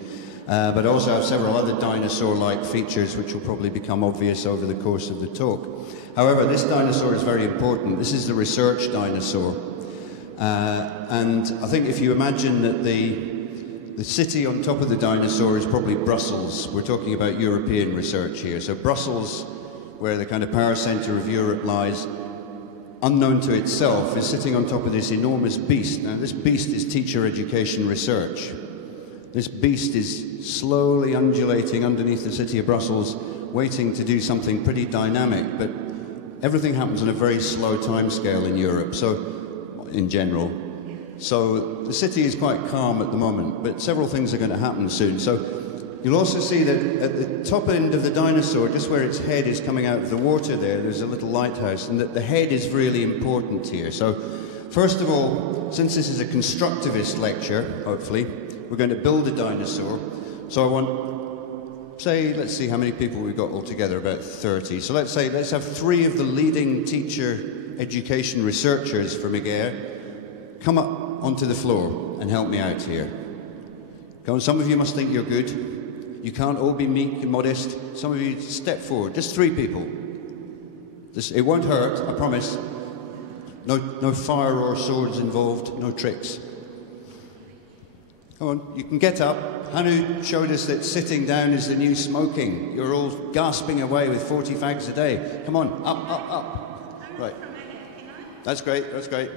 But I also have several other dinosaur-like features which will probably become obvious over the course of the talk. However, this dinosaur is very important. This is the research dinosaur. And I think if you imagine that the city on top of the dinosaur is probably Brussels. We're talking about European research here. So Brussels, where the kind of power centre of Europe lies, unknown to itself, is sitting on top of this enormous beast. Now, this beast is teacher education research. This beast is slowly undulating underneath the city of Brussels, waiting to do something pretty dynamic, but everything happens on a very slow timescale in Europe, so in general. So the city is quite calm at the moment, but several things are going to happen soon. So you'll also see that at the top end of the dinosaur, just where its head is coming out of the water there's a little lighthouse, and that the head is really important here. So first of all, since this is a constructivist lecture, hopefully, we're going to build a dinosaur. So I want, let's see how many people we've got altogether, about 30. So let's have 3 of the leading teacher education researchers from Eger come up onto the floor and help me out here. Come on, some of you must think you're good. You can't all be meek and modest. Some of you step forward. Just 3 people. It won't hurt, I promise. No fire or swords involved, no tricks. Come on, you can get up. Hannu showed us that sitting down is the new smoking. You're all gasping away with 40 fags a day. Come on, up. Right. That's great, that's great.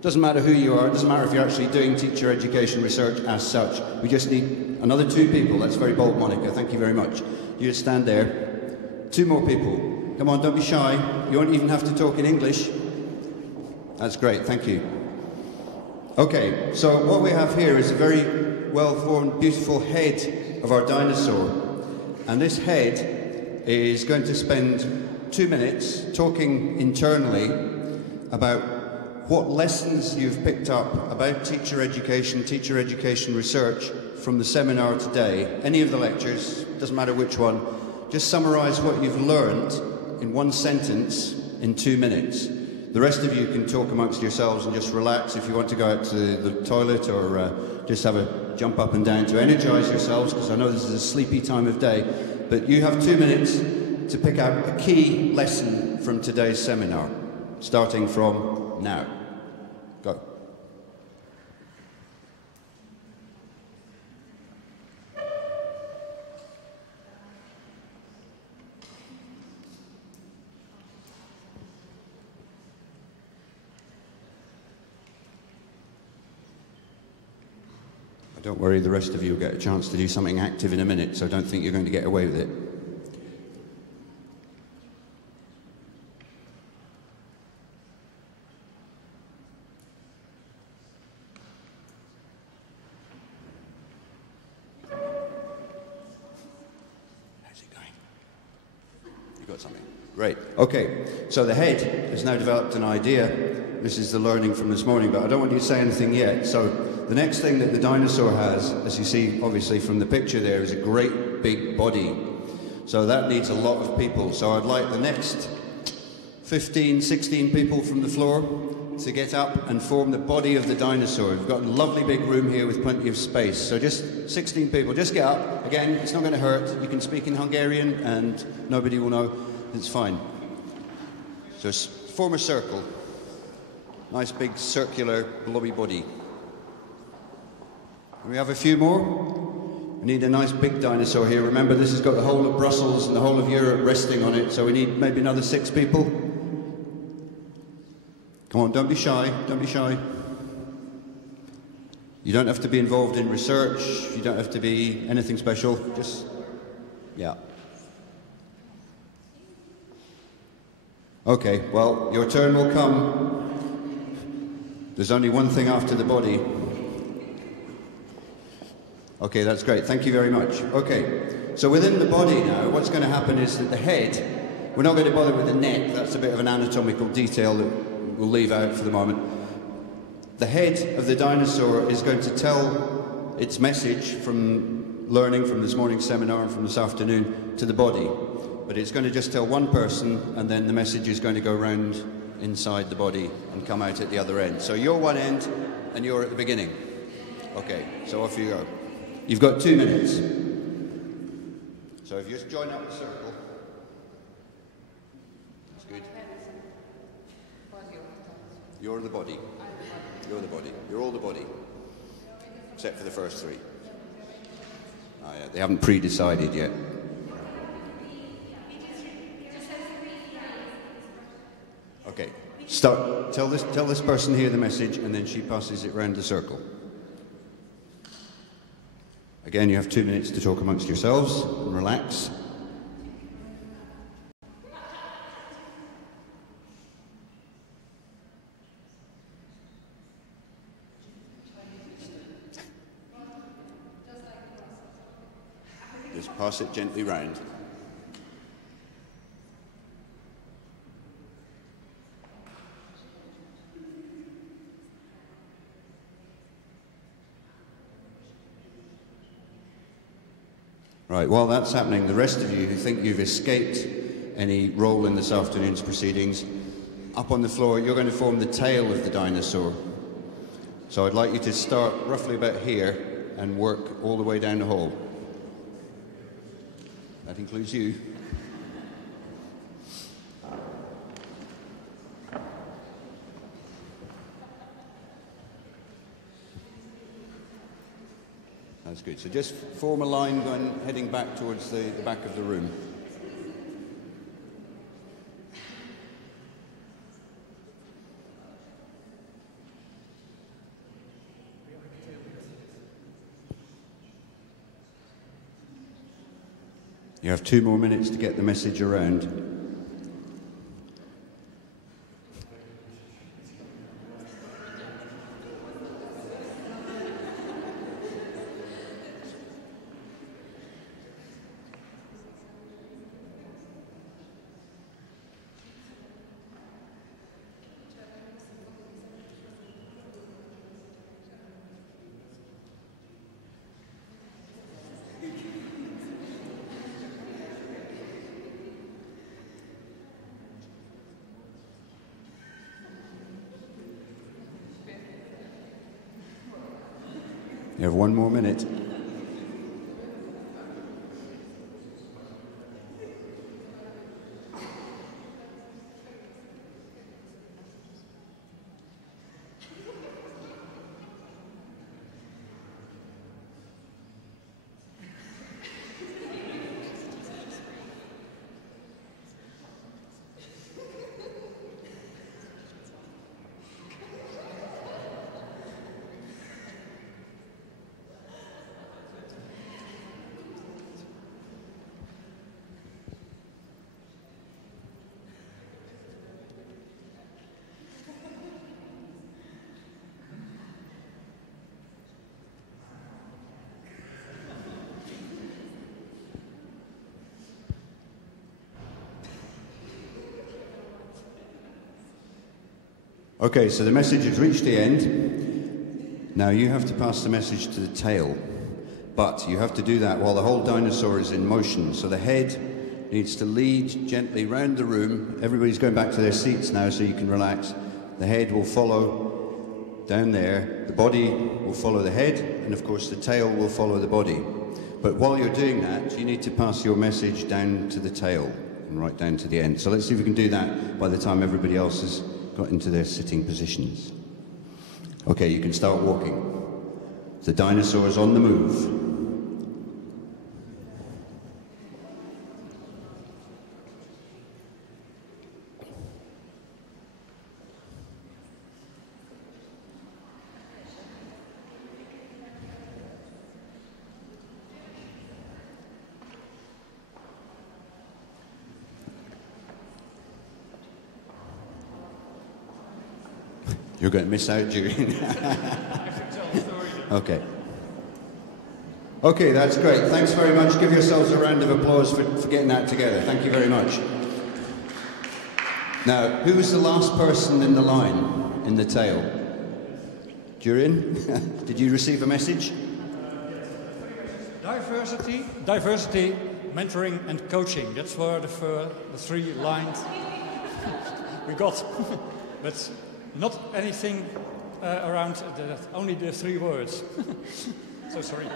Doesn't matter who you are, it doesn't matter if you're actually doing teacher education research as such. We just need another 2 people. That's very bold, Monica. Thank you very much. You just stand there. 2 more people. Come on, don't be shy. You won't even have to talk in English. That's great, thank you. Okay, so what we have here is a very well-formed, beautiful head of our dinosaur. And this head is going to spend 2 minutes talking internally about what lessons you've picked up about teacher education research from the seminar today. Any of the lectures, doesn't matter which one. Just summarise what you've learned in 1 sentence in 2 minutes. The rest of you can talk amongst yourselves and just relax if you want to go out to the toilet or just have a jump up and down to energise yourselves, because I know this is a sleepy time of day. But you have 2 minutes to pick out a key lesson from today's seminar, starting from now. Go. Don't worry, the rest of you will get a chance to do something active in a minute, so don't think you're going to get away with it. How's it going? You got something? Great. Okay, so the head has now developed an idea. This is the learning from this morning, but I don't want you to say anything yet. So the next thing that the dinosaur has, as you see obviously from the picture there, is a great big body. So that needs a lot of people. So I'd like the next 15, 16 people from the floor to get up and form the body of the dinosaur. We've got a lovely big room here with plenty of space. So just 16 people, just get up. Again, it's not going to hurt. You can speak in Hungarian and nobody will know. It's fine. So form a circle. Nice big circular blobby body. Can we have a few more? We need a nice big dinosaur here. Remember, this has got the whole of Brussels and the whole of Europe resting on it, so we need maybe another 6 people. Come on, don't be shy, don't be shy. You don't have to be involved in research, you don't have to be anything special, just, yeah. Okay, well, your turn will come. There's only one thing after the body. Okay, that's great. Thank you very much. Okay, so within the body now, what's going to happen is that the head, we're not going to bother with the neck. That's a bit of an anatomical detail that we'll leave out for the moment. The head of the dinosaur is going to tell its message from learning from this morning's seminar and from this afternoon to the body. But it's going to just tell one person, and then the message is going to go round inside the body and come out at the other end. So you're one end and you're at the beginning. Okay, so off you go. You've got 2 minutes. So if you just join up the circle. That's good. You're the body. You're the body. You're all the body. Except for the first 3. Oh, yeah, they haven't pre-decided yet. Okay, start. Tell this person here the message, and then she passes it round the circle. Again, you have 2 minutes to talk amongst yourselves and relax. Just pass it gently round. Right, while that's happening, the rest of you who think you've escaped any role in this afternoon's proceedings, up on the floor, you're going to form the tail of the dinosaur. So I'd like you to start roughly about here and work all the way down the hall. That includes you. That's good. So just form a line heading back towards the back of the room. You have 2 more minutes to get the message around. You have 1 more minute. Okay, so the message has reached the end. Now you have to pass the message to the tail, but you have to do that while the whole dinosaur is in motion. So the head needs to lead gently round the room. Everybody's going back to their seats now so you can relax. The head will follow down there. The body will follow the head, and of course the tail will follow the body. But while you're doing that, you need to pass your message down to the tail and right down to the end. So let's see if we can do that by the time everybody else has got into their sitting positions. Okay, you can start walking. The dinosaur is on the move. You're going to miss out, Jurrien. Okay. Okay, that's great. Thanks very much. Give yourselves a round of applause for getting that together. Thank you very much. Now, who was the last person in the line, in the tail? Jurrien, did you receive a message? Diversity, mentoring and coaching. That's were the 3 lines we got. But not anything around only the 3 words. So sorry.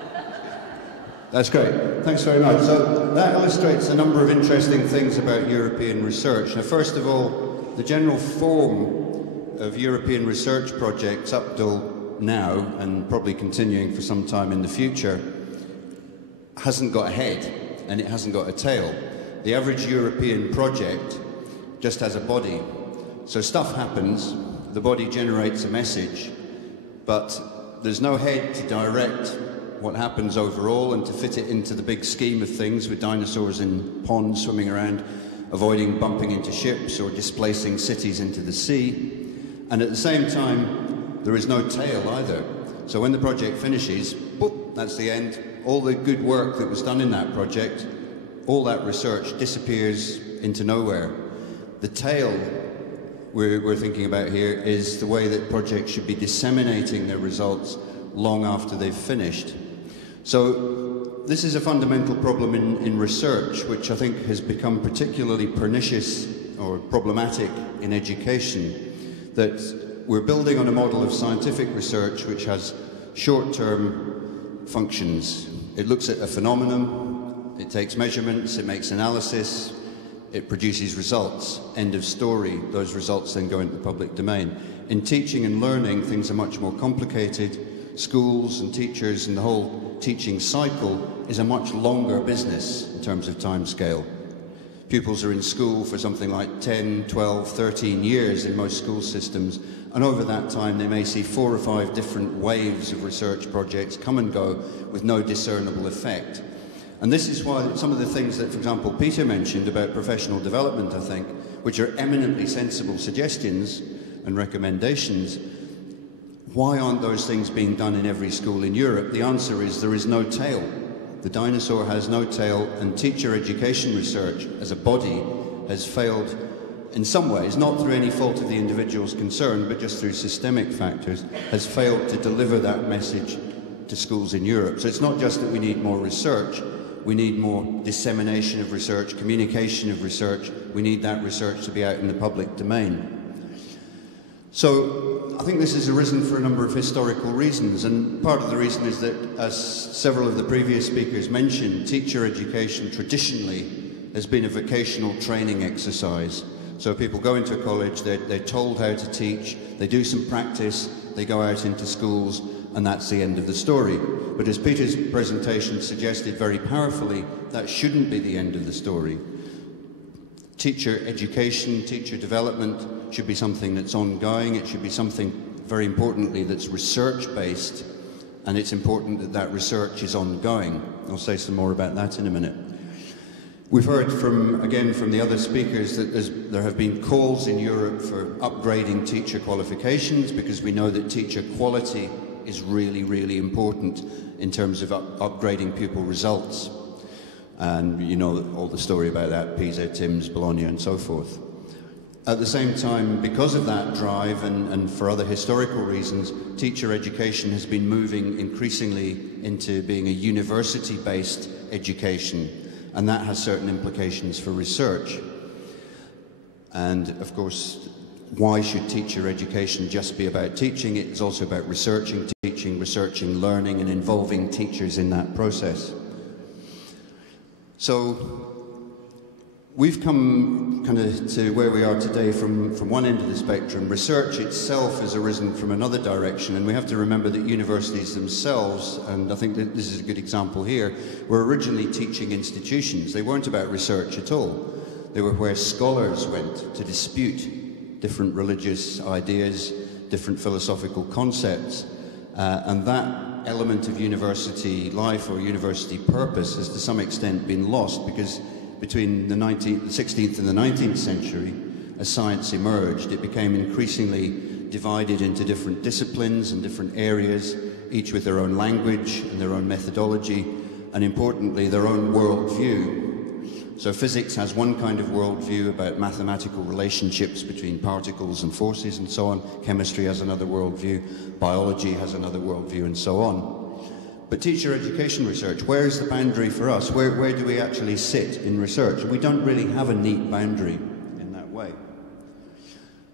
That's great. Thanks very much. So that illustrates a number of interesting things about European research. Now, first of all, the general form of European research projects up till now, and probably continuing for some time in the future, hasn't got a head and it hasn't got a tail. The average European project just has a body. So stuff happens, the body generates a message, but there's no head to direct what happens overall and to fit it into the big scheme of things, with dinosaurs in ponds swimming around, avoiding bumping into ships or displacing cities into the sea. And at the same time, there is no tail either. So when the project finishes, boop, that's the end. All the good work that was done in that project, all that research disappears into nowhere. The tail we're thinking about here is the way that projects should be disseminating their results long after they've finished. So this is a fundamental problem in research, which I think has become particularly pernicious or problematic in education, that we're building on a model of scientific research which has short-term functions. It looks at a phenomenon, it takes measurements, it makes analysis, it produces results. End of story. Those results then go into the public domain. In teaching and learning, things are much more complicated. Schools and teachers and the whole teaching cycle is a much longer business in terms of time scale. Pupils are in school for something like 10, 12, 13 years in most school systems, and over that time they may see 4 or 5 different waves of research projects come and go with no discernible effect. And this is why some of the things that, for example, Peter mentioned about professional development, I think, which are eminently sensible suggestions and recommendations, why aren't those things being done in every school in Europe? The answer is there is no tail. The dinosaur has no tail, and teacher education research as a body has failed in some ways, not through any fault of the individuals concerned, but just through systemic factors, has failed to deliver that message to schools in Europe. So it's not just that we need more research, we need more dissemination of research, communication of research. We need that research to be out in the public domain. So I think this has arisen for a number of historical reasons, and part of the reason is that, as several of the previous speakers mentioned, teacher education traditionally has been a vocational training exercise. So people go into a college, they're told how to teach, they do some practice, they go out into schools, and that's the end of the story. But as Peter's presentation suggested very powerfully, that shouldn't be the end of the story. Teacher education, teacher development should be something that's ongoing. It should be something, very importantly, that's research-based, and it's important that that research is ongoing. I'll say some more about that in a minute. We've heard again from the other speakers that there have been calls in Europe for upgrading teacher qualifications, because we know that teacher quality is really, really important in terms of upgrading pupil results. And you know all the story about that, PISA, TIMSS, Bologna, and so forth. At the same time, because of that drive and for other historical reasons, teacher education has been moving increasingly into being a university-based education, and that has certain implications for research. And of course, why should teacher education just be about teaching? It is also about researching, teaching, researching, learning, and involving teachers in that process. So we've come kind of to where we are today from one end of the spectrum. Research itself has arisen from another direction, and we have to remember that universities themselves, and I think that this is a good example here, were originally teaching institutions. They weren't about research at all. They were where scholars went to dispute different religious ideas, different philosophical concepts, and that element of university life or university purpose has to some extent been lost, because between the 16th and the 19th century, as science emerged, it became increasingly divided into different disciplines and different areas, each with their own language and their own methodology, and importantly, their own worldview. So physics has one kind of worldview about mathematical relationships between particles and forces and so on. Chemistry has another worldview. Biology has another worldview, and so on. But teacher education research, where is the boundary for us? Where do we actually sit in research? We don't really have a neat boundary in that way.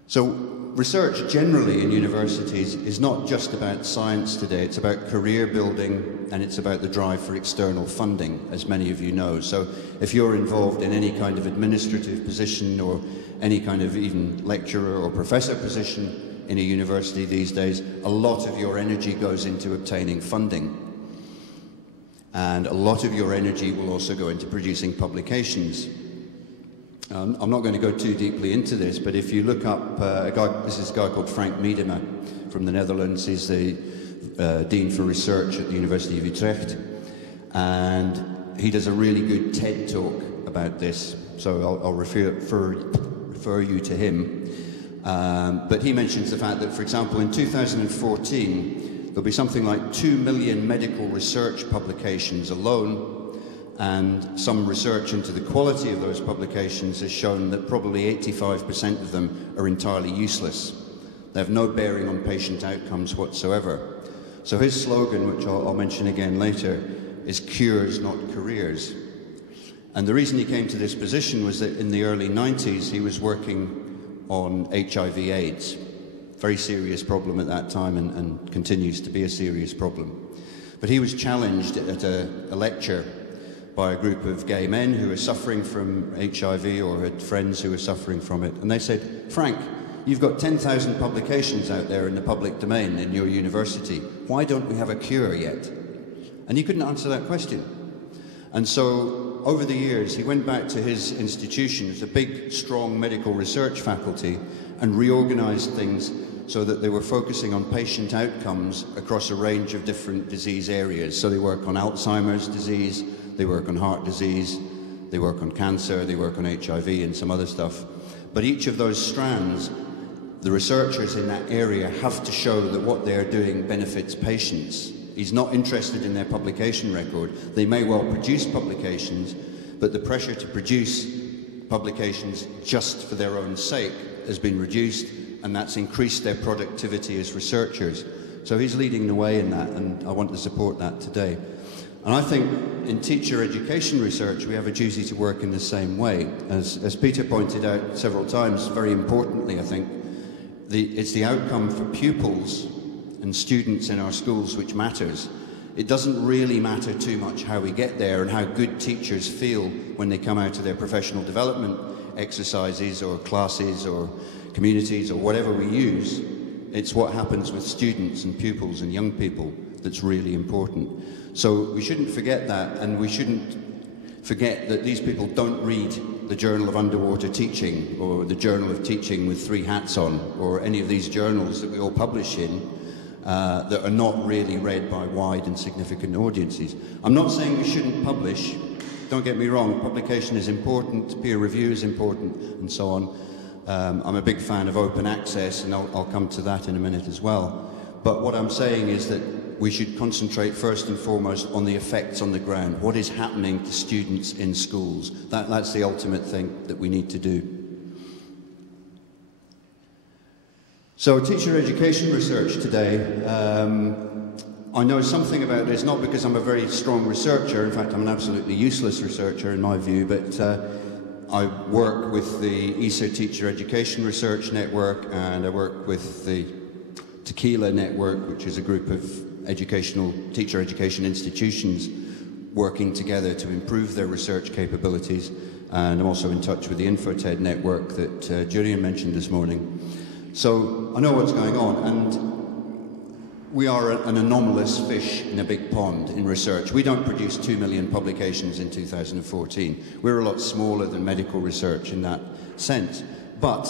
So research generally in universities is not just about science today. It's about career building, and it's about the drive for external funding, as many of you know. So if you're involved in any kind of administrative position or any kind of even lecturer or professor position in a university these days, a lot of your energy goes into obtaining funding. And a lot of your energy will also go into producing publications. I'm not going to go too deeply into this, but if you look up this is a guy called Frank Miedema from the Netherlands. He's the Dean for Research at the University of Utrecht, and he does a really good TED talk about this, so I'll refer you to him. But he mentions the fact that, for example, in 2014, there'll be something like 2 million medical research publications alone, and some research into the quality of those publications has shown that probably 85% of them are entirely useless. They have no bearing on patient outcomes whatsoever. So his slogan, which I'll mention again later, is cures, not careers. And the reason he came to this position was that in the early 90s he was working on HIV/AIDS. Very serious problem at that time, and continues to be a serious problem. But he was challenged at a lecture by a group of gay men who were suffering from HIV or had friends who were suffering from it. And they said, Frank, you've got 10,000 publications out there in the public domain in your university. Why don't we have a cure yet? And he couldn't answer that question. And so over the years, he went back to his institution. It was a big, strong medical research faculty and reorganized things so that they were focusing on patient outcomes across a range of different disease areas. So they work on Alzheimer's disease, they work on heart disease, they work on cancer, they work on HIV and some other stuff. But each of those strands, the researchers in that area have to show that what they're doing benefits patients. He's not interested in their publication record. They may well produce publications, but the pressure to produce publications just for their own sake has been reduced, and that's increased their productivity as researchers. So he's leading the way in that, and I want to support that today. And I think in teacher education research, we have a duty to work in the same way. As Peter pointed out several times, very importantly, I think, it's the outcome for pupils and students in our schools which matters. It doesn't really matter too much how we get there and how good teachers feel when they come out of their professional development exercises or classes or communities or whatever we use. It's what happens with students and pupils and young people that's really important. So we shouldn't forget that, and we shouldn't forget that these people don't read the Journal of Underwater Teaching or the Journal of Teaching with 3 hats on, or any of these journals that we all publish in that are not really read by wide and significant audiences. I'm not saying we shouldn't publish. Don't get me wrong, publication is important, peer review is important, and so on. I'm a big fan of open access, and I'll come to that in a minute as well. But what I'm saying is that we should concentrate first and foremost on the effects on the ground. What is happening to students in schools? That's the ultimate thing that we need to do. So teacher education research today, I know something about this, not because I'm a very strong researcher. In fact, I'm an absolutely useless researcher in my view, but I work with the Ecer Teacher Education Research Network, and I work with the Tequila Network, which is a group of teacher education institutions working together to improve their research capabilities. And I'm also in touch with the Infoted network that Jurrien mentioned this morning. So I know what's going on, and we are an anomalous fish in a big pond in research. We don't produce 2 million publications in 2014. We're a lot smaller than medical research in that sense. But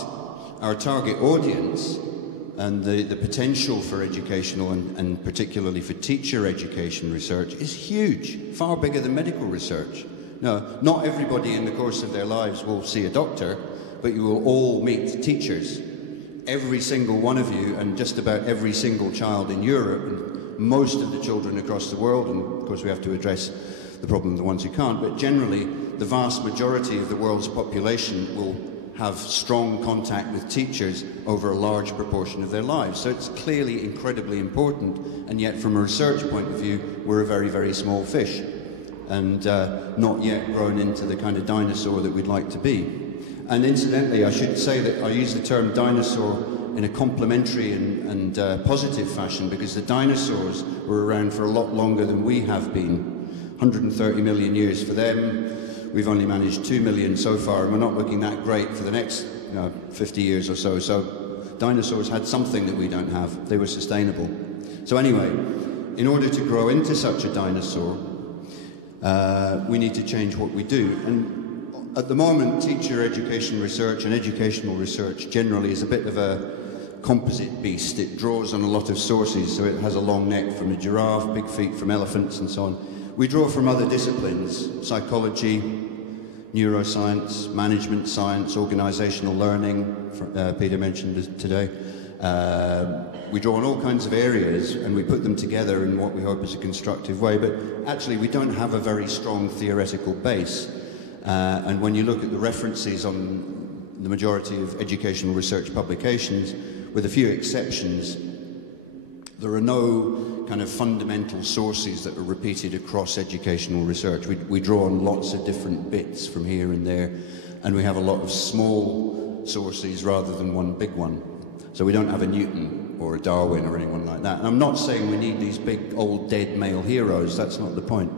our target audience and the potential for educational and particularly for teacher education research is huge, far bigger than medical research. Now, not everybody in the course of their lives will see a doctor, but you will all meet teachers. Every single one of you, and just about every single child in Europe, and most of the children across the world, and of course we have to address the problem of the ones who can't, but generally the vast majority of the world's population will have strong contact with teachers over a large proportion of their lives. So it's clearly incredibly important, and yet from a research point of view, we're a very, very small fish, and not yet grown into the kind of dinosaur that we'd like to be. And incidentally, I should say that I use the term dinosaur in a complimentary and positive fashion, because the dinosaurs were around for a lot longer than we have been. 130 million years for them. We've only managed 2 million so far, and we're not looking that great for the next 50 years or so. So dinosaurs had something that we don't have. They were sustainable. So anyway, in order to grow into such a dinosaur, we need to change what we do. And at the moment, teacher education research and educational research generally is a bit of a composite beast. It draws on a lot of sources, so it has a long neck from a giraffe, big feet from elephants, and so on. We draw from other disciplines: psychology, neuroscience, management science, organizational learning, Peter mentioned today. We draw on all kinds of areas and we put them together in what we hope is a constructive way, but actually we don't have a very strong theoretical base. And when you look at the references on the majority of educational research publications, with a few exceptions, there are no kind of fundamental sources that are repeated across educational research. We draw on lots of different bits from here and there, and we have a lot of small sources rather than one big one. So we don't have a Newton or a Darwin or anyone like that. And I'm not saying we need these big old dead male heroes, that's not the point.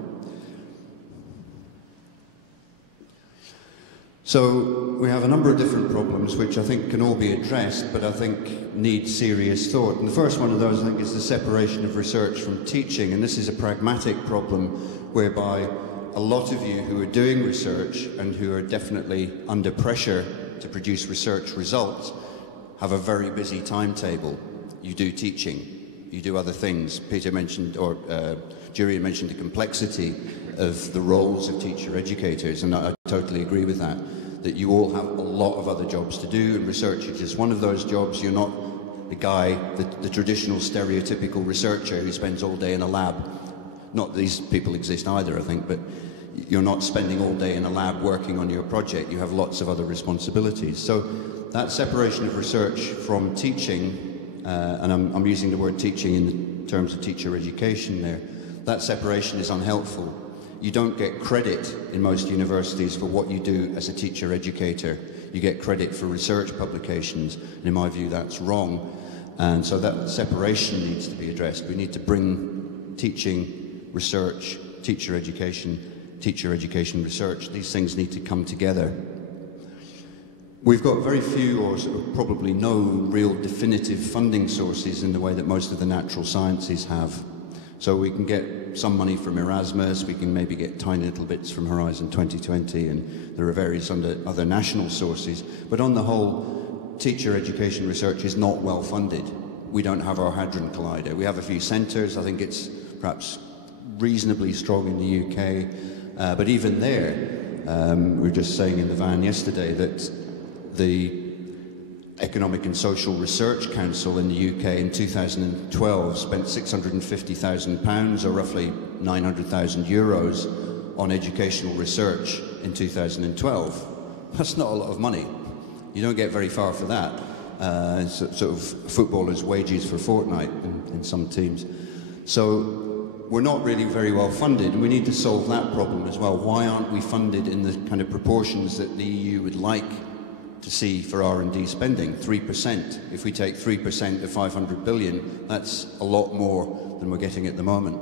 So we have a number of different problems which I think can all be addressed, but I think need serious thought. And the first one of those, I think, is the separation of research from teaching. And this is a pragmatic problem whereby a lot of you who are doing research and who are definitely under pressure to produce research results have a very busy timetable. You do teaching, you do other things. Peter mentioned, or Jurrien mentioned, the complexity of the roles of teacher educators, and I totally agree with that, that you all have a lot of other jobs to do, and research is just one of those jobs. You're not the guy, the traditional stereotypical researcher who spends all day in a lab. Not these people exist either, I think, but you're not spending all day in a lab working on your project. You have lots of other responsibilities. So that separation of research from teaching, and I'm using the word teaching in terms of teacher education there, that separation is unhelpful. You don't get credit in most universities for what you do as a teacher educator. You get credit for research publications, and in my view that's wrong. And so that separation needs to be addressed. We need to bring teaching, research, teacher education, research. These things need to come together. We've got very few, or sort of probably no, real definitive funding sources in the way that most of the natural sciences have. So we can get some money from Erasmus, we can maybe get tiny little bits from Horizon 2020, and there are various other national sources. But on the whole, teacher education research is not well funded. We don't have our Hadron Collider. We have a few centres. I think it's perhaps reasonably strong in the UK. But even there, we were just saying in the van yesterday that the Economic and Social Research Council in the UK in 2012 spent £650,000, or roughly 900,000 euros, on educational research in 2012. That's not a lot of money. You don't get very far for that. It's sort of footballers' wages for a fortnight in some teams. So we're not really very well funded, and we need to solve that problem as well. Why aren't we funded in the kind of proportions that the EU would like to see for R&D spending? 3%. If we take 3% of 500 billion, that's a lot more than we're getting at the moment.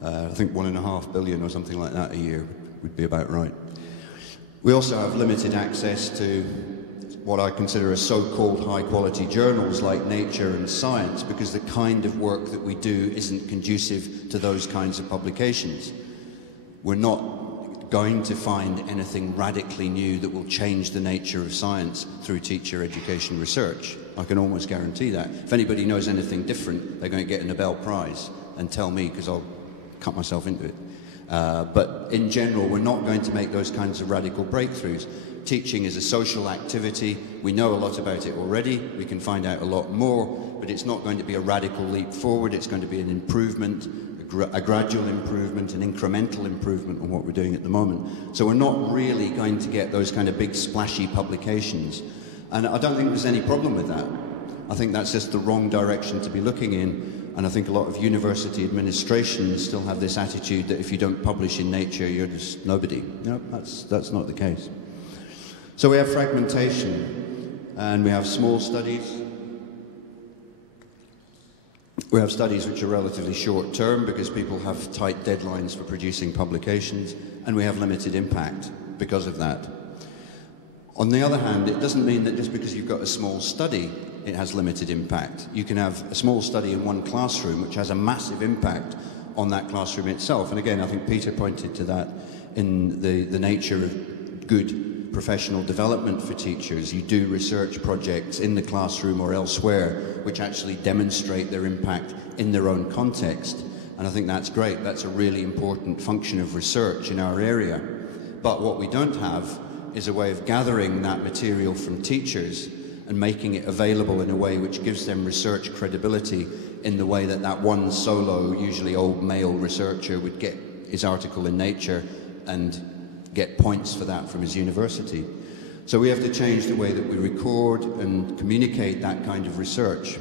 I think 1.5 billion or something like that a year would be about right. We also have limited access to what I consider as so-called high-quality journals like Nature and Science, because the kind of work that we do isn't conducive to those kinds of publications. We're not going to find anything radically new that will change the nature of science through teacher education research. I can almost guarantee that. If anybody knows anything different, they're going to get a Nobel Prize and tell me, because I'll cut myself into it. But in general, we're not going to make those kinds of radical breakthroughs. Teaching is a social activity. We know a lot about it already. We can find out a lot more, but it's not going to be a radical leap forward. It's going to be an improvement, a gradual improvement, an incremental improvement on what we're doing at the moment. So we're not really going to get those kind of big splashy publications. And I don't think there's any problem with that. I think that's just the wrong direction to be looking in. And I think a lot of university administrations still have this attitude that if you don't publish in Nature, you're just nobody. No, that's not the case. So we have fragmentation, and we have small studies. We have studies which are relatively short-term because people have tight deadlines for producing publications, and we have limited impact because of that. On the other hand, it doesn't mean that just because you've got a small study, it has limited impact. You can have a small study in one classroom which has a massive impact on that classroom itself. And again, I think Peter pointed to that in the nature of good professional development for teachers. You do research projects in the classroom or elsewhere which actually demonstrate their impact in their own context. And I think that's great. That's a really important function of research in our area. But what we don't have is a way of gathering that material from teachers and making it available in a way which gives them research credibility in the way that that one solo, usually old male researcher would get his article in Nature and get points for that from his university. So we have to change the way that we record and communicate that kind of research.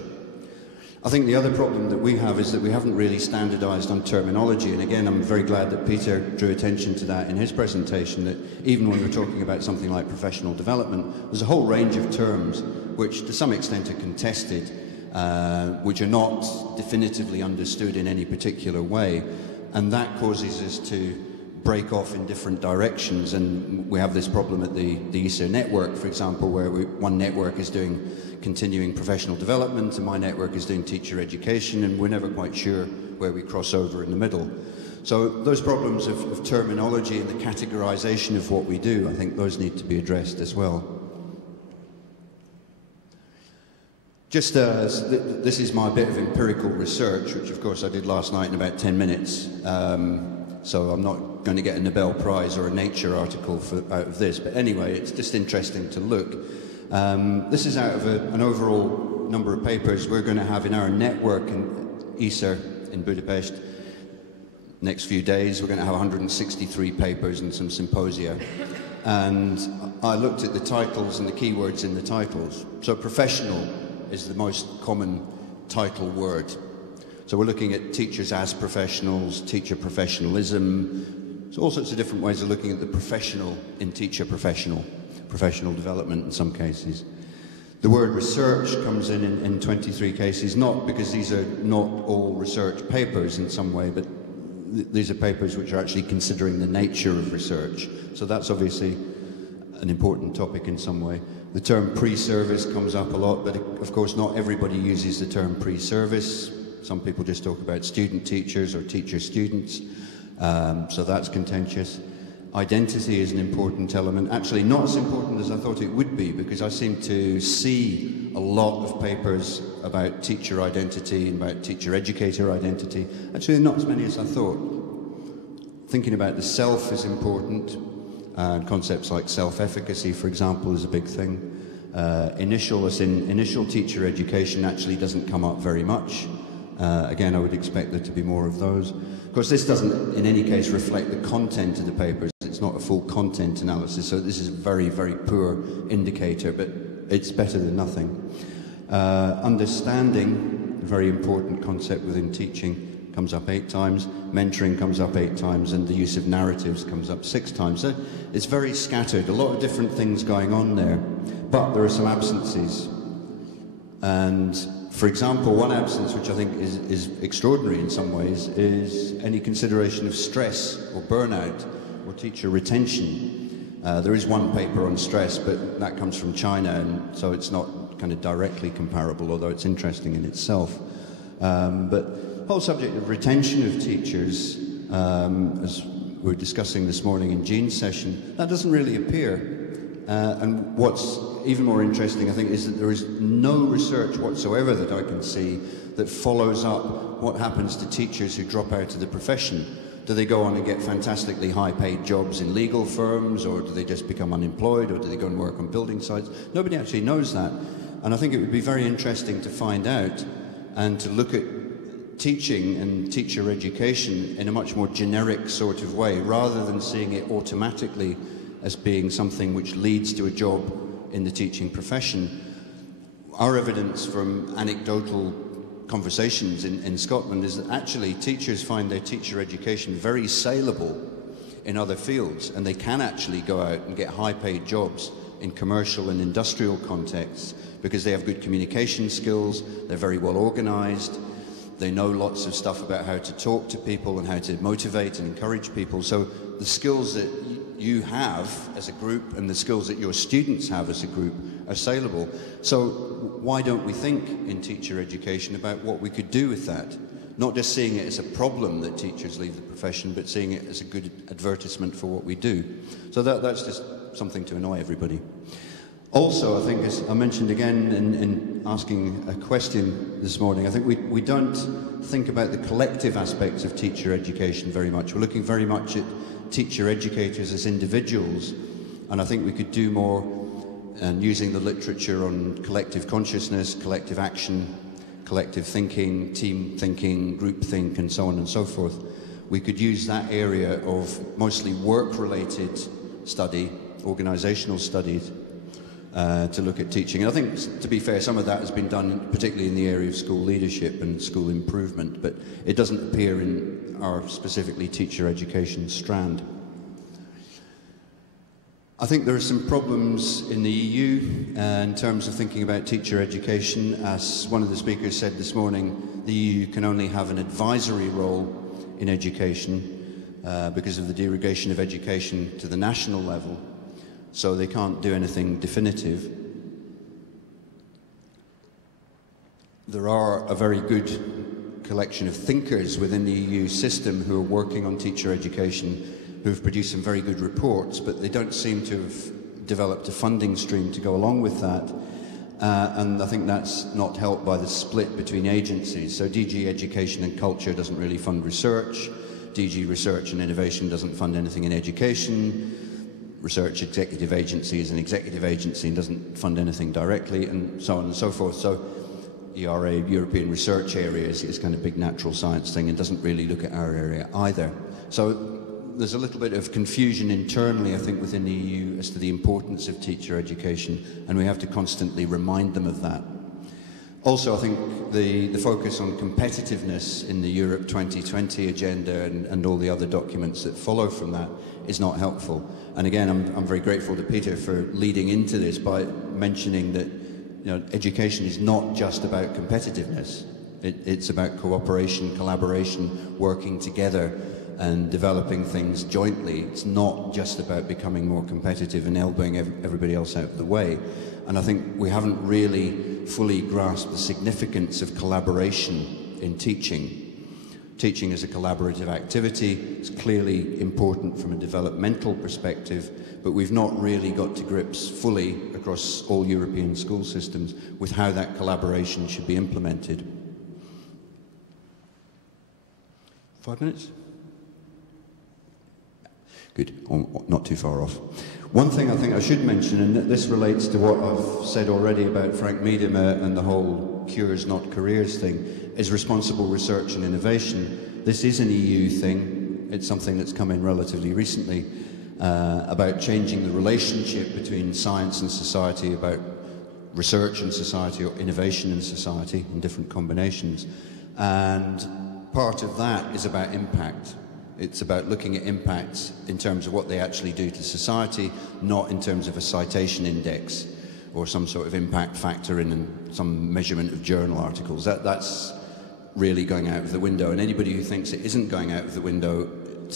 I think the other problem that we have is that we haven't really standardized on terminology, and again I'm very glad that Peter drew attention to that in his presentation, that even when we're talking about something like professional development, there's a whole range of terms which to some extent are contested, which are not definitively understood in any particular way. And that causes us to break off in different directions. And we have this problem at the Ecer network, for example, where one network is doing continuing professional development and my network is doing teacher education, and we're never quite sure where we cross over in the middle. So those problems of terminology and the categorization of what we do, I think those need to be addressed as well. Just this is my bit of empirical research, which of course I did last night in about 10 minutes. So I'm not going to get a Nobel Prize or a Nature article out of this. But anyway, it's just interesting to look. This is out of an overall number of papers we're going to have in our network in Ecer in Budapest. Next few days, we're going to have 163 papers and some symposia. And I looked at the titles and the keywords in the titles. So professional is the most common title word. So we're looking at teachers as professionals, teacher professionalism, so all sorts of different ways of looking at the professional in teacher professional development in some cases. The word research comes in 23 cases, not because these are not all research papers in some way, but these are papers which are actually considering the nature of research. So that's obviously an important topic in some way. The term pre-service comes up a lot, but of course not everybody uses the term pre-service. Some people just talk about student teachers or teacher students, so that's contentious. Identity is an important element, actually not as important as I thought it would be, because I seem to see a lot of papers about teacher identity and about teacher-educator identity. Actually not as many as I thought. Thinking about the self is important. Concepts like self-efficacy, for example, is a big thing. Initial teacher education actually doesn't come up very much. Again, I would expect there to be more of those. Of course, this doesn't in any case reflect the content of the papers. It's not a full content analysis, so this is a very, very poor indicator, but it's better than nothing. Understanding, a very important concept within teaching, comes up 8 times. Mentoring comes up 8 times, and the use of narratives comes up 6 times. So it's very scattered, a lot of different things going on there, but there are some absences. And for example, one absence which I think is extraordinary in some ways is any consideration of stress or burnout or teacher retention. There is one paper on stress, but that comes from China, and so it's not kind of directly comparable, although it's interesting in itself. But the whole subject of retention of teachers, as we were discussing this morning in Jean's session, that doesn't really appear. And what's even more interesting, I think, is that there is no research whatsoever that I can see that follows up what happens to teachers who drop out of the profession. Do they go on and get fantastically high-paid jobs in legal firms, or do they just become unemployed, or do they go and work on building sites? Nobody actually knows that. And I think it would be very interesting to find out and to look at teaching and teacher education in a much more generic sort of way, rather than seeing it automatically as being something which leads to a job in the teaching profession. Our evidence from anecdotal conversations in Scotland is that actually teachers find their teacher education very saleable in other fields, and they can actually go out and get high-paid jobs in commercial and industrial contexts because they have good communication skills, they're very well organized, they know lots of stuff about how to talk to people and how to motivate and encourage people. So the skills that you have as a group and the skills that your students have as a group are saleable. So why don't we think in teacher education about what we could do with that? Not just seeing it as a problem that teachers leave the profession, but seeing it as a good advertisement for what we do. So that's just something to annoy everybody. Also, I think, as I mentioned again in asking a question this morning, I think we don't think about the collective aspects of teacher education very much. We're looking very much at teacher educators as individuals, and I think we could do more and using the literature on collective consciousness, collective action, collective thinking, team thinking, group think, and so on and so forth. We could use that area of mostly work-related study, organizational studies, to look at teaching. And I think, to be fair, some of that has been done particularly in the area of school leadership and school improvement, but it doesn't appear in our specifically teacher education strand. I think there are some problems in the EU in terms of thinking about teacher education. As one of the speakers said this morning, the EU can only have an advisory role in education because of the derogation of education to the national level, so they can't do anything definitive. There are a very good collection of thinkers within the EU system who are working on teacher education, who've produced some very good reports, but they don't seem to have developed a funding stream to go along with that. And I think that's not helped by the split between agencies. So DG Education and Culture doesn't really fund research. DG Research and Innovation doesn't fund anything in education. Research Executive Agency is an executive agency and doesn't fund anything directly, and so on and so forth. So ERA, European Research Area, is kind of big natural science thing and doesn't really look at our area either. So there's a little bit of confusion internally, I think, within the EU as to the importance of teacher education, and we have to constantly remind them of that. Also, I think the focus on competitiveness in the Europe 2020 agenda and all the other documents that follow from that is not helpful. And again, I'm very grateful to Peter for leading into this by mentioning that education is not just about competitiveness. It's about cooperation, collaboration, working together and developing things jointly. It's not just about becoming more competitive and elbowing everybody else out of the way. And I think we haven't really fully grasped the significance of collaboration in teaching. Teaching is a collaborative activity. It's clearly important from a developmental perspective, but we've not really got to grips fully across all European school systems with how that collaboration should be implemented. 5 minutes? Good, not too far off. One thing I think I should mention, and this relates to what I've said already about Frank Miedema and the whole cures not careers thing, is responsible research and innovation. This is an EU thing. It's something that's come in relatively recently about changing the relationship between science and society, about research and society or innovation and society in different combinations. And part of that is about impact. It's about looking at impacts in terms of what they actually do to society, not in terms of a citation index or some sort of impact factor in some measurement of journal articles. That's really going out of the window. And anybody who thinks it isn't going out of the window,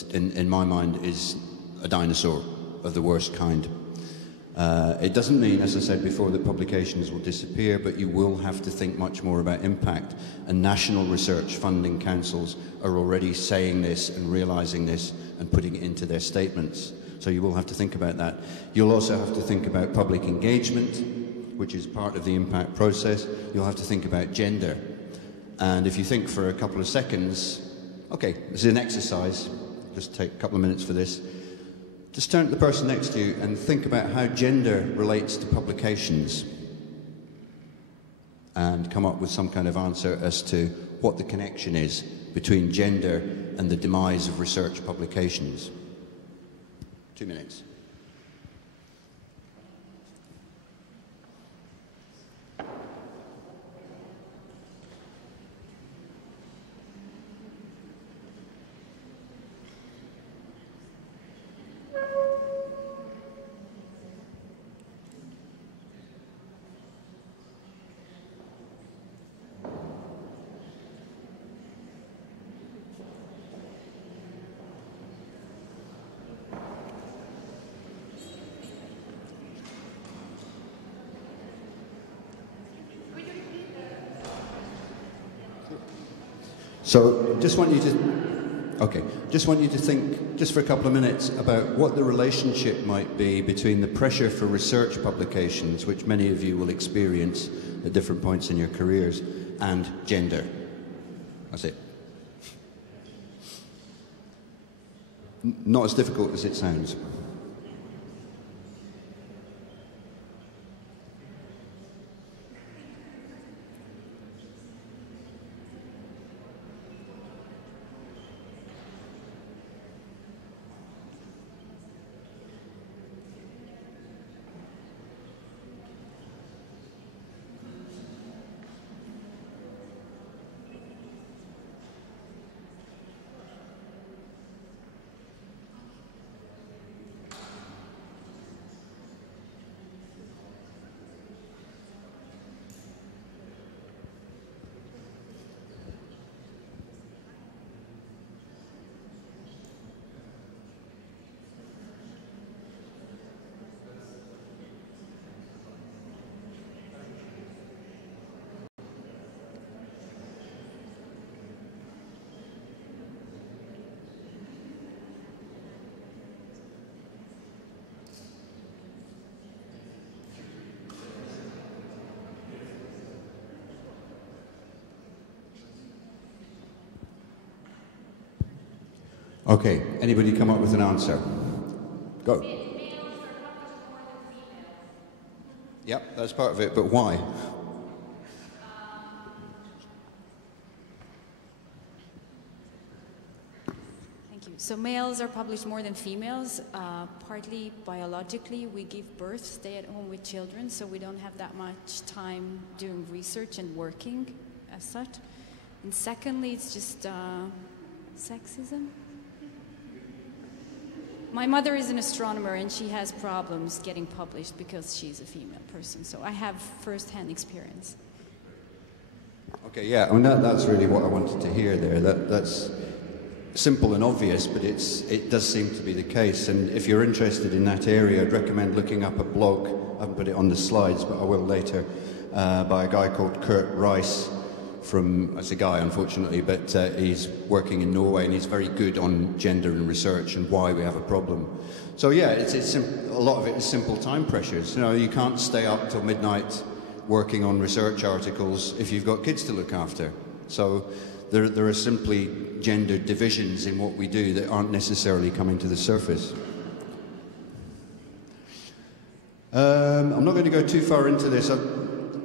in my mind, is a dinosaur of the worst kind. It doesn't mean, as I said before, that publications will disappear, but you will have to think much more about impact. And national research funding councils are already saying this and realising this and putting it into their statements. So you will have to think about that. You'll also have to think about public engagement, which is part of the impact process. You'll have to think about gender. And if you think for a couple of seconds, okay, this is an exercise, just take a couple of minutes for this. Just turn to the person next to you and think about how gender relates to publications and come up with some kind of answer as to what the connection is between gender and the demise of research publications. 2 minutes. So just want you to think just for a couple of minutes about what the relationship might be between the pressure for research publications, which many of you will experience at different points in your careers, and gender. That's it. Not as difficult as it sounds. Okay, anybody come up with an answer? Go. Yep, that's part of it, but why? So males are published more than females, partly biologically. We give birth, stay at home with children, so we don't have that much time doing research and working as such. And secondly, it's just sexism. My mother is an astronomer and she has problems getting published because she's a female person, so I have first-hand experience. Okay, yeah, I mean, that's really what I wanted to hear there. That's simple and obvious, but it does seem to be the case. And if you're interested in that area, I'd recommend looking up a blog. I haven't put it on the slides, but I will later, by a guy called Kurt Rice it's a guy, unfortunately, but he's working in Norway, and he's very good on gender and research and why we have a problem. So yeah, a lot of it is simple time pressures. You know, you can't stay up till midnight working on research articles if you've got kids to look after. So there are simply gender divisions in what we do that aren't necessarily coming to the surface. I'm not going to go too far into this.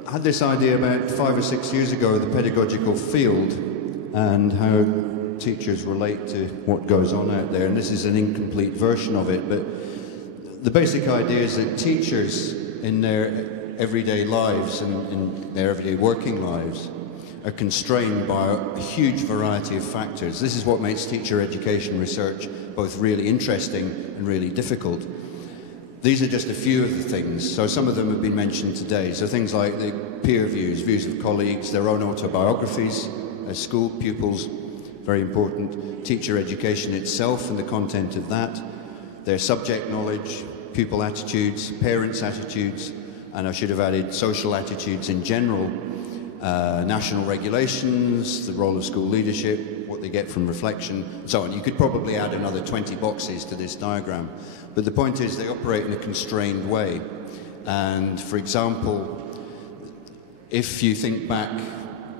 I had this idea about 5 or 6 years ago of the pedagogical field and how teachers relate to what goes on out there, and this is an incomplete version of it, but the basic idea is that teachers in their everyday lives and in their everyday working lives are constrained by a huge variety of factors. This is what makes teacher education research both really interesting and really difficult. These are just a few of the things, so some of them have been mentioned today. So things like the peer views, views of colleagues, their own autobiographies as school pupils, very important. Teacher education itself and the content of that, their subject knowledge, pupil attitudes, parents' attitudes, and I should have added social attitudes in general, national regulations, the role of school leadership, what they get from reflection, and so on. You could probably add another 20 boxes to this diagram. But the point is they operate in a constrained way. And for example, if you think back,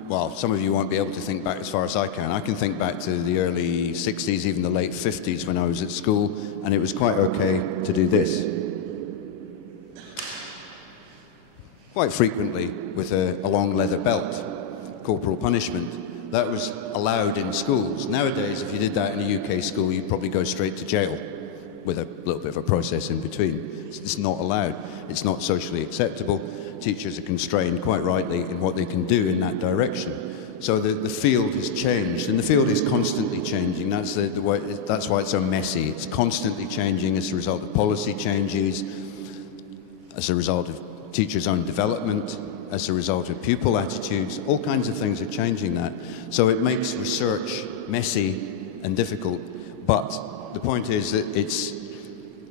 well, some of you won't be able to think back as far as I can. I can think back to the early 60s, even the late 50s when I was at school, and it was quite okay to do this. Quite frequently with a long leather belt, corporal punishment. That was allowed in schools. Nowadays, if you did that in a UK school, you'd probably go straight to jail, with a little bit of a process in between. It's not allowed. It's not socially acceptable. Teachers are constrained, quite rightly, in what they can do in that direction. So the field has changed, and the field is constantly changing. That's why it's so messy. It's constantly changing as a result of policy changes, as a result of teachers' own development, as a result of pupil attitudes. All kinds of things are changing that. So it makes research messy and difficult, but the point is that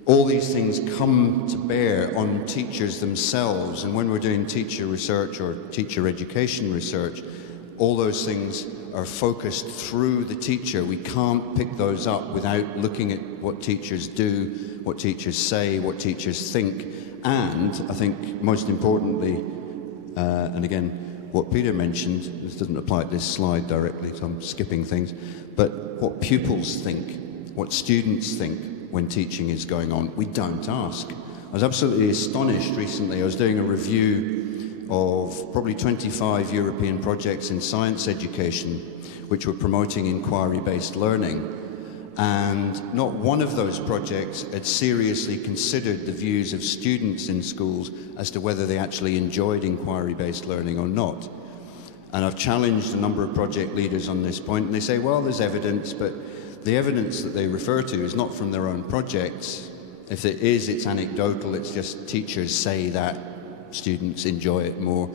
all these things come to bear on teachers themselves, and when we're doing teacher research or teacher education research, all those things are focused through the teacher. We can't pick those up without looking at what teachers do, what teachers say, what teachers think, and I think most importantly, and again, what Peter mentioned, this doesn't apply to this slide directly, so I'm skipping things, but what pupils think, what students think when teaching is going on. We don't ask. I was absolutely astonished recently. I was doing a review of probably 25 European projects in science education which were promoting inquiry-based learning, and not one of those projects had seriously considered the views of students in schools as to whether they actually enjoyed inquiry-based learning or not. And I've challenged a number of project leaders on this point, and they say, well, there's evidence, but the evidence that they refer to is not from their own projects. If it is, it's anecdotal. It's just teachers say that students enjoy it more,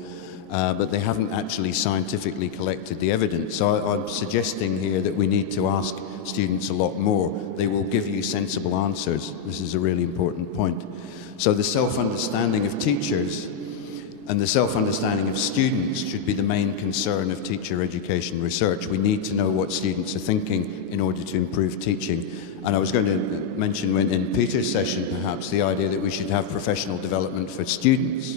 but they haven't actually scientifically collected the evidence. So I'm suggesting here that we need to ask students a lot more. They will give you sensible answers. This is a really important point. So the self-understanding of teachers and the self-understanding of students should be the main concern of teacher education research. We need to know what students are thinking in order to improve teaching. And I was going to mention in Peter's session, perhaps, the idea that we should have professional development for students,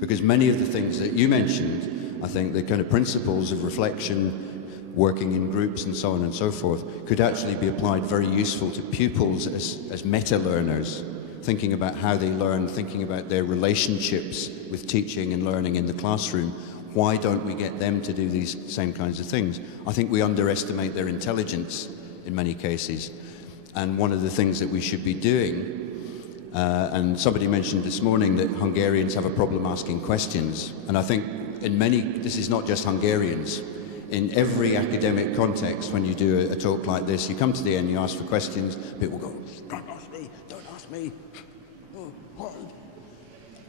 because many of the things that you mentioned, I think the kind of principles of reflection, working in groups and so on and so forth, could actually be applied very useful to pupils as meta-learners, thinking about how they learn, thinking about their relationships with teaching and learning in the classroom. Why don't we get them to do these same kinds of things? I think we underestimate their intelligence in many cases. And one of the things that we should be doing, and somebody mentioned this morning that Hungarians have a problem asking questions. And I think in many, this is not just Hungarians. In every academic context, when you do a talk like this, you come to the end, you ask for questions, people go, don't ask me, don't ask me.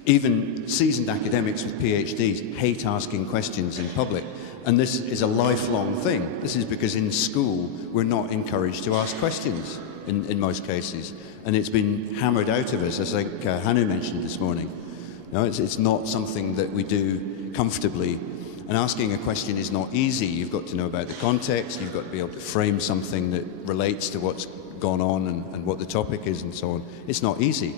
Even seasoned academics with PhDs hate asking questions in public. And this is a lifelong thing. This is because in school, we're not encouraged to ask questions in most cases. And it's been hammered out of us, as like Hannu mentioned this morning. No, it's not something that we do comfortably. And asking a question is not easy. You've got to know about the context, you've got to be able to frame something that relates to what's gone on and what the topic is and so on. It's not easy.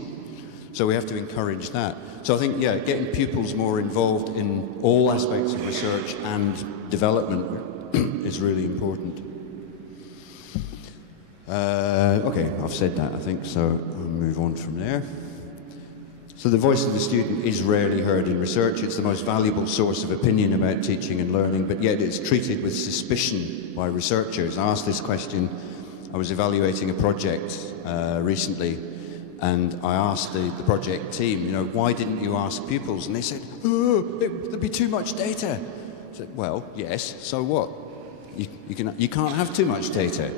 So we have to encourage that. So I think, yeah, getting pupils more involved in all aspects of research and development is really important. Okay, I've said that, I think, so I'll move on from there. So the voice of the student is rarely heard in research. It's the most valuable source of opinion about teaching and learning, but yet it's treated with suspicion by researchers. I asked this question, I was evaluating a project recently, and I asked the project team, you know, why didn't you ask pupils? And they said, oh, there'd be too much data. I said, well, yes, so what? You can't have too much data.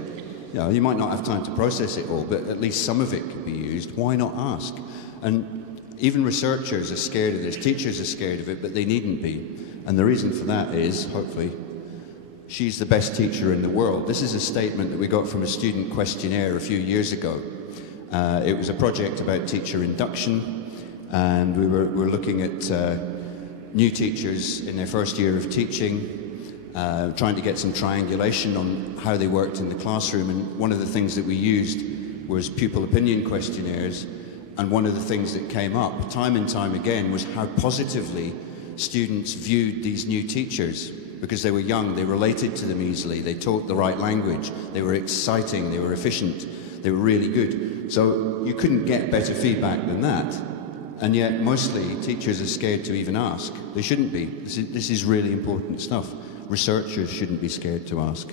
You know, you might not have time to process it all, but at least some of it can be used. Why not ask? And even researchers are scared of this. Teachers are scared of it, but they needn't be. And the reason for that is, hopefully, she's the best teacher in the world. This is a statement that we got from a student questionnaire a few years ago. It was a project about teacher induction, and we were looking at new teachers in their first year of teaching, trying to get some triangulation on how they worked in the classroom. And one of the things that we used was pupil opinion questionnaires. And one of the things that came up time and time again was how positively students viewed these new teachers, because they were young, they related to them easily, they taught the right language, they were exciting, they were efficient, they were really good. So you couldn't get better feedback than that. And yet mostly teachers are scared to even ask. They shouldn't be. This is really important stuff. Researchers shouldn't be scared to ask.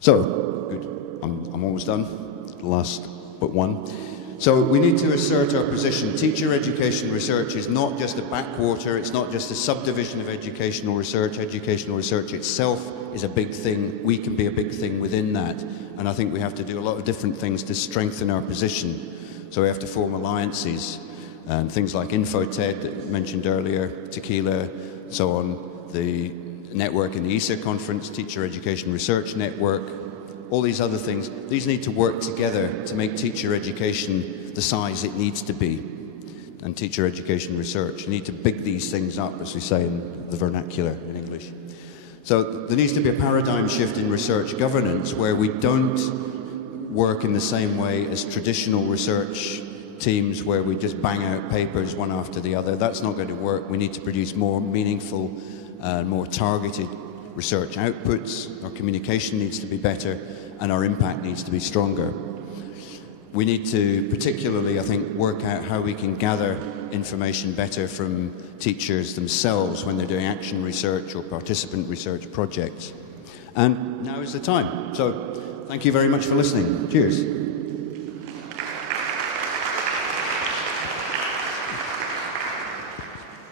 So, good, I'm almost done. Last but one. So we need to assert our position. Teacher education research is not just a backwater, it's not just a subdivision of educational research. Educational research itself is a big thing. We can be a big thing within that. And I think we have to do a lot of different things to strengthen our position. So we have to form alliances, and things like InfoTed that mentioned earlier, Tequila, so on, the network in the Ecer conference, Teacher Education Research Network, all these other things. These need to work together to make teacher education the size it needs to be, and teacher education research. You need to big these things up, as we say in the vernacular in English. So there needs to be a paradigm shift in research governance where we don't work in the same way as traditional research teams where we just bang out papers one after the other. That's not going to work. We need to produce more meaningful, more targeted research outputs. Our communication needs to be better, and our impact needs to be stronger. We need to particularly, I think, work out how we can gather information better from teachers themselves when they're doing action research or participant research projects. And now is the time. So thank you very much for listening. Cheers.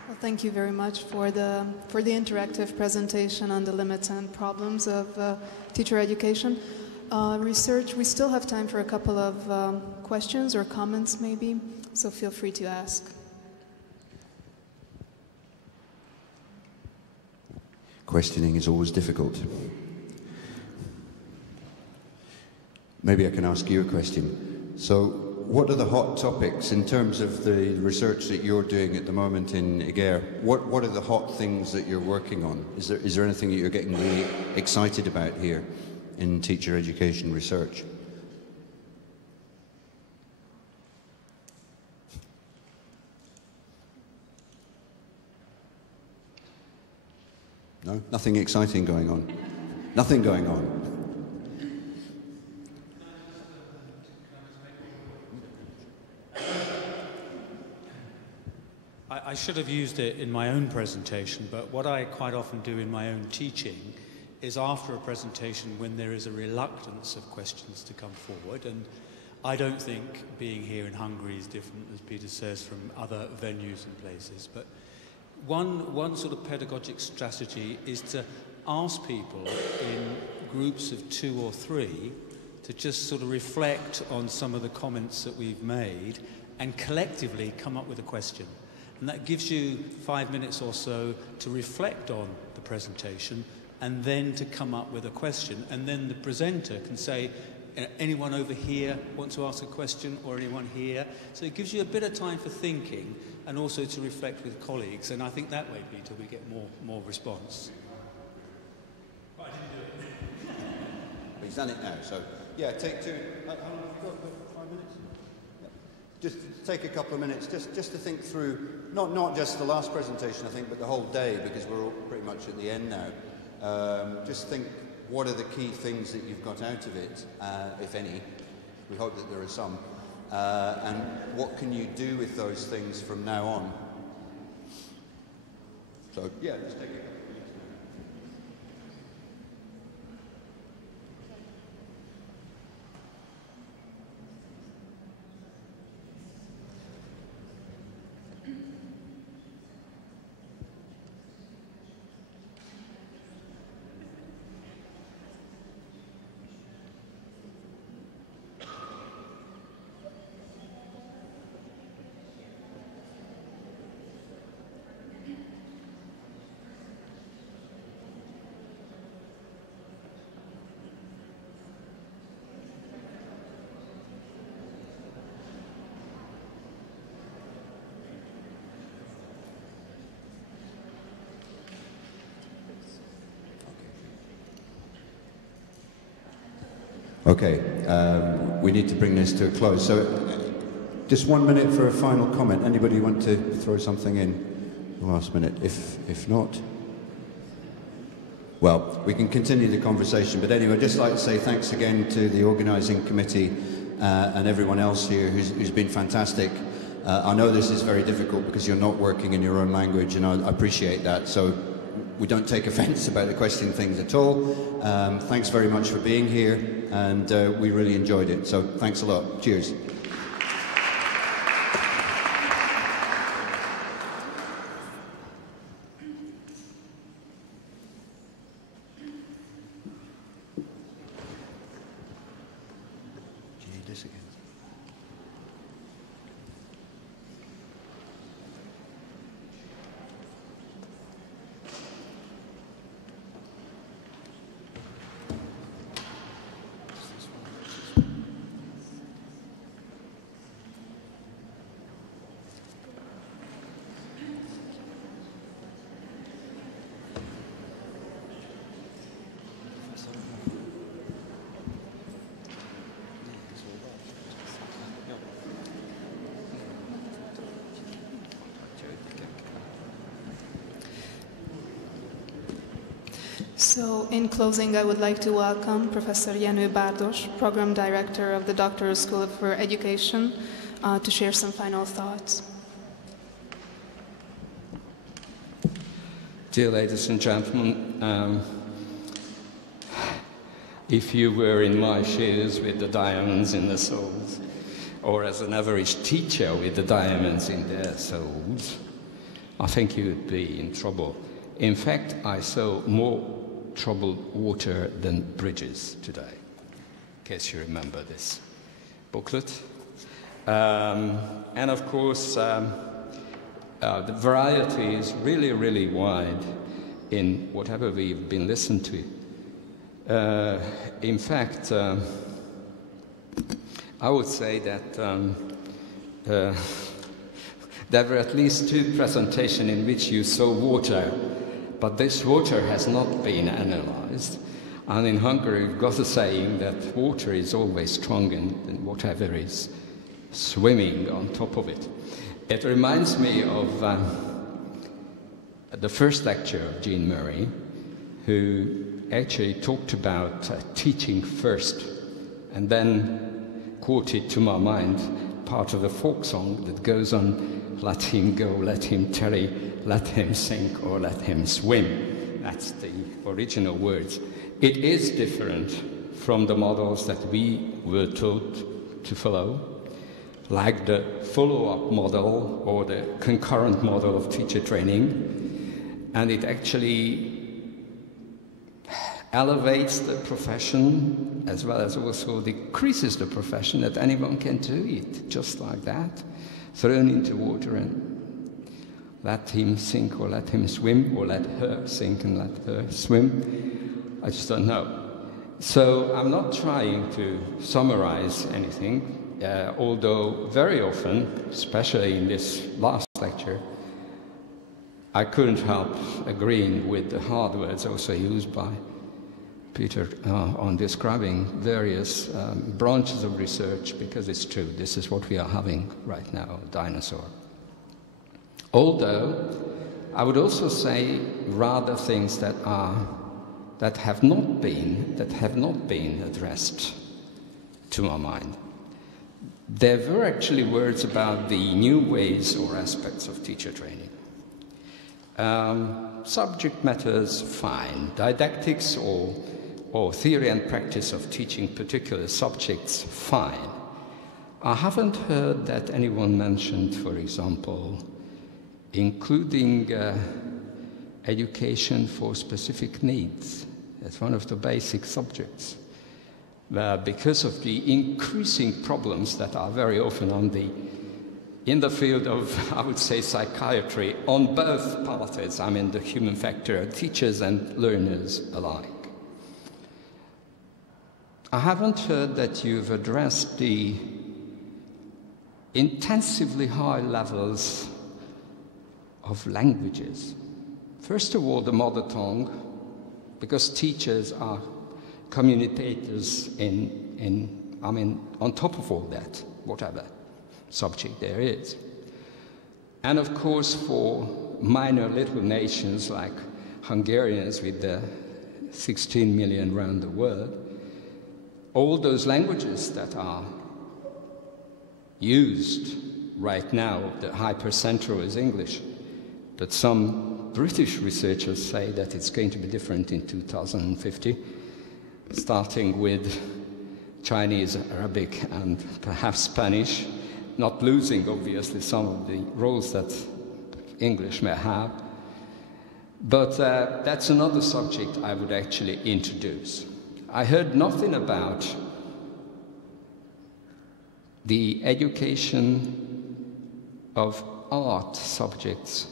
Well, thank you very much for the interactive presentation on the limits and problems of teacher education. Research, we still have time for a couple of questions or comments maybe, so feel free to ask. Questioning is always difficult. Maybe I can ask you a question. So what are the hot topics in terms of the research that you're doing at the moment in Eger? What are the hot things that you're working on? Is there anything that you're getting really excited about here in teacher education research? No? Nothing exciting going on? Nothing going on? I should have used it in my own presentation, but what I quite often do in my own teaching is after a presentation when there is a reluctance of questions to come forward, and I don't think being here in Hungary is different, as Peter says, from other venues and places, but one sort of pedagogic strategy is to ask people in groups of 2 or 3 to just sort of reflect on some of the comments that we've made and collectively come up with a question. And that gives you 5 minutes or so to reflect on the presentation and then to come up with a question. And then the presenter can say, anyone over here want to ask a question, or anyone here? So it gives you a bit of time for thinking and also to reflect with colleagues. And I think that way, Peter, we get more response. But I didn't do it. But he's done it now, so yeah, take 2. How long have you got? 5 minutes? Just take a couple of minutes just to think through, not just the last presentation, I think, but the whole day, because we're all pretty much at the end now. Just think, what are the key things that you've got out of it, if any? We hope that there are some. And what can you do with those things from now on? So, yeah, just take a couple of minutes. Okay, we need to bring this to a close. So, just 1 minute for a final comment. Anybody want to throw something in the last minute? If not, well, we can continue the conversation. But anyway, I'd just like to say thanks again to the organising committee and everyone else here who's been fantastic. I know this is very difficult because you're not working in your own language, and I appreciate that. So we don't take offence about the questioning things at all. Thanks very much for being here, and we really enjoyed it. So thanks a lot. Cheers. So, in closing, I would like to welcome Professor Jenő Bárdos, Program Director of the Doctoral School for Education, to share some final thoughts. Dear ladies and gentlemen, if you were in my shoes with the diamonds in the soles, or as an average teacher with the diamonds in their souls, I think you would be in trouble. In fact, I saw more troubled water than bridges today, in case you remember this booklet. And of course, the variety is really, really wide in whatever we've been listening to. In fact, I would say that there were at least 2 presentations in which you saw water, but this water has not been analyzed. And in Hungary, we've got a saying that water is always stronger than whatever is swimming on top of it. It reminds me of the first lecture of Jean Murray, who actually talked about teaching first, and then quoted to my mind part of the folk song that goes on, let him go, let him tarry, let him sink or let him swim. That's the original words. It is different from the models that we were taught to follow, like the follow-up model or the concurrent model of teacher training, and it actually elevates the profession as well as also decreases the profession, that anyone can do it just like that, thrown into water and let him sink or let him swim, or let her sink and let her swim. I just don't know. So I'm not trying to summarize anything, although very often, especially in this last lecture, I couldn't help agreeing with the hard words also used by Peter on describing various branches of research, because it's true, this is what we are having right now, dinosaur. Although I would also say rather things that have not been addressed to my mind. There were actually words about the new ways or aspects of teacher training. Subject matters, fine. Didactics or theory and practice of teaching particular subjects, fine. I haven't heard that anyone mentioned, for example, including education for specific needs as one of the basic subjects. Because of the increasing problems that are very often in the field of, I would say, psychiatry, on both parties, I mean the human factor, teachers and learners alike. I haven't heard that you've addressed the intensively high levels of languages. First of all, the mother tongue, because teachers are communicators on top of all that, whatever subject there is. And of course, for minor little nations like Hungarians with the 16 million around the world, all those languages that are used right now, the high percentile is English, but some British researchers say that it's going to be different in 2050, starting with Chinese, Arabic, and perhaps Spanish, not losing, obviously, some of the roles that English may have. But that's another subject I would actually introduce. I heard nothing about the education of art subjects,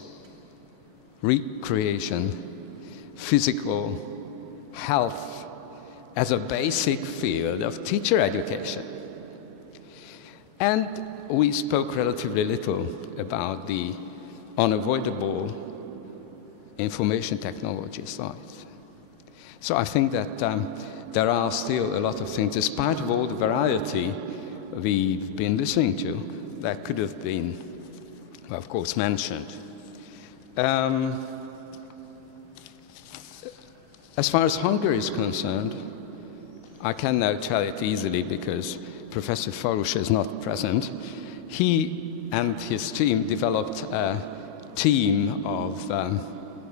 recreation, physical health as a basic field of teacher education. And we spoke relatively little about the unavoidable information technology side. So I think that there are still a lot of things, despite of all the variety we've been listening to, that could have been, well, of course, mentioned. As far as Hungary is concerned, I can now tell it easily because Professor Falus is not present. He and his team developed a team of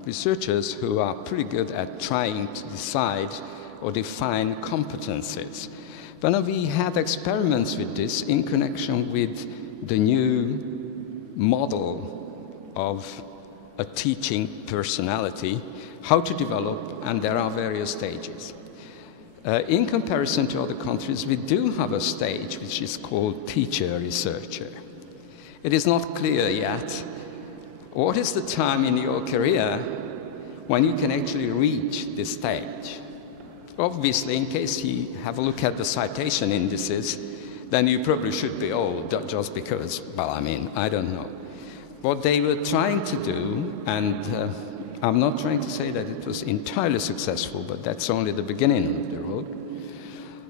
researchers who are pretty good at trying to decide or define competencies. But we had experiments with this in connection with the new model of a teaching personality, how to develop, and there are various stages. In comparison to other countries, we do have a stage which is called teacher-researcher. It is not clear yet what is the time in your career when you can actually reach this stage. Obviously, in case you have a look at the citation indices, then you probably should be old, just because, well, I mean, I don't know. What they were trying to do, and I'm not trying to say that it was entirely successful, but that's only the beginning of the road,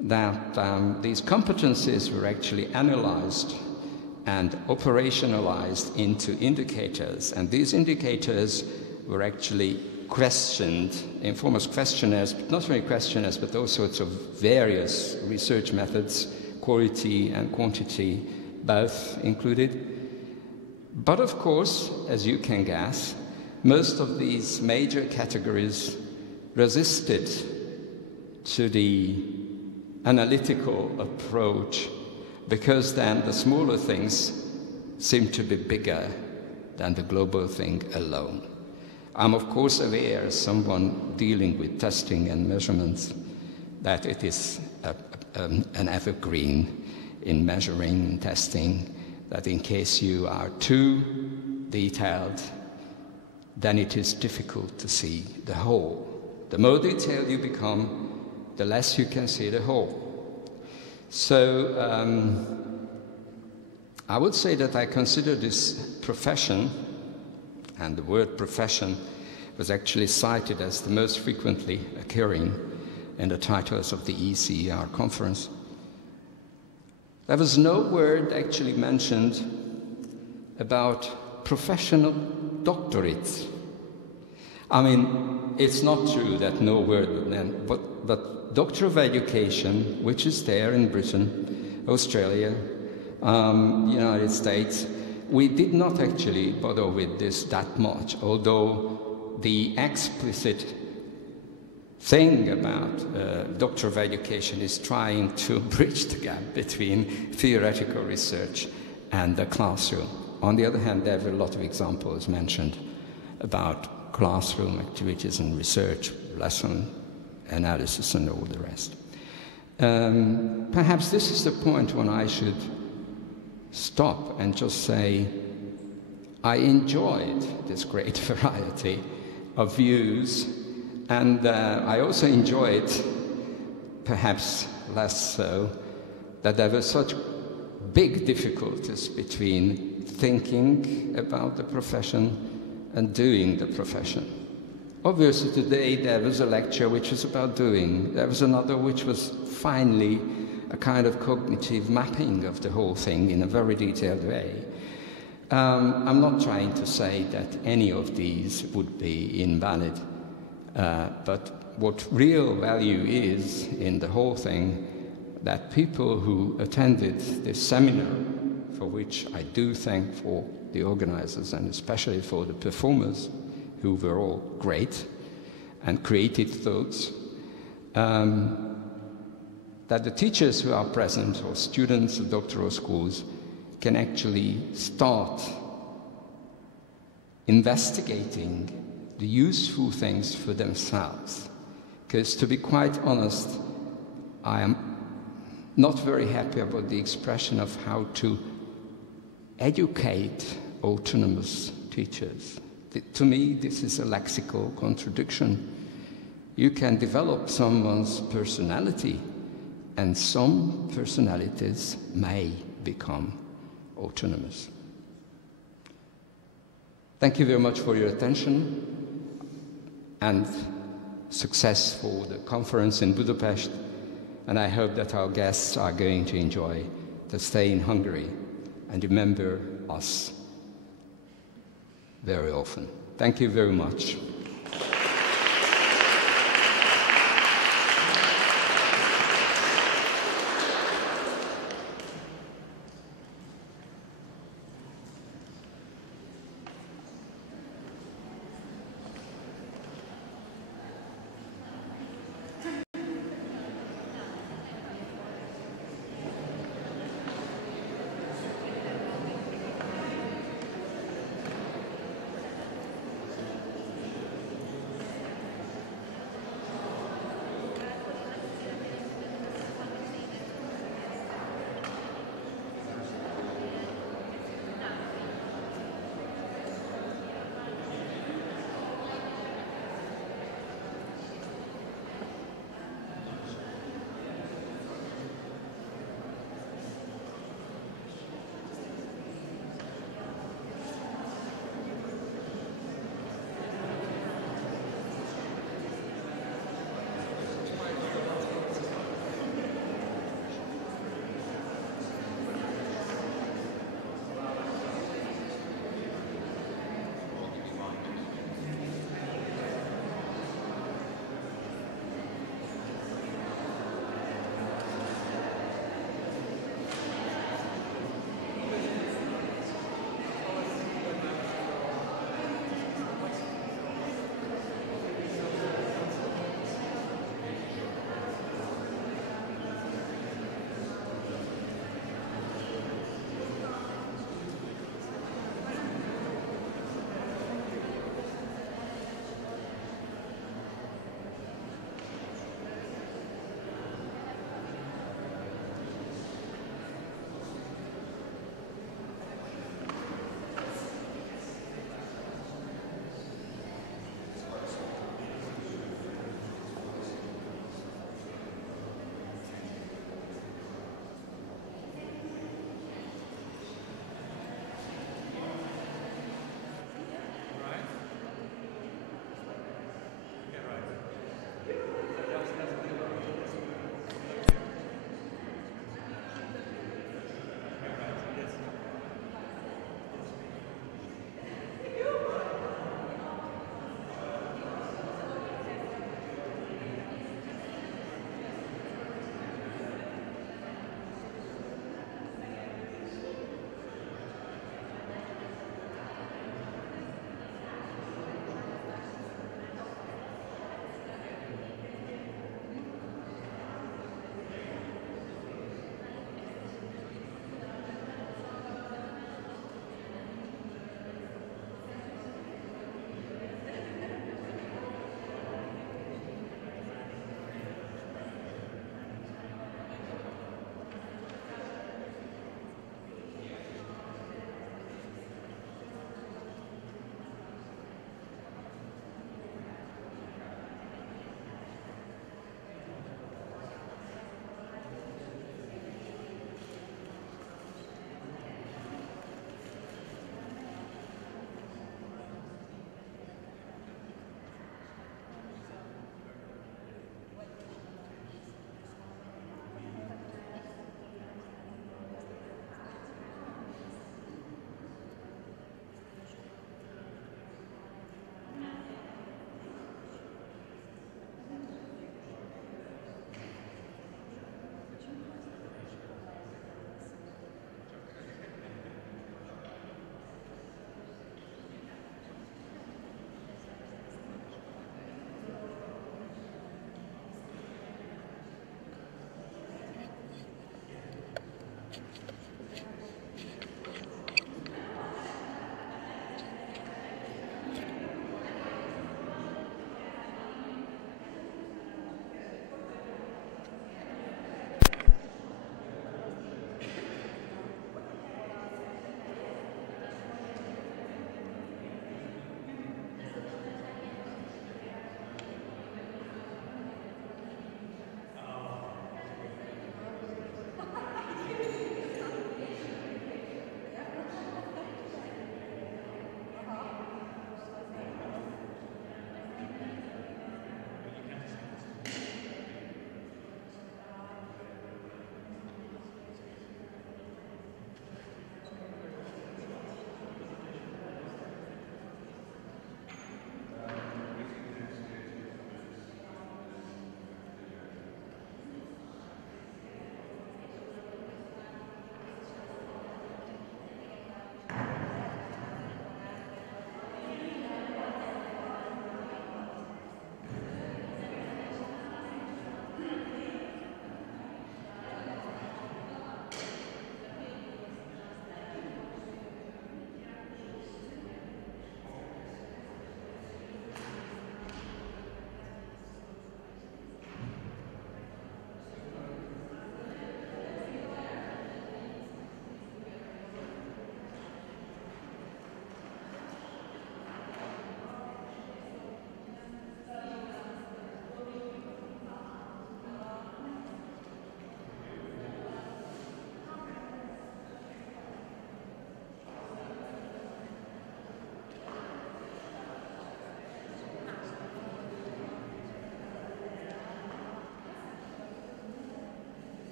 that these competencies were actually analyzed and operationalized into indicators, and these indicators were actually questioned, Informal questionnaires, but not only questionnaires, but all sorts of various research methods, quality and quantity both included. But of course, as you can guess, most of these major categories resisted to the analytical approach, because then the smaller things seem to be bigger than the global thing alone. I'm of course aware, as someone dealing with testing and measurements, that it is an evergreen in measuring and testing, that in case you are too detailed, then it is difficult to see the whole. The more detailed you become, the less you can see the whole. So I would say that I consider this profession, and the word profession was actually cited as the most frequently occurring in the titles of the ECER conference. There was no word actually mentioned about professional doctorates. I mean, it's not true that no word, but Doctor of Education, which is there in Britain, Australia, United States, we did not actually bother with this that much, although the explicit thing about Doctor of Education is trying to bridge the gap between theoretical research and the classroom. On the other hand, there are a lot of examples mentioned about classroom activities and research, lesson analysis and all the rest. Perhaps this is the point when I should stop and just say, I enjoyed this great variety of views, and I also enjoyed, perhaps less so, that there were such big difficulties between thinking about the profession and doing the profession. Obviously today there was a lecture which was about doing, there was another which was finally a kind of cognitive mapping of the whole thing in a very detailed way. I'm not trying to say that any of these would be invalid, but what real value is in the whole thing, that people who attended this seminar, for which I do thank for the organizers and especially for the performers, who were all great and creative thoughts, that the teachers who are present, or students of doctoral schools, can actually start investigating the useful things for themselves. Because to be quite honest, I am not very happy about the expression of how to educate autonomous teachers. To me, this is a lexical contradiction. You can develop someone's personality, and some personalities may become autonomous. Thank you very much for your attention, and success for the conference in Budapest, and I hope that our guests are going to enjoy the stay in Hungary and remember us very often. Thank you very much.